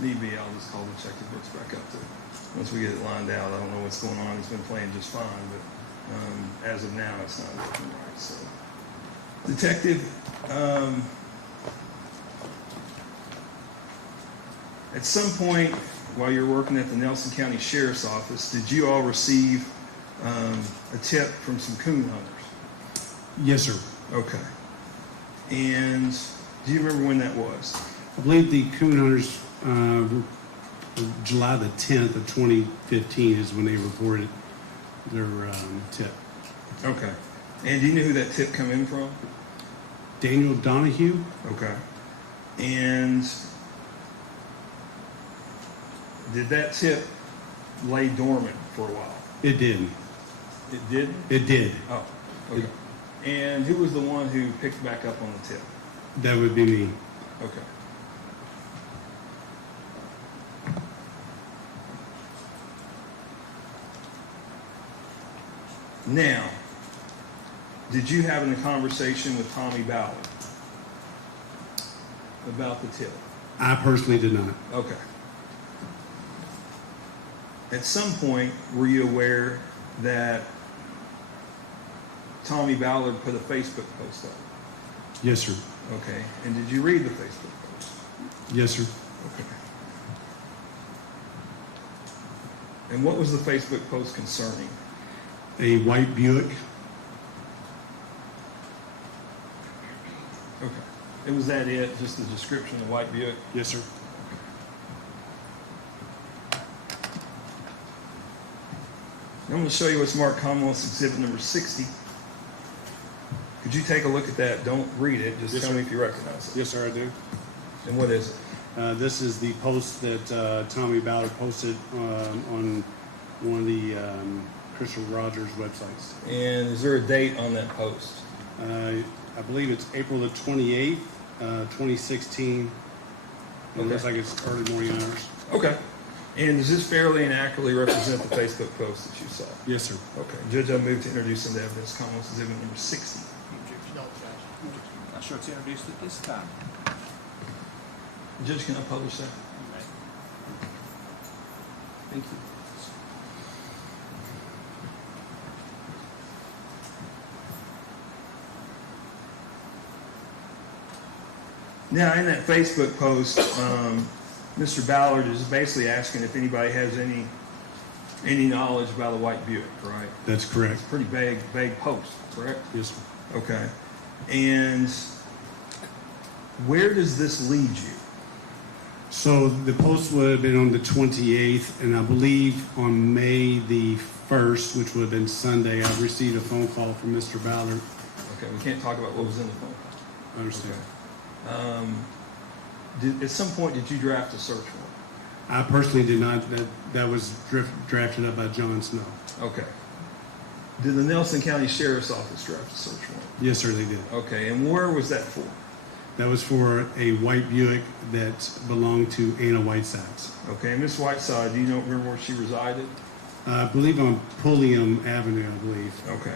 need be, I'll just call Detective Brooks back up to, once we get it lined out. I don't know what's going on. He's been playing just fine, but as of now, it's not working right. So, Detective, at some point while you're working at the Nelson County Sheriff's Office, did you all receive a tip from some coon hunters? Yes, sir. Okay. And do you remember when that was? I believe the coon hunters, July the 10th of 2015 is when they reported their tip. Okay. And do you know who that tip come in from? Daniel Donahue. Okay. And did that tip lay dormant for a while? It did. It did? It did. Oh, okay. And who was the one who picked back up on the tip? That would be me. Okay. Now, did you have a conversation with Tommy Ballard about the tip? I personally did not. Okay. At some point, were you aware that Tommy Ballard put a Facebook post up? Yes, sir. Okay. And did you read the Facebook post? Yes, sir. Okay. And what was the Facebook post concerning? A white Buick. Okay. And was that it? Just the description of white Buick? Yes, sir. I'm going to show you what's marked Commonwealth's Exhibit number 60. Could you take a look at that? Don't read it. Just Yes, tell sir. me if you recognize it. Yes, sir, I do. And what is it? This is the post that Tommy Ballard posted on one of the Crystal Rogers websites. And is there a date on that post? I believe it's April the 28th, 2016. It Okay. looks like it's early morning hours. Okay. And does this fairly and accurately represent the Facebook post that you saw? Yes, sir. Okay. Judge, I move to introduce into evidence Commonwealth's Exhibit number 60. I sure it's introduced at this time. Judge, can I publish that? Thank you. Now, in that Facebook post, Mr. Ballard is basically asking if anybody has any knowledge about a white Buick, right? That's correct. Pretty vague post, correct? Yes, sir. Okay. And where does this lead you? So the post would have been on the 28th, and I believe on May the 1st, which would have been Sunday, I received a phone call from Mr. Ballard. Okay, we can't talk about what was in the phone call. I understand. Okay. At some point, did you draft a search warrant? I personally did not. That was drafted up by John Snow. Okay. Did the Nelson County Sheriff's Office draft a search warrant? Yes, sir, they did. Okay, and where was that for? That was for a white Buick that belonged to Anna Whitesides. Okay, Miss Whiteside, do you remember where she resided? I believe on Pulliam Avenue, I believe. Okay.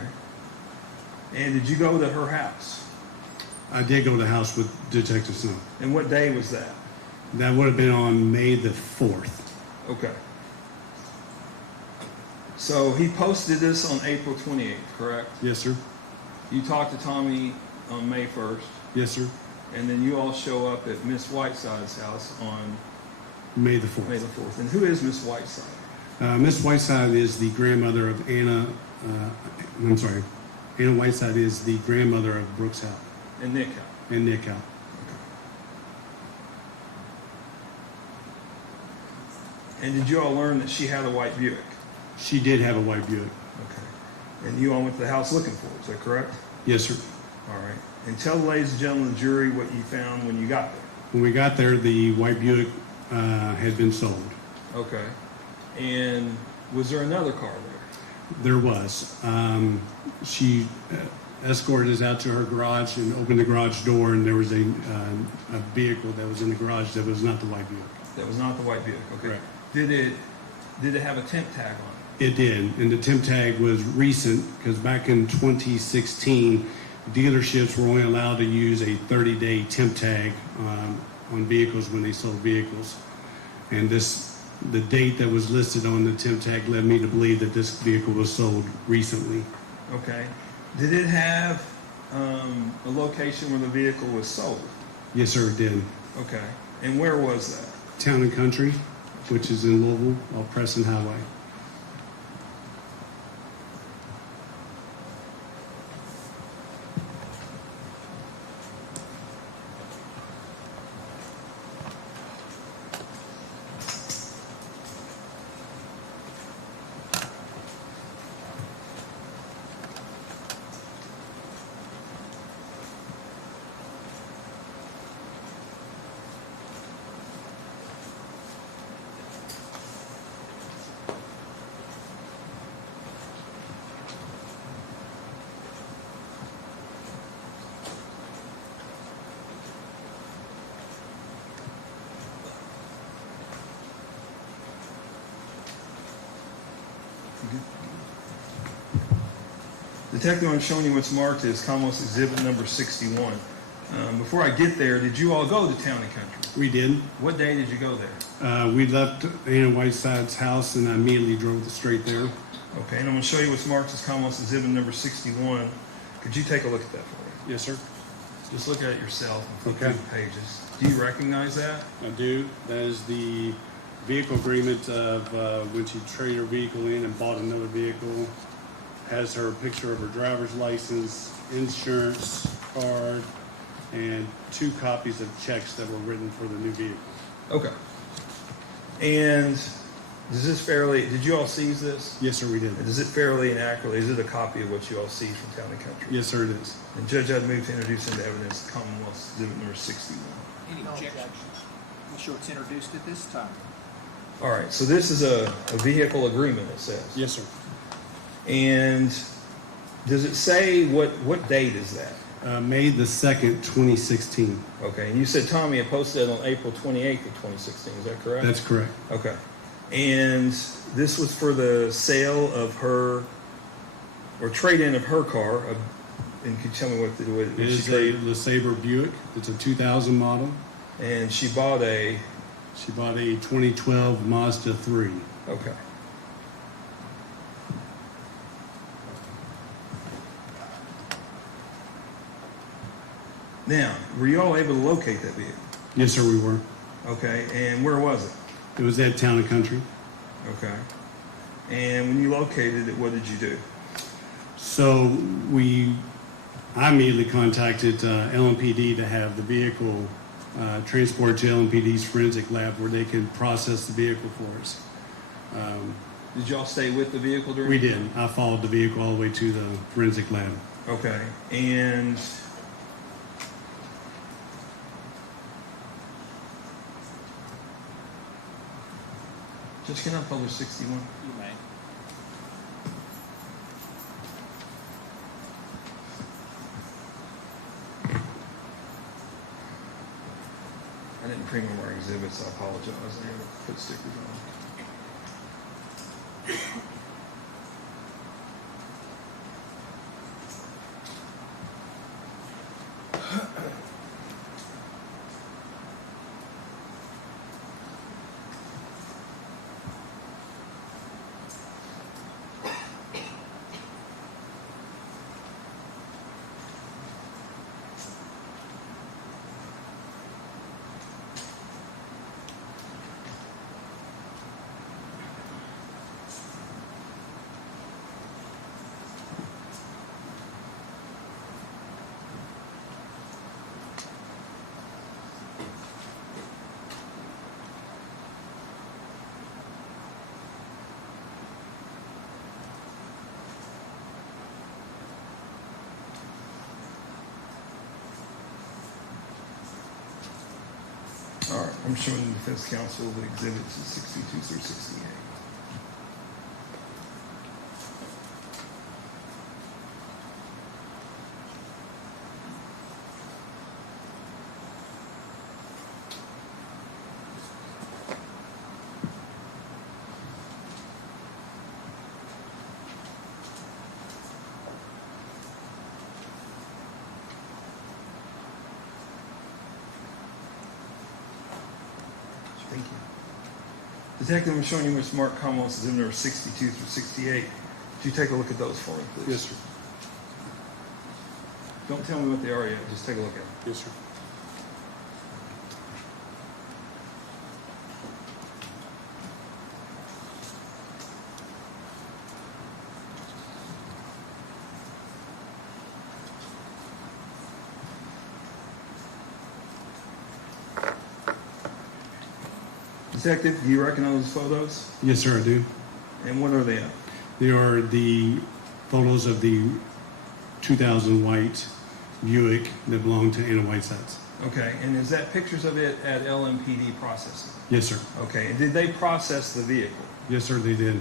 And did you go to her house? I did go to the house with Detective Snow. And what day was that? That would have been on May the 4th. Okay. So he posted this on April 28th, correct? Yes, sir. You talked to Tommy on May 1st. Yes, sir. And then you all show up at Miss Whiteside's house on May the 4th. May the 4th. And who is Miss Whiteside? Miss Whiteside is the grandmother of Anna. I'm sorry. Anna Whiteside is the grandmother of Brooks Houck. And Nick Houck. And Nick Houck. And did you all learn that she had a white Buick? She did have a white Buick. Okay. And you all went to the house looking for it, is that correct? Yes, sir. All right. And tell the ladies and gentlemen of the jury what you found when you got there. When we got there, the white Buick had been sold. Okay. And was there another car there? There was. She escorted us out to her garage and opened the garage door, and there was a vehicle that was in the garage that was not the white Buick. That was not the white Buick. Okay. Correct. Did it have a temp tag on it? It did, and the temp tag was recent because back in 2016, dealerships were only allowed to use a 30-day temp tag on vehicles when they sold vehicles. And the date that was listed on the temp tag led me to believe that this vehicle was sold recently. Okay. Did it have a location where the vehicle was sold? Yes, sir, it did. Okay. And where was that? Town and Country, which is in Louisville, off Preston Highway. Detective, I'm showing you what's marked as Commonwealth Exhibit number 61. Before I get there, did you all go to Town and Country? We did. What day did you go there? We left Anna Whiteside's house and I immediately drove straight there. Okay, and I'm going to show you what's marked as Commonwealth Exhibit number 61. Could you take a look at that for me? Yes, sir. Just look at it yourself and flip Okay. through the pages. Do you recognize that? I do. That is the vehicle agreement of when she traded her vehicle in and bought another vehicle. Has her picture of her driver's license, insurance card, and 2 copies of checks that were written for the new vehicle. Okay. And is this fairly, did you all seize this? Yes, sir, we did. Is it fairly and accurately, is it a copy of what you all seized from Town and Country? Yes, sir, it is. And Judge, I'd move to introduce into evidence Commonwealth Exhibit number 61. Any objection? Be sure it's introduced at this time. All right, so this is a vehicle agreement, it says. Yes, sir. And does it say what date is that? May the 2nd, 2016. Okay, and you said Tommy had posted that on April 28th of 2016, is that correct? That's correct. Okay. And this was for the sale of her, or trade-in of her car, and can you tell me what It is a LeSabre Buick. It's a 2000 model. And she bought a 2012 Mazda 3. Okay. Now, were you all able to locate that vehicle? Yes, sir, we were. Okay, and where was it? It was at Town and Country. Okay. And when you located it, what did you do? So I immediately contacted LMPD to have the vehicle transported to LMPD's forensic lab where they can process the vehicle for us. Did y'all stay with the vehicle during? We did. I followed the vehicle all the way to the forensic lab. Okay, and Judge, can I publish 61? You may. I didn't print one of our exhibits, I apologize. I had to put stickers on. All right, I'm showing the defense counsel the exhibits of 62 through 68. Thank you. Detective, I'm showing you where Smart Commonwealth is in number 62 through 68. Could you take a look at those for me, please? Yes, sir. Don't tell me what they are yet. Just take a look at them. Yes, sir. Detective, do you recognize those photos? Yes, sir, I do. And what are they of? They are the photos of the 2000 white Buick that belonged to Anna Whitesides. Okay, and is that pictures of it at LMPD processing? Yes, sir. Okay, and did they process the vehicle? Yes, sir, they did.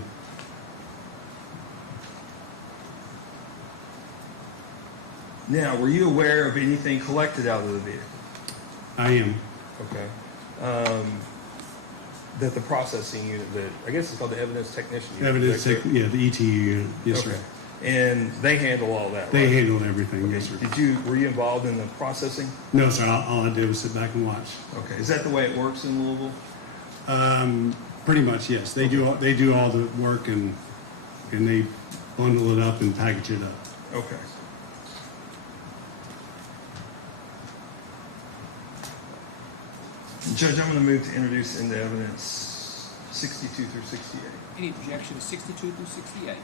Now, were you aware of anything collected out of the vehicle? I am. Okay. That the processing unit, that I guess it's called the evidence technician unit. Evidence, yeah, the ETU unit. Yes, Okay. sir. And they handle all that, They right? handled everything. Yes, sir. Were you involved in the processing? No, sir. All I did was sit back and watch. Okay, is that the way it works in Louisville? Pretty much, yes. They do all the work and they bundle it up and package it up. Okay. Judge, I'm going to move to introduce into evidence 62 through 68. Any objection to 62 through 68?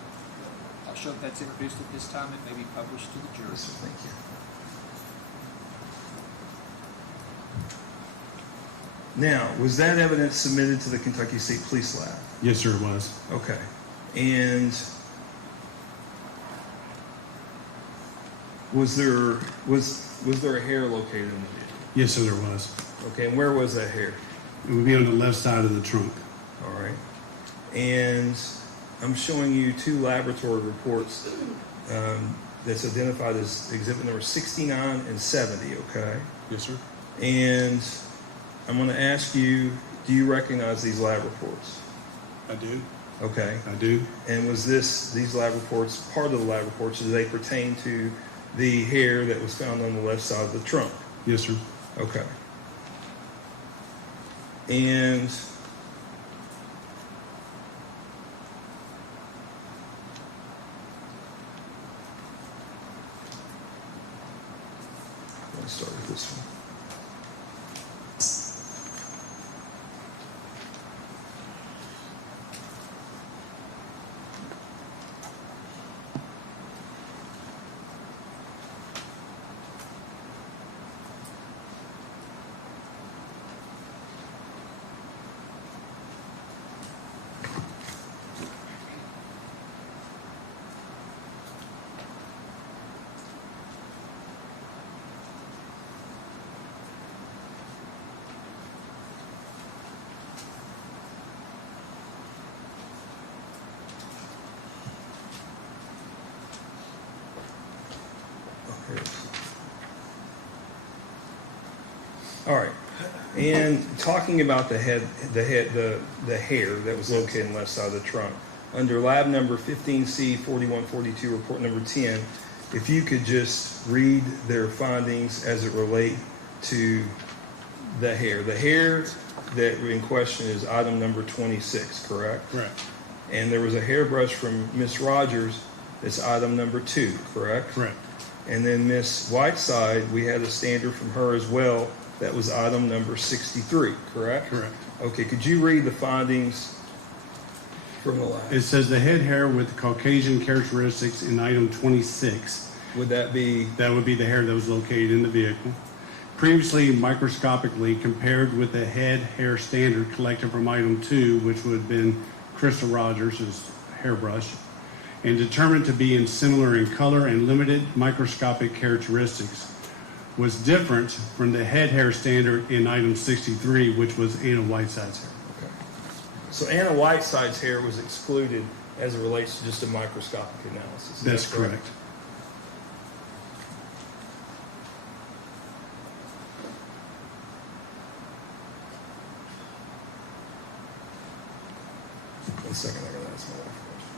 I'll show that that's introduced at this time. It may be published to the jury. Yes, sir, thank you. Now, was that evidence submitted to the Kentucky State Police Lab? Yes, sir, it was. Okay. And was there a hair located in the vehicle? Yes, sir, there was. Okay, and where was that hair? It would be on the left side of the trunk. All right. And I'm showing you two laboratory reports that's identified as exhibit number 69 and 70, okay? Yes, sir. And I'm going to ask you, do you recognize these lab reports? I do. Okay. I do. And was these lab reports, part of the lab reports, do they pertain to the hair that was found on the left side of the trunk? Yes, sir. Okay. And let's start with this one. All right. And talking about the hair that was located on the left side of the trunk, under lab number 15C 4142, report number 10, if you could just read their findings as it relate to the hair. The hair that in question is item number 26, correct? Correct. And there was a hairbrush from Miss Rogers that's item number 2, correct? Correct. And then Miss Whiteside, we had a standard from her as well. That was item number 63, correct? Correct. Okay, could you read the findings from the lab? It says the head hair with Caucasian characteristics in item 26. Would that be? That would be the hair that was located in the vehicle. Previously microscopically compared with the head hair standard collected from item 2, which would have been Crystal Rogers' hairbrush, and determined to be similar in color and limited microscopic characteristics, was different from the head hair standard in item 63, which was Anna Whiteside's hair. Okay. So Anna Whiteside's hair was excluded as it relates to just a microscopic analysis. That's correct. One second, I gotta ask my wife a question.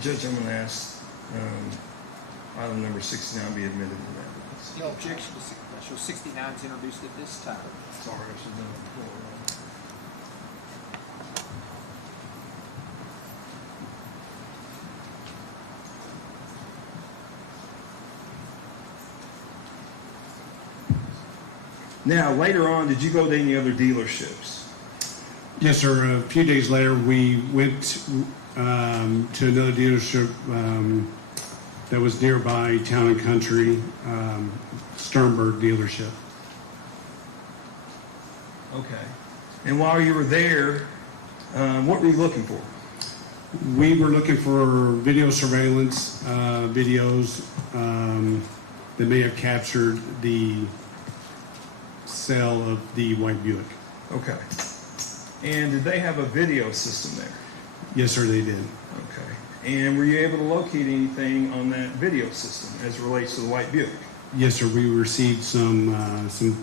Judge, I'm going to ask item number 69 be admitted to evidence. No objection to Special 69 is introduced at this time. Sorry, I should have done it before. Now, later on, did you go to any other dealerships? Yes, sir. A few days later, we went to another dealership that was nearby, Town and Country, Sternberg dealership. Okay. And while you were there, what were you looking for? We were looking for video surveillance videos that may have captured the sale of the white Buick. Okay. And did they have a video system there? Yes, sir, they did. Okay. And were you able to locate anything on that video system as it relates to the white Buick? Yes, sir. We received some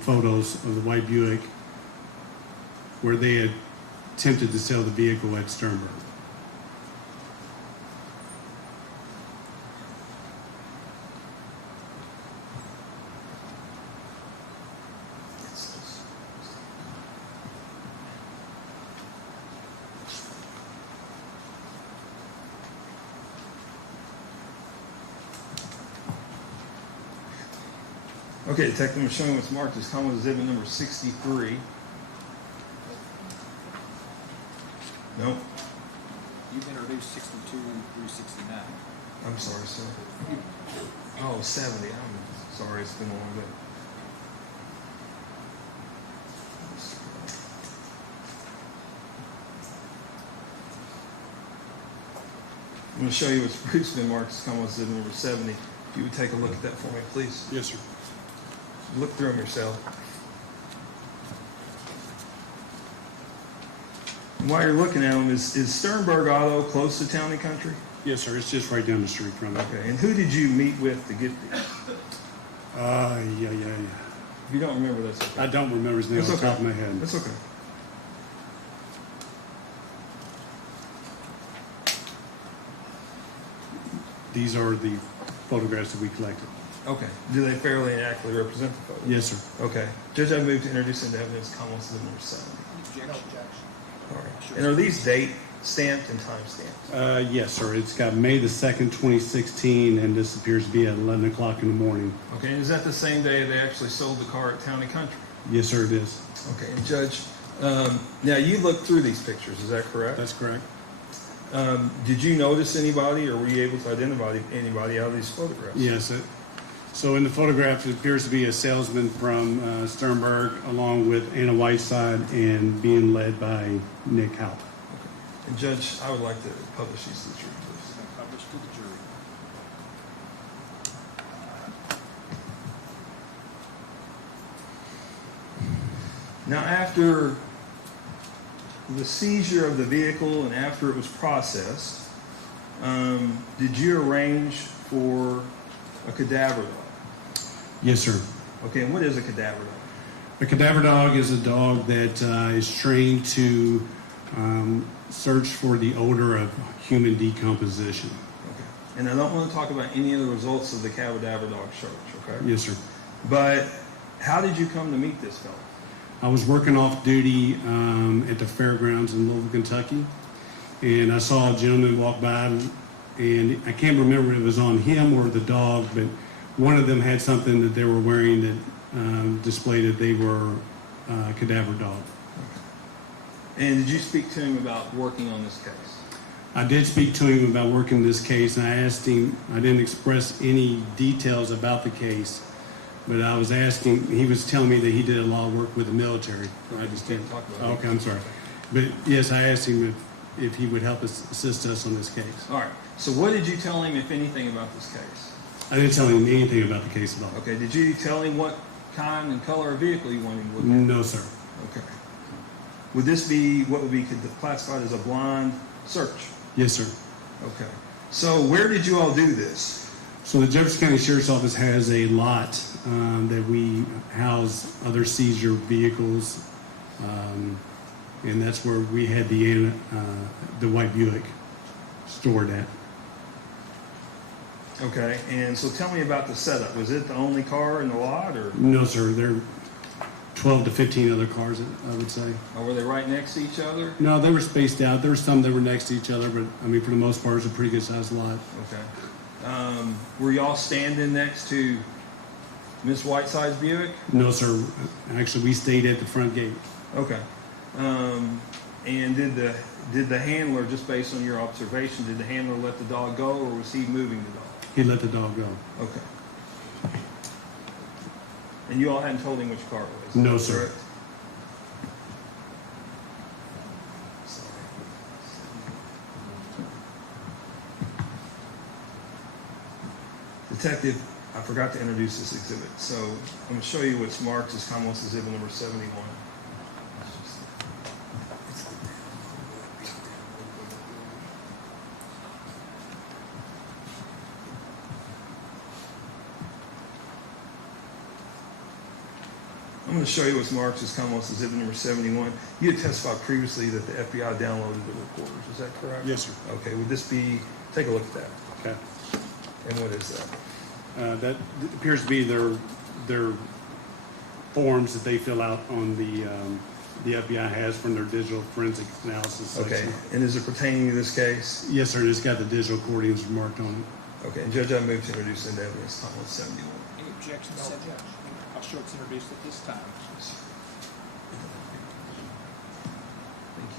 photos of the white Buick where they had attempted to sell the vehicle at Sternberg. Okay, Detective, I'm showing what's marked as common exhibit number 63. No. You've introduced 62 through 69. I'm sorry, sir. Oh, 70. I'm sorry, it's been a long day. I'm going to show you what's previously been marked as common exhibit number 70. If you would take a look at that for me, please. Yes, sir. Look through them yourself. And while you're looking at them, is Sternberg Auto close to Town and Country? Yes, sir. It's just right down the street from it. Okay. And who did you meet with to get these? Yeah. If you don't remember, that's okay. I don't remember his name off the top of my head. That's okay. These are the photographs that we collected. Okay. Do they fairly and accurately represent the photo? Yes, sir. Okay. Judge, I move to introduce into evidence common exhibit number 70. Objection. All right. And are these date stamped and time stamped? Yes, sir. It's got May the 2nd, 2016, and this appears to be at 11 o'clock in the morning. Okay. And is that the same day they actually sold the car at Town and Country? Yes, sir, it is. Okay. And Judge, now you looked through these pictures, is that correct? That's correct. Did you notice anybody, or were you able to identify anybody out of these photographs? Yes. So in the photograph, it appears to be a salesman from Sternberg, along with Anna Whiteside, and being led by Nick Houck. Okay. And Judge, I would like to publish these to the jury, please. Published to the jury. Now, after the seizure of the vehicle and after it was processed, did you arrange for a cadaver dog? Yes, sir. Okay, and what is a cadaver dog? A cadaver dog is a dog that is trained to search for the odor of human decomposition. Okay. And I don't want to talk about any of the results of the cadaver dog search, okay? Yes, sir. But how did you come to meet this fellow? I was working off duty at the fairgrounds in Louisville, Kentucky, and I saw a gentleman walk by, and I can't remember if it was on him or the dog, but one of them had something that they were wearing that displayed that they were a cadaver dog. Okay. And did you speak to him about working on this case? I did speak to him about working this case, and I asked him, I didn't express any details about the case, but I was asking, he was telling me that he did a lot of work with the military. I just didn't talk about it. Okay, I'm sorry. But yes, I asked him if he would help us, assist us on this case. All right. So what did you tell him, if anything, about this case? I didn't tell him anything about the case at all. Okay. Did you tell him what kind and color of vehicle you wanted him to look at? No, sir. Okay. Would this be what would be classified as a blind search? Yes, sir. Okay. So where did you all do this? So the Jefferson County Sheriff's Office has a lot that we house other seizure vehicles, and that's where we had the white Buick stored at. Okay, and so tell me about the setup. Was it the only car in the lot, or? No, sir. There are 12 to 15 other cars, I would say. Or were they right next to each other? No, they were spaced out. There were some that were next to each other, but I mean, for the most part, it's a pretty good sized lot. Okay. Were y'all standing next to Miss Whiteside's Buick? No, sir. Actually, we stayed at the front gate. Okay. And did the handler, just based on your observation, did the handler let the dog go, or was he moving the dog? He let the dog go. Okay. And you all hadn't told him which car it was? No, sir. Correct? Detective, I forgot to introduce this exhibit, so I'm going to show you what's marked as Commonwealth's Exhibit number 71. I'm going to show you what's marked as Commonwealth's Exhibit number 71. You had testified previously that the FBI downloaded the recorders. Is that correct? Yes, sir. Okay. Would this be? Take a look at that. Okay. And what is that? That appears to be their forms that they fill out on the FBI has from their digital forensic analysis section. Okay. And is it pertaining to this case? Yes, sir. It's got the digital recordings marked on it. Okay. And Judge, I move to introduce into evidence Commonwealth 71. Any objections, said Judge? I'll show it's introduced at this time. Thank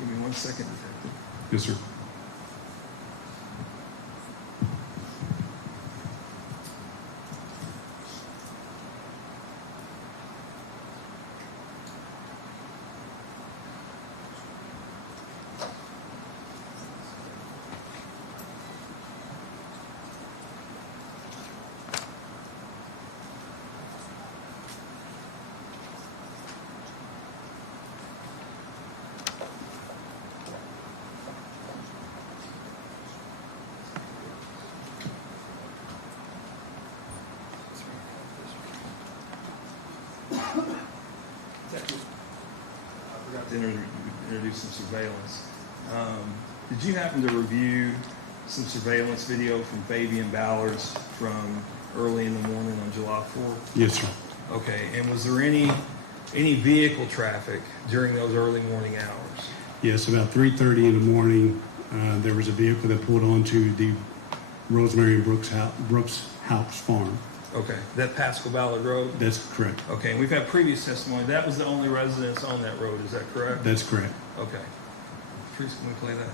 you. Give me 1 second, Detective. Yes, sir. I forgot to introduce some surveillance. Did you happen to review some surveillance video from Baby and Ballard's from early in the morning on July 4th? Yes, sir. Okay, and was there any vehicle traffic during those early morning hours? Yes, about 3:30 in the morning, there was a vehicle that pulled onto the Rosemary and Brooks House farm. Okay, that Pascal Ballard Road? That's correct. Okay, and we've had previous testimony. That was the only residence on that road, is that correct? That's correct. Okay. Priest, can we play that?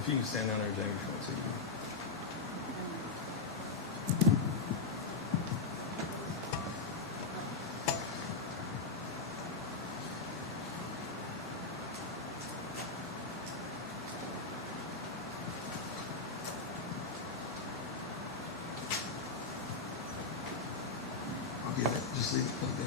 If you can stand down there, Jamie, if you want to see. I'll get it. Just leave it plugged in.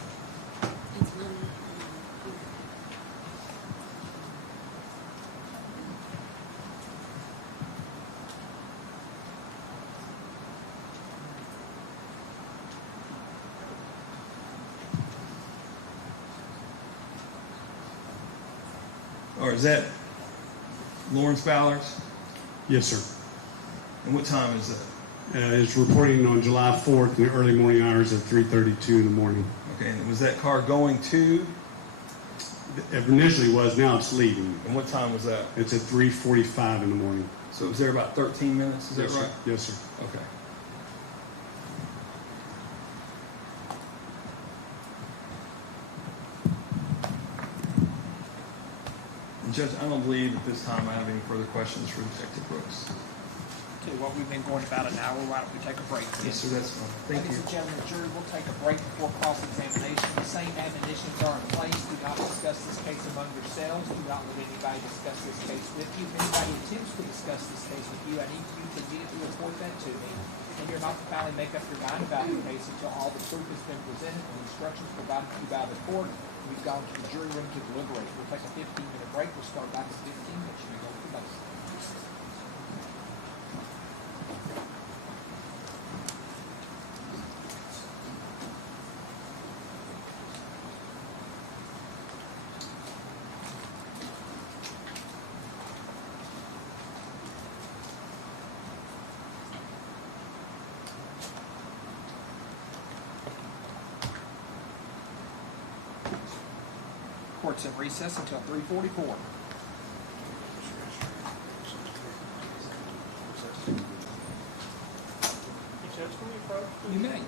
Or is that Lawrence Ballard's? Yes, sir. And what time is that? It's reporting on July 4th in the early morning hours at 3:32 in the morning. Okay, and was that car going to? It initially was, now it's leaving. And what time was that? It's at 3:45 in the morning. So it was there about 13 minutes, is Yes, that sir. right? Yes, sir. Okay. And Judge, I don't believe at this time I have any further questions for Detective Brooks. Tell you what, we've been going about an hour. Why don't we take a break? Yes, sir, that's fine. Thank you. Ladies and gentlemen, jury, we'll take a break before cross-examination. The same admonitions are in place. Do not discuss this case among yourselves. Do not let anybody discuss this case with you. If anybody attempts to discuss this case with you, I need you to immediately report that to me. And you're not to finally make up your mind about the case until all the proof has been presented and instructions provided to you by the court. We've gone to the jury room to deliberate. We'll take a 15-minute break. We'll start back at 15 minutes. You may go to the bus. court's in recess until 3:44. You may.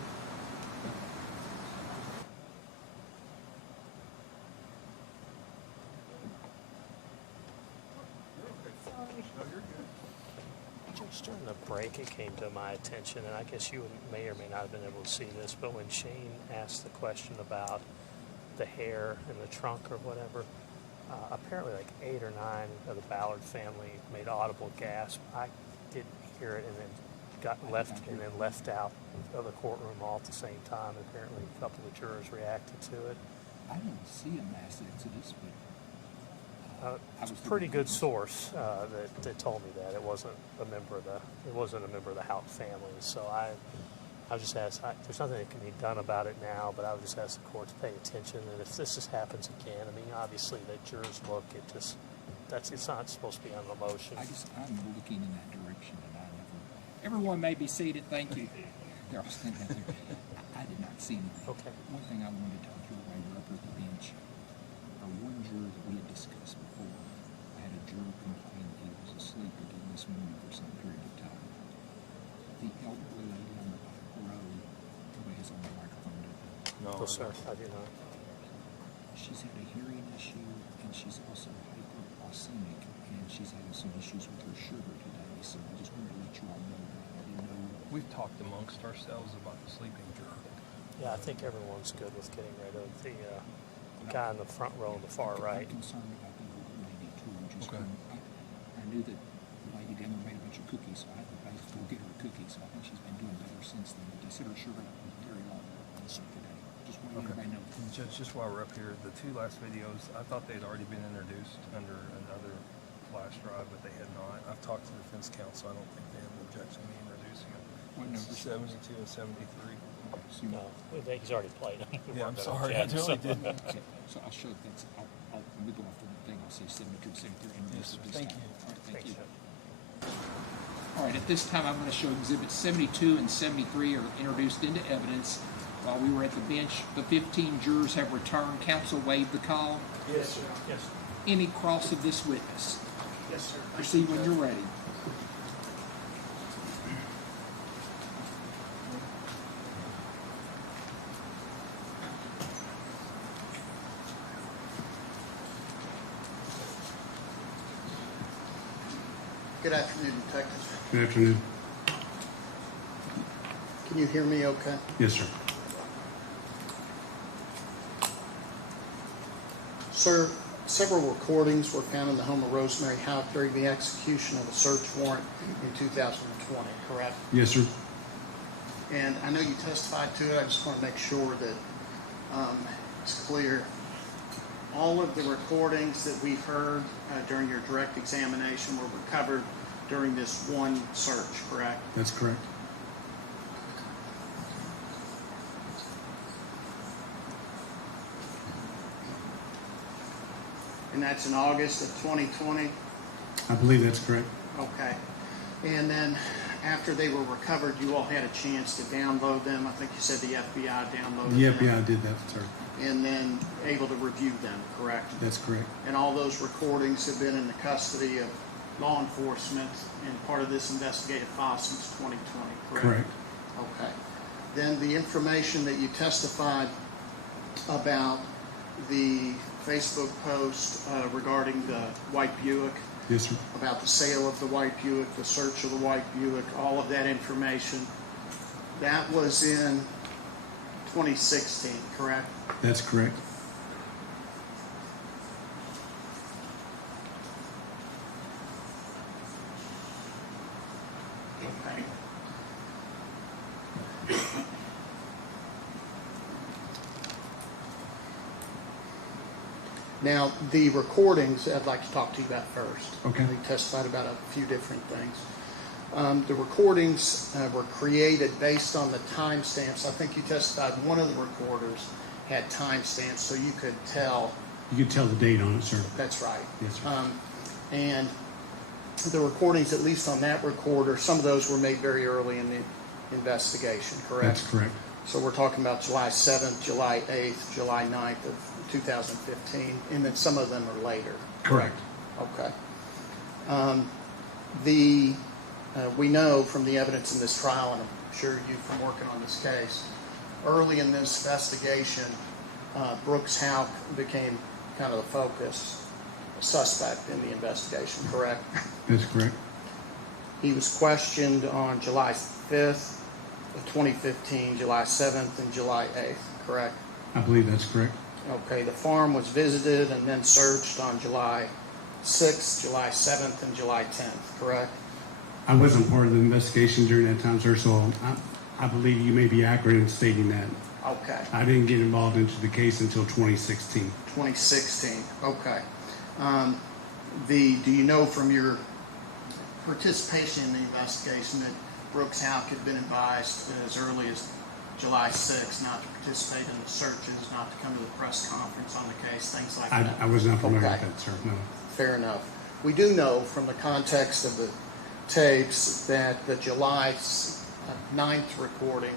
Just during the break, it came to my attention, and I guess you may or may not have been able to see this, but when Shane asked the question about the hair in the trunk or whatever, apparently like 8 or 9 of the Ballard family made audible gasp. I didn't hear it, and then got left out of the courtroom all at the same time. Apparently, a couple of jurors reacted to it. I didn't see a mass exodus, but It's a pretty good source that told me that it wasn't a member of the Houck family. So I just asked. There's nothing that can be done about it now, but I would just ask the court to pay attention. And if this happens again, I mean, obviously the jurors look at this. It's not supposed to be on emotion. I'm looking in that direction, and I never. Everyone may be seated. Thank you. They're all standing out there. I did not see anything. Okay. One thing I wanted to talk to you while you were up at the bench, or one juror that we had discussed before, I had a juror complain that he was asleep again this morning for some period of time. The elderly lady on the back row, nobody has on the microphone, do they? No, sir, I do not. She's had a hearing issue, and she's also hypoglycemic, and she's having some issues with her sugar today. So I just wanted to let you all know that. I didn't know. We've talked amongst ourselves about the sleeping juror. Yeah, I think everyone's good with getting rid of the guy in the front row on the far right. I'm concerned about the older lady too. Just I knew that the lady down there made a bunch of cookies, so I had to basically get her a cookie. So I think she's been doing better since then. But they said her sugar level was very low also today. Just wanted everybody to know. Judge, just while we're up here, the 2 last videos, I thought they'd already been introduced under another flash drive, but they had not. I've talked to the defense counsel. I don't think they have an objection to me introducing them. What number? 72 and 73. No, he's already played them. Yeah, I'm sorry. I really didn't. Okay, so I'll show that's. When we go off the thing, I'll say 72, 73, and Yes, sir. this Thank time. you. All right, thank you. All right, at this time, I'm going to show Exhibits 72 and 73 are introduced into evidence. While we were at the bench, the 15 jurors have returned. Counsel waived the call. Yes, sir. Yes, sir. Any cross of this witness? Yes, sir. Proceed when you're ready. Good afternoon, Detectives. Good afternoon. Can you hear me okay? Yes, sir. Sir, several recordings were found in the home of Rosemary Houck during the execution of a search warrant in 2020, correct? Yes, sir. And I know you testified to it. I just want to make sure that it's clear. All of the recordings that we heard during your direct examination were recovered during this one search, correct? That's correct. And that's in August of 2020? I believe that's correct. Okay. And then after they were recovered, you all had a chance to download them. I think you said the FBI downloaded The them. FBI did that, sir. And then able to review them, correct? That's correct. And all those recordings have been in the custody of law enforcement and part of this investigative file since 2020, correct? Correct. Okay. Then the information that you testified about the Facebook post regarding the white Buick, Yes, sir. about the sale of the white Buick, the search of the white Buick, all of that information, that was in 2016, correct? That's correct. Okay. Now, the recordings I'd like to talk to you about first. Okay. We testified about a few different things. The recordings were created based on the timestamps. I think you testified one of the recorders had timestamps, so you could tell. You could tell the date on it, sir. That's right. Yes, sir. And the recordings, at least on that recorder, some of those were made very early in the investigation, correct? That's correct. So we're talking about July 7th, July 8th, July 9th of 2015, and then some of them are later. Correct. Okay. We know from the evidence in this trial, and I'm sure you from working on this case, early in this investigation, Brooks Houck became kind of the focus, a suspect in the investigation, correct? That's correct. He was questioned on July 5th of 2015, July 7th, and July 8th, correct? I believe that's correct. Okay, the farm was visited and then searched on July 6th, July 7th, and July 10th, correct? I wasn't part of the investigation during that time, sir, so I believe you may be accurate in stating that. Okay. I didn't get involved into the case until 2016. 2016, okay. Do you know from your participation in the investigation that Brooks Houck had been advised as early as July 6th not to participate in the searches, not to come to the press conference on the case, things like that? I was not familiar Okay. with that, sir, no. Fair enough. We do know from the context of the tapes that the July 9th recording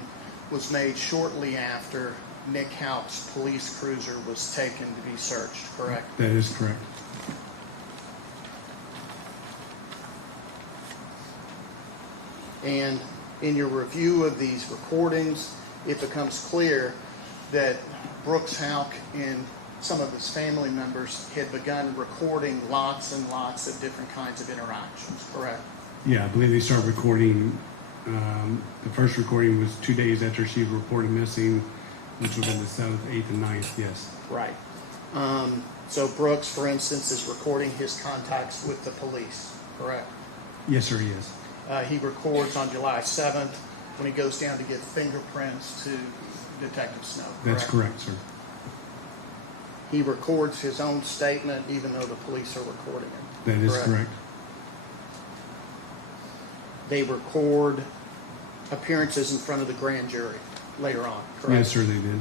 was made shortly after Nick Houck's police cruiser was taken to be searched, correct? That is correct. And in your review of these recordings, it becomes clear that Brooks Houck and some of his family members had begun recording lots and lots of different kinds of interactions, correct? Yeah, I believe they started recording, the first recording was 2 days after she reported missing, which would have been the 7th, 8th, and 9th, yes. Right. So Brooks, for instance, is recording his contacts with the police, correct? Yes, sir, he is. He records on July 7th when he goes down to get fingerprints to Detective Snow, correct? That's correct, sir. He records his own statement even though the police are recording him. That is correct. They record appearances in front of the grand jury later on, correct? Yes, sir, they did.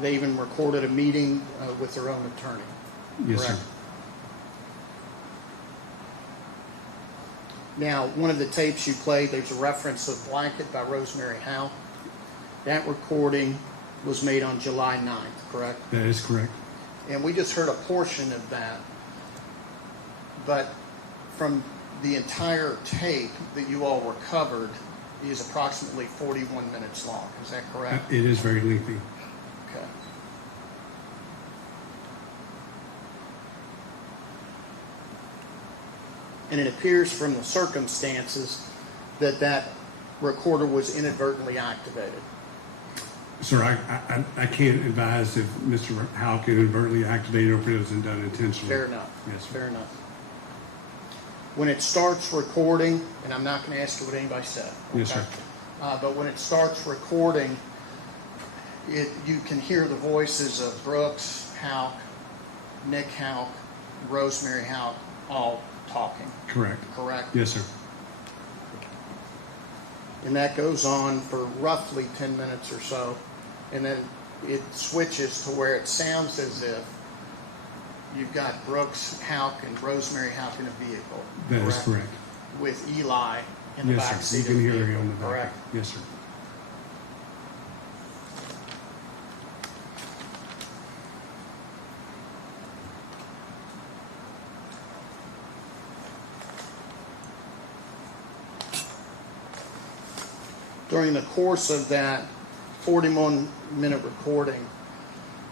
They even recorded a meeting with their own attorney. Yes, correct? sir. Now, one of the tapes you played, there's a reference of Blanket by Rosemary Howe. That recording was made on July 9th, correct? That is correct. And we just heard a portion of that. But from the entire tape that you all recovered is approximately 41 minutes long. Is that correct? It is very lengthy. Okay. And it appears from the circumstances that that recorder was inadvertently activated. Sir, I can't advise if Mr. Houck inadvertently activated or if it wasn't done intentionally. Fair enough. Yes, sir. Fair enough. When it starts recording, and I'm not going to ask you what anybody said. Yes, sir. But when it starts recording, you can hear the voices of Brooks, Houck, Nick Houck, Rosemary Houck, all talking. Correct. Correct? Yes, sir. And that goes on for roughly 10 minutes or so. And then it switches to where it sounds as if you've got Brooks, Houck, and Rosemary Houck in a vehicle. That is correct. With Eli in the back Yes, sir. seat You of can the hear vehicle. her on the back. Correct. Yes, sir. During the course of that 41-minute recording,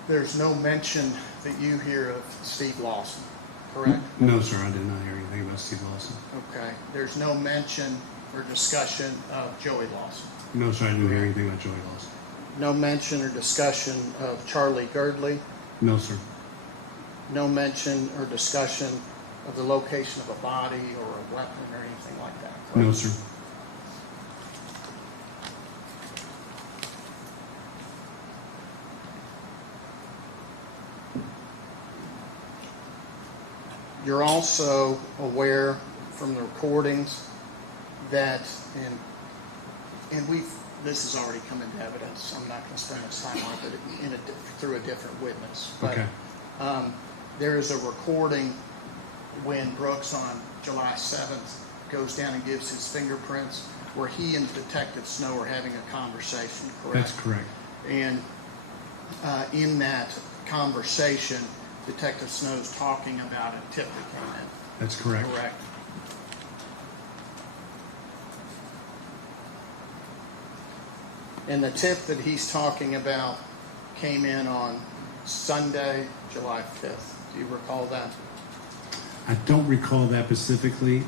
there's no mention that you hear of Steve Lawson, correct? No, sir, I did not hear anything about Steve Lawson. Okay. There's no mention or discussion of Joey Lawson. No, sir, I didn't hear anything about Joey Lawson. No mention or discussion of Charlie Girdley. No, sir. No mention or discussion of the location of a body or a weapon or anything like that, correct? No, sir. You're also aware from the recordings that, and this has already come into evidence. I'm not going to spend much time on it, but through a different witness. But, Okay. There is a recording when Brooks on July 7th goes down and gives his fingerprints, where he and Detective Snow are having a conversation. Correct. That's correct. And in that conversation, Detective Snow's talking about a tip that came in. That's correct. Correct. And the tip that he's talking about came in on Sunday, July 5th. Do you recall that? I don't recall that specifically.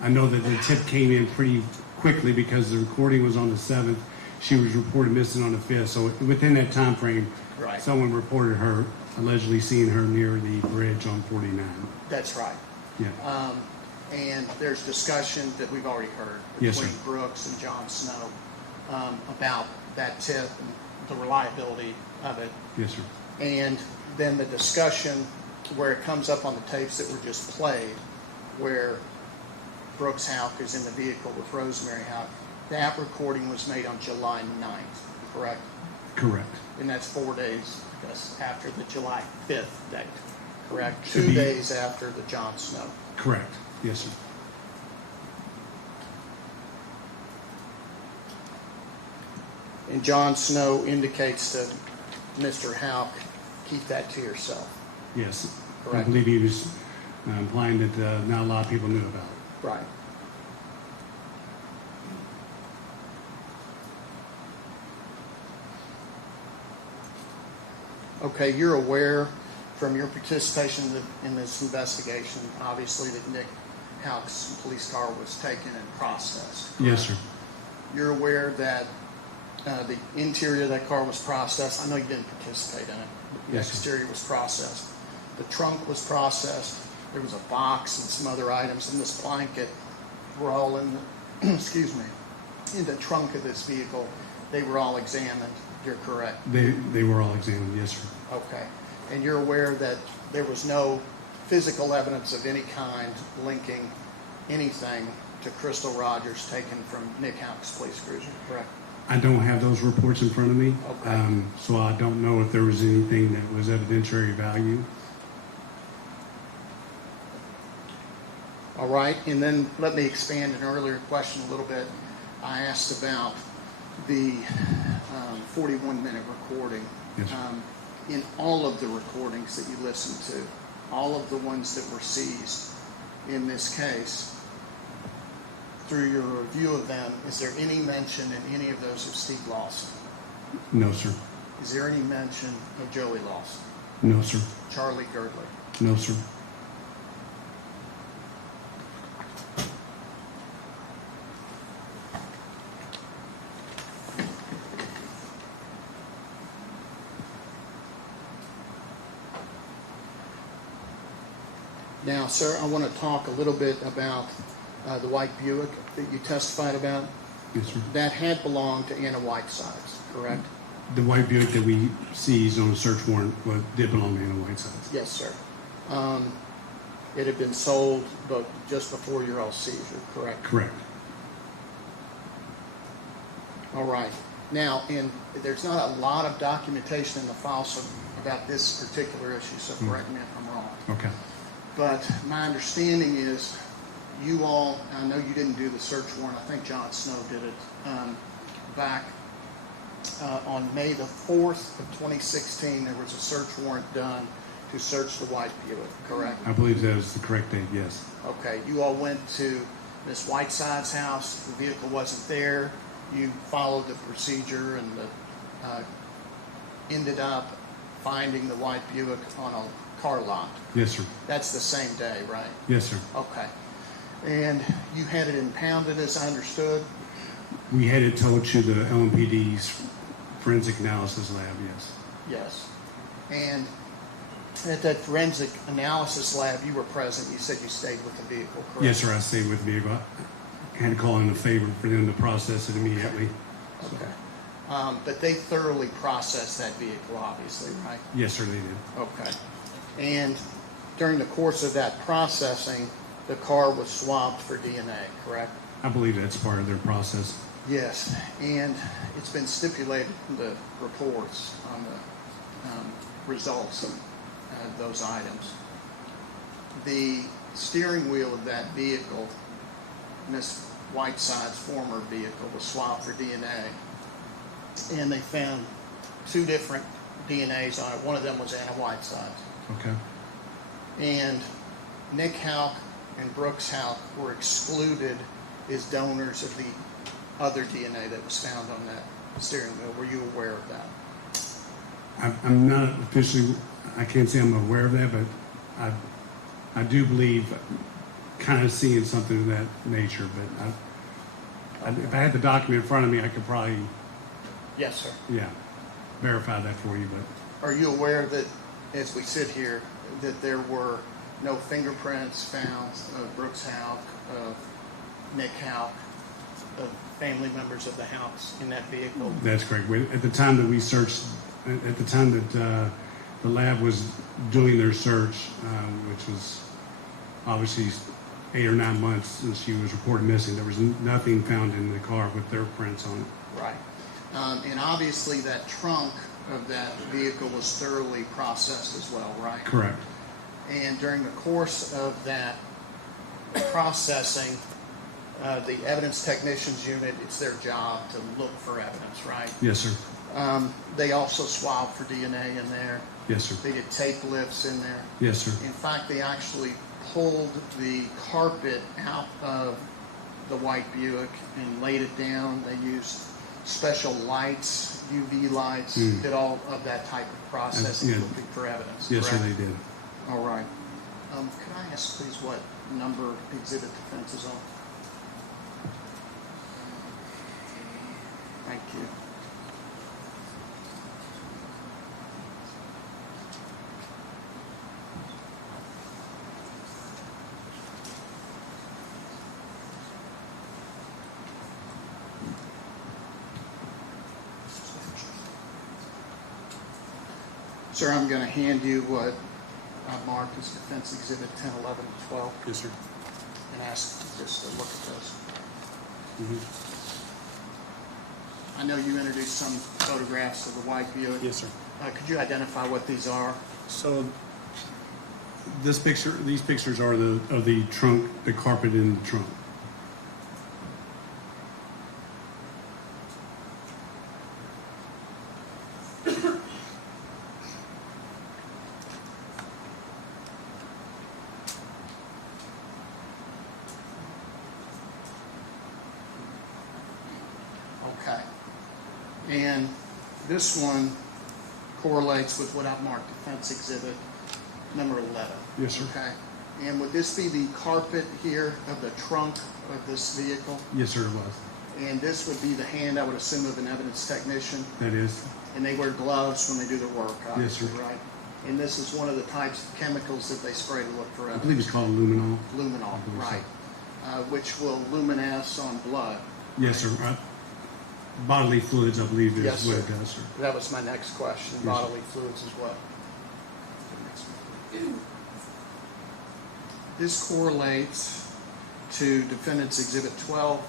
I know that the tip came in pretty quickly because the recording was on the 7th. She was reported missing on the 5th. So within that time frame, Right. someone reported her allegedly seeing her near the bridge on 49. That's right. Yeah. And there's discussion that we've already heard Yes, between sir. Brooks and John Snow about that tip and the reliability of it. Yes, sir. And then the discussion where it comes up on the tapes that were just played, where Brooks Houck is in the vehicle with Rosemary Houck, that recording was made on July 9th, correct? Correct. And that's 4 days, I guess, after the July 5th date, correct? Should 2 be- days after the John Snow. Correct. Yes, sir. And John Snow indicates to Mr. Houck, keep that to yourself. Yes. I Correct. believe he was implying that not a lot of people knew about it. Right. Okay, you're aware from your participation in this investigation, obviously, that Nick Houck's police car was taken and processed. Yes, sir. You're aware that the interior of that car was processed. I know you didn't participate in it. The Yes, sir. exterior was processed. The trunk was processed. There was a box and some other items in this blanket were all in the, excuse me, in the trunk of this vehicle. They were all examined. You're correct. They were all examined. Yes, sir. Okay. And you're aware that there was no physical evidence of any kind linking anything to Crystal Rogers taken from Nick Houck's police cruiser, correct? I don't have those reports in front of me, Okay. so I don't know if there was anything that was evidentiary value. All right, and then let me expand an earlier question a little bit. I asked about the 41-minute recording. Yes, sir. In all of the recordings that you listened to, all of the ones that were seized in this case, through your review of them, is there any mention in any of those of Steve Lawson? No, sir. Is there any mention of Joey Lawson? No, sir. Charlie Girdley? No, sir. Now, sir, I want to talk a little bit about the white Buick that you testified about. Yes, sir. That had belonged to Anna Whitesides, correct? The white Buick that we seized on a search warrant did belong to Anna Whitesides. Yes, sir. It had been sold just before your all seizure, correct? Correct. All right. Now, there's not a lot of documentation in the file about this particular issue, so correct me if I'm wrong. Okay. But my understanding is you all, I know you didn't do the search warrant, I think John Snow did it, back on May the 4th of 2016, there was a search warrant done to search the white Buick, correct? I believe that was the correct date, yes. Okay, you all went to Miss Whiteside's house, the vehicle wasn't there, you followed the procedure and ended up finding the white Buick on a car lot. Yes, sir. That's the same day, right? Yes, sir. Okay. And you had it impounded, as I understood? We had it towed to the LMPD's forensic analysis lab, yes. Yes. And at that forensic analysis lab, you were present. You said you stayed with the vehicle, correct? Yes, sir, I stayed with the vehicle. I had to call in a favor for them to process it immediately. Okay. But they thoroughly processed that vehicle, obviously, right? Yes, sir, they did. Okay. And during the course of that processing, the car was swabbed for DNA, correct? I believe that's part of their process. Yes, and it's been stipulated in the reports on the results of those items. The steering wheel of that vehicle, Miss Whiteside's former vehicle, was swabbed for DNA, and they found two different DNAs on it. One of them was Anna Whiteside's. Okay. And Nick Houck and Brooks Houck were excluded as donors of the other DNA that was found on that steering wheel. Were you aware of that? I'm not officially, I can't say I'm aware of that, but I do believe kind of seeing something of that nature. But if I had the document in front of me, I could probably, Yes, sir. yeah, verify that for you. But Are you aware that, as we sit here, that there were no fingerprints found of Brooks Houck, of Nick Houck, of family members of the Houcks in that vehicle? that's correct. At the time that we searched, at the time that the lab was doing their search, which was obviously 8 or 9 months since she was reported missing, there was nothing found in the car with their prints on it. Right. And obviously that trunk of that vehicle was thoroughly processed as well, right? Correct. And during the course of that processing, the evidence technicians unit, it's their job to look for evidence, right? Yes, sir. They also swabbed for DNA in there. Yes, sir. They did tape lifts in there. Yes, sir. In fact, they actually pulled the carpet out of the white Buick and laid it down. They used special lights, UV lights, did all of that type of processing, looking for evidence. Yes, correct? sir, they did. All right. Could I ask, please, what number exhibit defense is on? Thank you. Sir, I'm going to hand you what I've marked as defense exhibit 10, 11, and 12. Yes, sir. And ask just to look at those. I know you introduced some photographs of the white Buick. Yes, sir. Could you identify what these are? So these pictures are of the trunk, the carpet in the trunk. Okay. And this one correlates with what I've marked defense exhibit number 11. Yes, sir. Okay. And would this be the carpet here of the trunk of this vehicle? Yes, sir, it was. And this would be the hand, I would assume, of an evidence technician? That is. And they wear gloves when they do their work, obviously, Yes, sir. right? And this is one of the types of chemicals that they spray to look for I evidence? believe it's called luminol. Luminol, I believe so. right. Which will luminesce on blood. Yes, sir. Bodily fluids, I believe, is Yes, what sir. it does, sir. That was my next question, Yes, sir. bodily fluids as well. This correlates to Defendant's Exhibit 12,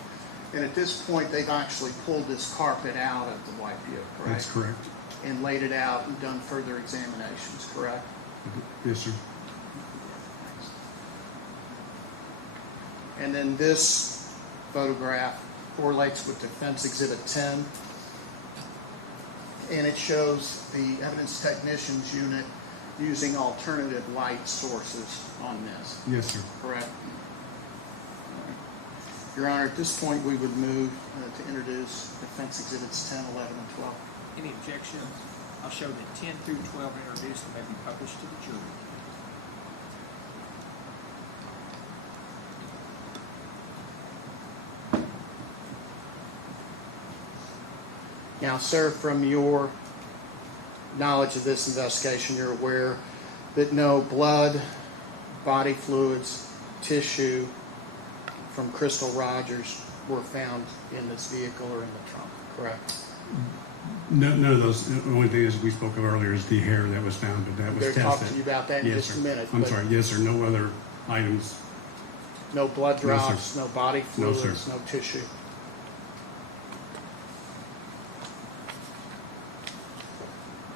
and at this point, they've actually pulled this carpet out of the white Buick, correct? That's correct. And laid it out and done further examinations, correct? Yes, sir. And then this photograph correlates with Defense Exhibit 10, and it shows the evidence technicians unit using alternative light sources on this. Yes, sir. Correct. Your Honor, at this point, we would move to introduce Defense Exhibits 10, 11, and 12. Any objections? I'll show that 10 through 12 introduced and may be published to the jury. Now, sir, from your knowledge of this investigation, you're aware that no blood, body fluids, tissue from Crystal Rogers were found in this vehicle or in the trunk, correct? None of those. The only thing, as we spoke of earlier, is the hair that was found, but that was They're tested. talking to you about that in Yes, just sir. a minute. I'm but sorry. Yes, sir. No other items. No blood No, sir. drops, no body No, fluids, sir. no tissue.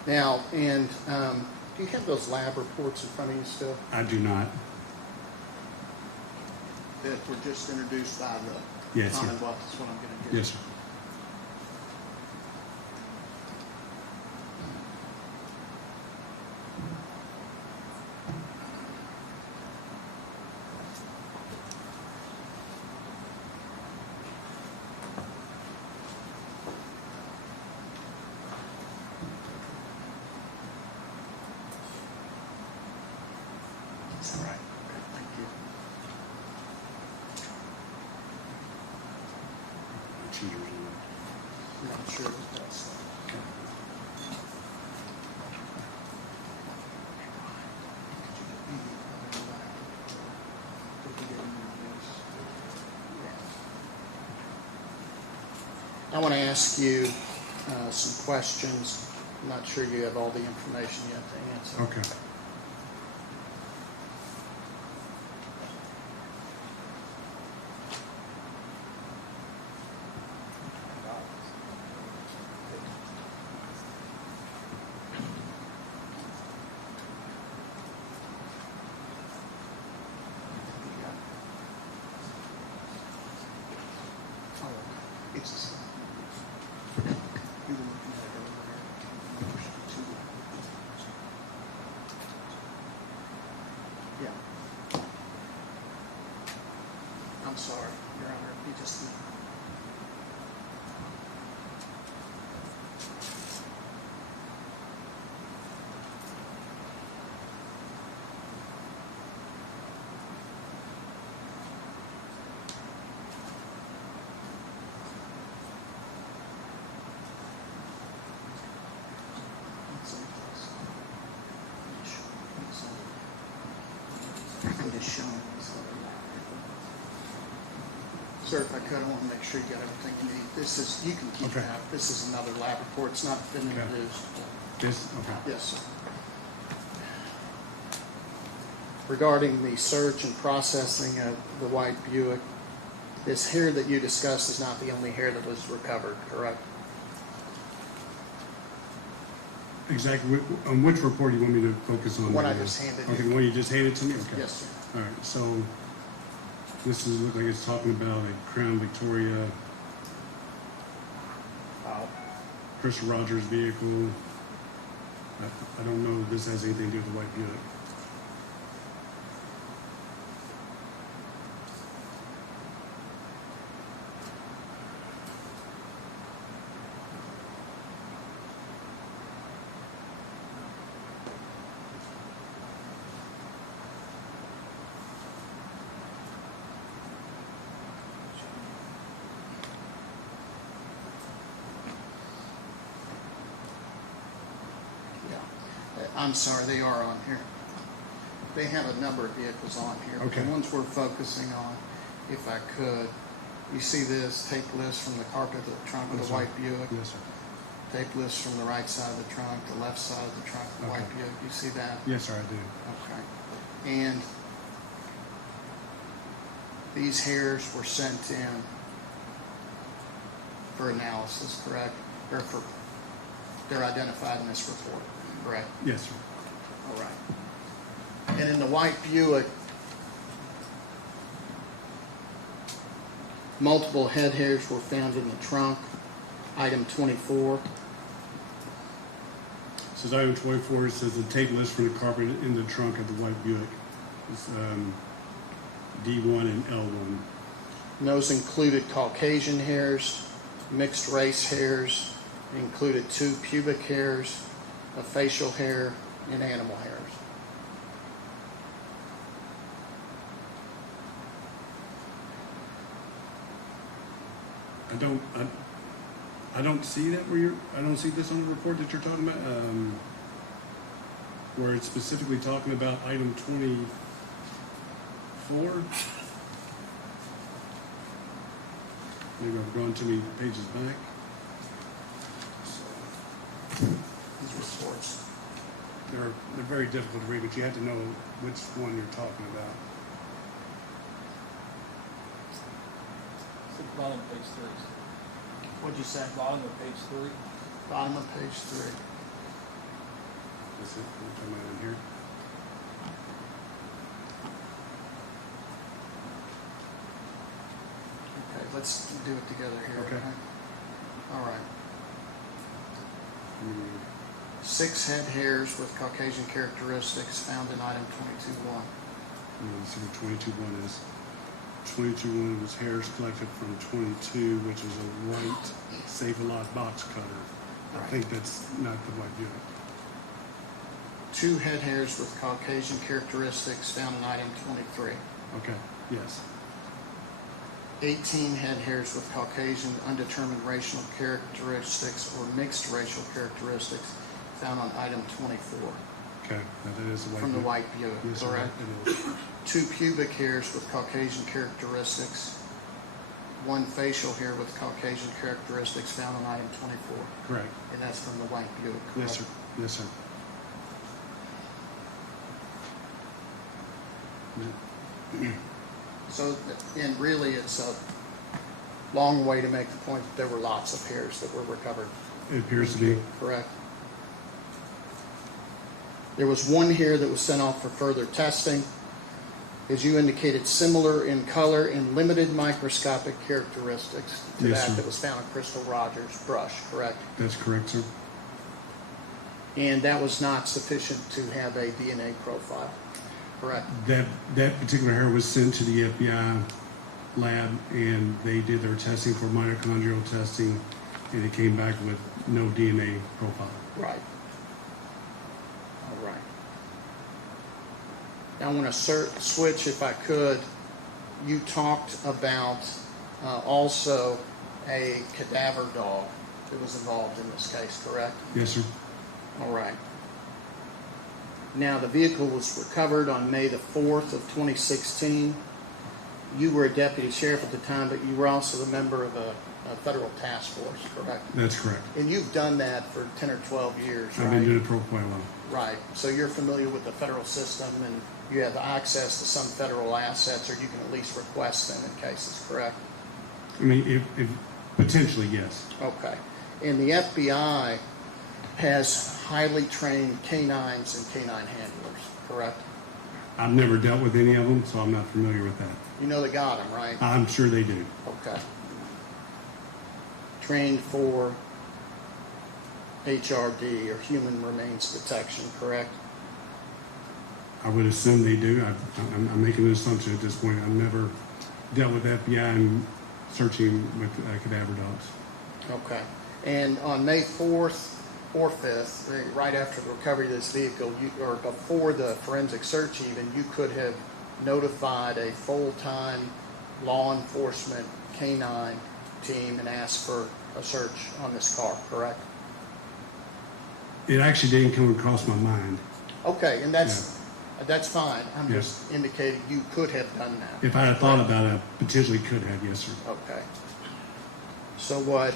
Now, and do you have those lab reports in front of you still I do not. that were just introduced by the Yes, sir. Commonwealth? That's what I'm going to do. Yes, sir. That's all right. Okay, thank you. Cheaters. No, I'm sure it does. I want to ask you some questions. I'm not sure you have all the information yet to answer. Okay. I'm sorry, Your Honor, you just. I'm just showing this other lap. Sir, if I could, I want to make sure you got everything you need. This is, you can keep Okay. that. This is another lab report. It's not been Okay. introduced. Yes, okay. Yes, sir. Regarding the search and processing of the white Buick, this hair that you discussed is not the only hair that was recovered, correct? Exactly. On which report do you want me to focus on? The one I just handed you. Okay, the one you just handed to me? Okay. Yes, sir. All right, so this is, look like it's talking about a Crown Victoria, Chris Rogers vehicle. I don't know if this has anything to do with the white Buick. I'm sorry, they are on here. They have a number of vehicles on here. Okay. The ones we're focusing on, if I could, you see this tape list from the carpet of the trunk of the Yes, sir. white Buick? Yes, sir. Tape list from the right side of the trunk, the left side of the trunk of the white Okay. Buick. You see that? Yes, sir, I do. Okay. And these hairs were sent in for analysis, correct? Or for, they're identified in this report, correct? Yes, sir. All right. And in the white Buick, multiple head hairs were found in the trunk. Item 24. Says item 24, it says the tape list from the carpet in the trunk of the white Buick. It's D1 and L1. And those included Caucasian hairs, mixed race hairs, included 2 pubic hairs, a facial hair, and animal hairs. I don't see that I don't see this on the report that you're talking about, where it's specifically talking about item 24. Maybe I've gone too many pages back. These reports. They're very difficult to read, but you have to know which one you're talking about. It's at the bottom of page 3. What'd you say? Bottom of page 3. Bottom of page 3. That's it. We're talking about in here. Okay, let's do it together here. Okay. All right. 6 head hairs with Caucasian characteristics found in item 22.1. Let's see what 22.1 is. 22.1 was hairs collected from 22, which is a white Save-A-Lot box cutter. I think that's not the white Buick. 2 head hairs with Caucasian characteristics found in item 23. Okay, yes. 18 head hairs with Caucasian undetermined racial characteristics or mixed racial characteristics found on item 24. Okay, that is the white From the Buick. white Buick, Yes, sir, correct? it is. 2 pubic hairs with Caucasian characteristics. 1 facial hair with Caucasian characteristics found on item 24. Correct. And that's from the white Buick, correct? Yes, sir. Yes, sir. So, and really, it's a long way to make the point that there were lots of hairs that were recovered. It appears to be. Correct. There was 1 hair that was sent off for further testing. As you indicated, similar in color and limited microscopic characteristics to Yes, sir. that was found on Crystal Rogers' brush, correct? That's correct, sir. And that was not sufficient to have a DNA profile, correct? That particular hair was sent to the FBI lab, and they did their testing for mitochondrial testing, and it came back with no DNA profile. Right. All right. Now I want to switch, if I could. You talked about also a cadaver dog that was involved in this case, correct? Yes, sir. All right. Now, the vehicle was recovered on May the 4th of 2016. You were a deputy sheriff at the time, but you were also a member of a federal task force, correct? That's correct. And you've done that for 10 or 12 years, right? I've been doing it for quite a while. Right. So you're familiar with the federal system, and you have access to some federal assets, or you can at least request them in cases, correct? I mean, if potentially, yes. Okay. And the FBI has highly trained canines and canine handlers, correct? I've never dealt with any of them, so I'm not familiar with that. You know they got them, right? I'm sure they do. Okay. Trained for HRD, or human remains detection, correct? I would assume they do. I'm making an assumption at this point. I've never dealt with FBI and searching with cadaver dogs. Okay. And on May 4th or 5th, right after the recovery of this vehicle, or before the forensic search even, you could have notified a full-time law enforcement canine team and asked for a search on this car, correct? It actually didn't come across my mind. Okay, and that's fine. I'm Yeah. just indicating you could have done that. If I had thought about it, I potentially could have, yes, sir. Okay. So what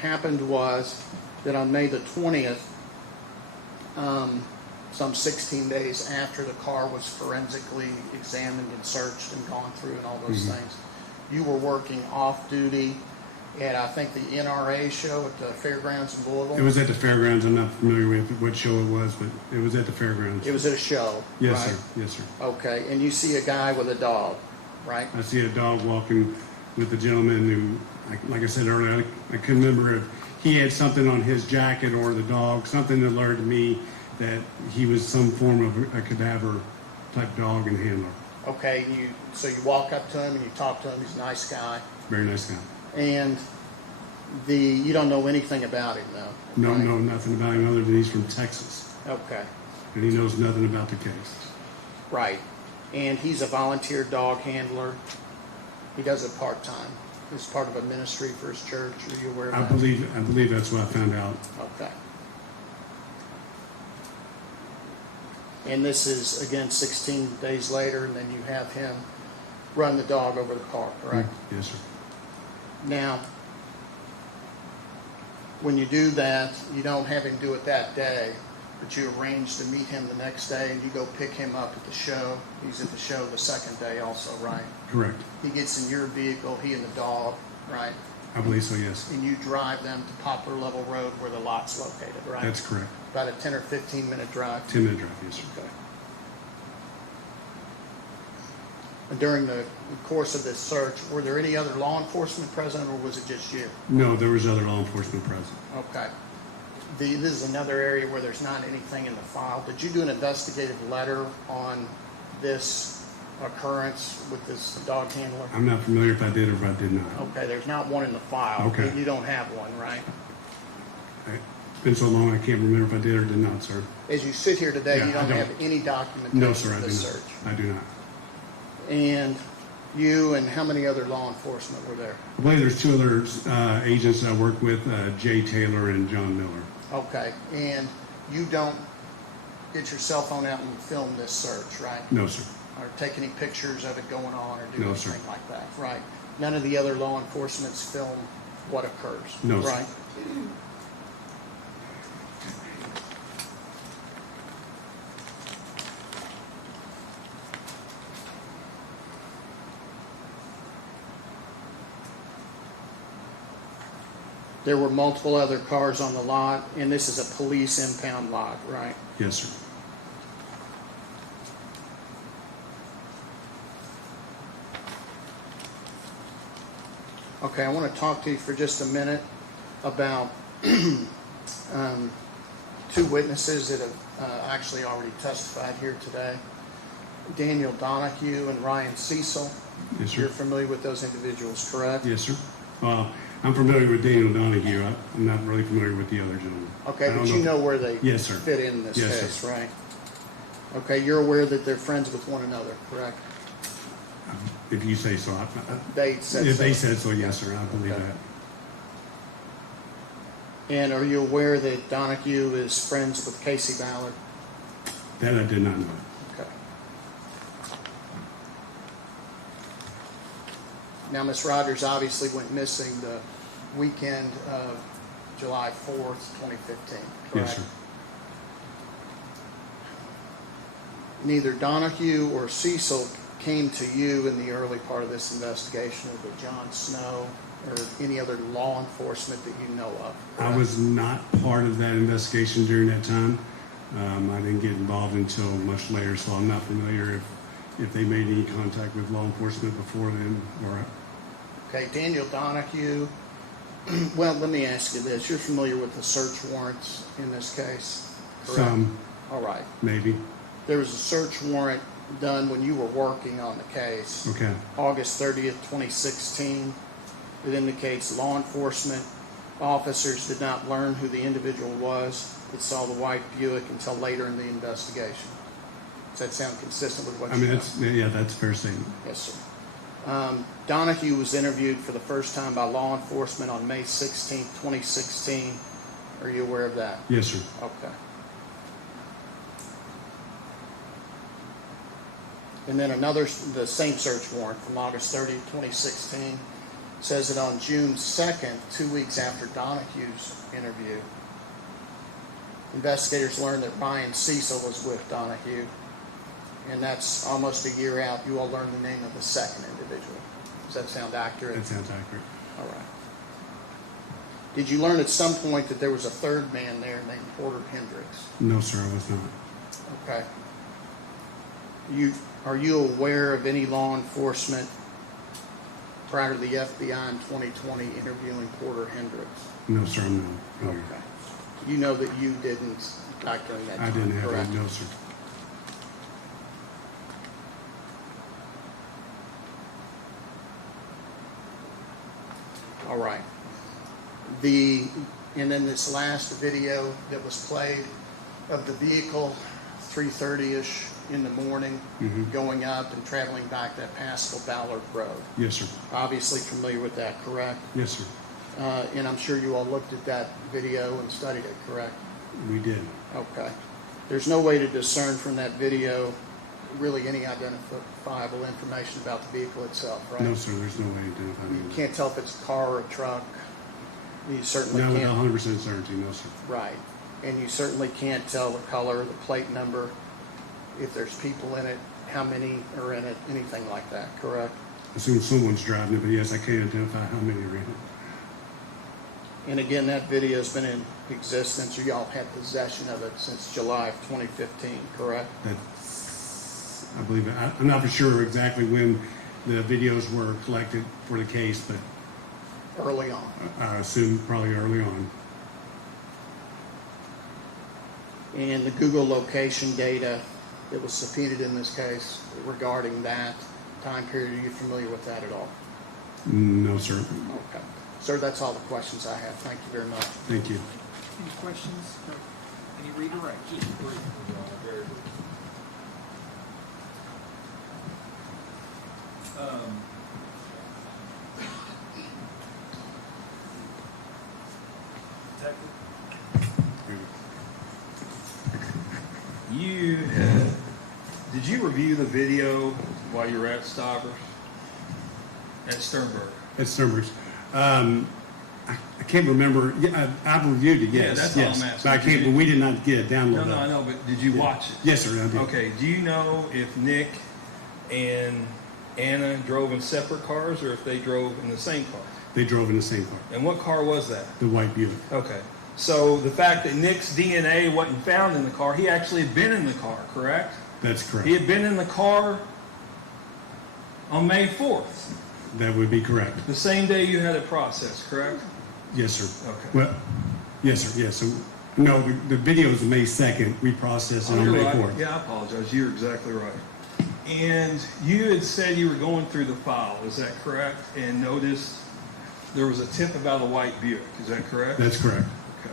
happened was that on May the 20th, some 16 days after the car was forensically examined and searched and gone through and all those things, you were working off-duty at, I think, the NRA show at the fairgrounds in Louisville? It was at the fairgrounds. I'm not familiar with what show it was, but it was at the fairgrounds. It was at a show, Yes, right? sir. Yes, sir. Okay, and you see a guy with a dog, right? I see a dog walking with a gentleman who, like I said earlier, I couldn't remember if he had something on his jacket or the dog, something that alerted me that he was some form of a cadaver type dog and handler. Okay, so you walk up to him and you talk to him. He's a nice guy. Very nice guy. And you don't know anything about him, though? No, right? no, nothing about him other than he's from Texas. Okay, And he knows nothing about the case. right. And he's a volunteer dog handler. He does it part-time. He's part of a ministry for his church. Are you aware of I that? believe that's what I found out. Okay. And this is, again, 16 days later, and then you have him run the dog over the car, correct? Yes, sir. Now, when you do that, you don't have him do it that day, but you arrange to meet him the next day, and you go pick him up at the show. He's at the show the second day also, right? Correct. He gets in your vehicle, he and the dog, right? I believe so, yes. And you drive them to Poplar Level Road where the lot's located, right? That's correct. About a 10 or 15 minute drive. 10-minute drive, yes, sir. Okay. And during the course of this search, were there any other law enforcement present, or was it just you? No, there was other law enforcement present. Okay. This is another area where there's not anything in the file. Did you do an investigative letter on this occurrence with this dog handler? I'm not familiar if I did or if I did not. Okay, there's not one in the file. Okay. You don't have one, right? been so long I can't remember if I did or did not, sir. As you sit here today, Yeah, you I don't don't. have any documentation No, sir, I of do this not. search. I do not. And you and how many other law enforcement were there? I believe there's two other agents I work with, Jay Taylor and John Miller. Okay, and you don't get your cell phone out and film this search, right? No, sir. Or take any pictures of it going on or do No, anything sir. like that, right? None of the other law enforcement's film what occurs, No, sir. right? There were multiple other cars on the lot, and this is a police impound lot, right? Yes, sir. Okay, I want to talk to you for just a minute about two witnesses that have actually already testified here today. Daniel Donahue and Ryan Cecil. Yes, sir. You're familiar with those individuals, correct? Yes, sir. I'm familiar with Daniel Donahue. I'm not really familiar with the other gentleman. Okay, I don't but you know where they Yes, sir. fit in this Yes, case, sir. right? Okay, you're aware that they're friends with one another, correct? If you say so. They said If so. they said so, yes, sir. I believe Okay. that. And are you aware that Donahue is friends with Casey Ballard? That I did not know. Okay. Now, Ms. Rogers obviously went missing the weekend of July 4th, 2015, correct? Yes, sir. Neither Donahue or Cecil came to you in the early part of this investigation of the John Snow or any other law enforcement that you know of? I was not part of that investigation during that time. I didn't get involved until much later, so I'm not familiar if they made any contact with law enforcement before then or. Okay, Daniel Donahue. Well, let me ask you this. You're familiar with the search warrants in this case? Correct? Some. All right. Maybe. There was a search warrant done when you were working on the case. Okay. August 30th, 2016. It indicates law enforcement officers did not learn who the individual was that saw the white Buick until later in the investigation. Does that sound consistent with what I you mean, know? that's a fair statement. Yes, sir. Donahue was interviewed for the first time by law enforcement on May 16th, 2016. Are you aware of that? Yes, sir. Okay. And then the same search warrant from August 30th, 2016, says that on June 2nd, 2 weeks after Donahue's interview, investigators learned that Ryan Cecil was with Donahue, and that's almost a year out. You all learned the name of the second individual. Does that sound accurate? That sounds accurate. All right. Did you learn at some point that there was a third man there named Porter Hendricks? No, sir, I was not. Okay. Are you aware of any law enforcement prior to the FBI in 2020 interviewing Porter Hendricks? No, sir, I'm not. Okay. You know that you didn't back during that time, I didn't have correct? any. No, sir. All right. And then this last video that was played of the vehicle 3:30ish in the morning going up and traveling back that Pascal Ballard Road. Yes, sir. Obviously familiar with that, correct? Yes, sir. And I'm sure you all looked at that video and studied it, correct? We did. Okay. There's no way to discern from that video really any identifiable information about the vehicle itself, right? No, sir, there's no way to identify You it. can't tell if it's a car or a truck. You certainly No, with can't. 100% certainty, no, sir. Right. And you certainly can't tell the color, the plate number, if there's people in it, how many are in it, anything like that, correct? I assume someone's driving it, but yes, I can't identify how many are in it. And again, that video's been in existence, or y'all had possession of it since July of 2015, correct? I believe it. I'm not for sure exactly when the videos were collected for the case, but Early on. I assume probably early on. And the Google location data that was subpoenaed in this case regarding that time period, are you familiar with that at all? No, sir. Okay. Sir, that's all the questions I have. Thank you very much. Thank you. Any questions or any redirection? Very brief. Did you review the video while you were at Stivers? At Sternberg? At Sternberg's. I can't remember. Yeah, I've reviewed it, yes. Yeah, that's yes. all I'm asking. But I can't, but we did not get it downloaded. No, I know, but did you watch it? Yes, sir, I did. Okay, do you know if Nick and Anna drove in separate cars or if they drove in the same car? They drove in the same car. And what car was that? The white Buick. Okay. So the fact that Nick's DNA wasn't found in the car, he actually had been in the car, correct? That's correct. He had been in the car on May 4th. That would be correct. The same day you had it processed, correct? Yes, sir. Okay. Well, yes, sir. Yes. So, no, the video was May 2nd. We processed it on You're May right. 4th. Yeah, I apologize. You're exactly right. And you had said you were going through the file, is that correct? And noticed there was a tip about a white Buick, is that correct? That's correct. Okay.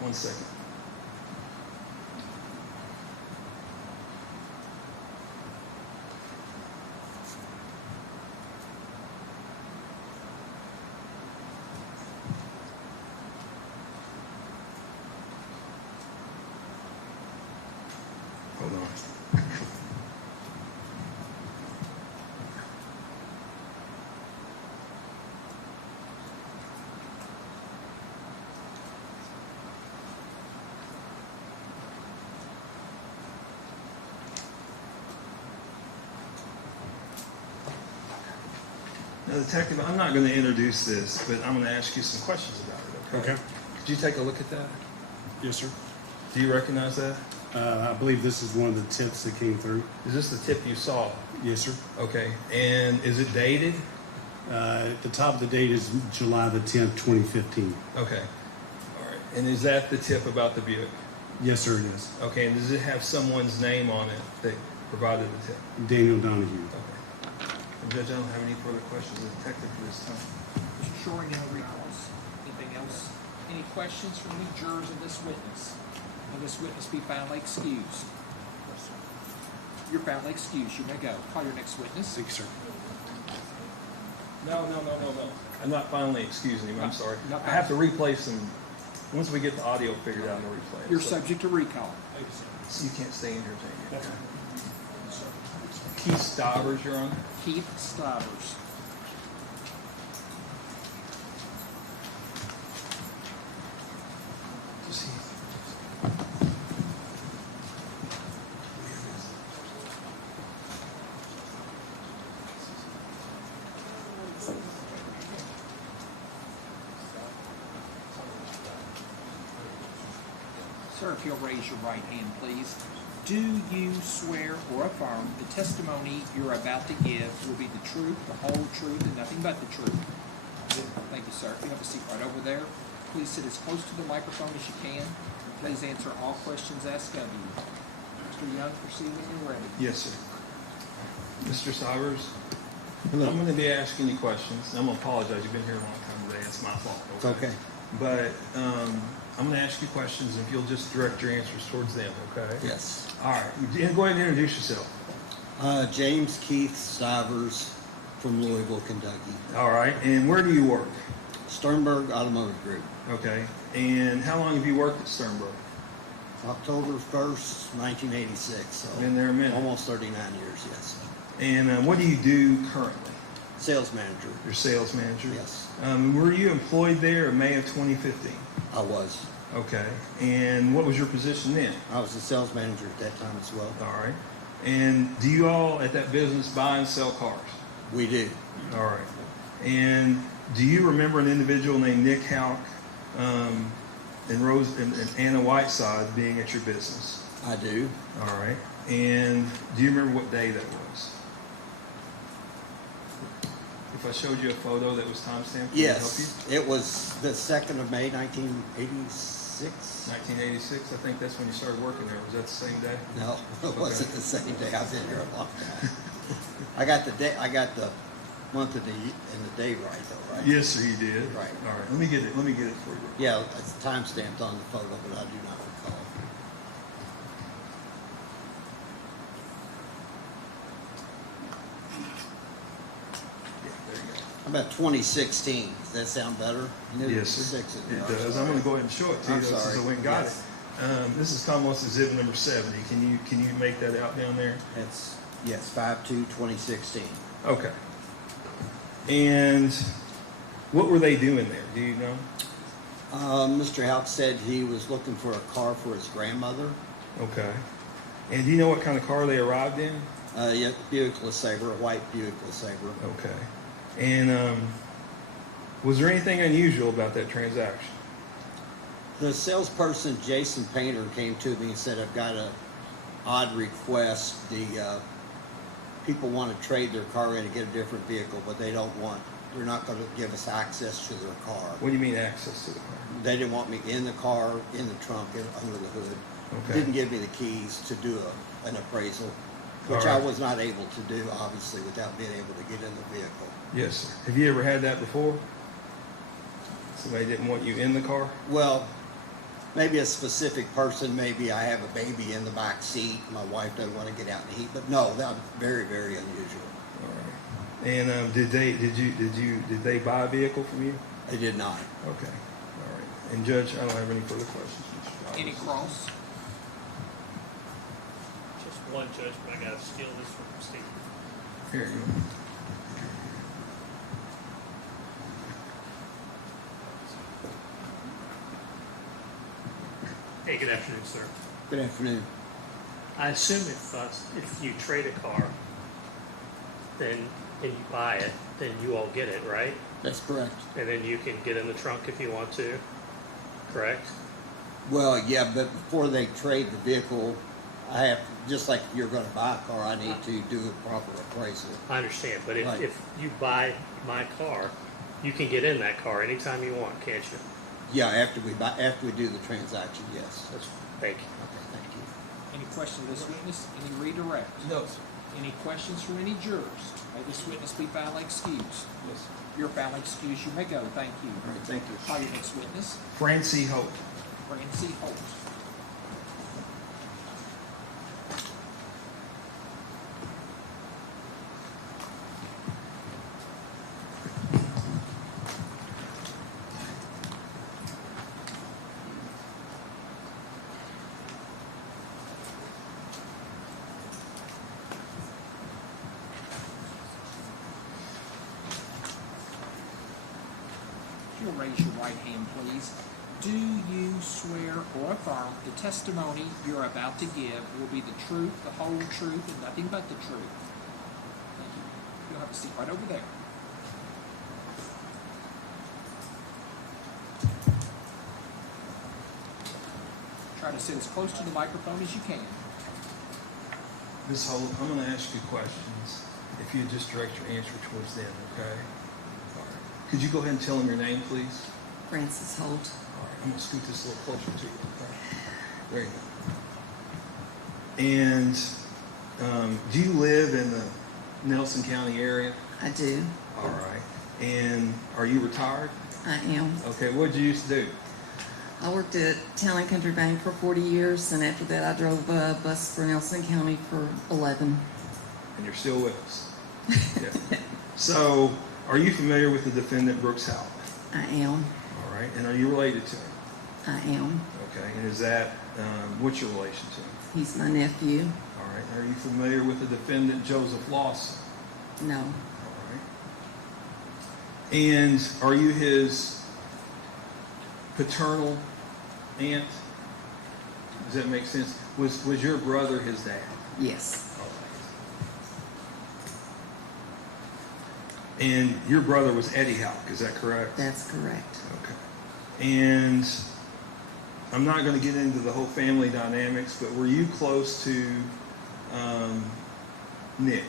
One second. Hold on. Now, Detective, I'm not going to introduce this, but I'm going to ask you some questions about it, okay? Okay. Could you take a look at that? Yes, sir. Do you recognize that? I believe this is one of the tips that came through. Is this the tip you saw? Yes, sir. Okay. And is it dated? At the top of the date is July the 10th, 2015. Okay. All right. And is that the tip about the Buick? Yes, sir, it is. Okay. And does it have someone's name on it that provided the tip? Daniel Donahue. Okay. And Judge, I don't have any further questions of the detective for this time. Mr. Shore, any recalls? Anything else? Any questions from any jurors of this witness? Will this witness be found excused? You're found excused. You may go. Call your next witness. Thank you, sir. No. I'm not finally excusing him. I'm sorry. No, I have to replay some. Once we get the audio figured out, I'll replay it. You're So- subject to recall. So you can't stay in here, take it. Keith Stivers, you're on. Keith Stivers. Sir, if you'll raise your right hand, please. Do you swear or affirm the testimony you're about to give will be the truth, the whole truth, and nothing but the truth? Thank you, sir. If you have a seat right over there, please sit as close to the microphone as you can. And please answer all questions asked of you. Mr. Young, proceed when you're ready. Yes, sir. Mr. Stivers, I'm going to be asking you questions. I'm going to apologize. You've been here a long time today. It's my fault. It's okay. But I'm going to ask you questions if you'll just direct your answers towards them, okay? Yes. All right. Go ahead and introduce yourself. James Keith Stivers from Louisville, Kentucky. All right. And where do you work? Sternberg Automotive Group. Okay. And how long have you worked at Sternberg? October 1st, 1986. So Been there a minute. almost 39 years, yes. And what do you do currently? Sales manager. You're sales manager? Yes. Were you employed there in May of 2015? I was. Okay. And what was your position then? I was a sales manager at that time as well. All right. And do you all at that business buy and sell cars? We do. All right. And do you remember an individual named Nick Houck and Anna Whiteside being at your business? I do. All right. And do you remember what day that was? if I showed you a photo that was timestamped, would it help you? Yes, it was the 2nd of May, 1986. 1986, I think that's when you started working there. Was that the same day? No, it Okay. wasn't the same day. I've been here a long time. I got the month of the and the day right though, right? Yes, sir, you did. Right. All right, let me get it for you. Yeah, it's time stamped on the photo, but I do not recall. How about 2016? Does that sound better? Yes, sir. It does. I'm going to go ahead and show it to you I'm though, since sorry. I went and got Yes. it. This is Commonwealth Exhibit number 70. Can you make that out down there? That's, yes, 5/2/2016. Okay. And what were they doing there? Do you know? Mr. Houck said he was looking for a car for his grandmother. Okay. And do you know what kind of car they arrived in? Yeah, Buick LeSabre, a white Buick LeSabre. Okay. And was there anything unusual about that transaction? The salesperson, Jason Painter, came to me and said, I've got an odd request. The people want to trade their car in and get a different vehicle, but they're not going to give us access to their car. What do you mean access to the car? They didn't want me in the car, in the trunk, under the hood. Okay. Didn't give me the keys to do an appraisal, which All right. I was not able to do, obviously, without being able to get in the vehicle. Yes, sir. Have you ever had that before? Somebody didn't want you in the car? Well, maybe a specific person, maybe I have a baby in the back seat, my wife doesn't want to get out in the heat, but no, that was very, very unusual. All right. And did they buy a vehicle from you? They did not. Okay. All right. And Judge, I don't have any further questions. Mr. Any cross? Just one, Judge, but I gotta steal this from Steve. Here you go. Hey, good afternoon, sir. Good afternoon. I assume if you trade a car, then and you buy it, then you all get it, right? That's correct. And then you can get in the trunk if you want to, correct? Well, yeah, but before they trade the vehicle, I have, just like you're going to buy a car, I need to do a proper appraisal. I understand, but if, Right. if you buy my car, you can get in that car anytime you want, can't you? Yeah, after we do the transaction, yes. Thank you. Okay, thank you. Any questions of this witness? Any redirect? No, sir. Any questions from any jurors? May this witness be found excused. Yes, sir. You're found excused. You may go. Thank you. All right, thank you. Call your next witness. Francie Holt. Francie Holt. If you'll raise your right hand, please. Do you swear or affirm the testimony you're about to give will be the truth, the whole truth, and nothing but the truth? Thank you. You'll have a seat right over there. Try to sit as close to the microphone as you can. Ms. Holt, I'm going to ask you questions. If you just direct your answer towards them, okay? All right. Could you go ahead and tell them your name, please? Frances Holt. All right. I'm going to scoot this a little closer to you. Okay? There you go. And do you live in the Nelson County area? I do. All right. And are you retired? I am. Okay. What did you used to do? I worked at Town and Country Bank for 40 years, and after that I drove a bus for Nelson County for 11. And you're still with us. Yeah. So, are you familiar with the defendant, Brooks Houck? I am. All right. And are you related to him? I am. Okay. And is that, what's your relation to him? He's my nephew. All right. Are you familiar with the defendant, Joseph Lawson? No. All right. And are you his paternal aunt? Does that make sense? Was your brother his dad? Yes. All right. And your brother was Eddie Houck, is that correct? That's correct. Okay. And I'm not going to get into the whole family dynamics, but were you close to Nick?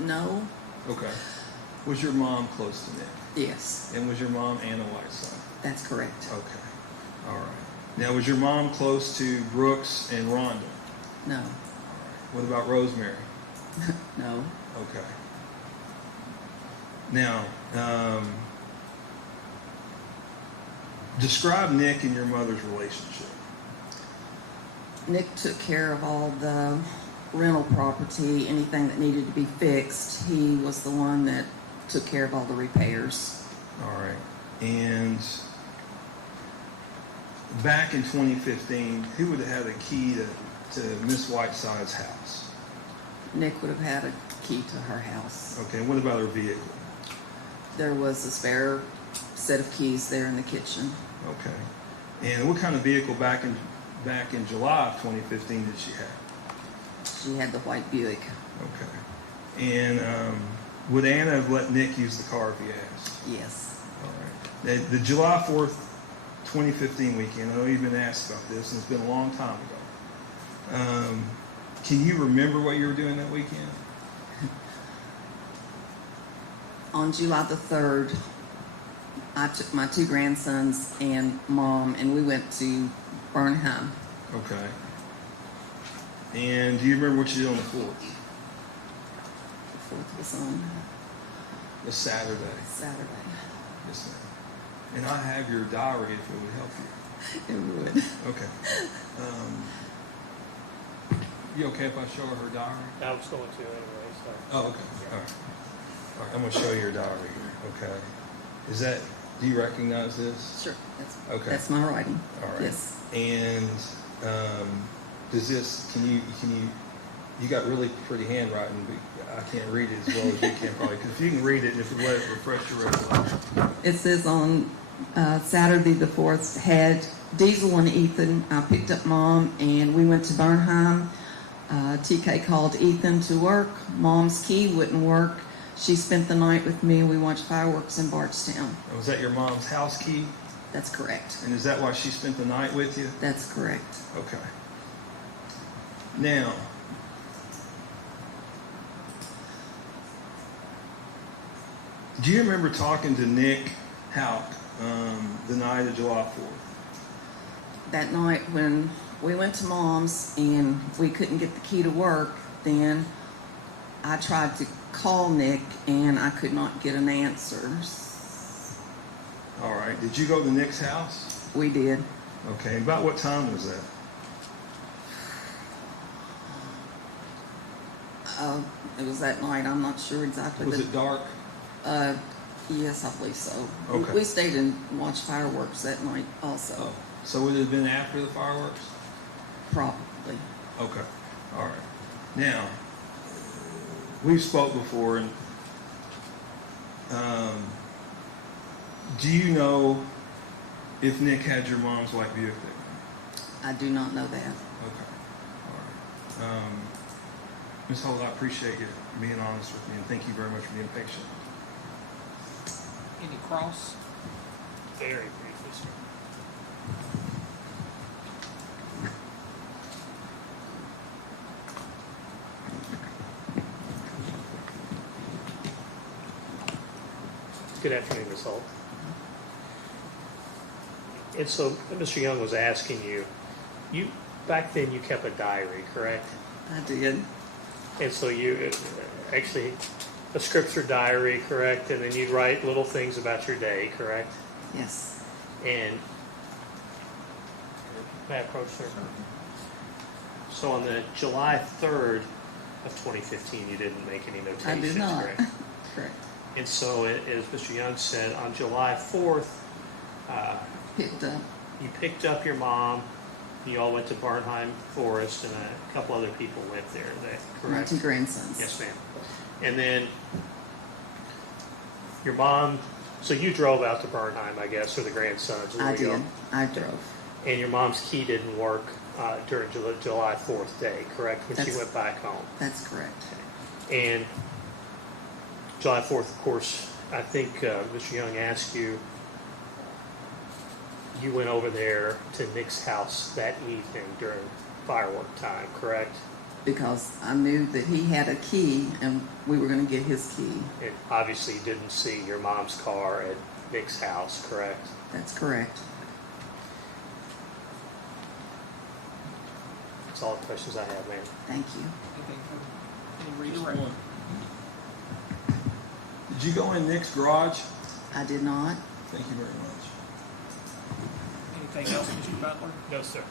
No. Okay. Was your mom close to Nick? Yes. And was your mom Anna Whiteside? That's correct. Okay. All right. Now, was your mom close to Brooks and Rhonda? No. What about Rosemary? No. Okay. Now, describe Nick and your mother's relationship. Nick took care of all the rental property, anything that needed to be fixed. He was the one that took care of all the repairs. All right. And back in 2015, who would have had a key to Miss Whiteside's house? Nick would have had a key to her house. Okay. What about her vehicle? There was a spare set of keys there in the kitchen. Okay. And what kind of vehicle back in July of 2015 did she have? She had the white Buick. Okay. And would Anna have let Nick use the car if he asked? Yes. All right. The July 4th, 2015 weekend, I know you've been asked about this, and it's been a long time ago. Can you remember what you were doing that weekend? On July the 3rd, I took my 2 grandsons and mom, and we went to Burnham. Okay. And do you remember what you did on the 4th? The 4th was on The Saturday. Saturday. Yes, ma'am. And I have your diary if it would help you. It would. Okay. You okay if I show her diary? I was going to anyway, so. Oh, okay. All right. All right. I'm going to show you your diary here. Okay. Do you recognize this? Sure. Okay. That's my writing. All right. Yes. And you got really pretty handwriting, but I can't read it as well as you can probably. Because if you can read it, and if you let it refresh your recollection. It says on Saturday the 4th, had Diesel and Ethan. I picked up Mom, and we went to Burnham. TK called Ethan to work. Mom's key wouldn't work. She spent the night with me. We watched fireworks in Bardstown. Was that your mom's house key? That's correct. And is that why she spent the night with you? That's correct. Okay. Now, do you remember talking to Nick Houck the night of July 4th? That night when we went to Mom's and we couldn't get the key to work, then I tried to call Nick and I could not get an answer. All right. Did you go to Nick's house? We did. Okay. About what time was that? It was that night. I'm not sure exactly. Was it dark? Yes, I believe so. Okay. We stayed and watched fireworks that night also. Oh. So would it have been after the fireworks? Probably. Okay. All right. Now, we've spoke before, and do you know if Nick had your mom's white Buick there? I do not know that. Okay. All right. Ms. Holt, I appreciate you being honest with me, and thank you very much for being patient. Any cross? Very briefly, sir. Good afternoon, Ms. Holt. And so Mr. Young was asking you back then you kept a diary, correct? I did. And so you actually a scripture diary, correct? And then you'd write little things about your day, correct? Yes. And may I approach, sir? So on the July 3rd of 2015, you didn't make any notations, I did not. correct? Correct. And so, as Mr. Young said, on July 4th, you picked up your mom. You all went to Barnheim Forest, and a couple other people went there. Is that correct? My 2 grandsons. Yes, ma'am. And then your mom. So you drove out to Barnheim, I guess, or the grandsons. I did. I drove. And your mom's key didn't work during July 4th day, correct? When she That's- went back home. That's correct. And July 4th, of course, I think Mr. Young asked you, you went over there to Nick's house that evening during firework time, correct? because I knew that he had a key and we were gonna get his key. And obviously you didn't see your mom's car at Nick's house, correct? That's correct. That's all the questions I have, ma'am. Thank you. Anything for any redirect? Did you go in Nick's garage? I did not. Thank you very much. Anything else, Mr. Butler? No, sir.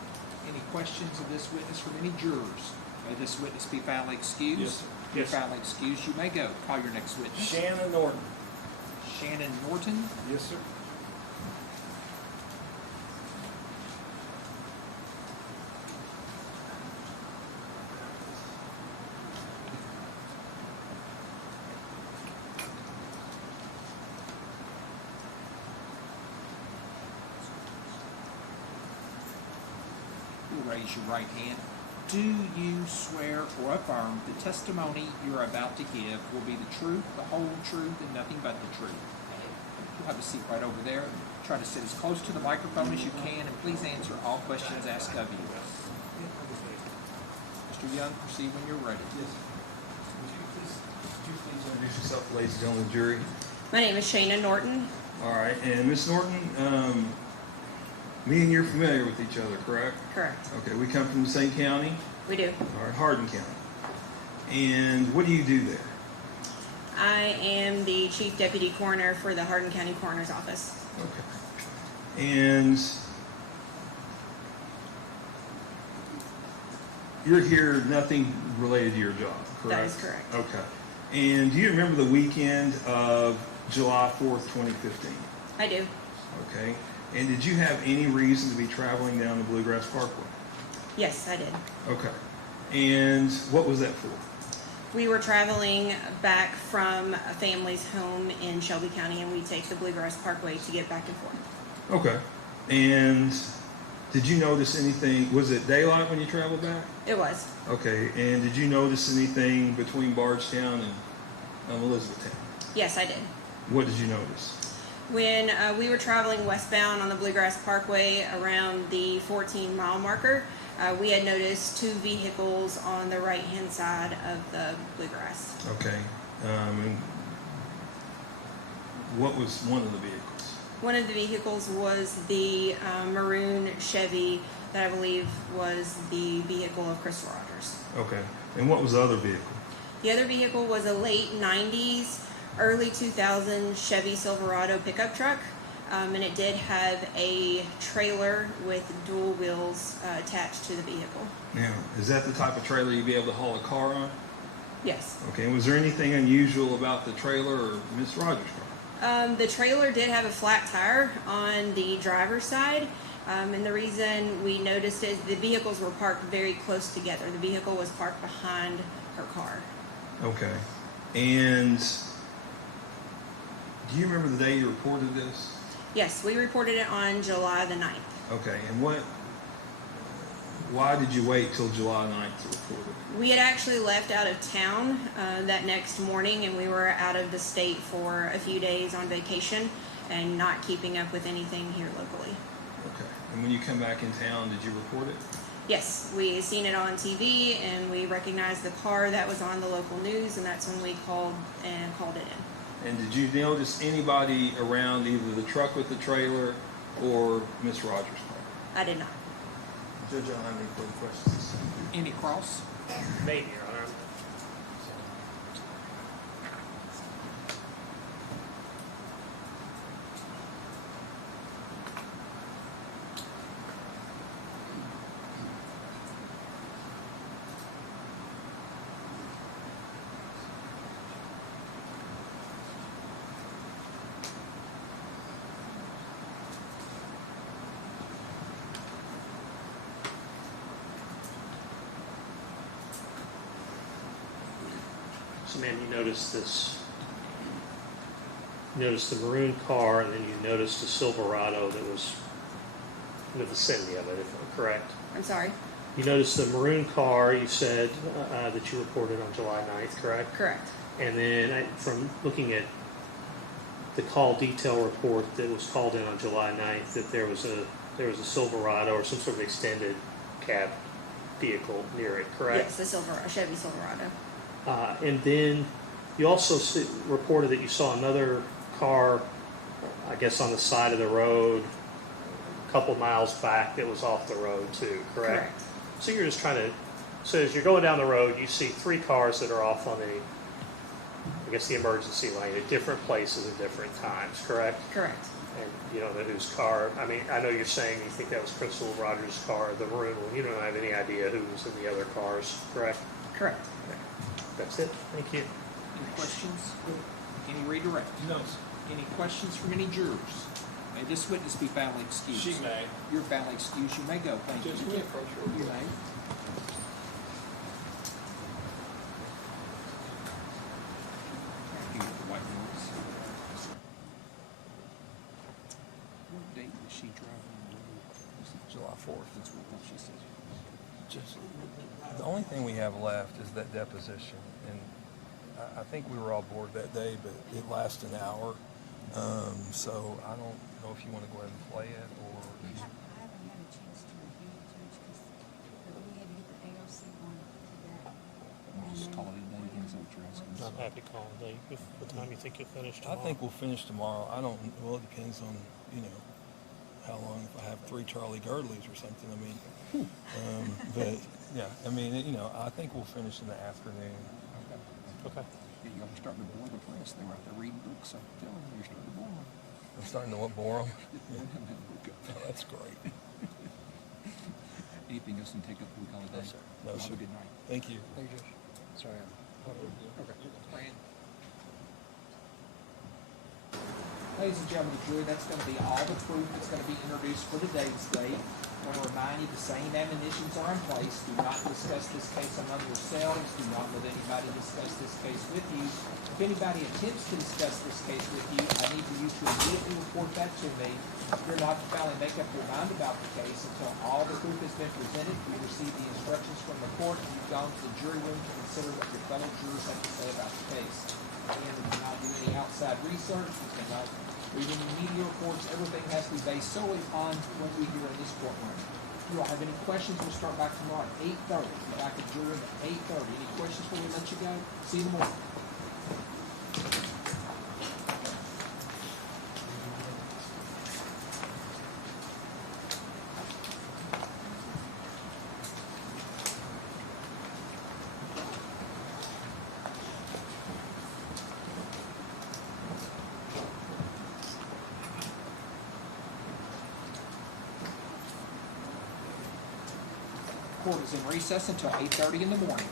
Any questions of this witness from any jurors? May this witness be found excused? Yes, sir. If you're found excused, you may go. Call your next witness. Shannon Norton. Shannon Norton. Yes, sir. You'll raise your right hand. Do you swear or affirm the testimony you're about to give will be the truth, the whole truth, and nothing but the truth? You'll have a seat right over there. Try to sit as close to the microphone as you can, and please answer all questions asked of you. Mr. Young, proceed when you're ready. Would you please introduce yourself, ladies and gentlemen of the jury? My name is Shannon Norton. All right, and Miss Norton, me and you're familiar with each other, correct? Correct. Okay, we come from the same county? We do. All right, Hardin County. And what do you do there? I am the Chief Deputy Coroner for the Hardin County Coroner's Office. Okay. And you're here, nothing related to your job, correct? That is correct. Okay. And do you remember the weekend of July 4th, 2015? I do. Okay. And did you have any reason to be traveling down the Bluegrass Parkway? Yes, I did. Okay. And what was that for? We were traveling back from a family's home in Shelby County, and we take the Bluegrass Parkway to get back and forth. Okay. And did you notice anything? Was it daylight when you traveled back? It was. Okay. And did you notice anything between Bardstown and Elizabethtown? Yes, I did. What did you notice? When we were traveling westbound on the Bluegrass Parkway around the 14-mile marker, we had noticed two vehicles on the right-hand side of the Bluegrass. Okay. And what was one of the vehicles? One of the vehicles was the maroon Chevy that I believe was the vehicle of Crystal Rogers. Okay. And what was the other vehicle? The other vehicle was a late 90s, early 2000 Chevy Silverado pickup truck, and it did have a trailer with dual wheels attached to the vehicle. Now, is that the type of trailer you'd be able to haul a car on? Yes. Okay. And was there anything unusual about the trailer or Miss Rogers' car? The trailer did have a flat tire on the driver's side, and the reason we noticed is the vehicles were parked very close together. The vehicle was parked behind her car. Okay. And do you remember the day you reported this? Yes, we reported it on July the 9th. Okay. And why did you wait till July 9th to report it? We had actually left out of town that next morning, and we were out of the state for a few days on vacation and not keeping up with anything here locally. Okay. And when you come back in town, did you report it? Yes, we seen it on TV, and we recognized the car that was on the local news, and that's when we called it in. And did you notice anybody around either the truck with the trailer or Miss Rogers' car? I did not. Judge, I don't have any further questions. Any cross? Maybe, Your Honor. So, ma'am, you noticed this. You noticed the maroon car, and then you noticed a Silverado that was in the vicinity of it, if I'm correct. I'm sorry? You noticed the maroon car, you said, that you reported on July 9th, correct? Correct. And then from looking at the call detail report that was called in on July 9th, that there was a Silverado or some sort of extended cab vehicle near it, correct? Yes, a Chevy Silverado. And then you also reported that you saw another car, I guess, on the side of the road a couple miles back that was off the road too, correct? Correct. So you're just trying to, so as you're going down the road, you see 3 cars that are off on the emergency lane at different places at different times, correct? Correct. And you don't know whose car, I mean, I know you're saying you think that was Crystal Rogers' car, the maroon one. You don't have any idea who was in the other cars, correct? Correct. That's it. Thank you. Any questions? Any redirect? No. Any questions from any jurors? May this witness be found excused? She may. You're found excused. You may go. Thank you. Judge, can we approach her? You may. Here, the white noise. What date was she driving on the road? July 4th. That's what she said. Just, the only thing we have left is that deposition, and I think we were all bored that day, but it lasted an hour. So I don't know if you want to go ahead and play it, or I haven't had a chance to review it, Judge, because we had to get the AOC one today. We'll just call it a day again, is that what you're asking? I'm happy to call it. What time you think you'll finish I tomorrow? think we'll finish tomorrow. I don't. Well, it depends on how long. If I have 3 Charlie Girdleys or something, I mean. But yeah, I mean, I think we'll finish in the afternoon. Okay. Yeah, y'all are starting to bore the press. They're out there reading books. I'm telling you, you're starting to bore them. I'm starting to bore them. Oh, that's great. Anything else to take up the week holiday? No, sir. No, Have sir. a good night. Thank you. Thank you. Sorry. Okay. Fran. Ladies and gentlemen of the jury, that's going to be all the proof that's going to be introduced for today's date. I want to remind you the same admonitions are in place. Do not discuss this case among yourselves. Do not let anybody discuss this case with you. If anybody attempts to discuss this case with you, I need for you to immediately report that to me. You're not to finally make up your mind about the case until all the proof has been presented. You receive the instructions from the court. You've gone to the jury room to consider what your fellow jurors have to say about the case. Again, we cannot do any outside research. We cannot read any media reports. Everything has to be based solely upon what we hear in this courtroom. If you all have any questions, we'll start back tomorrow at 8:30. We'll be back at jury room at 8:30. Any questions before we let you go? See you in the morning. Court is in recess until 8:30 in the morning.